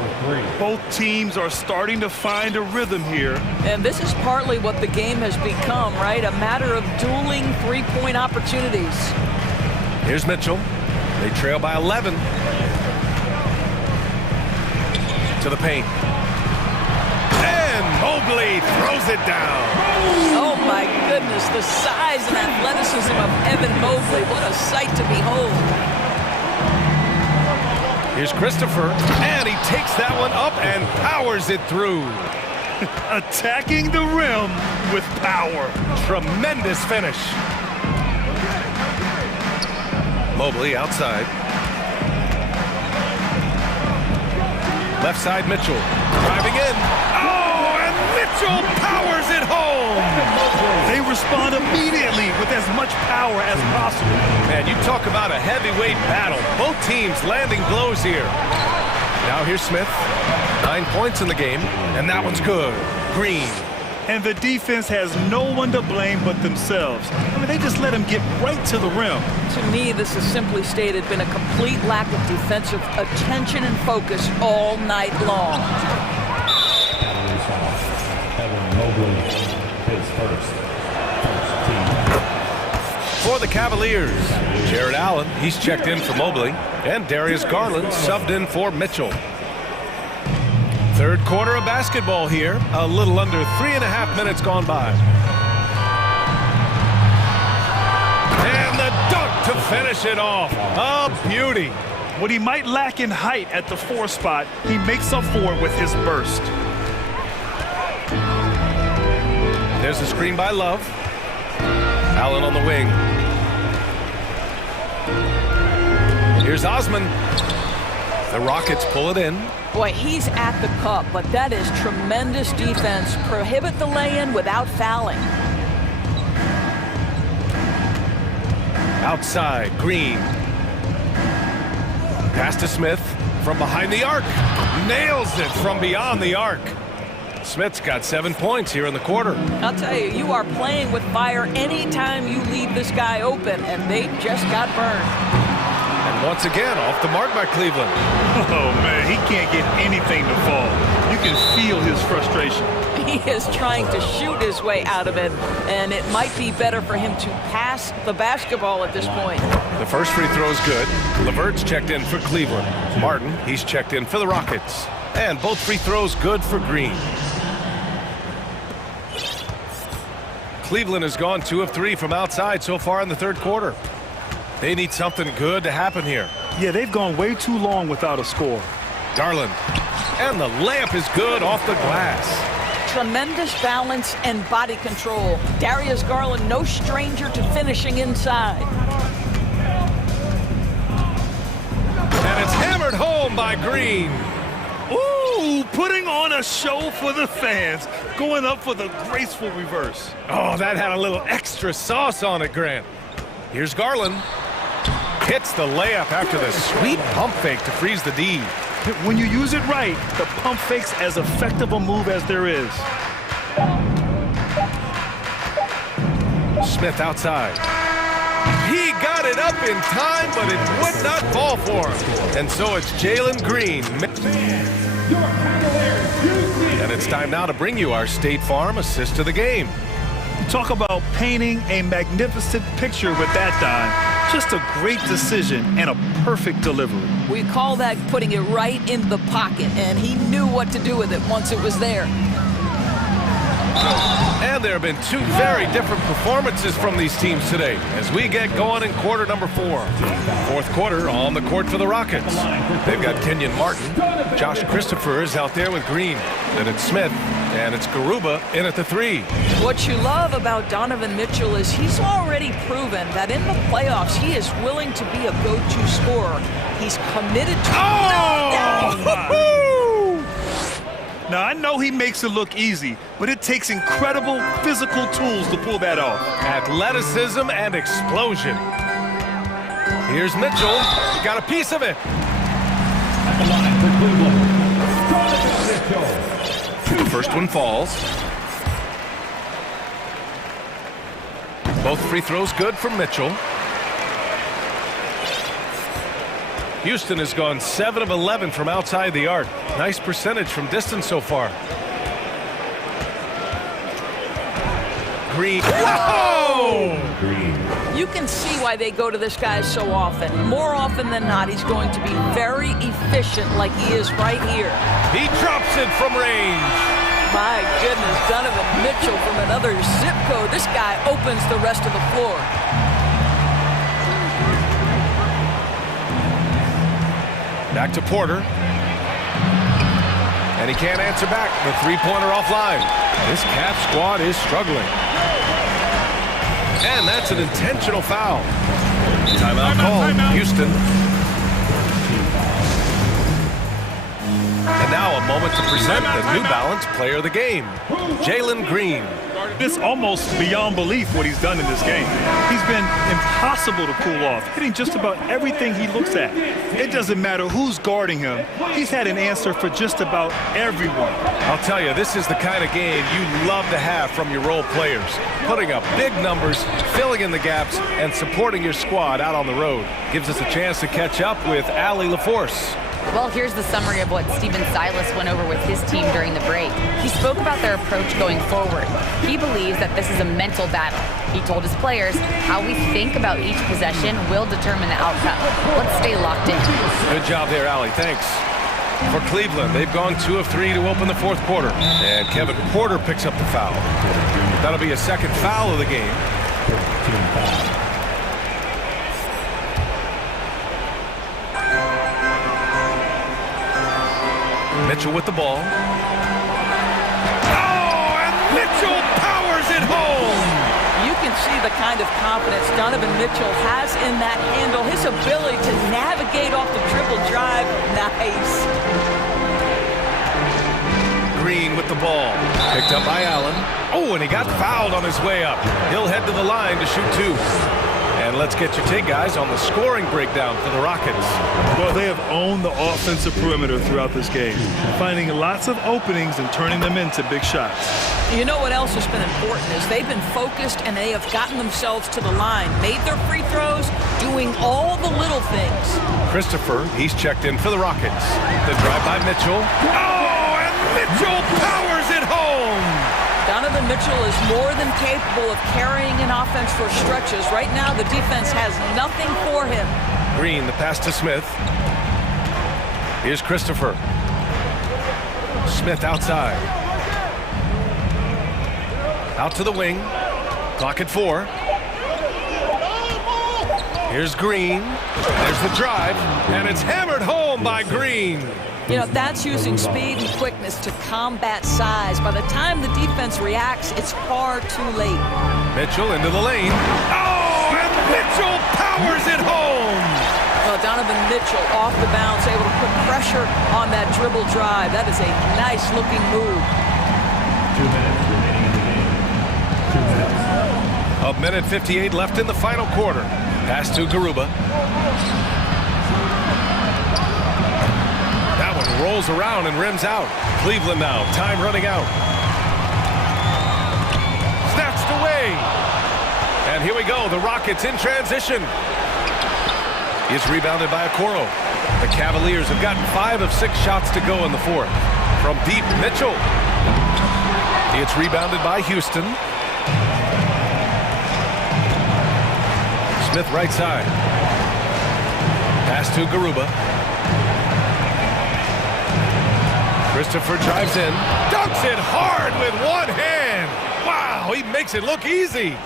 Both teams are starting to find a rhythm here. And this is partly what the game has become, right? A matter of dueling three-point opportunities. Here's Mitchell. They trail by 11. To the paint. And Mobley throws it down. Oh my goodness, the size and athleticism of Evan Mobley. What a sight to behold. Here's Christopher, and he takes that one up and powers it through. Attacking the rim with power. Tremendous finish. Mobley outside. Left side Mitchell, driving in. Oh, and Mitchell powers it home. They respond immediately with as much power as possible. Man, you talk about a heavyweight battle. Both teams landing blows here. Now here's Smith. 9 points in the game, and that one's good. Green. And the defense has no one to blame but themselves. I mean, they just let him get right to the rim. To me, this is simply stated been a complete lack of defensive attention and focus all night long. Evan Mobley, his first team. For the Cavaliers, Jared Allen, he's checked in for Mobley, and Darius Garland subbed in for Mitchell. Third quarter of basketball here, a little under 3.5 minutes gone by. And the dunk to finish it off. A beauty. What he might lack in height at the 4 spot, he makes up for it with his burst. There's a screen by Love. Allen on the wing. Here's Osman. The Rockets pull it in. Boy, he's at the cup, but that is tremendous defense. Prohibit the lay-in without fouling. Outside, Green. Pass to Smith from behind the arc. Nails it from beyond the arc. Smith's got 7 points here in the quarter. I'll tell you, you are playing with fire anytime you leave this guy open, and they just got burned. And once again, off the mark by Cleveland. Oh, man, he can't get anything to fall. You can feel his frustration. He is trying to shoot his way out of it, and it might be better for him to pass the basketball at this point. The first free throw is good. Levert's checked in for Cleveland. Martin, he's checked in for the Rockets. And both free throws good for Green. Cleveland has gone 2 of 3 from outside so far in the third quarter. They need something good to happen here. Yeah, they've gone way too long without a score. Garland. And the layup is good off the glass. Tremendous balance and body control. Darius Garland, no stranger to finishing inside. And it's hammered home by Green. Ooh, putting on a show for the fans. Going up for the graceful reverse. Oh, that had a little extra sauce on it, Grant. Here's Garland. Hits the layup after the sweet pump fake to freeze the D. When you use it right, the pump fake's as effective a move as there is. Smith outside. He got it up in time, but it would not fall for him. And so it's Jalen Green. And it's time now to bring you our State Farm assist of the game. Talk about painting a magnificent picture with that dime. Just a great decision and a perfect delivery. We call that putting it right in the pocket, and he knew what to do with it once it was there. And there have been 2 very different performances from these teams today as we get going in quarter number 4. Fourth quarter on the court for the Rockets. They've got Kenyon Martin. Josh Christopher is out there with Green. Then it's Smith, and it's Garuba in at the 3. What you love about Donovan Mitchell is he's already proven that in the playoffs he is willing to be a go-to scorer. He's committed to... Now, I know he makes it look easy, but it takes incredible physical tools to pull that off. Athleticism and explosion. Here's Mitchell. Got a piece of it. At the line for Cleveland, The first one falls. Both free throws good from Mitchell. Houston has gone 7 of 11 from outside the arc. Nice percentage from distance so far. Green. Whoa! You can see why they go to this guy so often. More often than not, he's going to be very efficient like he is right here. He drops it from range. My goodness, Donovan Mitchell from another zip code. This guy opens the rest of the floor. Back to Porter. And he can't answer back. The three-pointer offline. This Cap squad is struggling. And that's an intentional foul. Timeout called. Houston. And now a moment to present the New Balance Player of the Game, Jalen Green. It's almost beyond belief what he's done in this game. He's been impossible to pull off, hitting just about everything he looks at. It doesn't matter who's guarding him. He's had an answer for just about everyone. I'll tell you, this is the kind of game you love to have from your role players. Putting up big numbers, filling in the gaps, and supporting your squad out on the road. Gives us a chance to catch up with Allie LaForce. Well, here's the summary of what Steven Silas went over with his team during the break. He spoke about their approach going forward. He believes that this is a mental battle. He told his players how we think about each possession will determine the outcome. Let's stay locked in. Good job there, Allie. Thanks. For Cleveland, they've gone 2 of 3 to open the fourth quarter. And Kevin Porter picks up the foul. That'll be a second foul of the game. Mitchell with the ball. Oh, and Mitchell powers it home! You can see the kind of confidence Donovan Mitchell has in that handle. His ability to navigate off the dribble drive, nice. Green with the ball. Picked up by Allen. Oh, and he got fouled on his way up. He'll head to the line to shoot two. And let's get your take, guys, on the scoring breakdown for the Rockets. Well, they have owned the offensive perimeter throughout this game, finding lots of openings and turning them into big shots. You know what else has been important is they've been focused and they have gotten themselves to the line, made their free throws, doing all the little things. Christopher, he's checked in for the Rockets. The drive by Mitchell. Oh, and Mitchell powers it home! Donovan Mitchell is more than capable of carrying an offense for stretches. Right now, the defense has nothing for him. Green, the pass to Smith. Here's Christopher. Smith outside. Out to the wing. Clock at 4. Here's Green. There's the drive, and it's hammered home by Green. You know, that's using speed and quickness to combat size. By the time the defense reacts, it's far too late. Mitchell into the lane. Oh, and Mitchell powers it home! Well, Donovan Mitchell off the bounce, able to put pressure on that dribble drive. That is a nice-looking move. 2 minutes remaining in the game. 2 minutes. A minute 58 left in the final quarter. Pass to Garuba. That one rolls around and rims out. Cleveland now, time running out. Snatched away. And here we go, the Rockets in transition. It's rebounded by Okoro. The Cavaliers have gotten 5 of 6 shots to go in the fourth. From deep, Mitchell. It's rebounded by Houston. Smith right side. Pass to Garuba. Christopher drives in. Dunks it hard with one hand. Wow, he makes it look easy.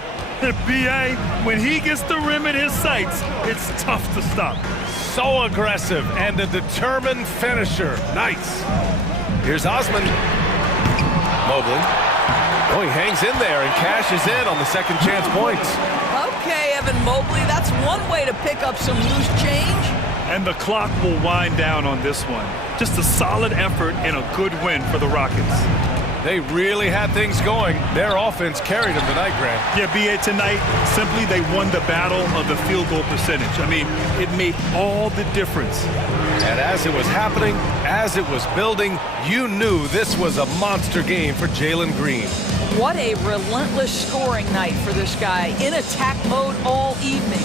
B.A., when he gets the rim in his sights, it's tough to stop. So aggressive and a determined finisher. Nice. Here's Osman. Mobley. Oh, he hangs in there and cashes in on the second chance points. Okay, Evan Mobley, that's one way to pick up some loose change. And the clock will wind down on this one. Just a solid effort and a good win for the Rockets. They really had things going. Their offense carried them tonight, Grant. Yeah, B.A., tonight, simply they won the battle of the field goal percentage. I mean, it made all the difference. And as it was happening, as it was building, you knew this was a monster game for Jalen Green. What a relentless scoring night for this guy, in attack mode all evening.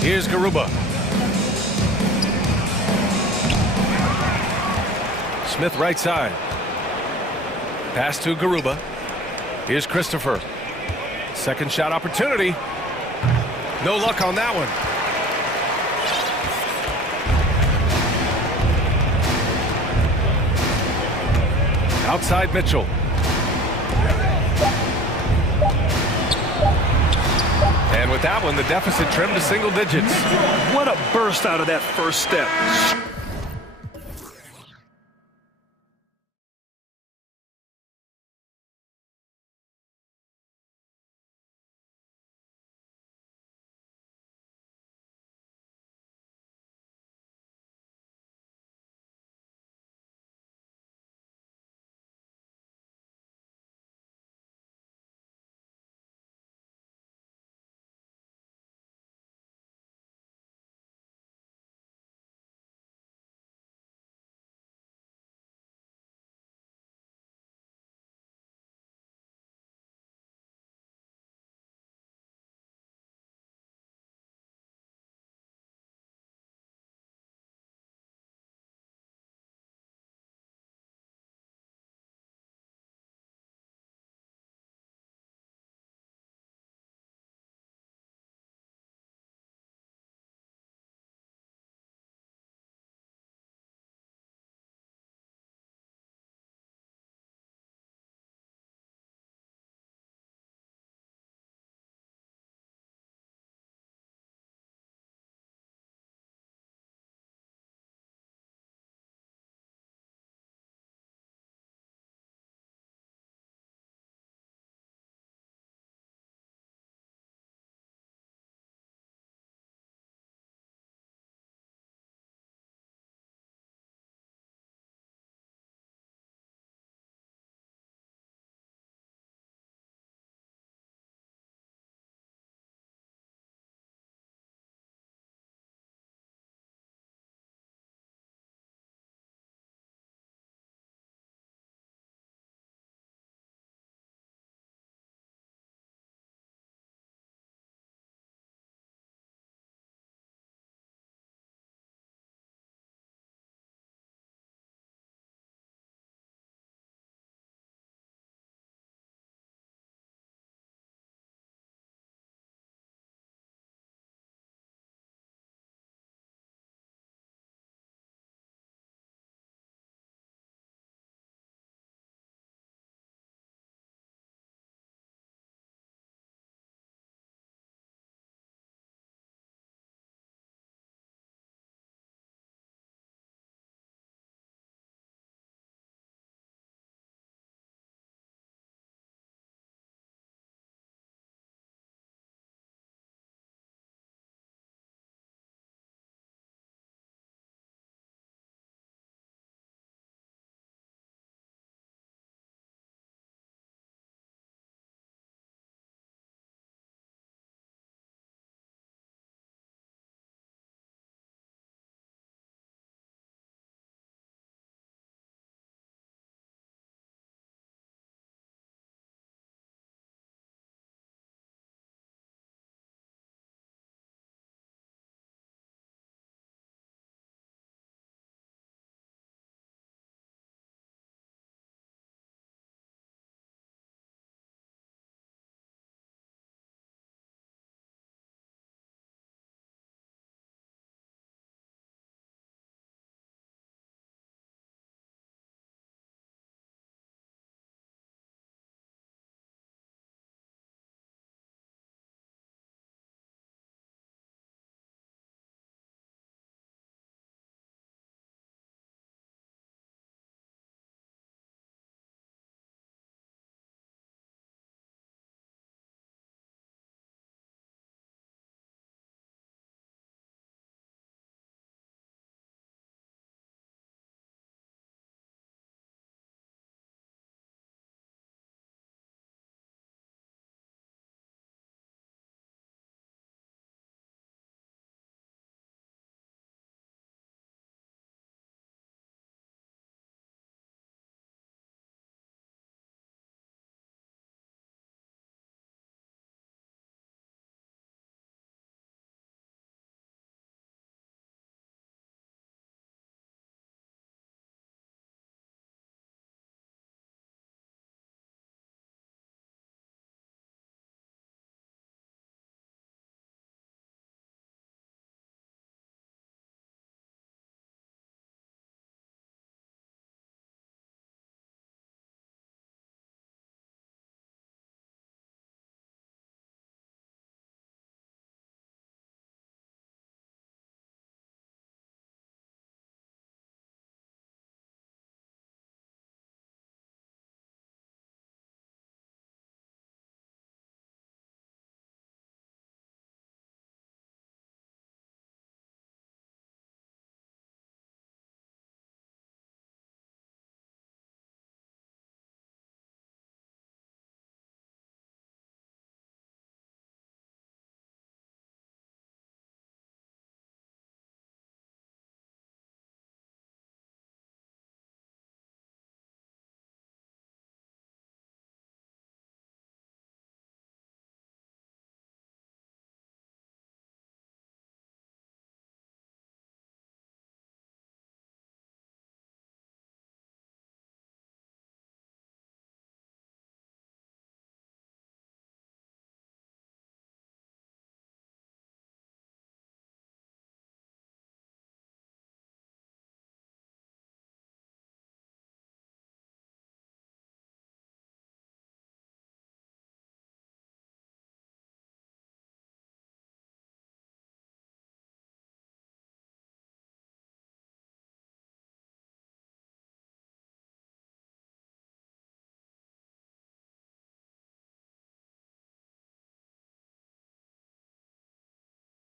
Here's Garuba. Smith right side. Pass to Garuba. Here's Christopher. Second shot opportunity. No luck on that one. Outside Mitchell. And with that one, the deficit trimmed to single digits. What a burst out of that first step.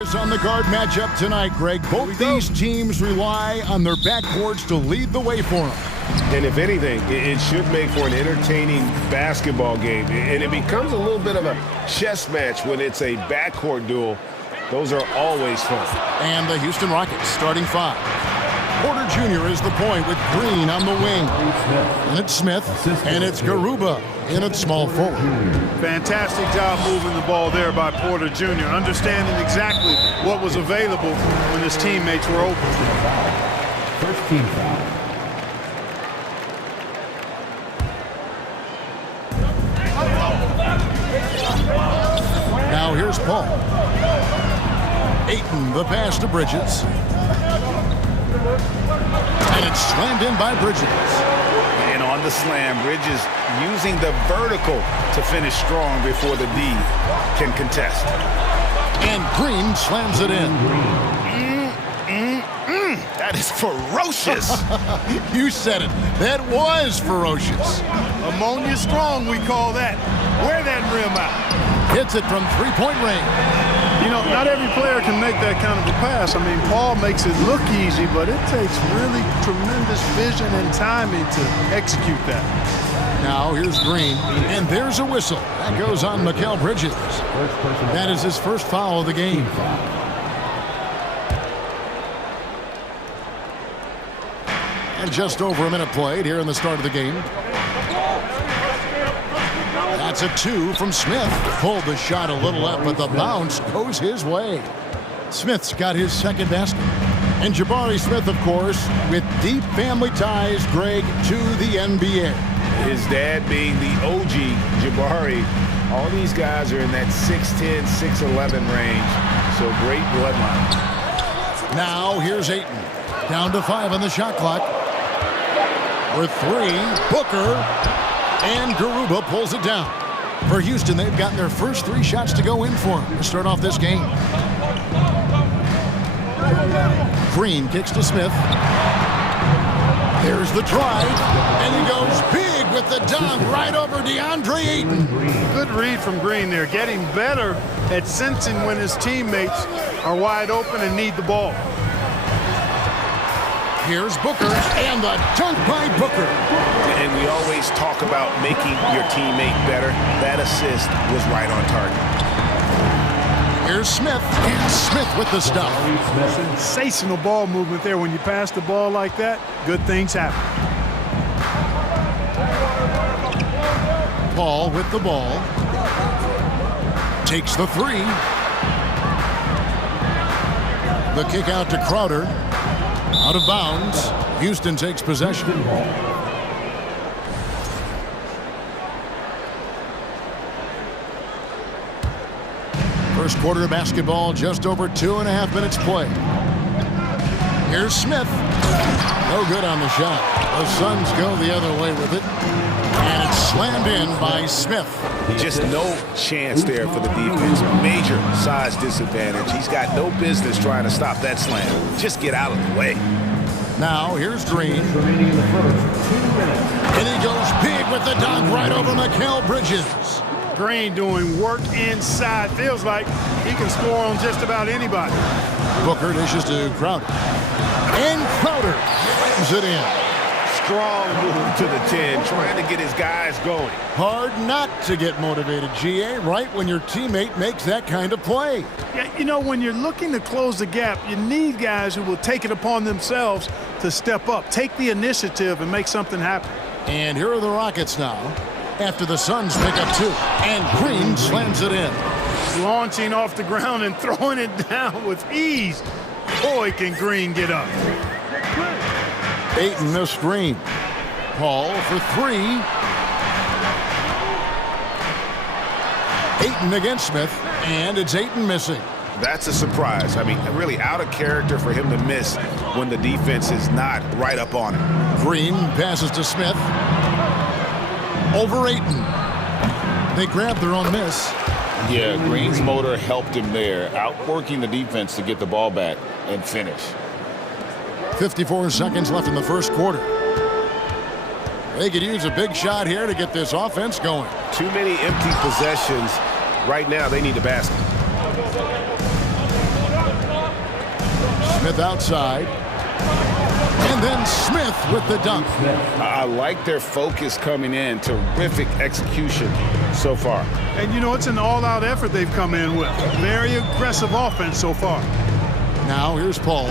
On the guard matchup tonight, Greg, both these teams rely on their backcourts to lead the way for them. And if anything, it should make for an entertaining basketball game. And it becomes a little bit of a chess match when it's a backcourt duel. Those are always fun. And the Houston Rockets starting five. Porter Jr. is the point with Green on the wing. And it's Smith, and it's Garuba in at small forward. Fantastic job moving the ball there by Porter Jr., understanding exactly what was available when his teammates were open. First team foul. Now here's Paul. Ayton, the pass to Bridges. And it's slammed in by Bridges. And on the slam, Bridges using the vertical to finish strong before the D can contest. And Green slams it in. That is ferocious. You said it. That was ferocious. Ammonia strong, we call that. Wear that rim out. Hits it from three-point range. You know, not every player can make that kind of a pass. I mean, Paul makes it look easy, but it takes really tremendous vision and timing to execute that. Now here's Green, and there's a whistle. That goes on Mikal Bridges. That is his first foul of the game. And just over a minute played here in the start of the game. That's a two from Smith. Pulled the shot a little up, but the bounce goes his way. Smith's got his second basket. And Jabari Smith, of course, with deep family ties, Greg, to the NBA. His dad being the OG Jabari. All these guys are in that 6'10", 6'11" range. So great bloodline. Now here's Ayton. Down to 5 on the shot clock. With 3, Booker. And Garuba pulls it down. For Houston, they've gotten their first 3 shots to go in for him to start off this game. Green kicks to Smith. There's the drive. And he goes big with the dunk right over DeAndre Ayton. Good read from Green there, getting better at sensing when his teammates are wide open and need the ball. Here's Booker, and the dunk by Booker. And we always talk about making your teammate better. That assist was right on target. Here's Smith, and Smith with the stop. Sensational ball movement there. When you pass the ball like that, good things happen. Paul with the ball. Takes the 3. The kick out to Crowder. Out of bounds. Houston takes possession. First quarter of basketball, just over 2.5 minutes play. Here's Smith. No good on the shot. The Suns go the other way with it. And it's slammed in by Smith. Just no chance there for the defense. Major size disadvantage. He's got no business trying to stop that slam. Just get out of the way. Now here's Green. And he goes big with the dunk right over Mikal Bridges. Green doing work inside. Feels like he can score on just about anybody. Booker dishes to Crowder. And Crowder slams it in. Strong move to the 10, trying to get his guys going. Hard not to get motivated, GA, right when your teammate makes that kind of play. Yeah, you know, when you're looking to close the gap, you need guys who will take it upon themselves to step up, take the initiative, and make something happen. And here are the Rockets now, after the Suns pick up 2. And Green slams it in. Launching off the ground and throwing it down with ease. Boy, can Green get up. Ayton the screen. Paul for 3. Ayton against Smith, and it's Ayton missing. That's a surprise. I mean, really out of character for him to miss when the defense is not right up on him. Green passes to Smith. Over Ayton. They grab their own miss. Yeah, Green's motor helped him there, outworking the defense to get the ball back and finish. 54 seconds left in the first quarter. They could use a big shot here to get this offense going. Too many empty possessions. Right now, they need a basket. Smith outside. And then Smith with the dunk. I like their focus coming in. Terrific execution so far. And, you know, it's an all-out effort they've come in with. Very aggressive offense so far. Now here's Paul.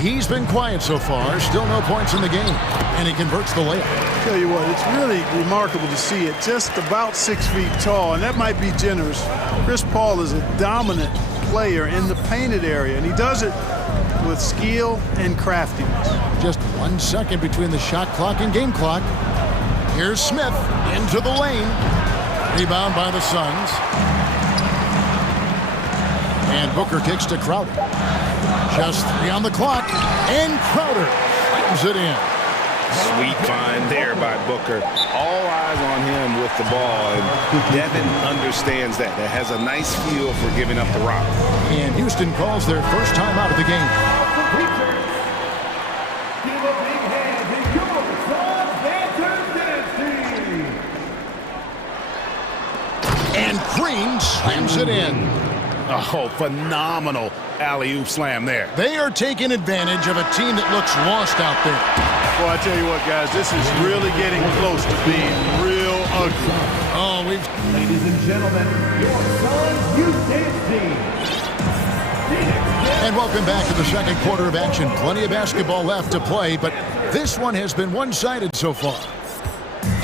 He's been quiet so far. Still no points in the game. And he converts the layup. Tell you what, it's really remarkable to see it. Just about 6 feet tall, and that might be generous. Chris Paul is a dominant player in the painted area, and he does it with skill and craftiness. Just 1 second between the shot clock and game clock. Here's Smith into the lane. Rebound by the Suns. And Booker kicks to Crowder. Just 3 on the clock, and Crowder slams it in. Sweet find there by Booker. All eyes on him with the ball, and Devin understands that. That has a nice feel for giving up the rock. And Houston calls their first time out of the game. And Green slams it in. Oh, phenomenal alley-oop slam there. They are taking advantage of a team that looks lost out there. Well, I tell you what, guys, this is really getting close to being real ugly. Oh, Ladies and gentlemen, your Suns Youth Dance Team. And welcome back to the second quarter of action. Plenty of basketball left to play, but this one has been one-sided so far.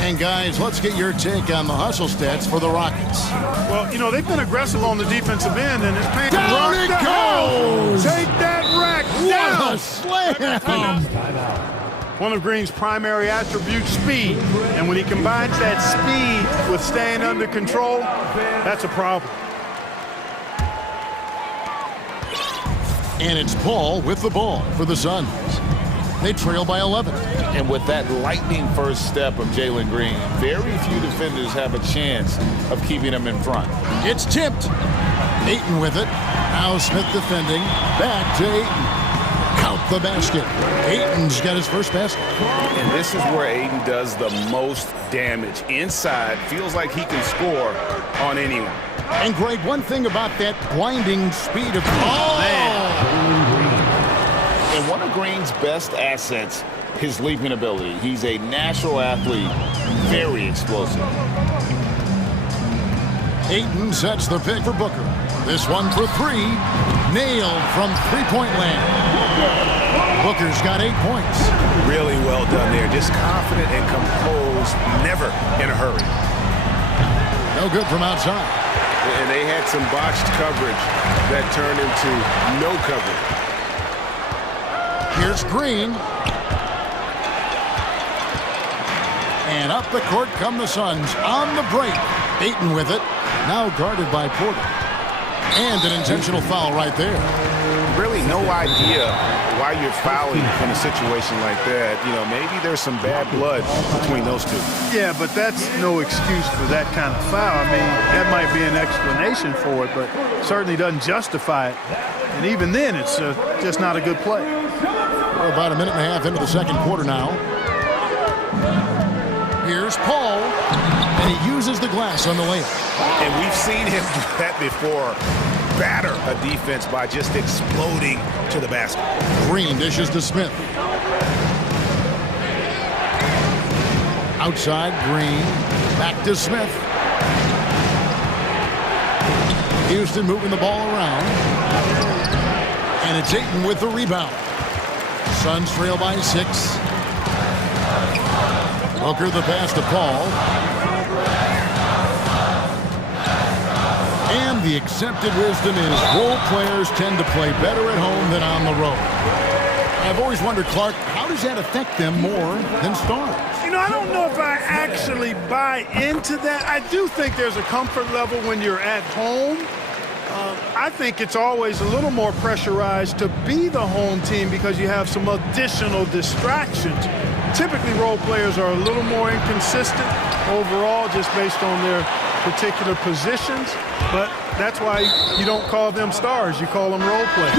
And guys, let's get your take on the hustle stats for the Rockets. Well, you know, they've been aggressive on the defensive end, and it's paying. Down it goes! Take that rack down! What a slam! One of Green's primary attributes, speed. And when he combines that speed with staying under control, that's a problem. And it's Paul with the ball for the Suns. They trail by 11. And with that lightning first step of Jalen Green, very few defenders have a chance of keeping him in front. It's tipped. Ayton with it. Now Smith defending. Back to Ayton. Count the basket. Ayton's got his first basket. And this is where Ayton does the most damage. Inside, feels like he can score on anyone. And Greg, one thing about that blinding speed of... Oh, man. And one of Green's best assets, his leaping ability. He's a natural athlete, very explosive. Ayton sets the pick for Booker. This one for 3. Nailed from three-point land. Booker's got 8 points. Really well done there. Just confident and composed, never in a hurry. No good from outside. And they had some botched coverage that turned into no coverage. Here's Green. And up the court come the Suns on the break. Ayton with it. Now guarded by Porter. And an intentional foul right there. Really no idea why you're fouling in a situation like that. You know, maybe there's some bad blood between those two. Yeah, but that's no excuse for that kind of foul. I mean, that might be an explanation for it, but certainly doesn't justify it. And even then, it's just not a good play. We're about a minute and a half into the second quarter now. Here's Paul, and he uses the glass on the layup. And we've seen him do that before. Batter a defense by just exploding to the basket. Green dishes to Smith. Outside, Green. Back to Smith. Houston moving the ball around. And it's Ayton with the rebound. Suns trail by 6. Booker the pass to Paul. And the accepted wisdom is role players tend to play better at home than on the road. I've always wondered, Clark, how does that affect them more than stars? You know, I don't know if I actually buy into that. I do think there's a comfort level when you're at home. I think it's always a little more pressurized to be the home team because you have some additional distractions. Typically, role players are a little more inconsistent overall just based on their particular positions, but that's why you don't call them stars. You call them role players.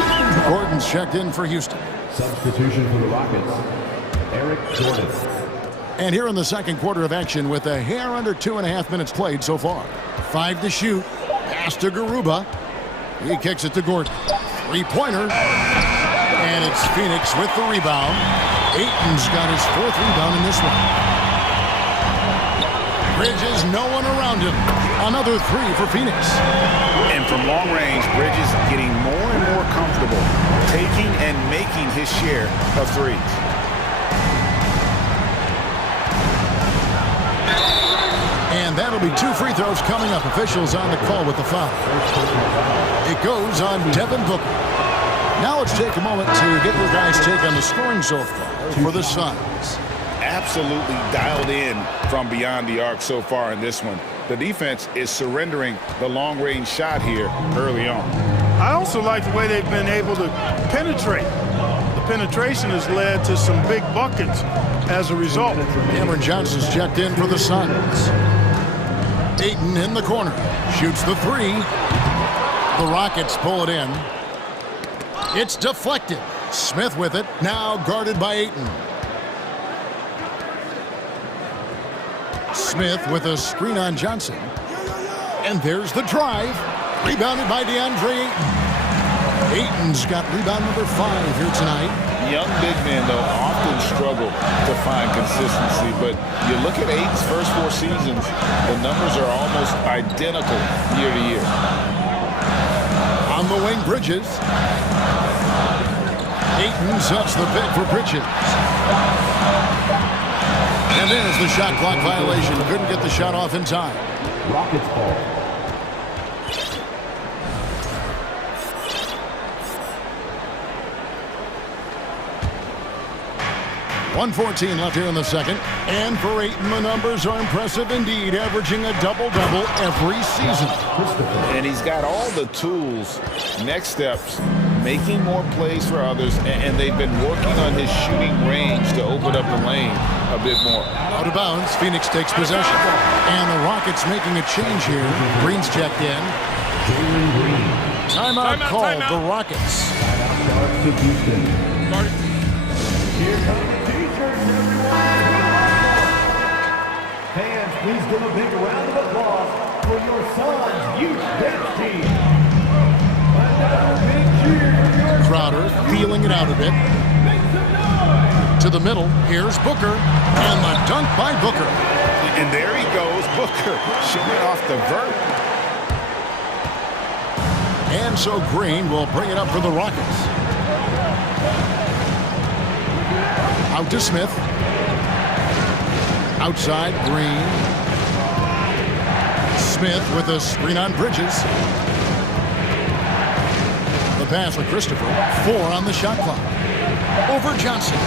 Gordon's checked in for Houston. Substitution for the Rockets, Eric Gordon. And here in the second quarter of action with a hair under 2.5 minutes played so far. 5 to shoot. Pass to Garuba. He kicks it to Gordon. Three-pointer. And And it's Phoenix with the rebound. Ayton's got his 4th rebound in this one. Bridges, no one around him. Another 3 for Phoenix. And from long range, Bridges getting more and more comfortable taking and making his share of threes. And that'll be 2 free throws coming up. Officials on the call with the foul. It goes on Devin Booker. Now let's take a moment to get your guys' take on the scoring so far for the Suns. Absolutely dialed in from beyond the arc so far in this one. The defense is surrendering the long-range shot here early on. I also like the way they've been able to penetrate. The penetration has led to some big buckets as a result. Cameron Johnson's checked in for the Suns. Ayton in the corner. Shoots the 3. The Rockets pull it in. It's deflected. Smith with it. Now guarded by Ayton. Smith with a screen on Johnson. And there's the drive. Rebounded by DeAndre Ayton. Ayton's got rebound number 5 here tonight. Young big men, though, often struggle to find consistency. But you look at Ayton's first 4 seasons, the numbers are almost identical year to year. On the wing, Bridges. Ayton sets the pick for Bridges. And there's the shot clock violation. Couldn't get the shot off in time. Rockets ball. .114 left here in the second. And for Ayton, the numbers are impressive indeed, averaging a double-double every season. And he's got all the tools, next steps, making more plays for others, and they've been working on his shooting range to open up the lane a bit more. Out of bounds, Phoenix takes possession. And the Rockets making a change here. Green's checked in. Timeout called, the Rockets. Here comes the T-shirts, everyone. Fans, please give a big round of applause for your Suns youth dance team. Another big cheer for your Crowder feeling it out a bit. To the middle, here's Booker. And the dunk by Booker. And there he goes, Booker, shooting off the vert. And so Green will bring it up for the Rockets. Out to Smith. Outside, Green. Smith with a screen on Bridges. The pass for Christopher. 4 on the shot clock. Over Johnson.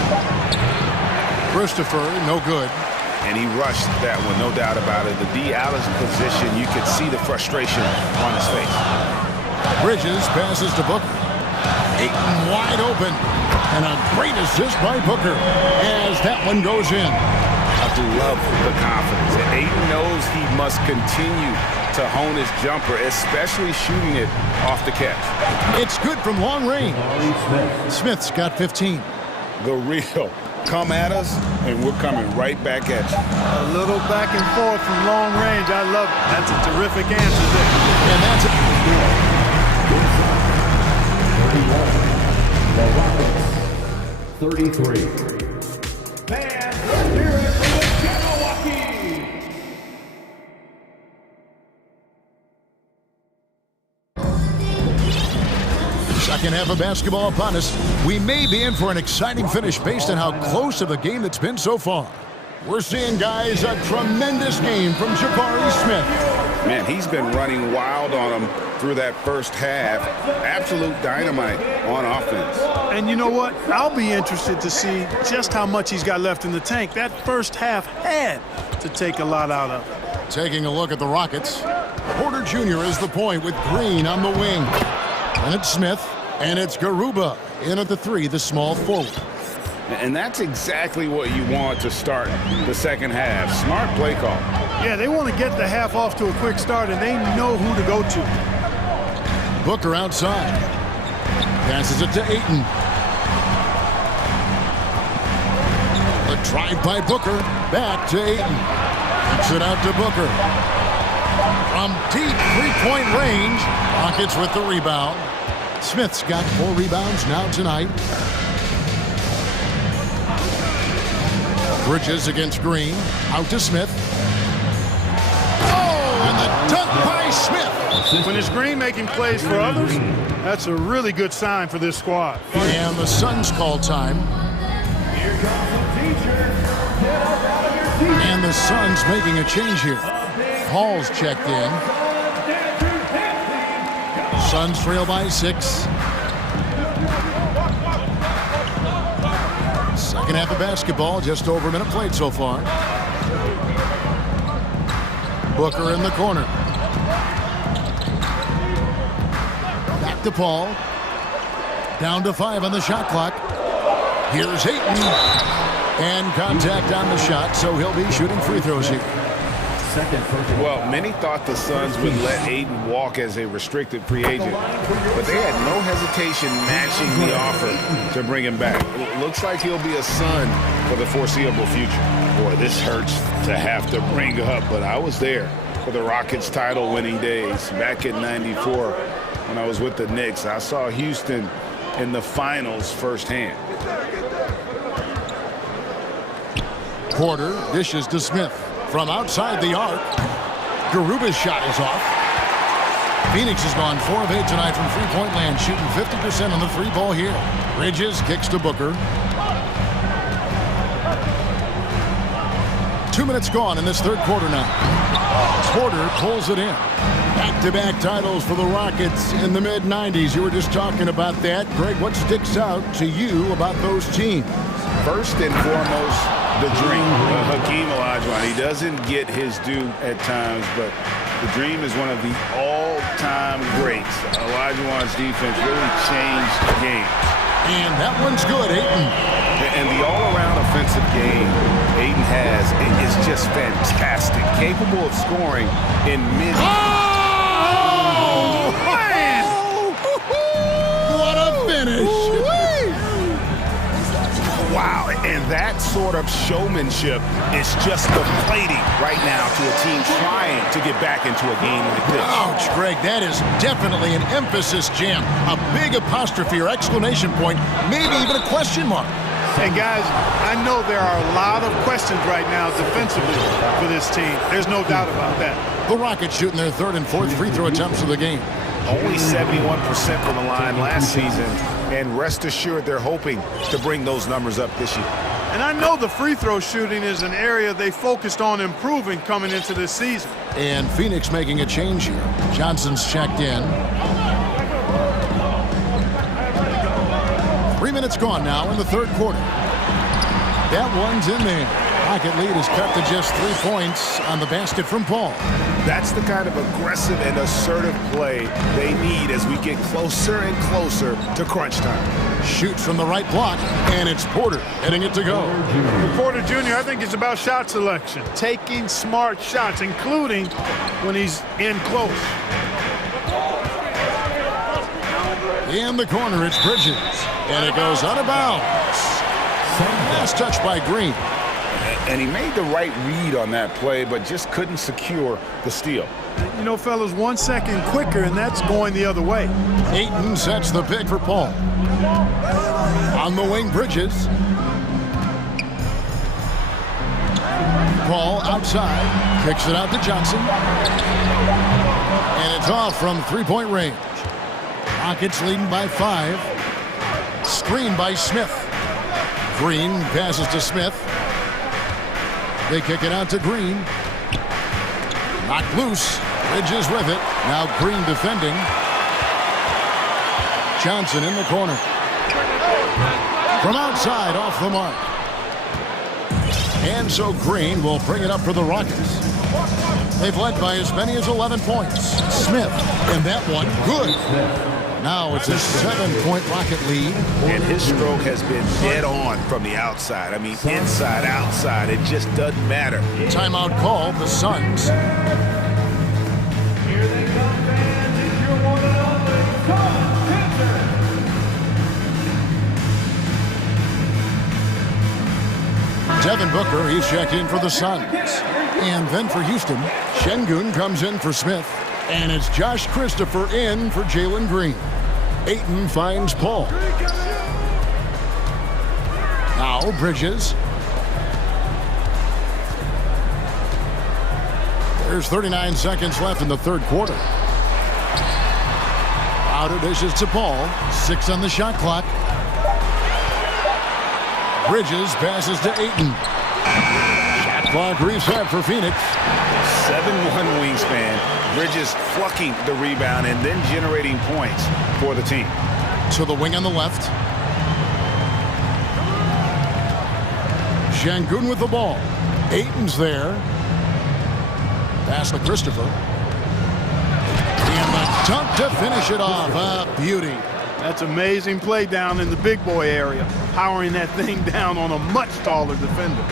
Christopher, no good. And he rushed that one, no doubt about it. The D. Allison position, you could see the frustration on his face. Bridges passes to Booker. Ayton wide open. And a great assist by Booker as that one goes in. I do love the confidence. And Ayton knows he must continue to hone his jumper, especially shooting it off the catch. It's good from long range. Smith's got 15. The real come at us, and we're coming right back at you. A little back and forth from long range. I love it. That's a terrific answer there. And that's it. The Rockets, 33. Fans, let's hear it for the Jabberwocky! Second half of basketball upon us. We may be in for an exciting finish based on how close to the game that's been so far. We're seeing, guys, a tremendous game from Jabari Smith. Man, he's been running wild on him through that first half. Absolute dynamite on offense. And you know what? I'll be interested to see just how much he's got left in the tank. That first half had to take a lot out of it. Taking a look at the Rockets. Porter Jr. is the point with Green on the wing. And it's Smith. And it's Garuba in at the 3, the small forward. And that's exactly what you want to start the second half. Smart play call. Yeah, they want to get the half off to a quick start, and they know who to go to. Booker outside. Passes it to Ayton. The drive by Booker. Back to Ayton. Kicks it out to Booker. From deep three-point range. Rockets with the rebound. Smith's got 4 rebounds now tonight. Bridges against Green. Out to Smith. Oh, and the dunk by Smith. When it's Green making plays for others, that's a really good sign for this squad. And the Suns call time. And the Suns making a change here. Hall's checked in. Suns trail by 6. Second half of basketball, just over a minute played so far. Booker in the corner. Back to Paul. Down to 5 on the shot clock. Here's Ayton. And contact on the shot, so he'll be shooting free throws here. Well, many thought the Suns would let Ayton walk as a restricted free agent, but they had no hesitation matching the offer to bring him back. It looks like he'll be a Sun for the foreseeable future. Boy, this hurts to have to bring up, but I was there for the Rockets title-winning days back in '94 when I was with the Knicks. I saw Houston in the finals firsthand. Porter dishes to Smith. From outside the arc, Garuba's shot is off. Phoenix has gone 4 of 8 tonight from three-point land, shooting 50% on the three ball here. Bridges kicks to Booker. 2 minutes gone in this third quarter now. Porter pulls it in. Back-to-back titles for the Rockets in the mid-90s. You were just talking about that. Greg, what sticks out to you about those teams? First and foremost, the dream. Hakeem Olajuwon, he doesn't get his due at times, but the dream is one of the all-time greats. Olajuwon's defense really changed the game. And that one's good, Ayton. And the all-around offensive game Ayton has is just fantastic. Capable of scoring in mid... Oh, man! What a finish! Wow, and that sort of showmanship is just deflating right now to a team trying to get back into a game like this. Ouch, Greg, that is definitely an emphasis jam. A big apostrophe or exclamation point, maybe even a question mark. And guys, I know there are a lot of questions right now defensively for this team. There's no doubt about that. The Rockets shooting their third and fourth free throw attempts of the game. Only 71% from the line last season, and rest assured they're hoping to bring those numbers up this year. And I know the free throw shooting is an area they focused on improving coming into this season. And Phoenix making a change here. Johnson's checked in. 3 minutes gone now in the third quarter. That one's in there. Rocket lead is cut to just 3 points on the basket from Paul. That's the kind of aggressive and assertive play they need as we get closer and closer to crunch time. Shoots from the right block, and it's Porter heading it to go. Porter Jr., I think it's about shot selection. Taking smart shots, including when he's in close. In the corner, it's Bridges. And it goes out of bounds. Last touch by Green. And he made the right read on that play, but just couldn't secure the steal. You know, fellas, 1 second quicker, and that's going the other way. Ayton sets the pick for Paul. On the wing, Bridges. Paul outside. Kicks it out to Johnson. And it's off from three-point range. Rockets leading by 5. Screen by Smith. Green passes to Smith. They kick it out to Green. Knocked loose. Bridges with it. Now Green defending. Johnson in the corner. From outside, off the mark. And so Green will bring it up for the Rockets. They've led by as many as 11 points. Smith, and that one, good. Now it's a 7-point Rocket lead. And his stroke has been dead on from the outside. I mean, inside, outside. It just doesn't matter. Timeout called, the Suns. Here they come, fans. It's your one and only Tom Pinter. Devin Booker, he's checked in for the Suns. And then for Houston, Şengün comes in for Smith. And it's Josh Christopher in for Jalen Green. Ayton finds Paul. Now Bridges. There's 39 seconds left in the third quarter. Crowder dishes to Paul. 6 on the shot clock. Bridges passes to Ayton. Shot clock reset for Phoenix. 7'1" wingspan. Bridges plucking the rebound and then generating points for the team. To the wing on the left. Şengün with the ball. Ayton's there. Pass to Christopher. And the dunk to finish it off. A beauty. That's amazing play down in the big boy area. Powering that thing down on a much taller defender.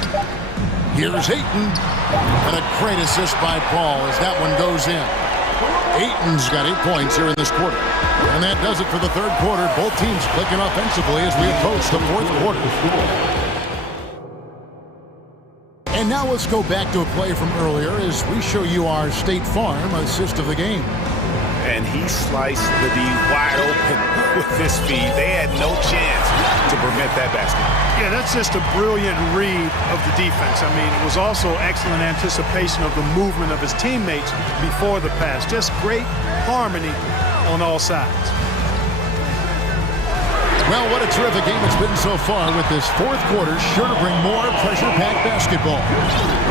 Here's Ayton. And a great assist by Paul as that one goes in. Ayton's got 8 points here in this quarter. And that does it for the third quarter. Both teams clicking offensively as we approach the fourth quarter. And now let's go back to a play from earlier as we show you our State Farm assist of the game. And he sliced the D wide open with his feed. They had no chance to prevent that basket. Yeah, that's just a brilliant read of the defense. I mean, it was also excellent anticipation of the movement of his teammates before the pass. Just great harmony on all sides. Well, what a terrific game it's been so far with this fourth quarter. Sure to bring more pressure-packed basketball.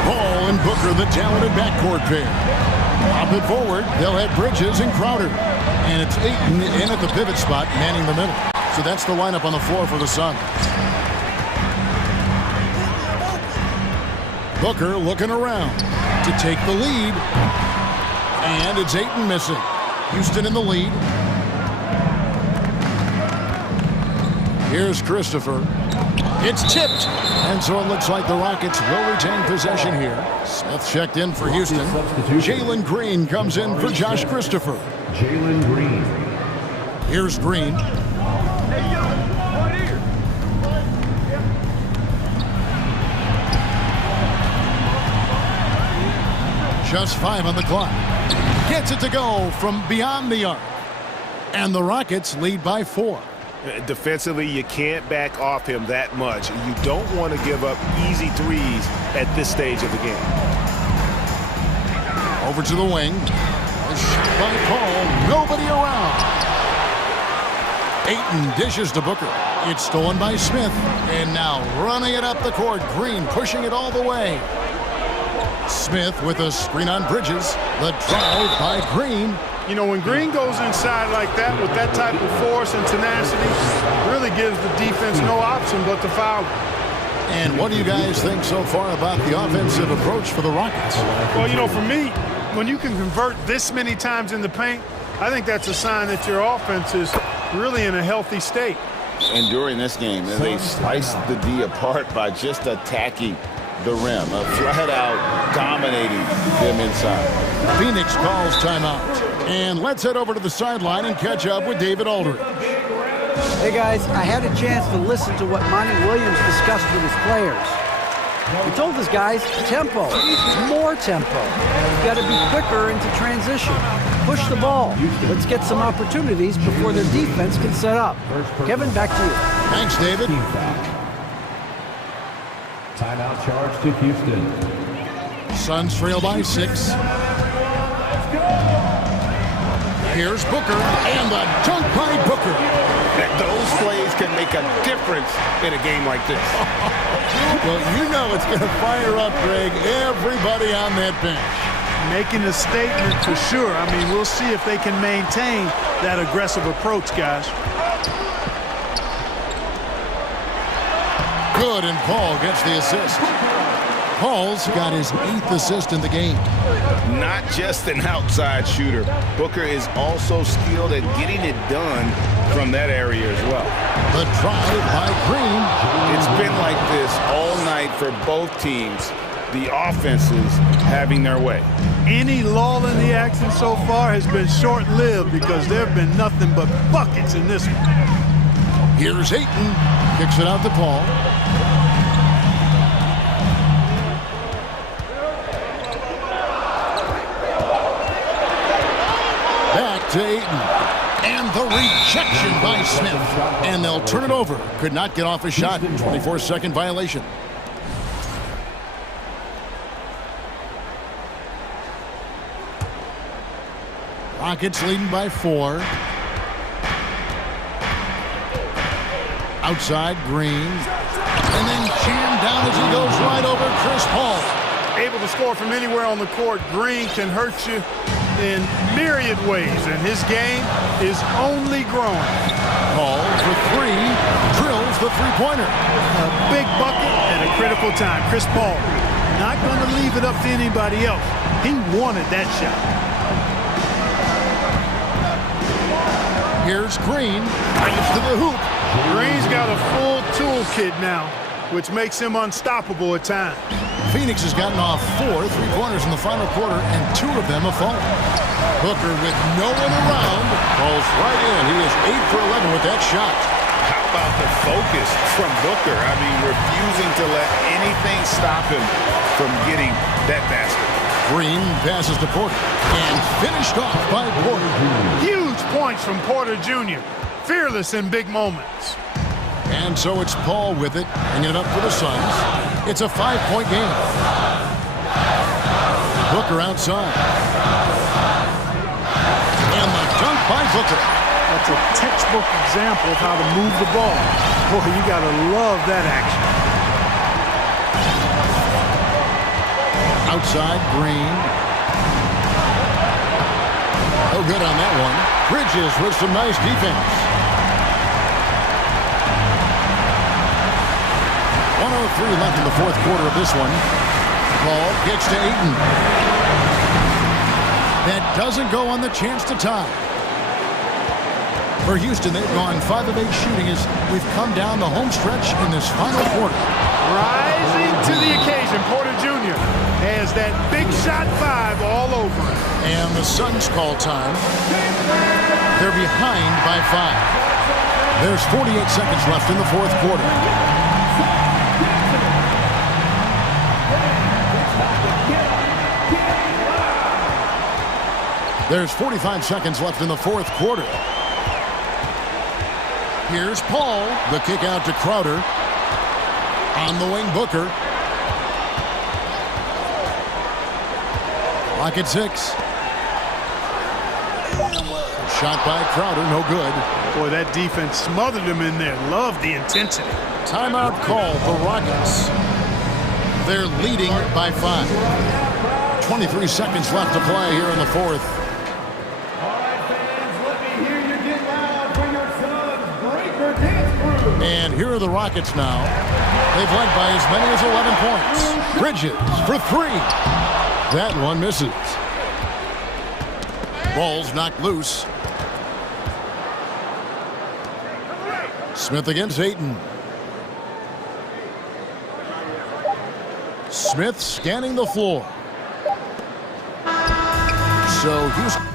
Paul and Booker, the talented backcourt pair. Pop it forward. They'll have Bridges and Crowder. And it's Ayton in at the pivot spot, manning the middle. So that's the lineup on the floor for the Suns. Booker looking around to take the lead. And it's Ayton missing. Houston in the lead. Here's Christopher. It's tipped. And so it looks like the Rockets will retain possession here. Smith checked in for Houston. Jalen Green comes in for Josh Christopher. Jalen Green. Here's Green. Just 5 on the clock. Gets it to go from beyond the arc. And the Rockets lead by 4. Defensively, you can't back off him that much. You don't want to give up easy threes at this stage of the game. Over to the wing. A shot by Paul. Nobody around. Ayton dishes to Booker. It's stolen by Smith. And now running it up the court. Green pushing it all the way. Smith with a screen on Bridges. The drive by Green. You know, when Green goes inside like that with that type of force and tenacity, really gives the defense no option but to foul. And what do you guys think so far about the offensive approach for the Rockets? Well, you know, for me, when you can convert this many times in the paint, I think that's a sign that your offense is really in a healthy state. And during this game, they sliced the D apart by just attacking the rim, flat out dominating them inside. Phoenix calls timeout. And let's head over to the sideline and catch up with David Aldridge. Hey guys, I had a chance to listen to what Monty Williams discussed with his players. He told his guys, tempo, more tempo. You've got to be quicker into transition. Push the ball. Let's get some opportunities before their defense can set up. Kevin, back to you. Thanks, David. Timeout charge to Houston. Suns trail by 6. Here's Booker, and the dunk by Booker. Those plays can make a difference in a game like this. Well, you know it's going to fire up, Greg, everybody on that bench. Making a statement for sure. I mean, we'll see if they can maintain that aggressive approach, guys. Good, and Paul gets the assist. Paul's got his 8th assist in the game. Not just an outside shooter. Booker is also skilled at getting it done from that area as well. The drive by Green. It's been like this all night for both teams. The offenses having their way. Any lull in the action so far has been short-lived because there have been nothing but buckets in this one. Here's Ayton. Kicks it out to Paul. Back to Ayton. And the rejection by Smith. And they'll turn it over. Could not get off a shot. 24-second violation. Rockets leading by 4. Outside, Green. And then jammed down as he goes right over Chris Paul. Able to score from anywhere on the court. Green can hurt you in myriad ways, and his game is only growing. Paul for 3, drills the three-pointer. A big bucket at a critical time. Chris Paul not going to leave it up to anybody else. He wanted that shot. Here's Green, brings to the hoop. Green's got a full toolkit now, which makes him unstoppable at times. Phoenix has gotten off 4 3-pointers in the final quarter, and 2 of them have fallen. Booker with no one around falls right in. He is 8 for 11 with that shot. How about the focus from Booker? I mean, refusing to let anything stop him from getting that basket. Green passes to Porter and finished off by Porter. Huge points from Porter Jr. Fearless in big moments. And so it's Paul with it, bringing it up for the Suns. It's a 5-point game. Booker outside. And the dunk by Booker. That's a textbook example of how to move the ball. Boy, you gotta love that action. Outside, Green. No good on that one. Bridges with some nice defense. 1:03 left in the fourth quarter of this one. Paul kicks to Ayton. That doesn't go on the chance to tie. For Houston, they've gone 5 of 8 shooting as we've come down the home stretch in this final quarter. Rising to the occasion, Porter Jr. has that big shot 5 all over him. And the Suns call time. They're behind by 5. There's 48 seconds left in the fourth quarter. There's 45 seconds left in the fourth quarter. Here's Paul. The kick out to Crowder. On the wing, Booker. Clock at 6. Shot by Crowder, no good. Boy, that defense smothered him in there. Love the intensity. Timeout call, the Rockets. They're leading by 5. 23 seconds left to play here in the fourth. And here are the Rockets now. They've led by as many as 11 points. Bridges for 3. That one misses. Ball's knocked loose. Smith against Ayton. Smith scanning the floor. So Houston.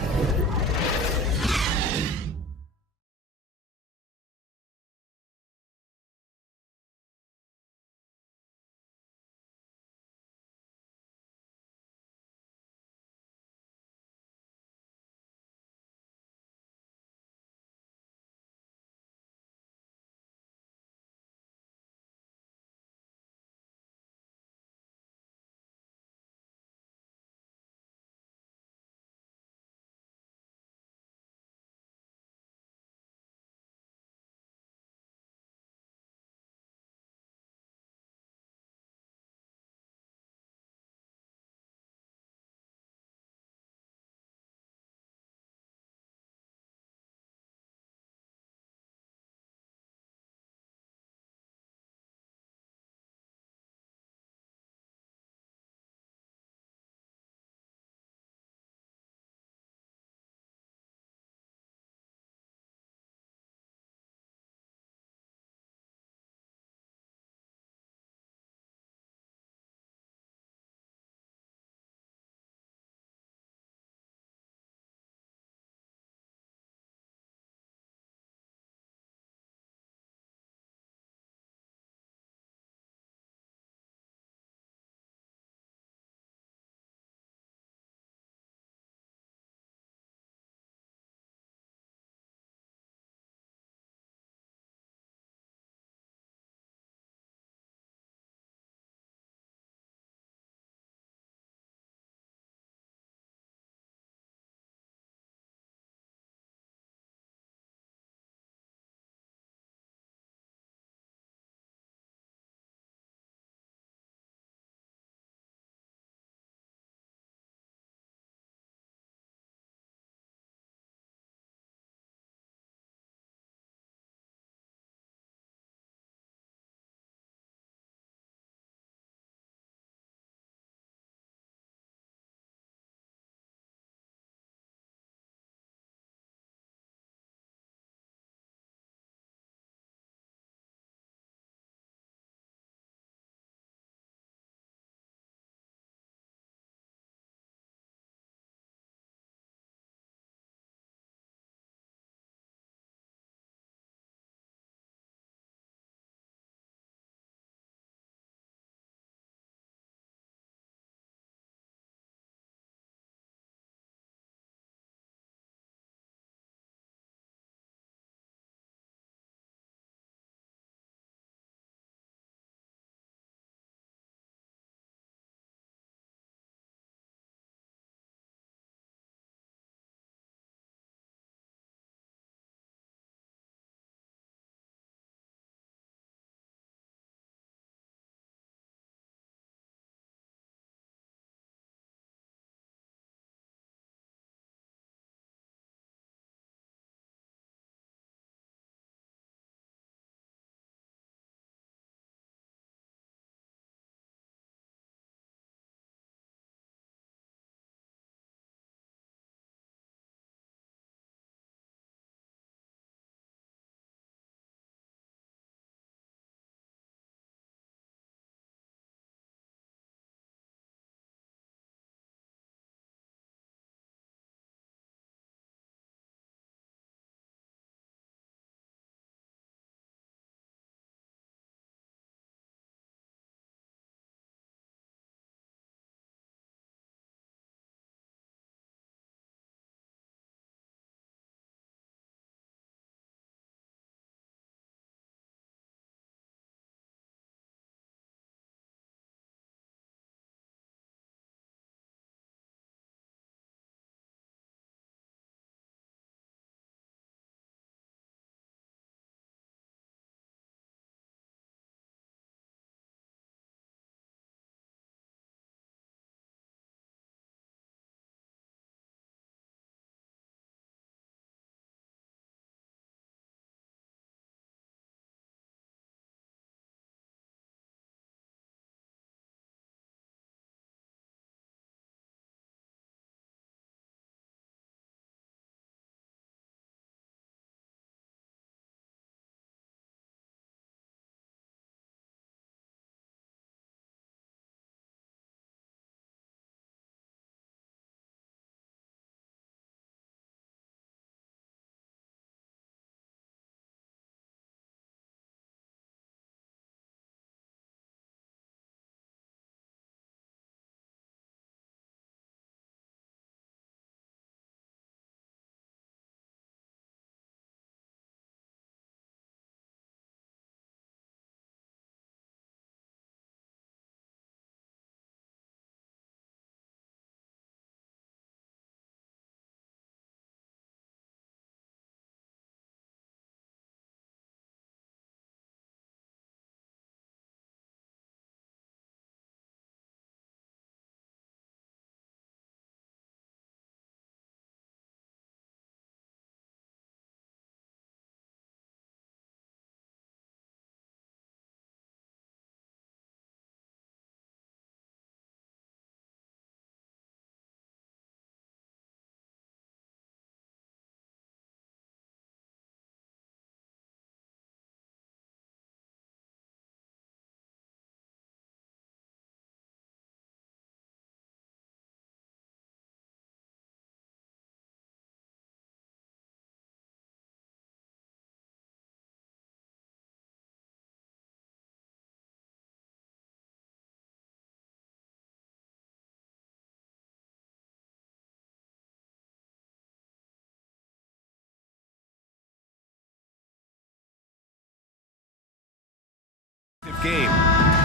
game.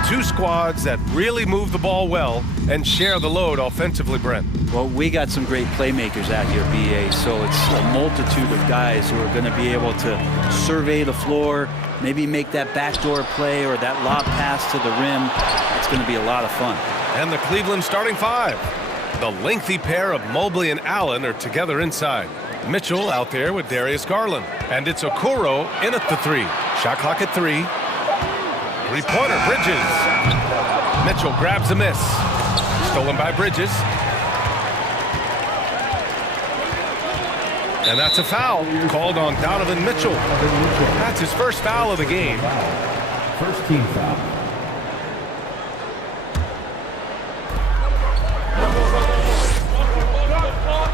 Two squads that really move the ball well and share the load offensively, Brent. Well, we got some great playmakers out here, BA, so it's a multitude of guys who are going to be able to survey the floor, maybe make that backdoor play or that lob pass to the rim. It's going to be a lot of fun. And the Cleveland starting five. The lengthy pair of Mobley and Allen are together inside. Mitchell out there with Darius Garland. And it's Okoro in at the three. Shot clock at 3. Three-pointer, Bridges. Mitchell grabs a miss. Stolen by Bridges. And that's a foul called on Donovan Mitchell. That's his first foul of the game. First team foul.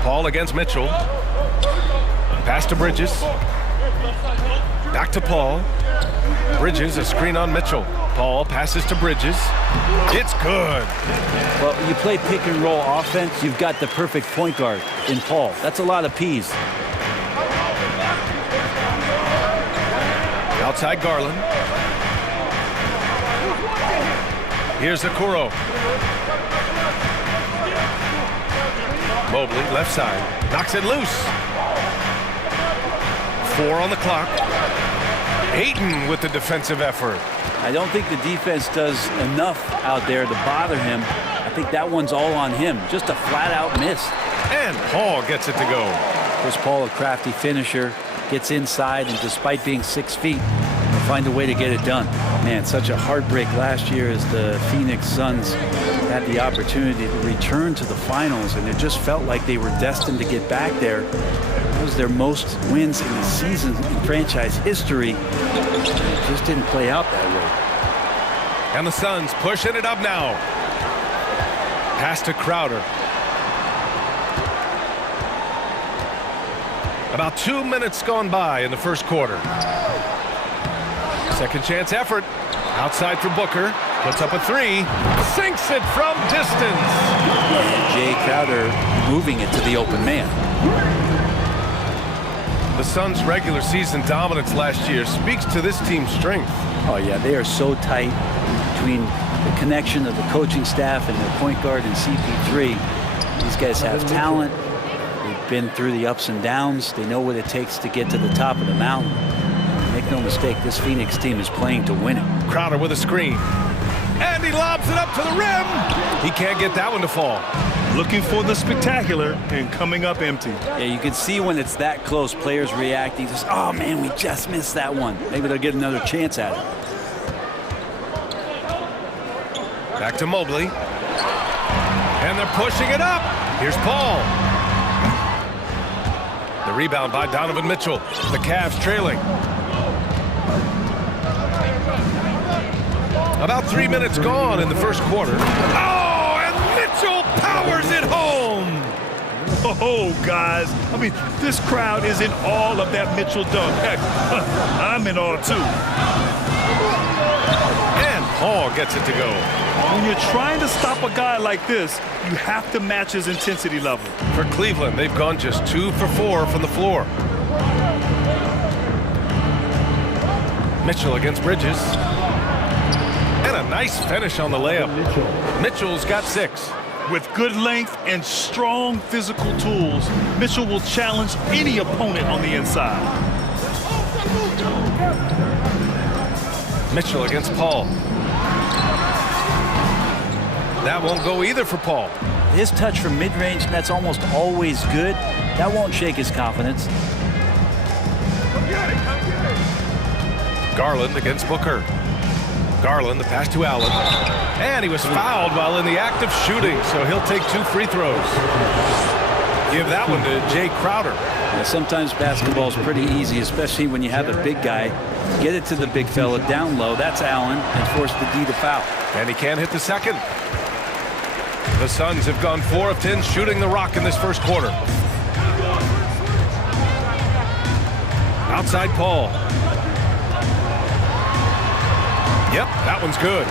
Paul against Mitchell. Pass to Bridges. Back to Paul. Bridges, a screen on Mitchell. Paul passes to Bridges. It's good. Well, you play pick and roll offense, you've got the perfect point guard in Paul. That's a lot of P's. Outside Garland. Here's Okoro. Mobley, left side. Knocks it loose. 4 on the clock. Ayton with the defensive effort. I don't think the defense does enough out there to bother him. I think that one's all on him. Just a flat-out miss. And Paul gets it to go. Here's Paul, a crafty finisher. Gets inside, and despite being 6 feet, will find a way to get it done. Man, such a heartbreak last year as the Phoenix Suns had the opportunity to return to the finals, and it just felt like they were destined to get back there. It was their most wins in the season in franchise history. It just didn't play out that way. And the Suns pushing it up now. Pass to Crowder. About 2 minutes gone by in the first quarter. Second chance effort. Outside for Booker. Puts up a 3. Sinks it from distance. And Jay Crowder moving it to the open man. The Suns' regular season dominance last year speaks to this team's strength. Oh, yeah, they are so tight between the connection of the coaching staff and their point guard and CP3. These guys have talent. They've been through the ups and downs. They know what it takes to get to the top of the mountain. Make no mistake, this Phoenix team is playing to win it. Crowder with a screen. And he lobs it up to the rim. He can't get that one to fall. Looking for the spectacular and coming up empty. Yeah, you can see when it's that close, players reacting. Just, oh, man, we just missed that one. Maybe they'll get another chance at it. Back to Mobley. And they're pushing it up. Here's Paul. The rebound by Donovan Mitchell. The Cavs trailing. About 3 minutes gone in the first quarter. Oh, and Mitchell powers it home. Oh, guys. I mean, this crowd is in awe of that Mitchell dunk. Heck, I'm in awe, too. And Paul gets it to go. When you're trying to stop a guy like this, you have to match his intensity level. For Cleveland, they've gone just 2 for 4 from the floor. Mitchell against Bridges. And a nice finish on the layup. Mitchell's got 6. With good length and strong physical tools, Mitchell will challenge any opponent on the inside. Mitchell against Paul. That won't go either for Paul. His touch from mid-range, that's almost always good. That won't shake his confidence. Garland against Booker. Garland, the pass to Allen. And he was fouled while in the act of shooting, so he'll take 2 free throws. Give that one to Jay Crowder. Yeah, sometimes basketball is pretty easy, especially when you have a big guy. Get it to the big fella down low. That's Allen, and force the D to foul. And he can't hit the second. The Suns have gone 4 of 10 shooting the rock in this first quarter. Outside Paul. Yep, that one's good.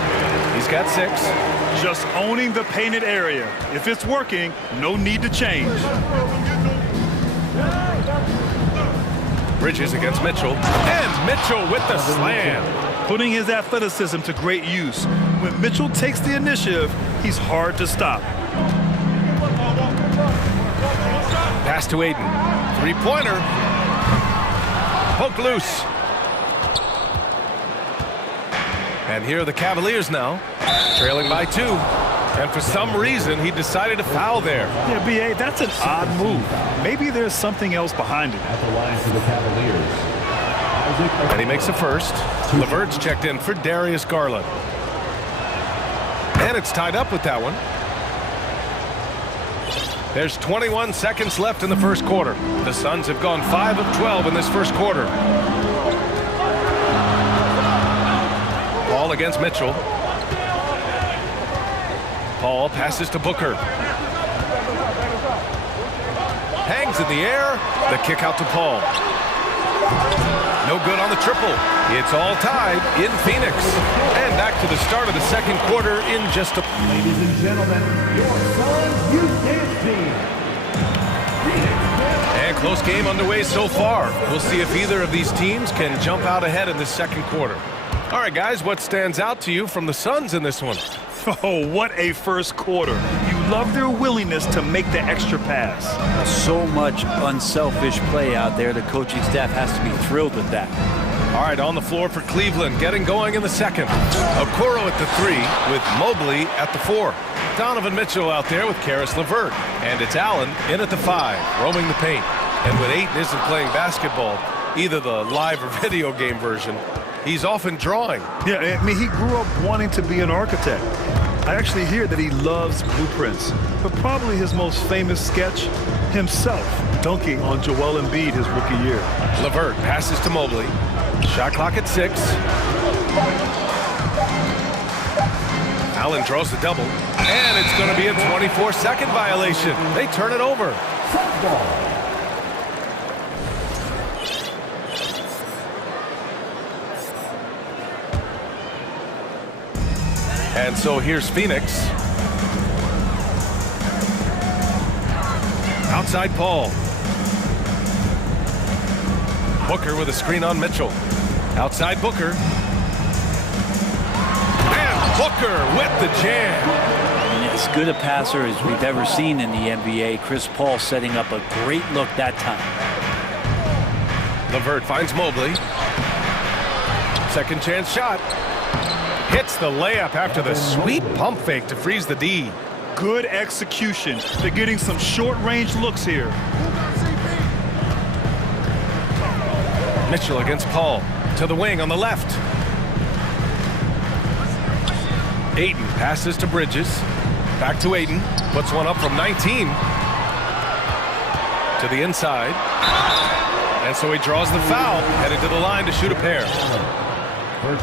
He's got 6. Just owning the painted area. If it's working, no need to change. Bridges against Mitchell. And Mitchell with the slam. putting his athleticism to great use. When Mitchell takes the initiative, he's hard to stop. Pass to Aiden. Three-pointer. Poke loose. And here are the Cavaliers now, trailing by 2. And for some reason, he decided to foul there. Yeah, B.A., that's an odd move. Maybe there's something else behind it. At the line for the Cavaliers. And he makes a first. LeVert's checked in for Darius Garland. And it's tied up with that one. There's 21 seconds left in the first quarter. The Suns have gone 5 of 12 in this first quarter. Paul against Mitchell. Paul passes to Booker. Hangs in the air. The kick out to Paul. No good on the triple. It's all tied in Phoenix. And back to the start of the second quarter in just a... Ladies and gentlemen, your Suns Youth Dance Team. And close game underway so far. We'll see if either of these teams can jump out ahead in the second quarter. All right, guys, what stands out to you from the Suns in this one? Oh, what a first quarter. You love their willingness to make the extra pass. So much unselfish play out there. The coaching staff has to be thrilled with that. All right, on the floor for Cleveland, getting going in the second. Okoro at the 3 with Mobley at the 4. Donovan Mitchell out there with Karis LeVert. And it's Allen in at the 5, roaming the paint. And when Ayton isn't playing basketball, either the live or video game version, he's often drawing. Yeah, I mean, he grew up wanting to be an architect. I actually hear that he loves blueprints, but probably his most famous sketch, himself dunking on Joel Embiid his rookie year. LeVert passes to Mobley. Shot clock at 6. Allen draws the double, and it's going to be a 24-second violation. They turn it over. And so here's Phoenix. Outside Paul. Booker with a screen on Mitchell. Outside Booker. And Booker with the jam. And as good a passer as we've ever seen in the NBA. Chris Paul setting up a great look that time. LeVert finds Mobley. Second chance shot. Hits the layup after the sweet pump fake to freeze the D. Good execution. They're getting some short-range looks here. Mitchell against Paul. To the wing on the left. Ayton passes to Bridges. Back to Ayton. Puts one up from 19. To the inside. And so he draws the foul. Headed to the line to shoot a pair.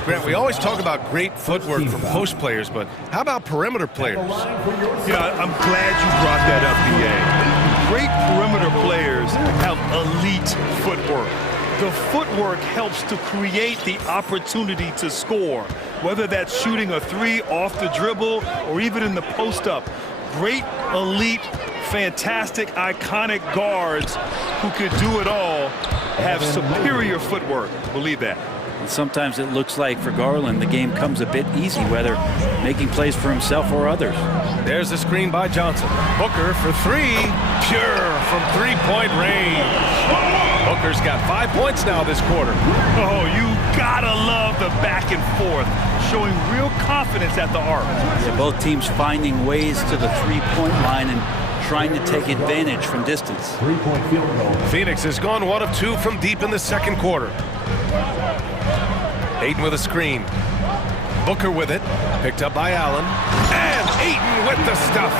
Grant, we always talk about great footwork from post players, but how about perimeter players? Yeah, I'm glad you brought that up, B.A. Great perimeter players have elite footwork. The footwork helps to create the opportunity to score, whether that's shooting a 3 off the dribble or even in the post-up. Great, elite, fantastic, iconic guards who could do it all have superior footwork. Believe that. And sometimes it looks like for Garland the game comes a bit easy, whether making plays for himself or others. There's a screen by Johnson. Booker for 3, pure from three-point range. Booker's got 5 points now this quarter. Oh, you gotta love the back and forth, showing real confidence at the arc. Yeah, both teams finding ways to the three-point line and trying to take advantage from distance. 3-point field goal. Phoenix has gone 1 of 2 from deep in the second quarter. Ayton with a screen. Booker with it. Picked up by Allen. And Ayton with the stuff.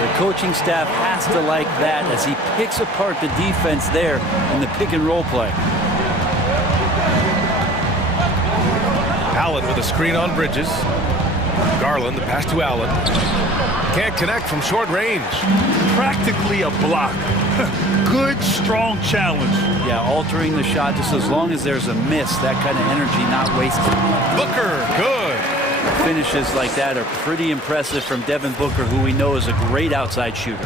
The coaching staff has to like that as he picks apart the defense there in the pick and roll play. Allen with a screen on Bridges. Garland, the pass to Allen. Can't connect from short range. Practically a block. Good, strong challenge. Yeah, altering the shot just as long as there's a miss. That kind of energy not wasted. Booker, good. Finishes like that are pretty impressive from Devin Booker, who we know is a great outside shooter.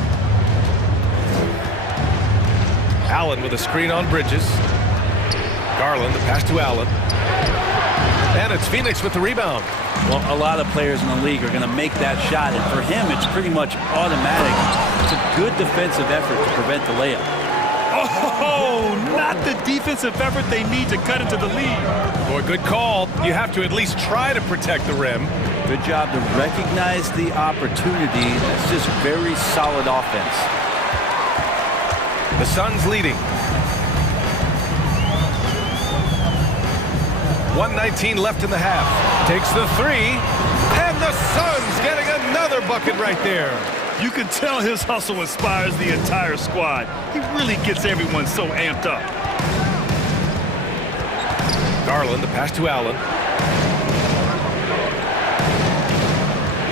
Allen with a screen on Bridges. Garland, the pass to Allen. And it's Phoenix with the rebound. Well, a lot of players in the league are going to make that shot, and for him, it's pretty much automatic. It's a good defensive effort to prevent the layup. Oh, not the defensive effort they need to cut into the lead. Boy, good call. You have to at least try to protect the rim. Good job to recognize the opportunity. That's just very solid offense. The Suns leading. 1:19 left in the half. Takes the three, and the Suns getting another bucket right there. You can tell his hustle inspires the entire squad. He really gets everyone so amped up. Garland, the pass to Allen.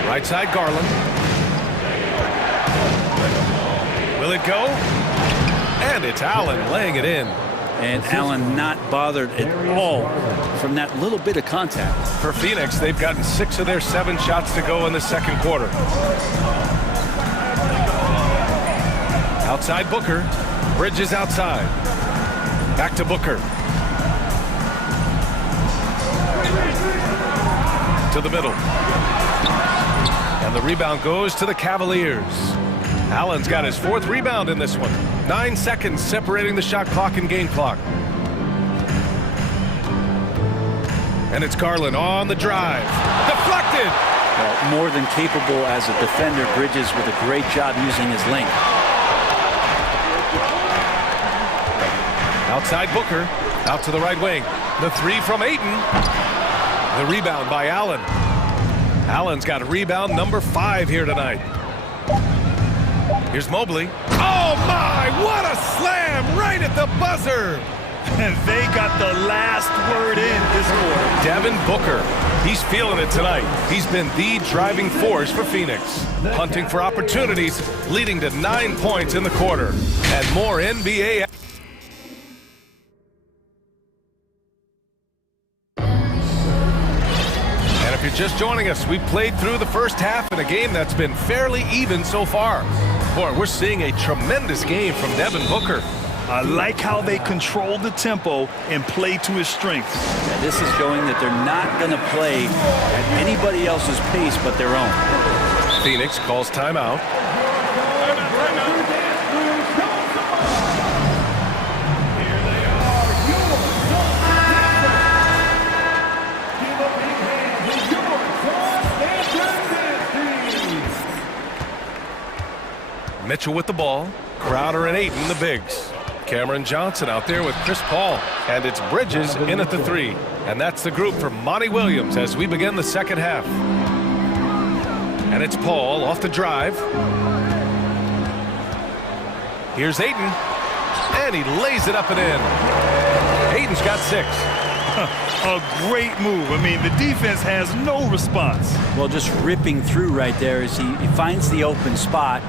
Right side, Garland. Will it go? And it's Allen laying it in. And Allen not bothered at all from that little bit of contact. For Phoenix, they've gotten 6 of their 7 shots to go in the second quarter. Outside Booker. Bridges outside. Back to Booker. To the middle. And the rebound goes to the Cavaliers. Allen's got his 4th rebound in this one. 9 seconds separating the shot clock and game clock. And it's Garland on the drive. Deflected! Well, more than capable as a defender. Bridges with a great job using his length. Outside Booker. Out to the right wing. The 3 from Ayton. The rebound by Allen. Allen's got a rebound number 5 here tonight. Here's Mobley. Oh my, what a slam right at the buzzer. And they got the last word in this quarter. Devin Booker, he's feeling it tonight. He's been the driving force for Phoenix. Hunting for opportunities, leading to 9 points in the quarter. And more NBA. And if you're just joining us, we played through the first half in a game that's been fairly even so far. Boy, we're seeing a tremendous game from Devin Booker. I like how they control the tempo and play to his strengths. Yeah, this is showing that they're not going to play at anybody else's pace but their own. Phoenix calls timeout. Mitchell with the ball. Crowder and Ayton, the bigs. Cameron Johnson out there with Chris Paul. And it's Bridges in at the 3. And that's the group for Monty Williams as we begin the second half. And it's Paul off the drive. Here's Ayton. And he lays it up and in. Ayton's got 6. A great move. I mean, the defense has no response. Well, just ripping through right there as he finds the open spot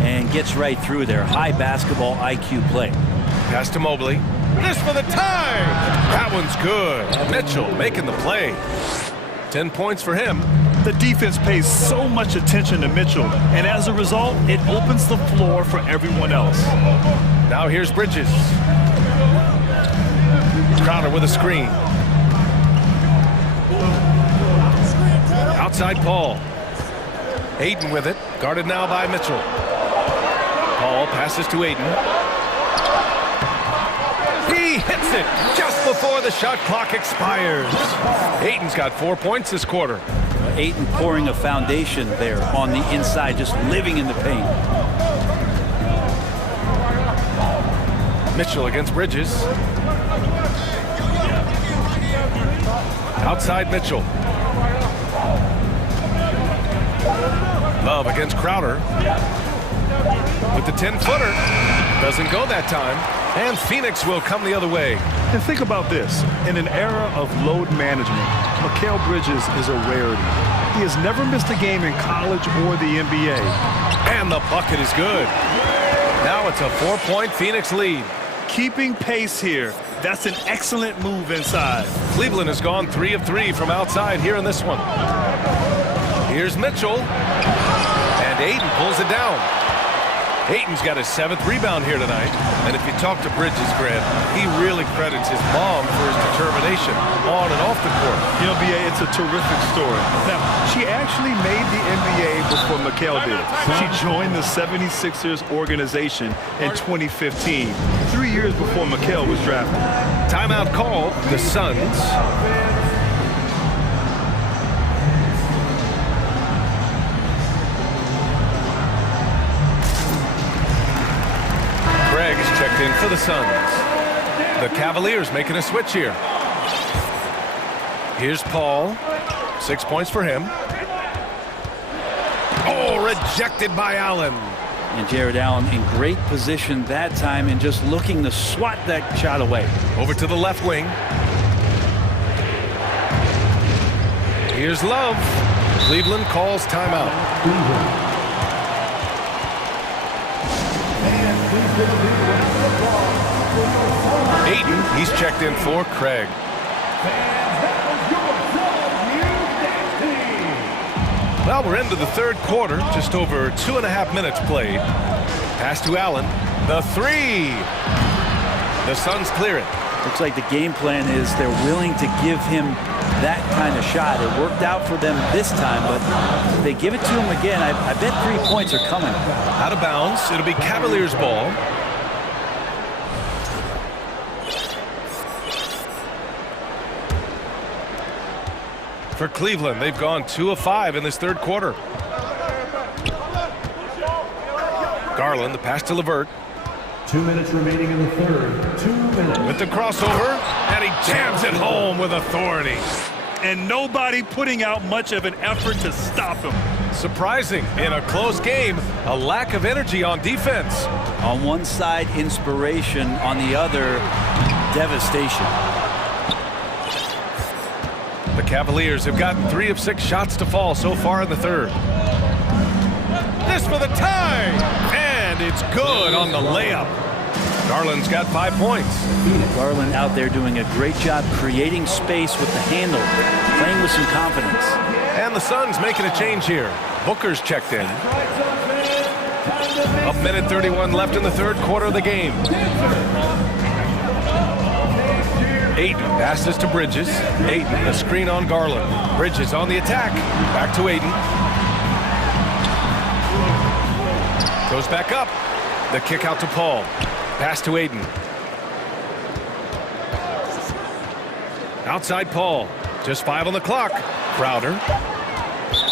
and gets right through there. High basketball IQ play. Pass to Mobley. This for the tie. That one's good. Mitchell making the play. 10 points for him. The defense pays so much attention to Mitchell, and as a result, it opens the floor for everyone else. Now here's Bridges. Crowder with a screen. Outside Paul. Ayton with it. Guarded now by Mitchell. Paul passes to Ayton. He hits it just before the shot clock expires. Ayton's got 4 points this quarter. Ayton pouring a foundation there on the inside, just living in the paint. Mitchell against Bridges. Outside Mitchell. Love against Crowder. With the 10-footer. Doesn't go that time. And Phoenix will come the other way. And think about this. In an era of load management, Mikal Bridges is a rarity. He has never missed a game in college or the NBA. And the bucket is good. Now it's a 4-point Phoenix lead. Keeping pace here. That's an excellent move inside. Cleveland has gone 3 of 3 from outside here in this one. Here's Mitchell. And Ayton pulls it down. Ayton's got his 7th rebound here tonight. And if you talk to Bridges, Grant, he really credits his mom for his determination on and off the court. You know, BA, it's a terrific story. Now, she actually made the NBA before Mikal did. She joined the 76ers organization in 2015, 3 years before Mikal was drafted. Timeout call, the Suns. Craig is checked in for the Suns. The Cavaliers making a switch here. Here's Paul. 6 points for him. Oh, rejected by Allen. And Jared Allen in great position that time and just looking to swat that shot away. Over to the left wing. Here's Love. Cleveland calls timeout. Ayton, he's checked in for Craig. Well, we're into the third quarter, just over 2.5 minutes played. Pass to Allen, the 3. The Suns clear it. Looks like the game plan is they're willing to give him that kind of shot. It worked out for them this time, but if they give it to him again, I bet 3 points are coming. Out of bounds, it'll be Cavaliers ball. For Cleveland, they've gone 2 of 5 in this third quarter. Garland, the pass to LeVert. 2 minutes remaining in the third. 2 minutes. With the crossover, and he jams it home with authority. And nobody putting out much of an effort to stop him. Surprising in a close game, a lack of energy on defense. On one side, inspiration. On the other, devastation. The Cavaliers have gotten 3 of 6 shots to fall so far in the third. This for the tie, and it's good on the layup. Garland's got 5 points. Garland out there doing a great job creating space with the handle, playing with some confidence. And the Suns making a change here. Booker's checked in. A minute 31 left in the third quarter of the game. Ayton passes to Bridges. Ayton, a screen on Garland. Bridges on the attack. Back to Ayton. Goes back up. The kick out to Paul. Pass to Ayton. Outside Paul. Just 5 on the clock. Crowder.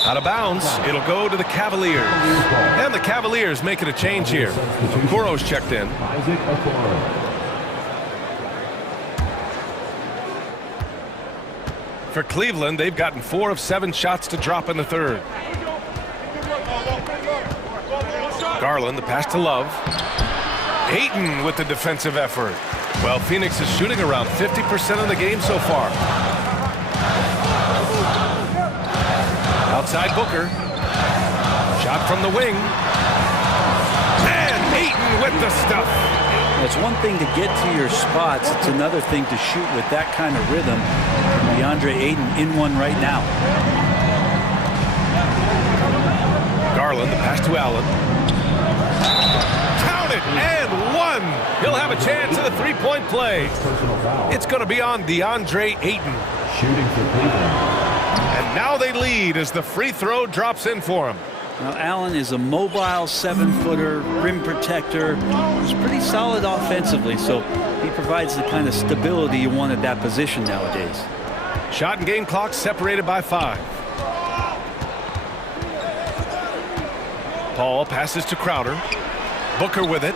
Out of bounds. It'll go to the Cavaliers. And the Cavaliers making a change here. Okoro's checked in. For Cleveland, they've gotten 4 of 7 shots to drop in the third. Garland, the pass to Love. Ayton with the defensive effort. Well, Phoenix is shooting around 50% of the game so far. Outside Booker. Shot from the wing. And Ayton with the stuff. It's one thing to get to your spots. It's another thing to shoot with that kind of rhythm. DeAndre Ayton in one right now. Garland, the pass to Allen. Count it, and 1. He'll have a chance at a 3-point play. It's going to be on DeAndre Ayton. Shooting for Cleveland. And now they lead as the free throw drops in for him. Now, Allen is a mobile 7-footer, rim protector. He's pretty solid offensively, so he provides the kind of stability you want at that position nowadays. Shot and game clock separated by 5. Paul passes to Crowder. Booker with it.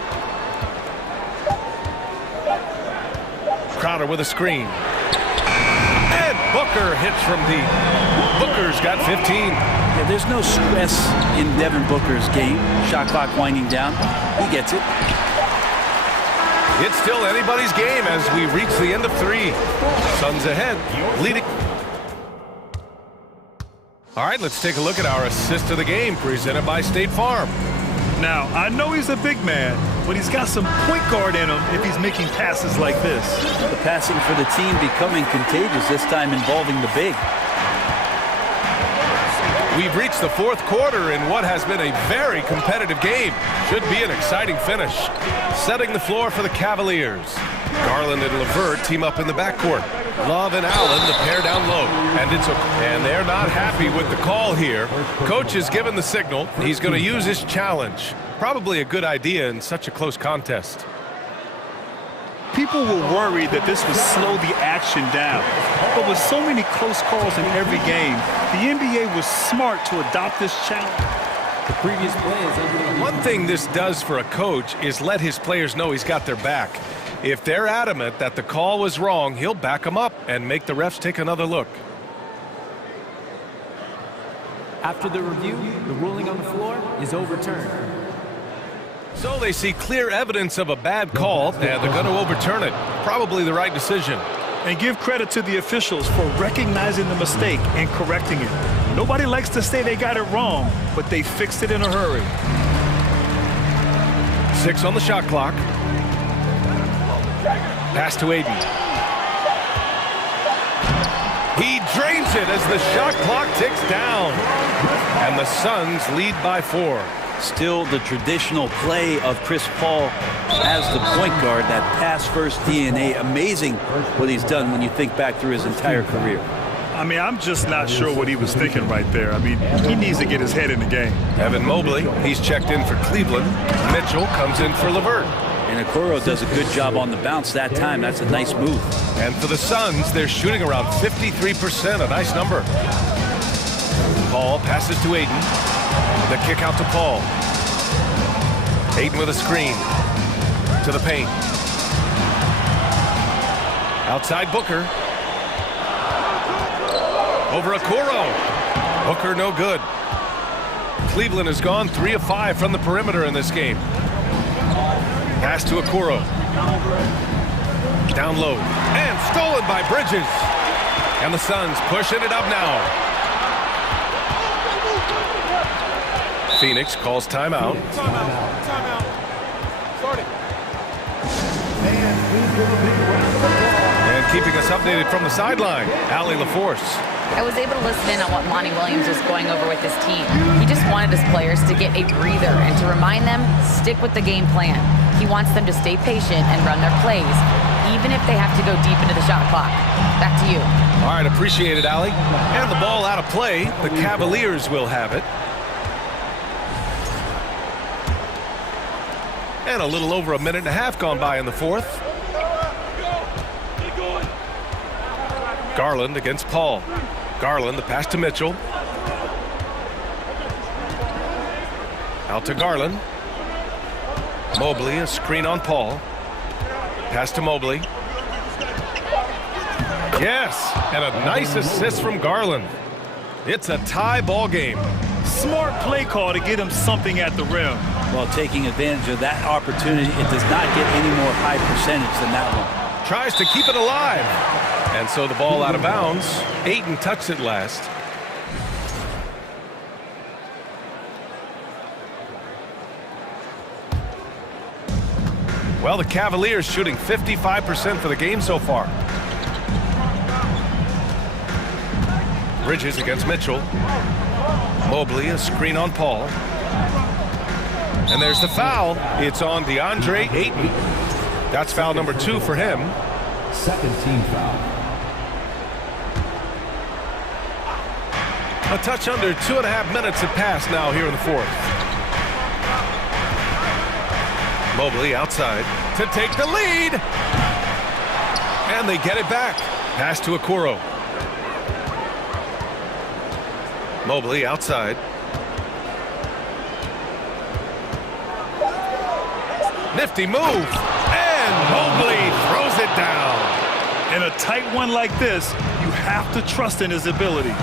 Crowder with a screen. And Booker hits from deep. Booker's got 15. Yeah, there's no stress in Devin Booker's game. Shot clock winding down. He gets it. It's still anybody's game as we reach the end of 3. Suns ahead, leading. All right, let's take a look at our assist of the game presented by State Farm. Now, I know he's a big man, but he's got some point guard in him if he's making passes like this. The passing for the team becoming contagious, this time involving the big. We've reached the fourth quarter in what has been a very competitive game. Should be an exciting finish. Setting the floor for the Cavaliers. Garland and LeVert team up in the backcourt. Love and Allen, the pair down low. And they're not happy with the call here. Coach has given the signal. He's going to use his challenge. Probably a good idea in such a close contest. People were worried that this would slow the action down. But with so many close calls in every game, the NBA was smart to adopt this challenge. The previous play is under. One thing this does for a coach is let his players know he's got their back. If they're adamant that the call was wrong, he'll back them up and make the refs take another look. After the review, the ruling on the floor is overturned. So they see clear evidence of a bad call, and they're going to overturn it. Probably the right decision. And give credit to the officials for recognizing the mistake and correcting it. Nobody likes to say they got it wrong, but they fixed it in a hurry. 6 on the shot clock. Pass to Aiden. He drains it as the shot clock ticks down. And the Suns lead by 4. Still the traditional play of Chris Paul as the point guard, that pass-first DNA. Amazing what he's done when you think back through his entire career. I mean, I'm just not sure what he was thinking right there. I mean, he needs to get his head in the game. Evan Mobley, he's checked in for Cleveland. Mitchell comes in for LeVert. And Okoro does a good job on the bounce that time. That's a nice move. And for the Suns, they're shooting around 53%, a nice number. Paul passes to Aiden. The kick out to Paul. Aiden with a screen. To the paint. Outside Booker. Over Okoro. Booker no good. Cleveland has gone 3 of 5 from the perimeter in this game. Pass to Okoro. Down low. And stolen by Bridges. And the Suns pushing it up now. Phoenix calls timeout. And keeping us updated from the sideline, Allie LaForce. I was able to listen in on what Monty Williams was going over with his team. He just wanted his players to get a breather and to remind them, stick with the game plan. He wants them to stay patient and run their plays, even if they have to go deep into the shot clock. Back to you. All right, appreciate it, Allie. And the ball out of play. The Cavaliers will have it. And a little over a minute and a half gone by in the fourth. Garland against Paul. Garland, the pass to Mitchell. Out to Garland. Mobley, a screen on Paul. Pass to Mobley. Yes, and a nice assist from Garland. It's a tie ball game. Smart play call to get him something at the rim. Well, taking advantage of that opportunity, it does not get any more high percentage than that one. Tries to keep it alive. And so the ball out of bounds. Ayton touched it last. Well, the Cavaliers shooting 55% for the game so far. Bridges against Mitchell. Mobley, a screen on Paul. And there's the foul. It's on DeAndre Ayton. That's foul number 2 for him. Second team foul. A touch under 2.5 minutes have passed now here in the fourth. Mobley outside to take the lead. And they get it back. Pass to Okoro. Mobley outside. Nifty move. And Mobley throws it down. In a tight one like this, you have to trust in his ability.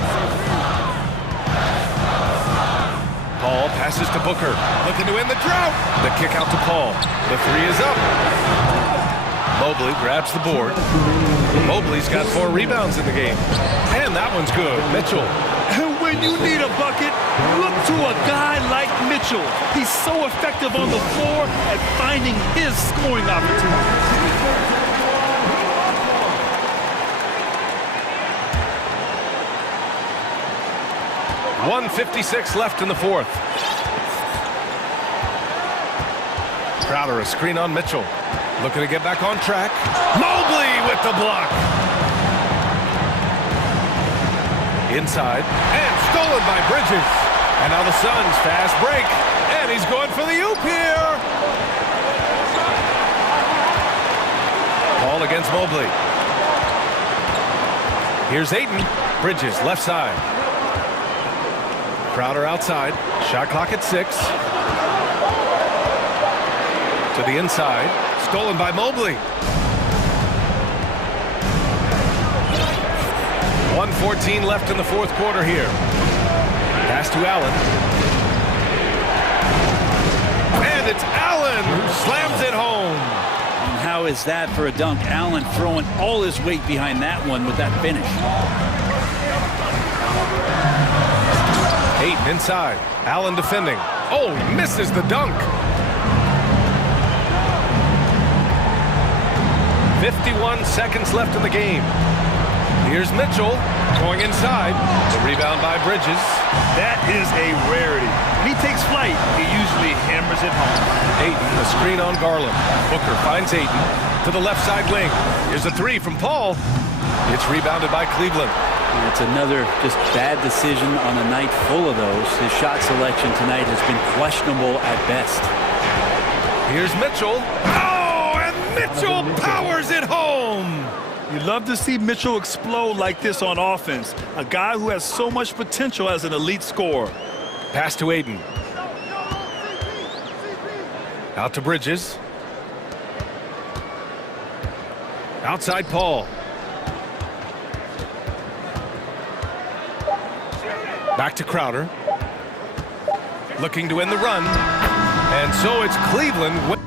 Paul passes to Booker. Looking to win the drought. The kick out to Paul. The 3 is up. Mobley grabs the board. Mobley's got 4 rebounds in the game. And that one's good. Mitchell. And when you need a bucket, look to a guy like Mitchell. He's so effective on the floor at finding his scoring opportunities. 1:56 left in the fourth. Crowder, a screen on Mitchell. Looking to get back on track. Mobley with the block. Inside. And stolen by Bridges. And now the Suns fast break. And he's going for the oop here. Ball against Mobley. Here's Ayton. Bridges, left side. Crowder outside. Shot clock at 6. To the inside. Stolen by Mobley. 1:14 left in the fourth quarter here. Pass to Allen. And it's Allen who slams it home. And how is that for a dunk? Allen throwing all his weight behind that one with that finish. Ayton inside. Allen defending. Oh, he misses the dunk. 51 seconds left in the game. Here's Mitchell going inside. The rebound by Bridges. That is a rarity. When he takes flight, he usually hammers it home. Ayton, a screen on Garland. Booker finds Ayton to the left side wing. Here's a three from Paul. It's rebounded by Cleveland. And it's another just bad decision on a night full of those. His shot selection tonight has been questionable at best. Here's Mitchell. Oh, and Mitchell powers it home. You love to see Mitchell explode like this on offense. A guy who has so much potential as an elite scorer. Pass to Ayton. Out to Bridges. Outside Paul. Back to Crowder. Looking to end the run. And so it's Cleveland.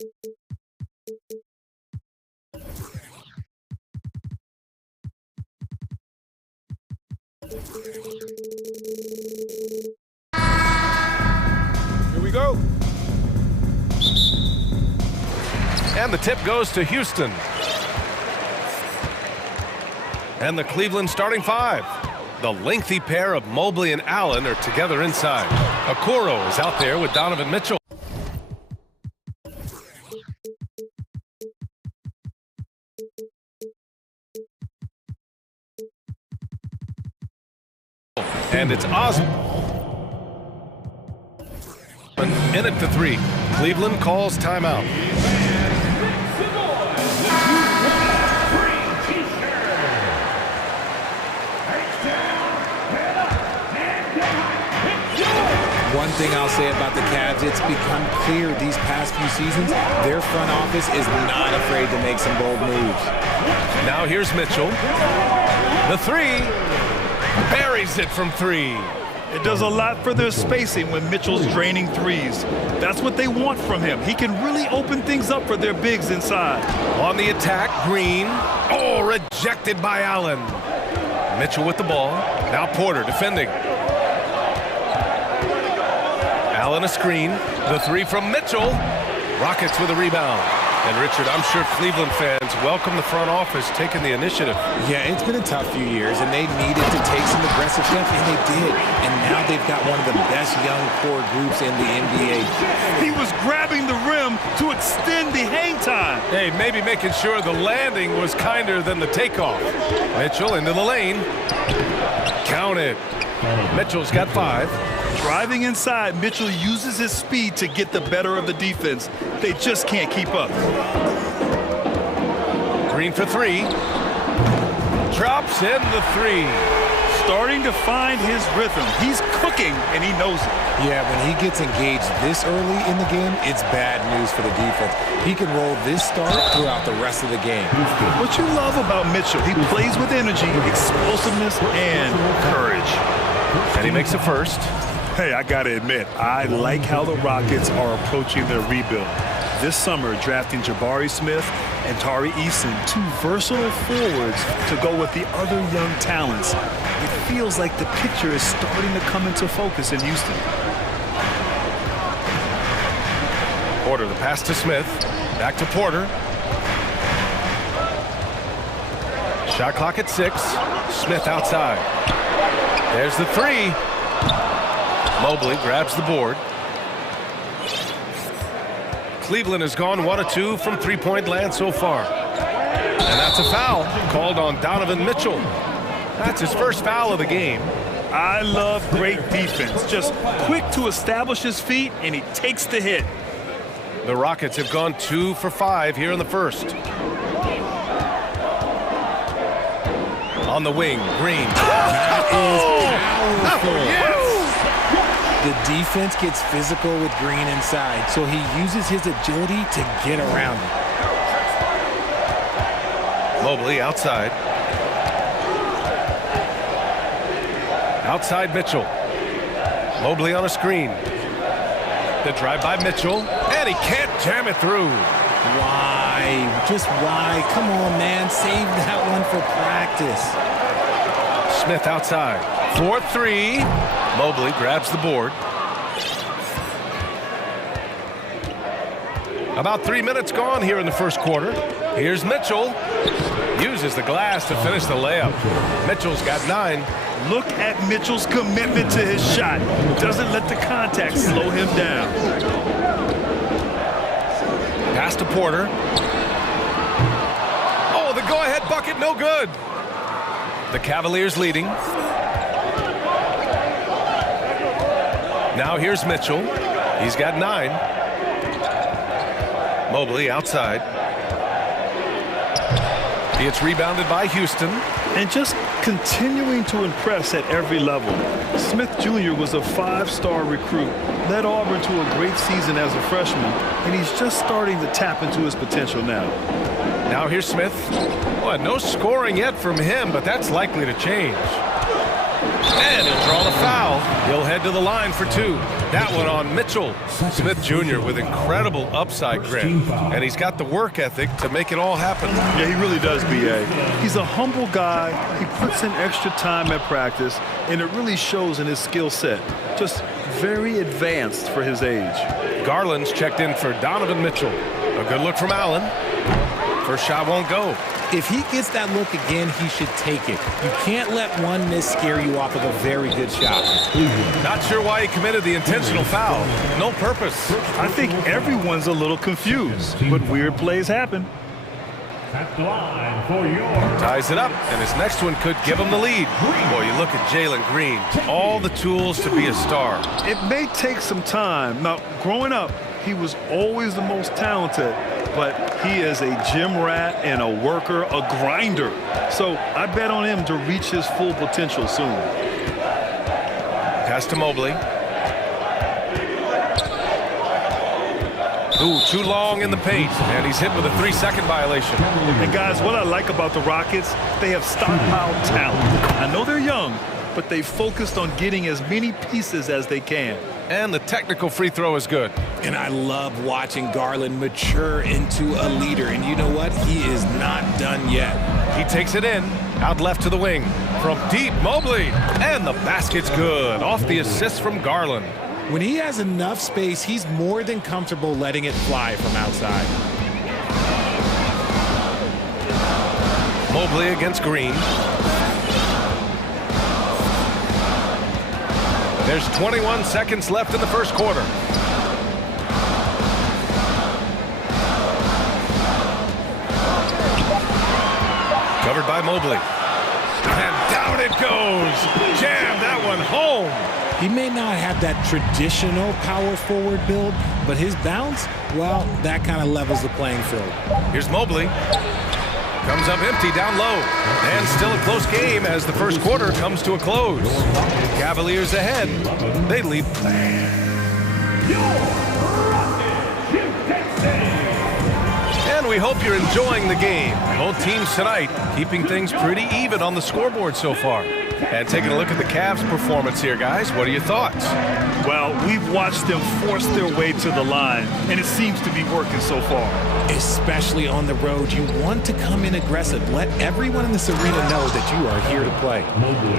Here we go. And the tip goes to Houston. And the Cleveland starting five. The lengthy pair of Mobley and Allen are together inside. Okoro is out there with Donovan Mitchell. And it's Osman in at the three. Cleveland calls timeout. One thing I'll say about the Cavs, it's become clear these past few seasons, their front office is not afraid to make some bold moves. Now here's Mitchell. The three. Buries it from three. It does a lot for their spacing when Mitchell's draining threes. That's what they want from him. He can really open things up for their bigs inside. On the attack, Green. Oh, rejected by Allen. Mitchell with the ball. Now Porter defending. Allen a screen. The three from Mitchell. Rockets with a rebound. And Richard, I'm sure Cleveland fans welcome the front office taking the initiative. Yeah, it's been a tough few years, and they needed to take some aggressive steps, and they did. And now they've got one of the best young core groups in the NBA. He was grabbing the rim to extend the hang time. Hey, maybe making sure the landing was kinder than the takeoff. Mitchell into the lane. Counted. Mitchell's got 5. Driving inside, Mitchell uses his speed to get the better of the defense. They just can't keep up. Green for 3. Drops in the 3. Starting to find his rhythm. He's cooking, and he knows it. Yeah, when he gets engaged this early in the game, it's bad news for the defense. He can roll this start throughout the rest of the game. What you love about Mitchell, he plays with energy, explosiveness, and courage. And he makes the first. Hey, I gotta admit, I like how the Rockets are approaching their rebuild. This summer, drafting Jabari Smith and Tari Eason, 2 versatile forwards to go with the other young talents. It feels like the picture is starting to come into focus in Houston. Porter, the pass to Smith. Back to Porter. Shot clock at 6. Smith outside. There's the 3. Mobley grabs the board. Cleveland has gone 1 of 2 from three-point land so far. And that's a foul called on Donovan Mitchell. That's his first foul of the game. I love great defense. Just quick to establish his feet, and he takes the hit. The Rockets have gone 2 for 5 here in the first. On the wing, Green. That is powerful. Yes! The defense gets physical with Green inside, so he uses his agility to get around it. Mobley outside. Outside Mitchell. Mobley on a screen. The drive by Mitchell, and he can't jam it through. Why? Just why? Come on, man. Save that one for practice. Smith outside. 4-3. Mobley grabs the board. About 3 minutes gone here in the first quarter. Here's Mitchell. Uses the glass to finish the layup. Mitchell's got 9. Look at Mitchell's commitment to his shot. Doesn't let the contact slow him down. Pass to Porter. Oh, the go-ahead bucket, no good. The Cavaliers leading. Now here's Mitchell. He's got 9. Mobley outside. It's rebounded by Houston. And just continuing to impress at every level. Smith Jr. was a 5-star recruit, led Auburn to a great season as a freshman, and he's just starting to tap into his potential now. Now here's Smith. Well, no scoring yet from him, but that's likely to change. And he'll draw the foul. He'll head to the line for two. That one on Mitchell. Smith Jr. with incredible upside grit. And he's got the work ethic to make it all happen. Yeah, he really does, B.A. He's a humble guy. He puts in extra time at practice, and it really shows in his skill set. Just very advanced for his age. Garland's checked in for Donovan Mitchell. A good look from Allen. First shot won't go. If he gets that look again, he should take it. You can't let one miss scare you off of a very good shot. Not sure why he committed the intentional foul. No purpose. I think everyone's a little confused, but weird plays happen. At the line for your Ties it up, and his next one could give him the lead. Boy, you look at Jalen Green. All the tools to be a star. It may take some time. Now, growing up, he was always the most talented, but he is a gym rat and a worker, a grinder. So I bet on him to reach his full potential soon. Pass to Mobley. Ooh, too long in the paint, and he's hit with a 3-second violation. And guys, what I like about the Rockets, they have stockpiled talent. I know they're young, but they focused on getting as many pieces as they can. And the technical free throw is good. And I love watching Garland mature into a leader. And you know what? He is not done yet. He takes it in, out left to the wing. From deep, Mobley. And the basket's good, off the assist from Garland. When he has enough space, he's more than comfortable letting it fly from outside. Mobley against Green. There's 21 seconds left in the first quarter. Covered by Mobley. And down it goes. Jam that one home. He may not have that traditional power forward build, but his bounce, well, that kind of levels the playing field. Here's Mobley. Comes up empty down low. And still a close game as the first quarter comes to a close. Cavaliers ahead. They lead. And we hope you're enjoying the game. Both teams tonight keeping things pretty even on the scoreboard so far. And taking a look at the Cavs' performance here, guys. What are your thoughts? Well, we've watched them force their way to the line, and it seems to be working so far. Especially on the road, you want to come in aggressive. Let everyone in this arena know that you are here to play.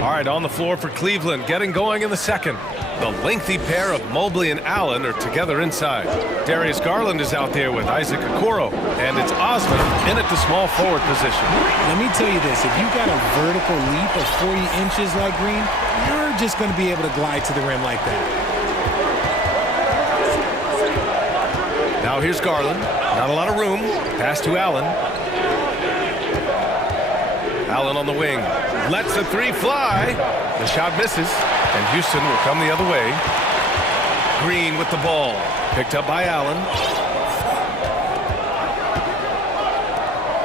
All right, on the floor for Cleveland, getting going in the second. The lengthy pair of Mobley and Allen are together inside. Darius Garland is out there with Isaac Okoro, and it's Osman in at the small forward position. Let me tell you this, if you got a vertical leap of 40 inches like Green, you're just going to be able to glide to the rim like that. Now here's Garland. Not a lot of room. Pass to Allen. Allen on the wing. Lets the three fly. The shot misses, and Houston will come the other way. Green with the ball. Picked up by Allen.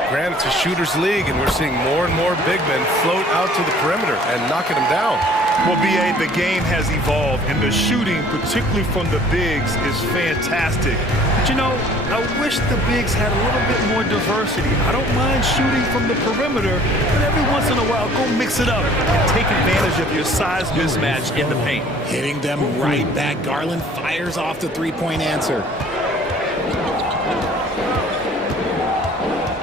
Granted, it's a shooter's league, and we're seeing more and more big men float out to the perimeter and knocking them down. Well, B.A., the game has evolved, and the shooting, particularly from the bigs, is fantastic. But, you know, I wish the bigs had a little bit more diversity. I don't mind shooting from the perimeter, but every once in a while, go mix it up and take advantage of your size mismatch in the paint. Hitting them right back. Garland fires off the three-point answer.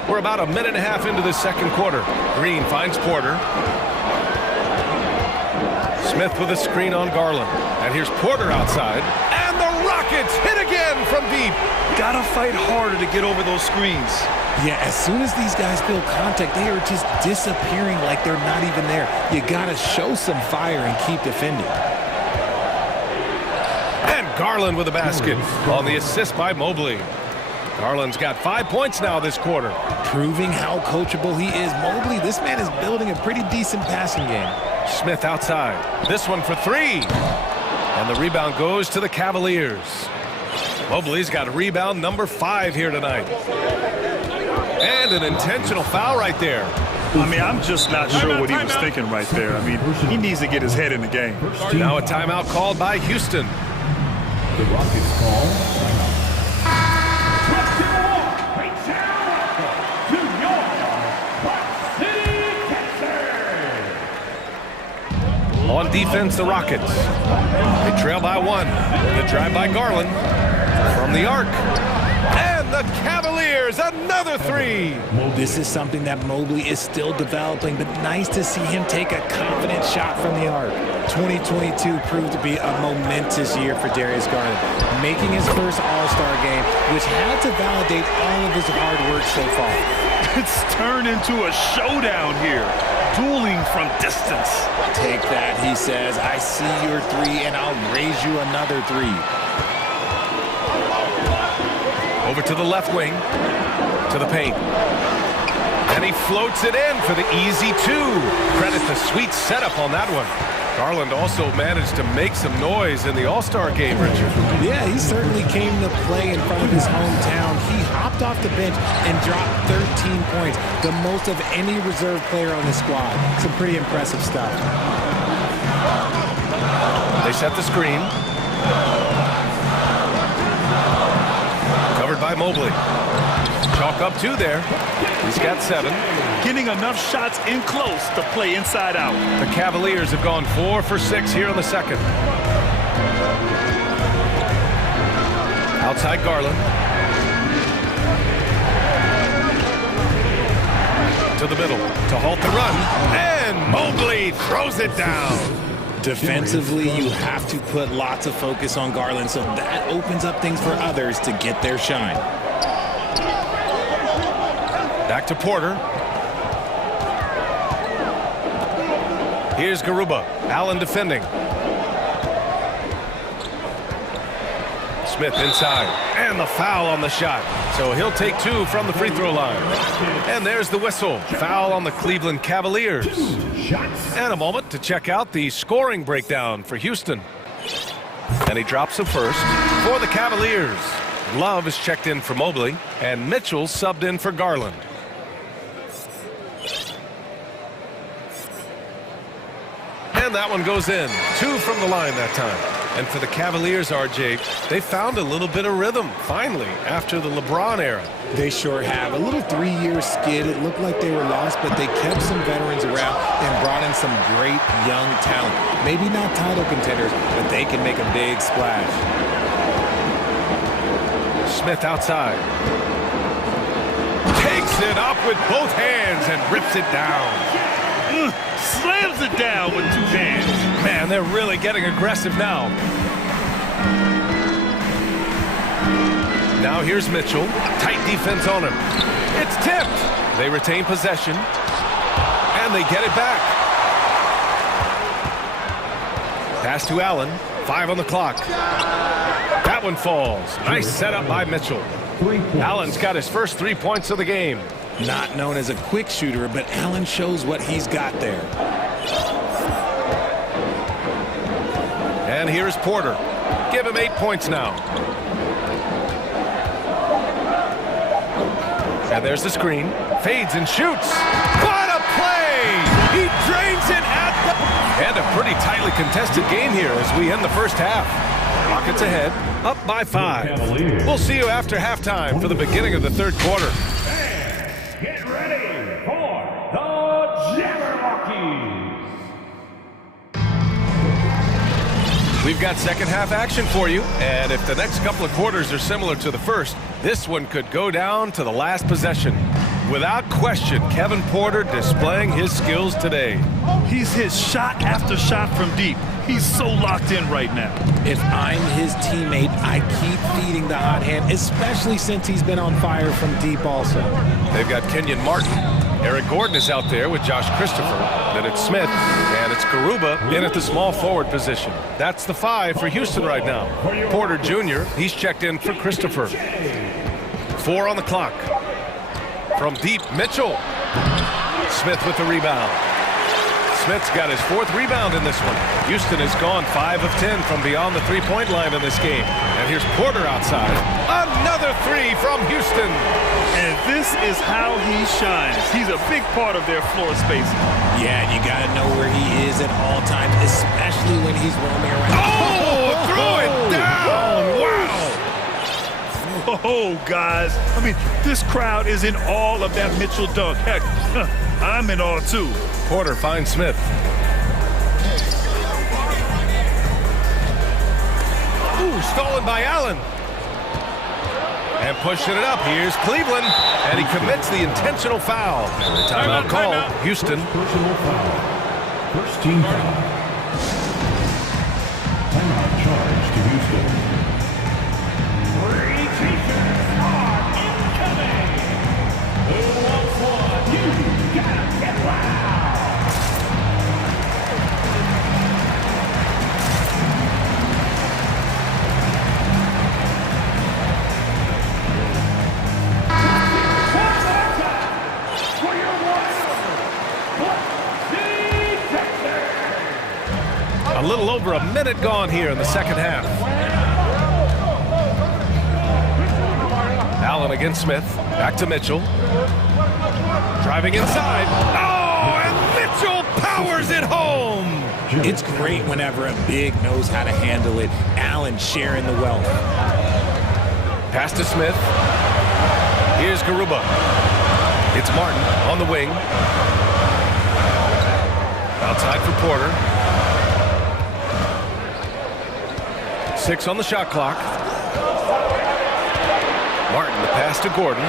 We're about a minute and a half into the second quarter. Green finds Porter. Smith with a screen on Garland. And here's Porter outside. And the Rockets hit again from deep. Gotta fight harder to get over those screens. Yeah, as soon as these guys feel contact, they are just disappearing like they're not even there. You gotta show some fire and keep defending. And Garland with a basket on the assist by Mobley. Garland's got 5 points now this quarter. Proving how coachable he is. Mobley, this man is building a pretty decent passing game. Smith outside. This one for three. And the rebound goes to the Cavaliers. Mobley's got rebound number 5 here tonight. And an intentional foul right there. I mean, I'm just not sure what he was thinking right there. I mean, he needs to get his head in the game. Now a timeout called by Houston. The Rockets call. On defense, the Rockets. They trail by 1. The drive by Garland from the arc. And the Cavaliers, another 3. This is something that Mobley is still developing, but nice to see him take a confident shot from the arc. 2022 proved to be a momentous year for Darius Garland, making his first All-Star game, which had to validate all of his hard work so far. It's turned into a showdown here, dueling from distance. Take that, he says. I see your 3, and I'll raise you another 3. Over to the left wing, to the paint. And he floats it in for the easy 2. Credit the sweet setup on that one. Garland also managed to make some noise in the All-Star game, Richard. Yeah, he certainly came to play in front of his hometown. He hopped off the bench and dropped 13 points, the most of any reserve player on the squad. Some pretty impressive stuff. They set the screen. Covered by Mobley. Chalk up 2 there. He's got 7. Getting enough shots in close to play inside out. The Cavaliers have gone 4 for 6 here in the second. Outside Garland. To the middle to halt the run. And Mobley throws it down. Defensively, you have to put lots of focus on Garland, so that opens up things for others to get their shine. Back to Porter. Here's Garuba. Allen defending. Smith inside. And the foul on the shot. So he'll take 2 from the free throw line. And there's the whistle. Foul on the Cleveland Cavaliers. And a moment to check out the scoring breakdown for Houston. And he drops the first for the Cavaliers. Love is checked in for Mobley. And Mitchell subbed in for Garland. And that one goes in. 2 from the line that time. And for the Cavaliers, RJ, they found a little bit of rhythm, finally, after the LeBron era. They sure have. A little 3-year skid. It looked like they were lost, but they kept some veterans around and brought in some great young talent. Maybe not title contenders, but they can make a big splash. Smith outside. Takes it up with both hands and rips it down. Slams it down with 2 hands. Man, they're really getting aggressive now. Now here's Mitchell. Tight defense on him. It's tipped. They retain possession. And they get it back. Pass to Allen. 5 on the clock. That one falls. Nice setup by Mitchell. Allen's got his first 3 points of the game. Not known as a quick shooter, but Allen shows what he's got there. And here's Porter. Give him 8 points now. And there's the screen. Fades and shoots. What a play! He drains it at the... And a pretty tightly contested game here as we end the first half. Rockets ahead, up by 5. We'll see you after halftime for the beginning of the third quarter. Get ready for the Jabberwockies. We've got second half action for you, and if the next couple of quarters are similar to the first, this one could go down to the last possession. Without question, Kevin Porter displaying his skills today. He's hit shot after shot from deep. He's so locked in right now. If I'm his teammate, I keep feeding the hot hand, especially since he's been on fire from deep also. They've got Kenyon Martin. Eric Gordon is out there with Josh Christopher. Then it's Smith, and it's Garuba in at the small forward position. That's the 5 for Houston right now. Porter Jr., he's checked in for Christopher. 4 on the clock. From deep, Mitchell. Smith with the rebound. Smith's got his 4th rebound in this one. Houston has gone 5 of 10 from beyond the three-point line in this game. And here's Porter outside. Another 3 from Houston. And this is how he shines. He's a big part of their floor spacing. Yeah, you got to know where he is at all times, especially when he's roaming around. Oh, throw it down. Wow. Oh, guys. I mean, this crowd is in awe of that Mitchell dunk. Heck, I'm in awe, too. Porter finds Smith. stolen by Allen. And pushing it up, here's Cleveland, and he commits the intentional foul. Timeout call, Houston. Personal foul. First team foul. Timeout charge to Houston. Three t-shirts are incoming. Who wants one? You gotta get loud. A little over a minute gone here in the second half. Allen against Smith. Back to Mitchell. Driving inside. Oh, and Mitchell powers it home. It's great whenever a big knows how to handle it. Allen sharing the wealth. Pass to Smith. Here's Garuba. It's Martin on the wing. Outside for Porter. 6 on the shot clock. Martin, the pass to Gordon.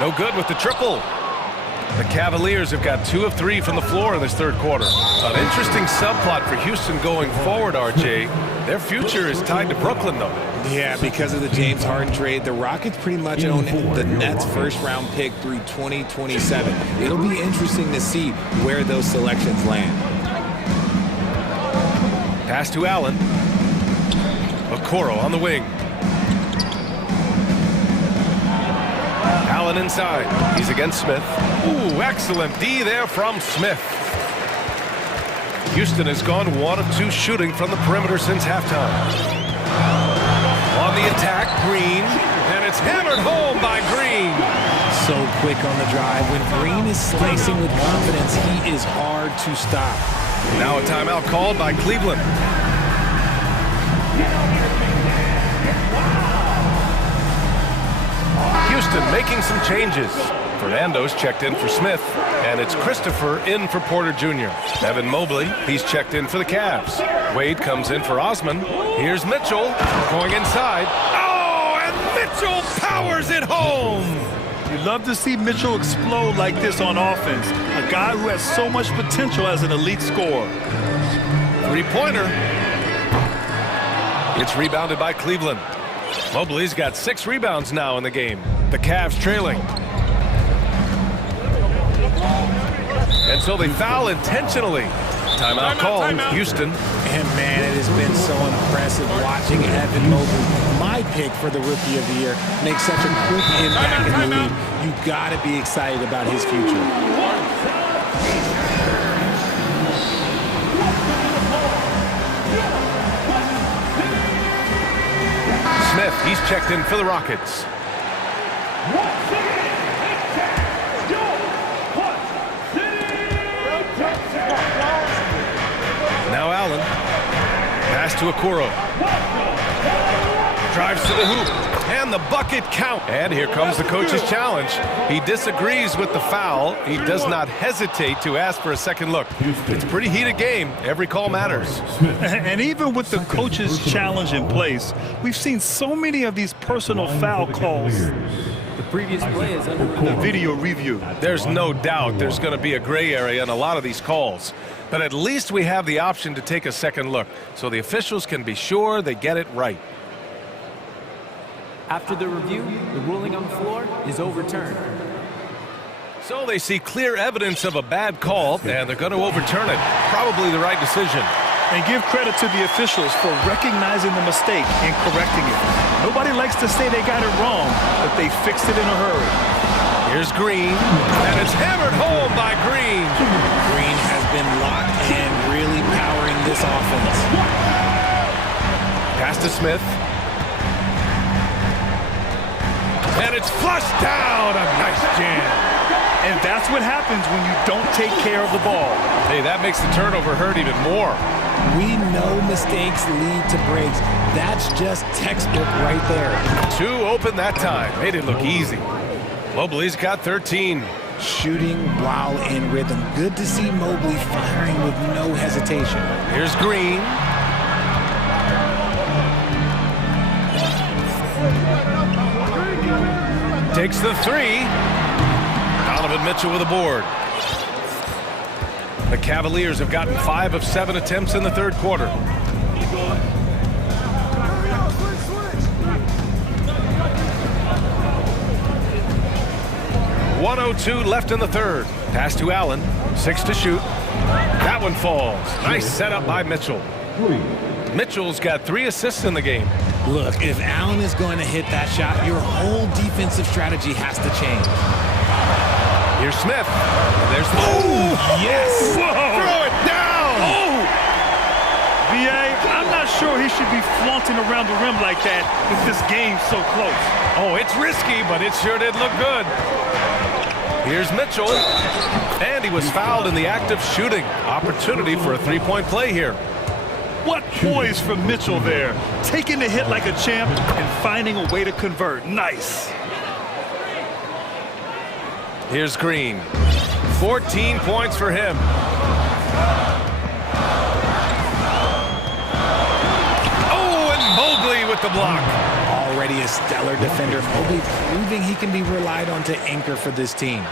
No good with the triple. The Cavaliers have got 2 of 3 from the floor in this third quarter. An interesting subplot for Houston going forward, RJ. Their future is tied to Brooklyn, though. Yeah, because of the James Harden trade, the Rockets pretty much own the Nets' first-round pick through 2027. It'll be interesting to see where those selections land. Pass to Allen. Okoro on the wing. Allen inside. He's against Smith. Ooh, excellent D there from Smith. Houston has gone 1 of 2 shooting from the perimeter since halftime. On the attack, Green, and it's hammered home by Green. So quick on the drive. When Green is slicing with confidence, he is hard to stop. Now a timeout called by Cleveland. Houston making some changes. Fernando's checked in for Smith, and it's Christopher in for Porter Jr. Evan Mobley, he's checked in for the Cavs. Wade comes in for Osman. Here's Mitchell going inside. Oh, and Mitchell powers it home. You love to see Mitchell explode like this on offense. A guy who has so much potential as an elite scorer. Three-pointer. It's rebounded by Cleveland. Mobley's got 6 rebounds now in the game. The Cavs trailing. And so they foul intentionally. Timeout called, Houston. And man, it has been so impressive watching Evan Mobley, my pick for the Rookie of the Year, make such a quick impact in the league. You gotta be excited about his future. Smith, he's checked in for the Rockets. Now Allen. Pass to Okoro. Drives to the hoop. And the bucket count. And here comes the coach's challenge. He disagrees with the foul. He does not hesitate to ask for a second look. It's a pretty heated game. Every call matters. And even with the coach's challenge in place, we've seen so many of these personal foul calls. The previous play is under The video review. There's no doubt there's going to be a gray area in a lot of these calls. But at least we have the option to take a second look, so the officials can be sure they get it right. After the review, the ruling on the floor is overturned. So they see clear evidence of a bad call, and they're going to overturn it. Probably the right decision. And give credit to the officials for recognizing the mistake and correcting it. Nobody likes to say they got it wrong, but they fixed it in a hurry. Here's Green, and it's hammered home by Green. Green has been locked in, really powering this offense. Pass to Smith. And it's flushed down. A nice jam. And that's what happens when you don't take care of the ball. Hey, that makes the turnover hurt even more. We know mistakes lead to breaks. That's just textbook right there. 2 open that time. Made it look easy. Mobley's got 13. Shooting while in rhythm. Good to see Mobley firing with no hesitation. Here's Green. Takes the three. Donovan Mitchell with a board. The Cavaliers have gotten 5 of 7 attempts in the third quarter. .102 left in the third. Pass to Allen. 6 to shoot. That one falls. Nice setup by Mitchell. Mitchell's got 3 assists in the game. Look, if Allen is going to hit that shot, your whole defensive strategy has to change. Here's Smith. There's the... Oh, yes! Whoa. Throw it down! Oh! VA, I'm not sure he should be flaunting around the rim like that with this game so close. Oh, it's risky, but it sure did look good. Here's Mitchell. And he was fouled in the act of shooting. Opportunity for a three-point play here. What poise from Mitchell there. Taking the hit like a champ and finding a way to convert. Nice. Here's Green. 14 points for him. Oh, and Mobley with the block. Already a stellar defender, Mobley proving he can be relied on to anchor for this team.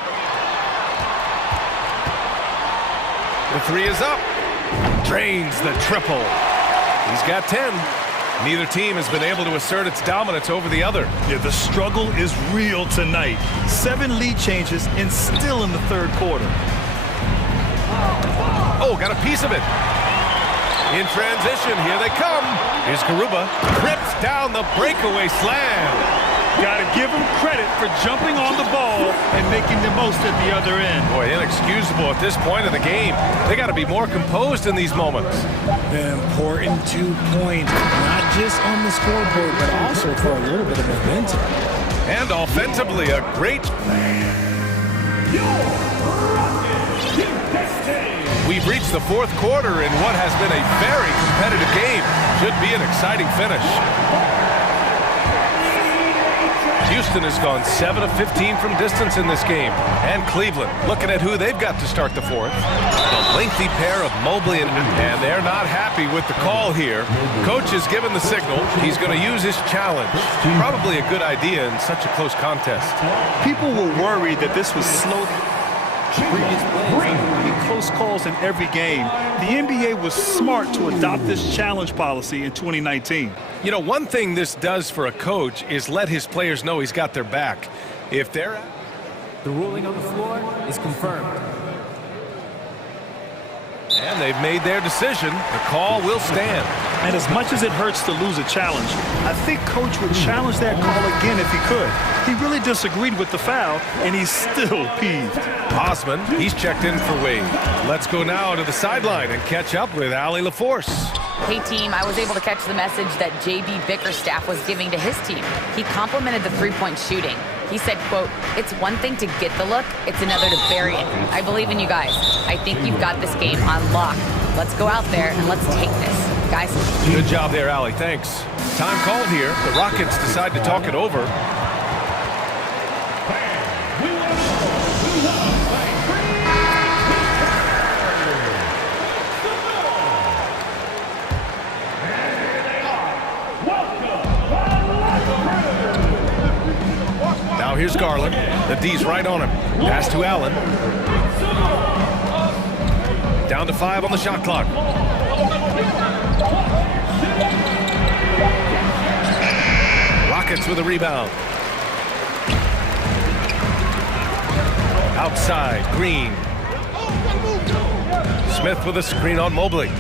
The three is up. Drains the triple. He's got 10. Neither team has been able to assert its dominance over the other. Yeah, the struggle is real tonight. 7 lead changes and still in the third quarter. Oh, got a piece of it. In transition, here they come. Here's Garuba. Rips down the breakaway slam. Got to give him credit for jumping on the ball and making the most at the other end. Boy, inexcusable at this point of the game. They got to be more composed in these moments. An important 2 points, not just on the scoreboard, but also for a little bit of momentum. And offensively, a great... We've reached the fourth quarter in what has been a very competitive game. Should be an exciting finish. Houston has gone 7 of 15 from distance in this game. And Cleveland, looking at who they've got to start the fourth. The lengthy pair of Mobley and they're not happy with the call here. Coach has given the signal. He's going to use his challenge. Probably a good idea in such a close contest. People were worried that this was slow. Close calls in every game. The NBA was smart to adopt this challenge policy in 2019. You know, one thing this does for a coach is let his players know he's got their back. If they're... The ruling on the floor is confirmed. And they've made their decision. The call will stand. And as much as it hurts to lose a challenge, I think Coach would challenge that call again if he could. He really disagreed with the foul, and he's still peeved. Osman, he's checked in for Wade. Let's go now to the sideline and catch up with Allie LaForce. Hey team, I was able to catch the message that J.B. Bickerstaff was giving to his team. He complimented the three-point shooting. He said, quote, "It's one thing to get the look, it's another to bury it. I believe in you guys. I think you've got this game on lock. Let's go out there and let's take this. Guys." Good job there, Allie. Thanks. Time called here. The Rockets decide to talk it over. Now here's Garland. The D's right on him. Pass to Allen. Down to 5 on the shot clock. Rockets with a rebound. Outside, Green. Smith with a screen on Mobley.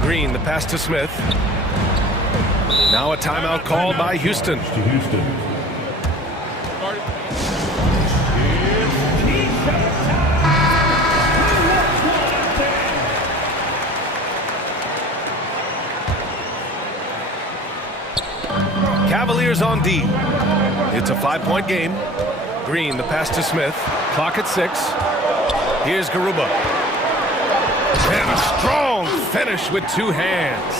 Green, the pass to Smith. Now a timeout called by Houston. Cavaliers on D. It's a 5-point game. Green, the pass to Smith. Clock at 6. Here's Garuba. And a strong finish with 2 hands.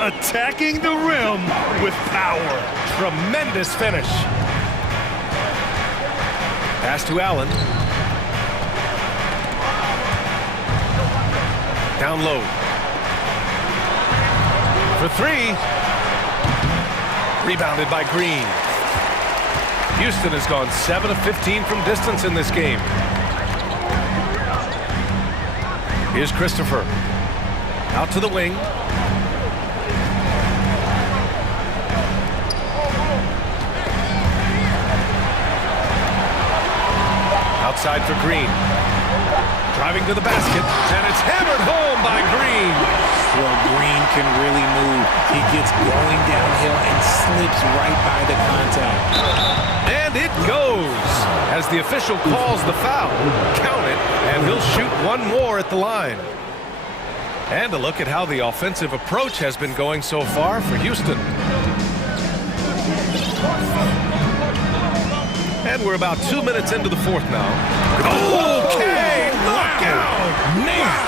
Attacking the rim with power. Tremendous finish. Pass to Allen. Down low. For 3. Rebounded by Green. Houston has gone 7 of 15 from distance in this game. Here's Christopher. Out to the wing. Outside for Green. Driving to the basket, and it's hammered home by Green. Well, Green can really move. He gets going downhill and slips right by the contact. And it goes as the official calls the foul. Count it, and he'll shoot one more at the line. And a look at how the offensive approach has been going so far for Houston. And we're about 2 minutes into the fourth now. Okay, knockout now.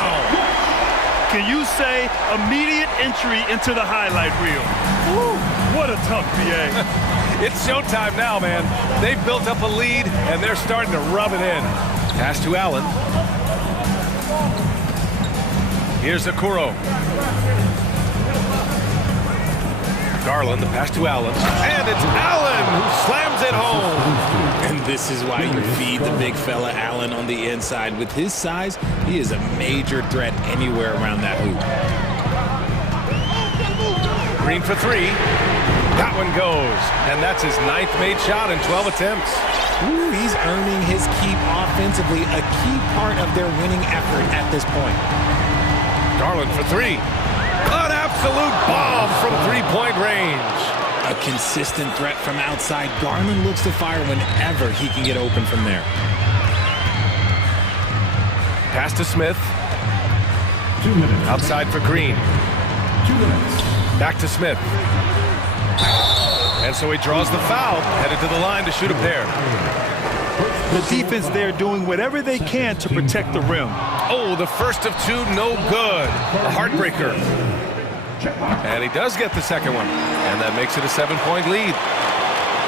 Can you say immediate entry into the highlight reel? Woo, what a tough BA. It's showtime now, man. They've built up a lead, and they're starting to rub it in. Pass to Allen. Here's Okoro. Garland, the pass to Allen. And it's Allen who slams it home. And this is why you feed the big fella Allen on the inside. With his size, he is a major threat anywhere around that hoop. Green for three. That one goes. And that's his 9th made shot in 12 attempts. Ooh, he's earning his keep offensively, a key part of their winning effort at this point. Garland for three. An absolute bomb from three-point range. A consistent threat from outside. Garland looks to fire whenever he can get open from there. Pass to Smith. 2 minutes. Outside for Green. 2 minutes. Back to Smith. And so he draws the foul, headed to the line to shoot a pair. The defense there doing whatever they can to protect the rim. Oh, the first of two, no good. A heartbreaker. And he does get the second one. And that makes it a 7-point lead.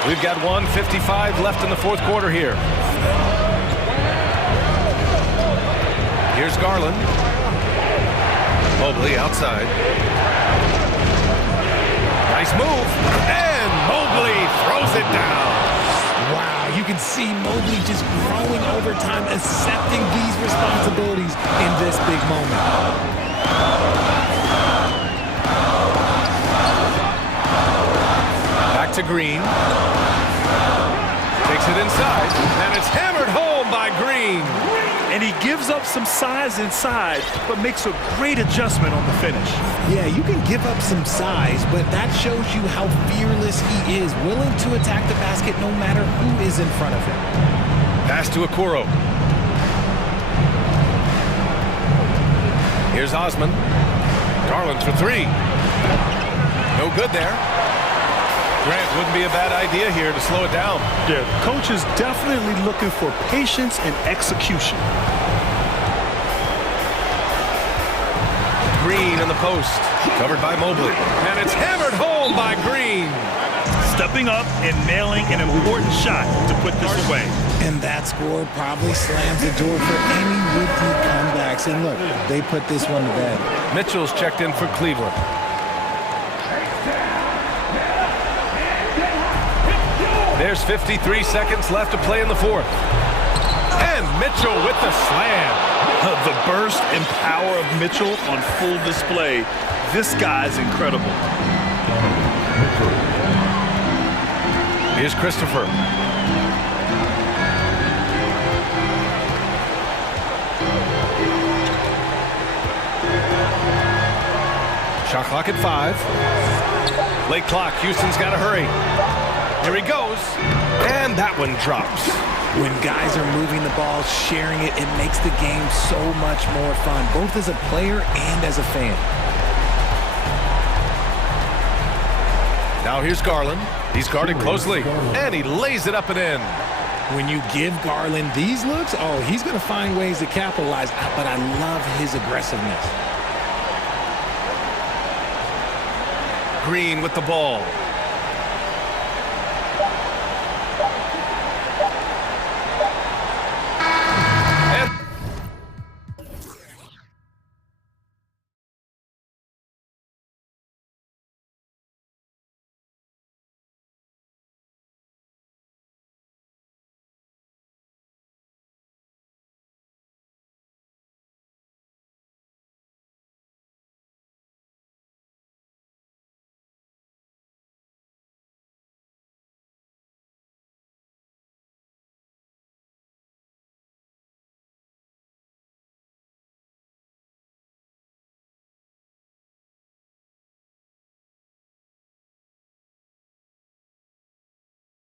We've got 1:55 left in the fourth quarter here. Here's Garland. Mobley outside. Nice move. And Mobley throws it down. Wow, you can see Mobley just growing over time, accepting these responsibilities in this big moment. Back to Green. Takes it inside, and it's hammered home by Green. And he gives up some size inside, but makes a great adjustment on the finish. Yeah, you can give up some size, but that shows you how fearless he is, willing to attack the basket no matter who is in front of him. Pass to Okoro. Here's Osman. Garland for three. No good there. Grant, wouldn't be a bad idea here to slow it down. Yeah, the coach is definitely looking for patience and execution. Green in the post, covered by Mobley. And it's hammered home by Green. Stepping up and nailing an important shot to put this away. And that score probably slams the door for any would-be comebacks. And look, they put this one to bed. Mitchell's checked in for Cleveland. There's 53 seconds left to play in the fourth. And Mitchell with the slam. The burst and power of Mitchell on full display. This guy's incredible. Here's Christopher. Shot clock at 5. Late clock. Houston's got to hurry. Here he goes. And that one drops. When guys are moving the ball, sharing it, it makes the game so much more fun, both as a player and as a fan. Now here's Garland. He's guarded closely, and he lays it up and in. When you give Garland these looks, oh, he's going to find ways to capitalize, but I love his aggressiveness. Green with the ball.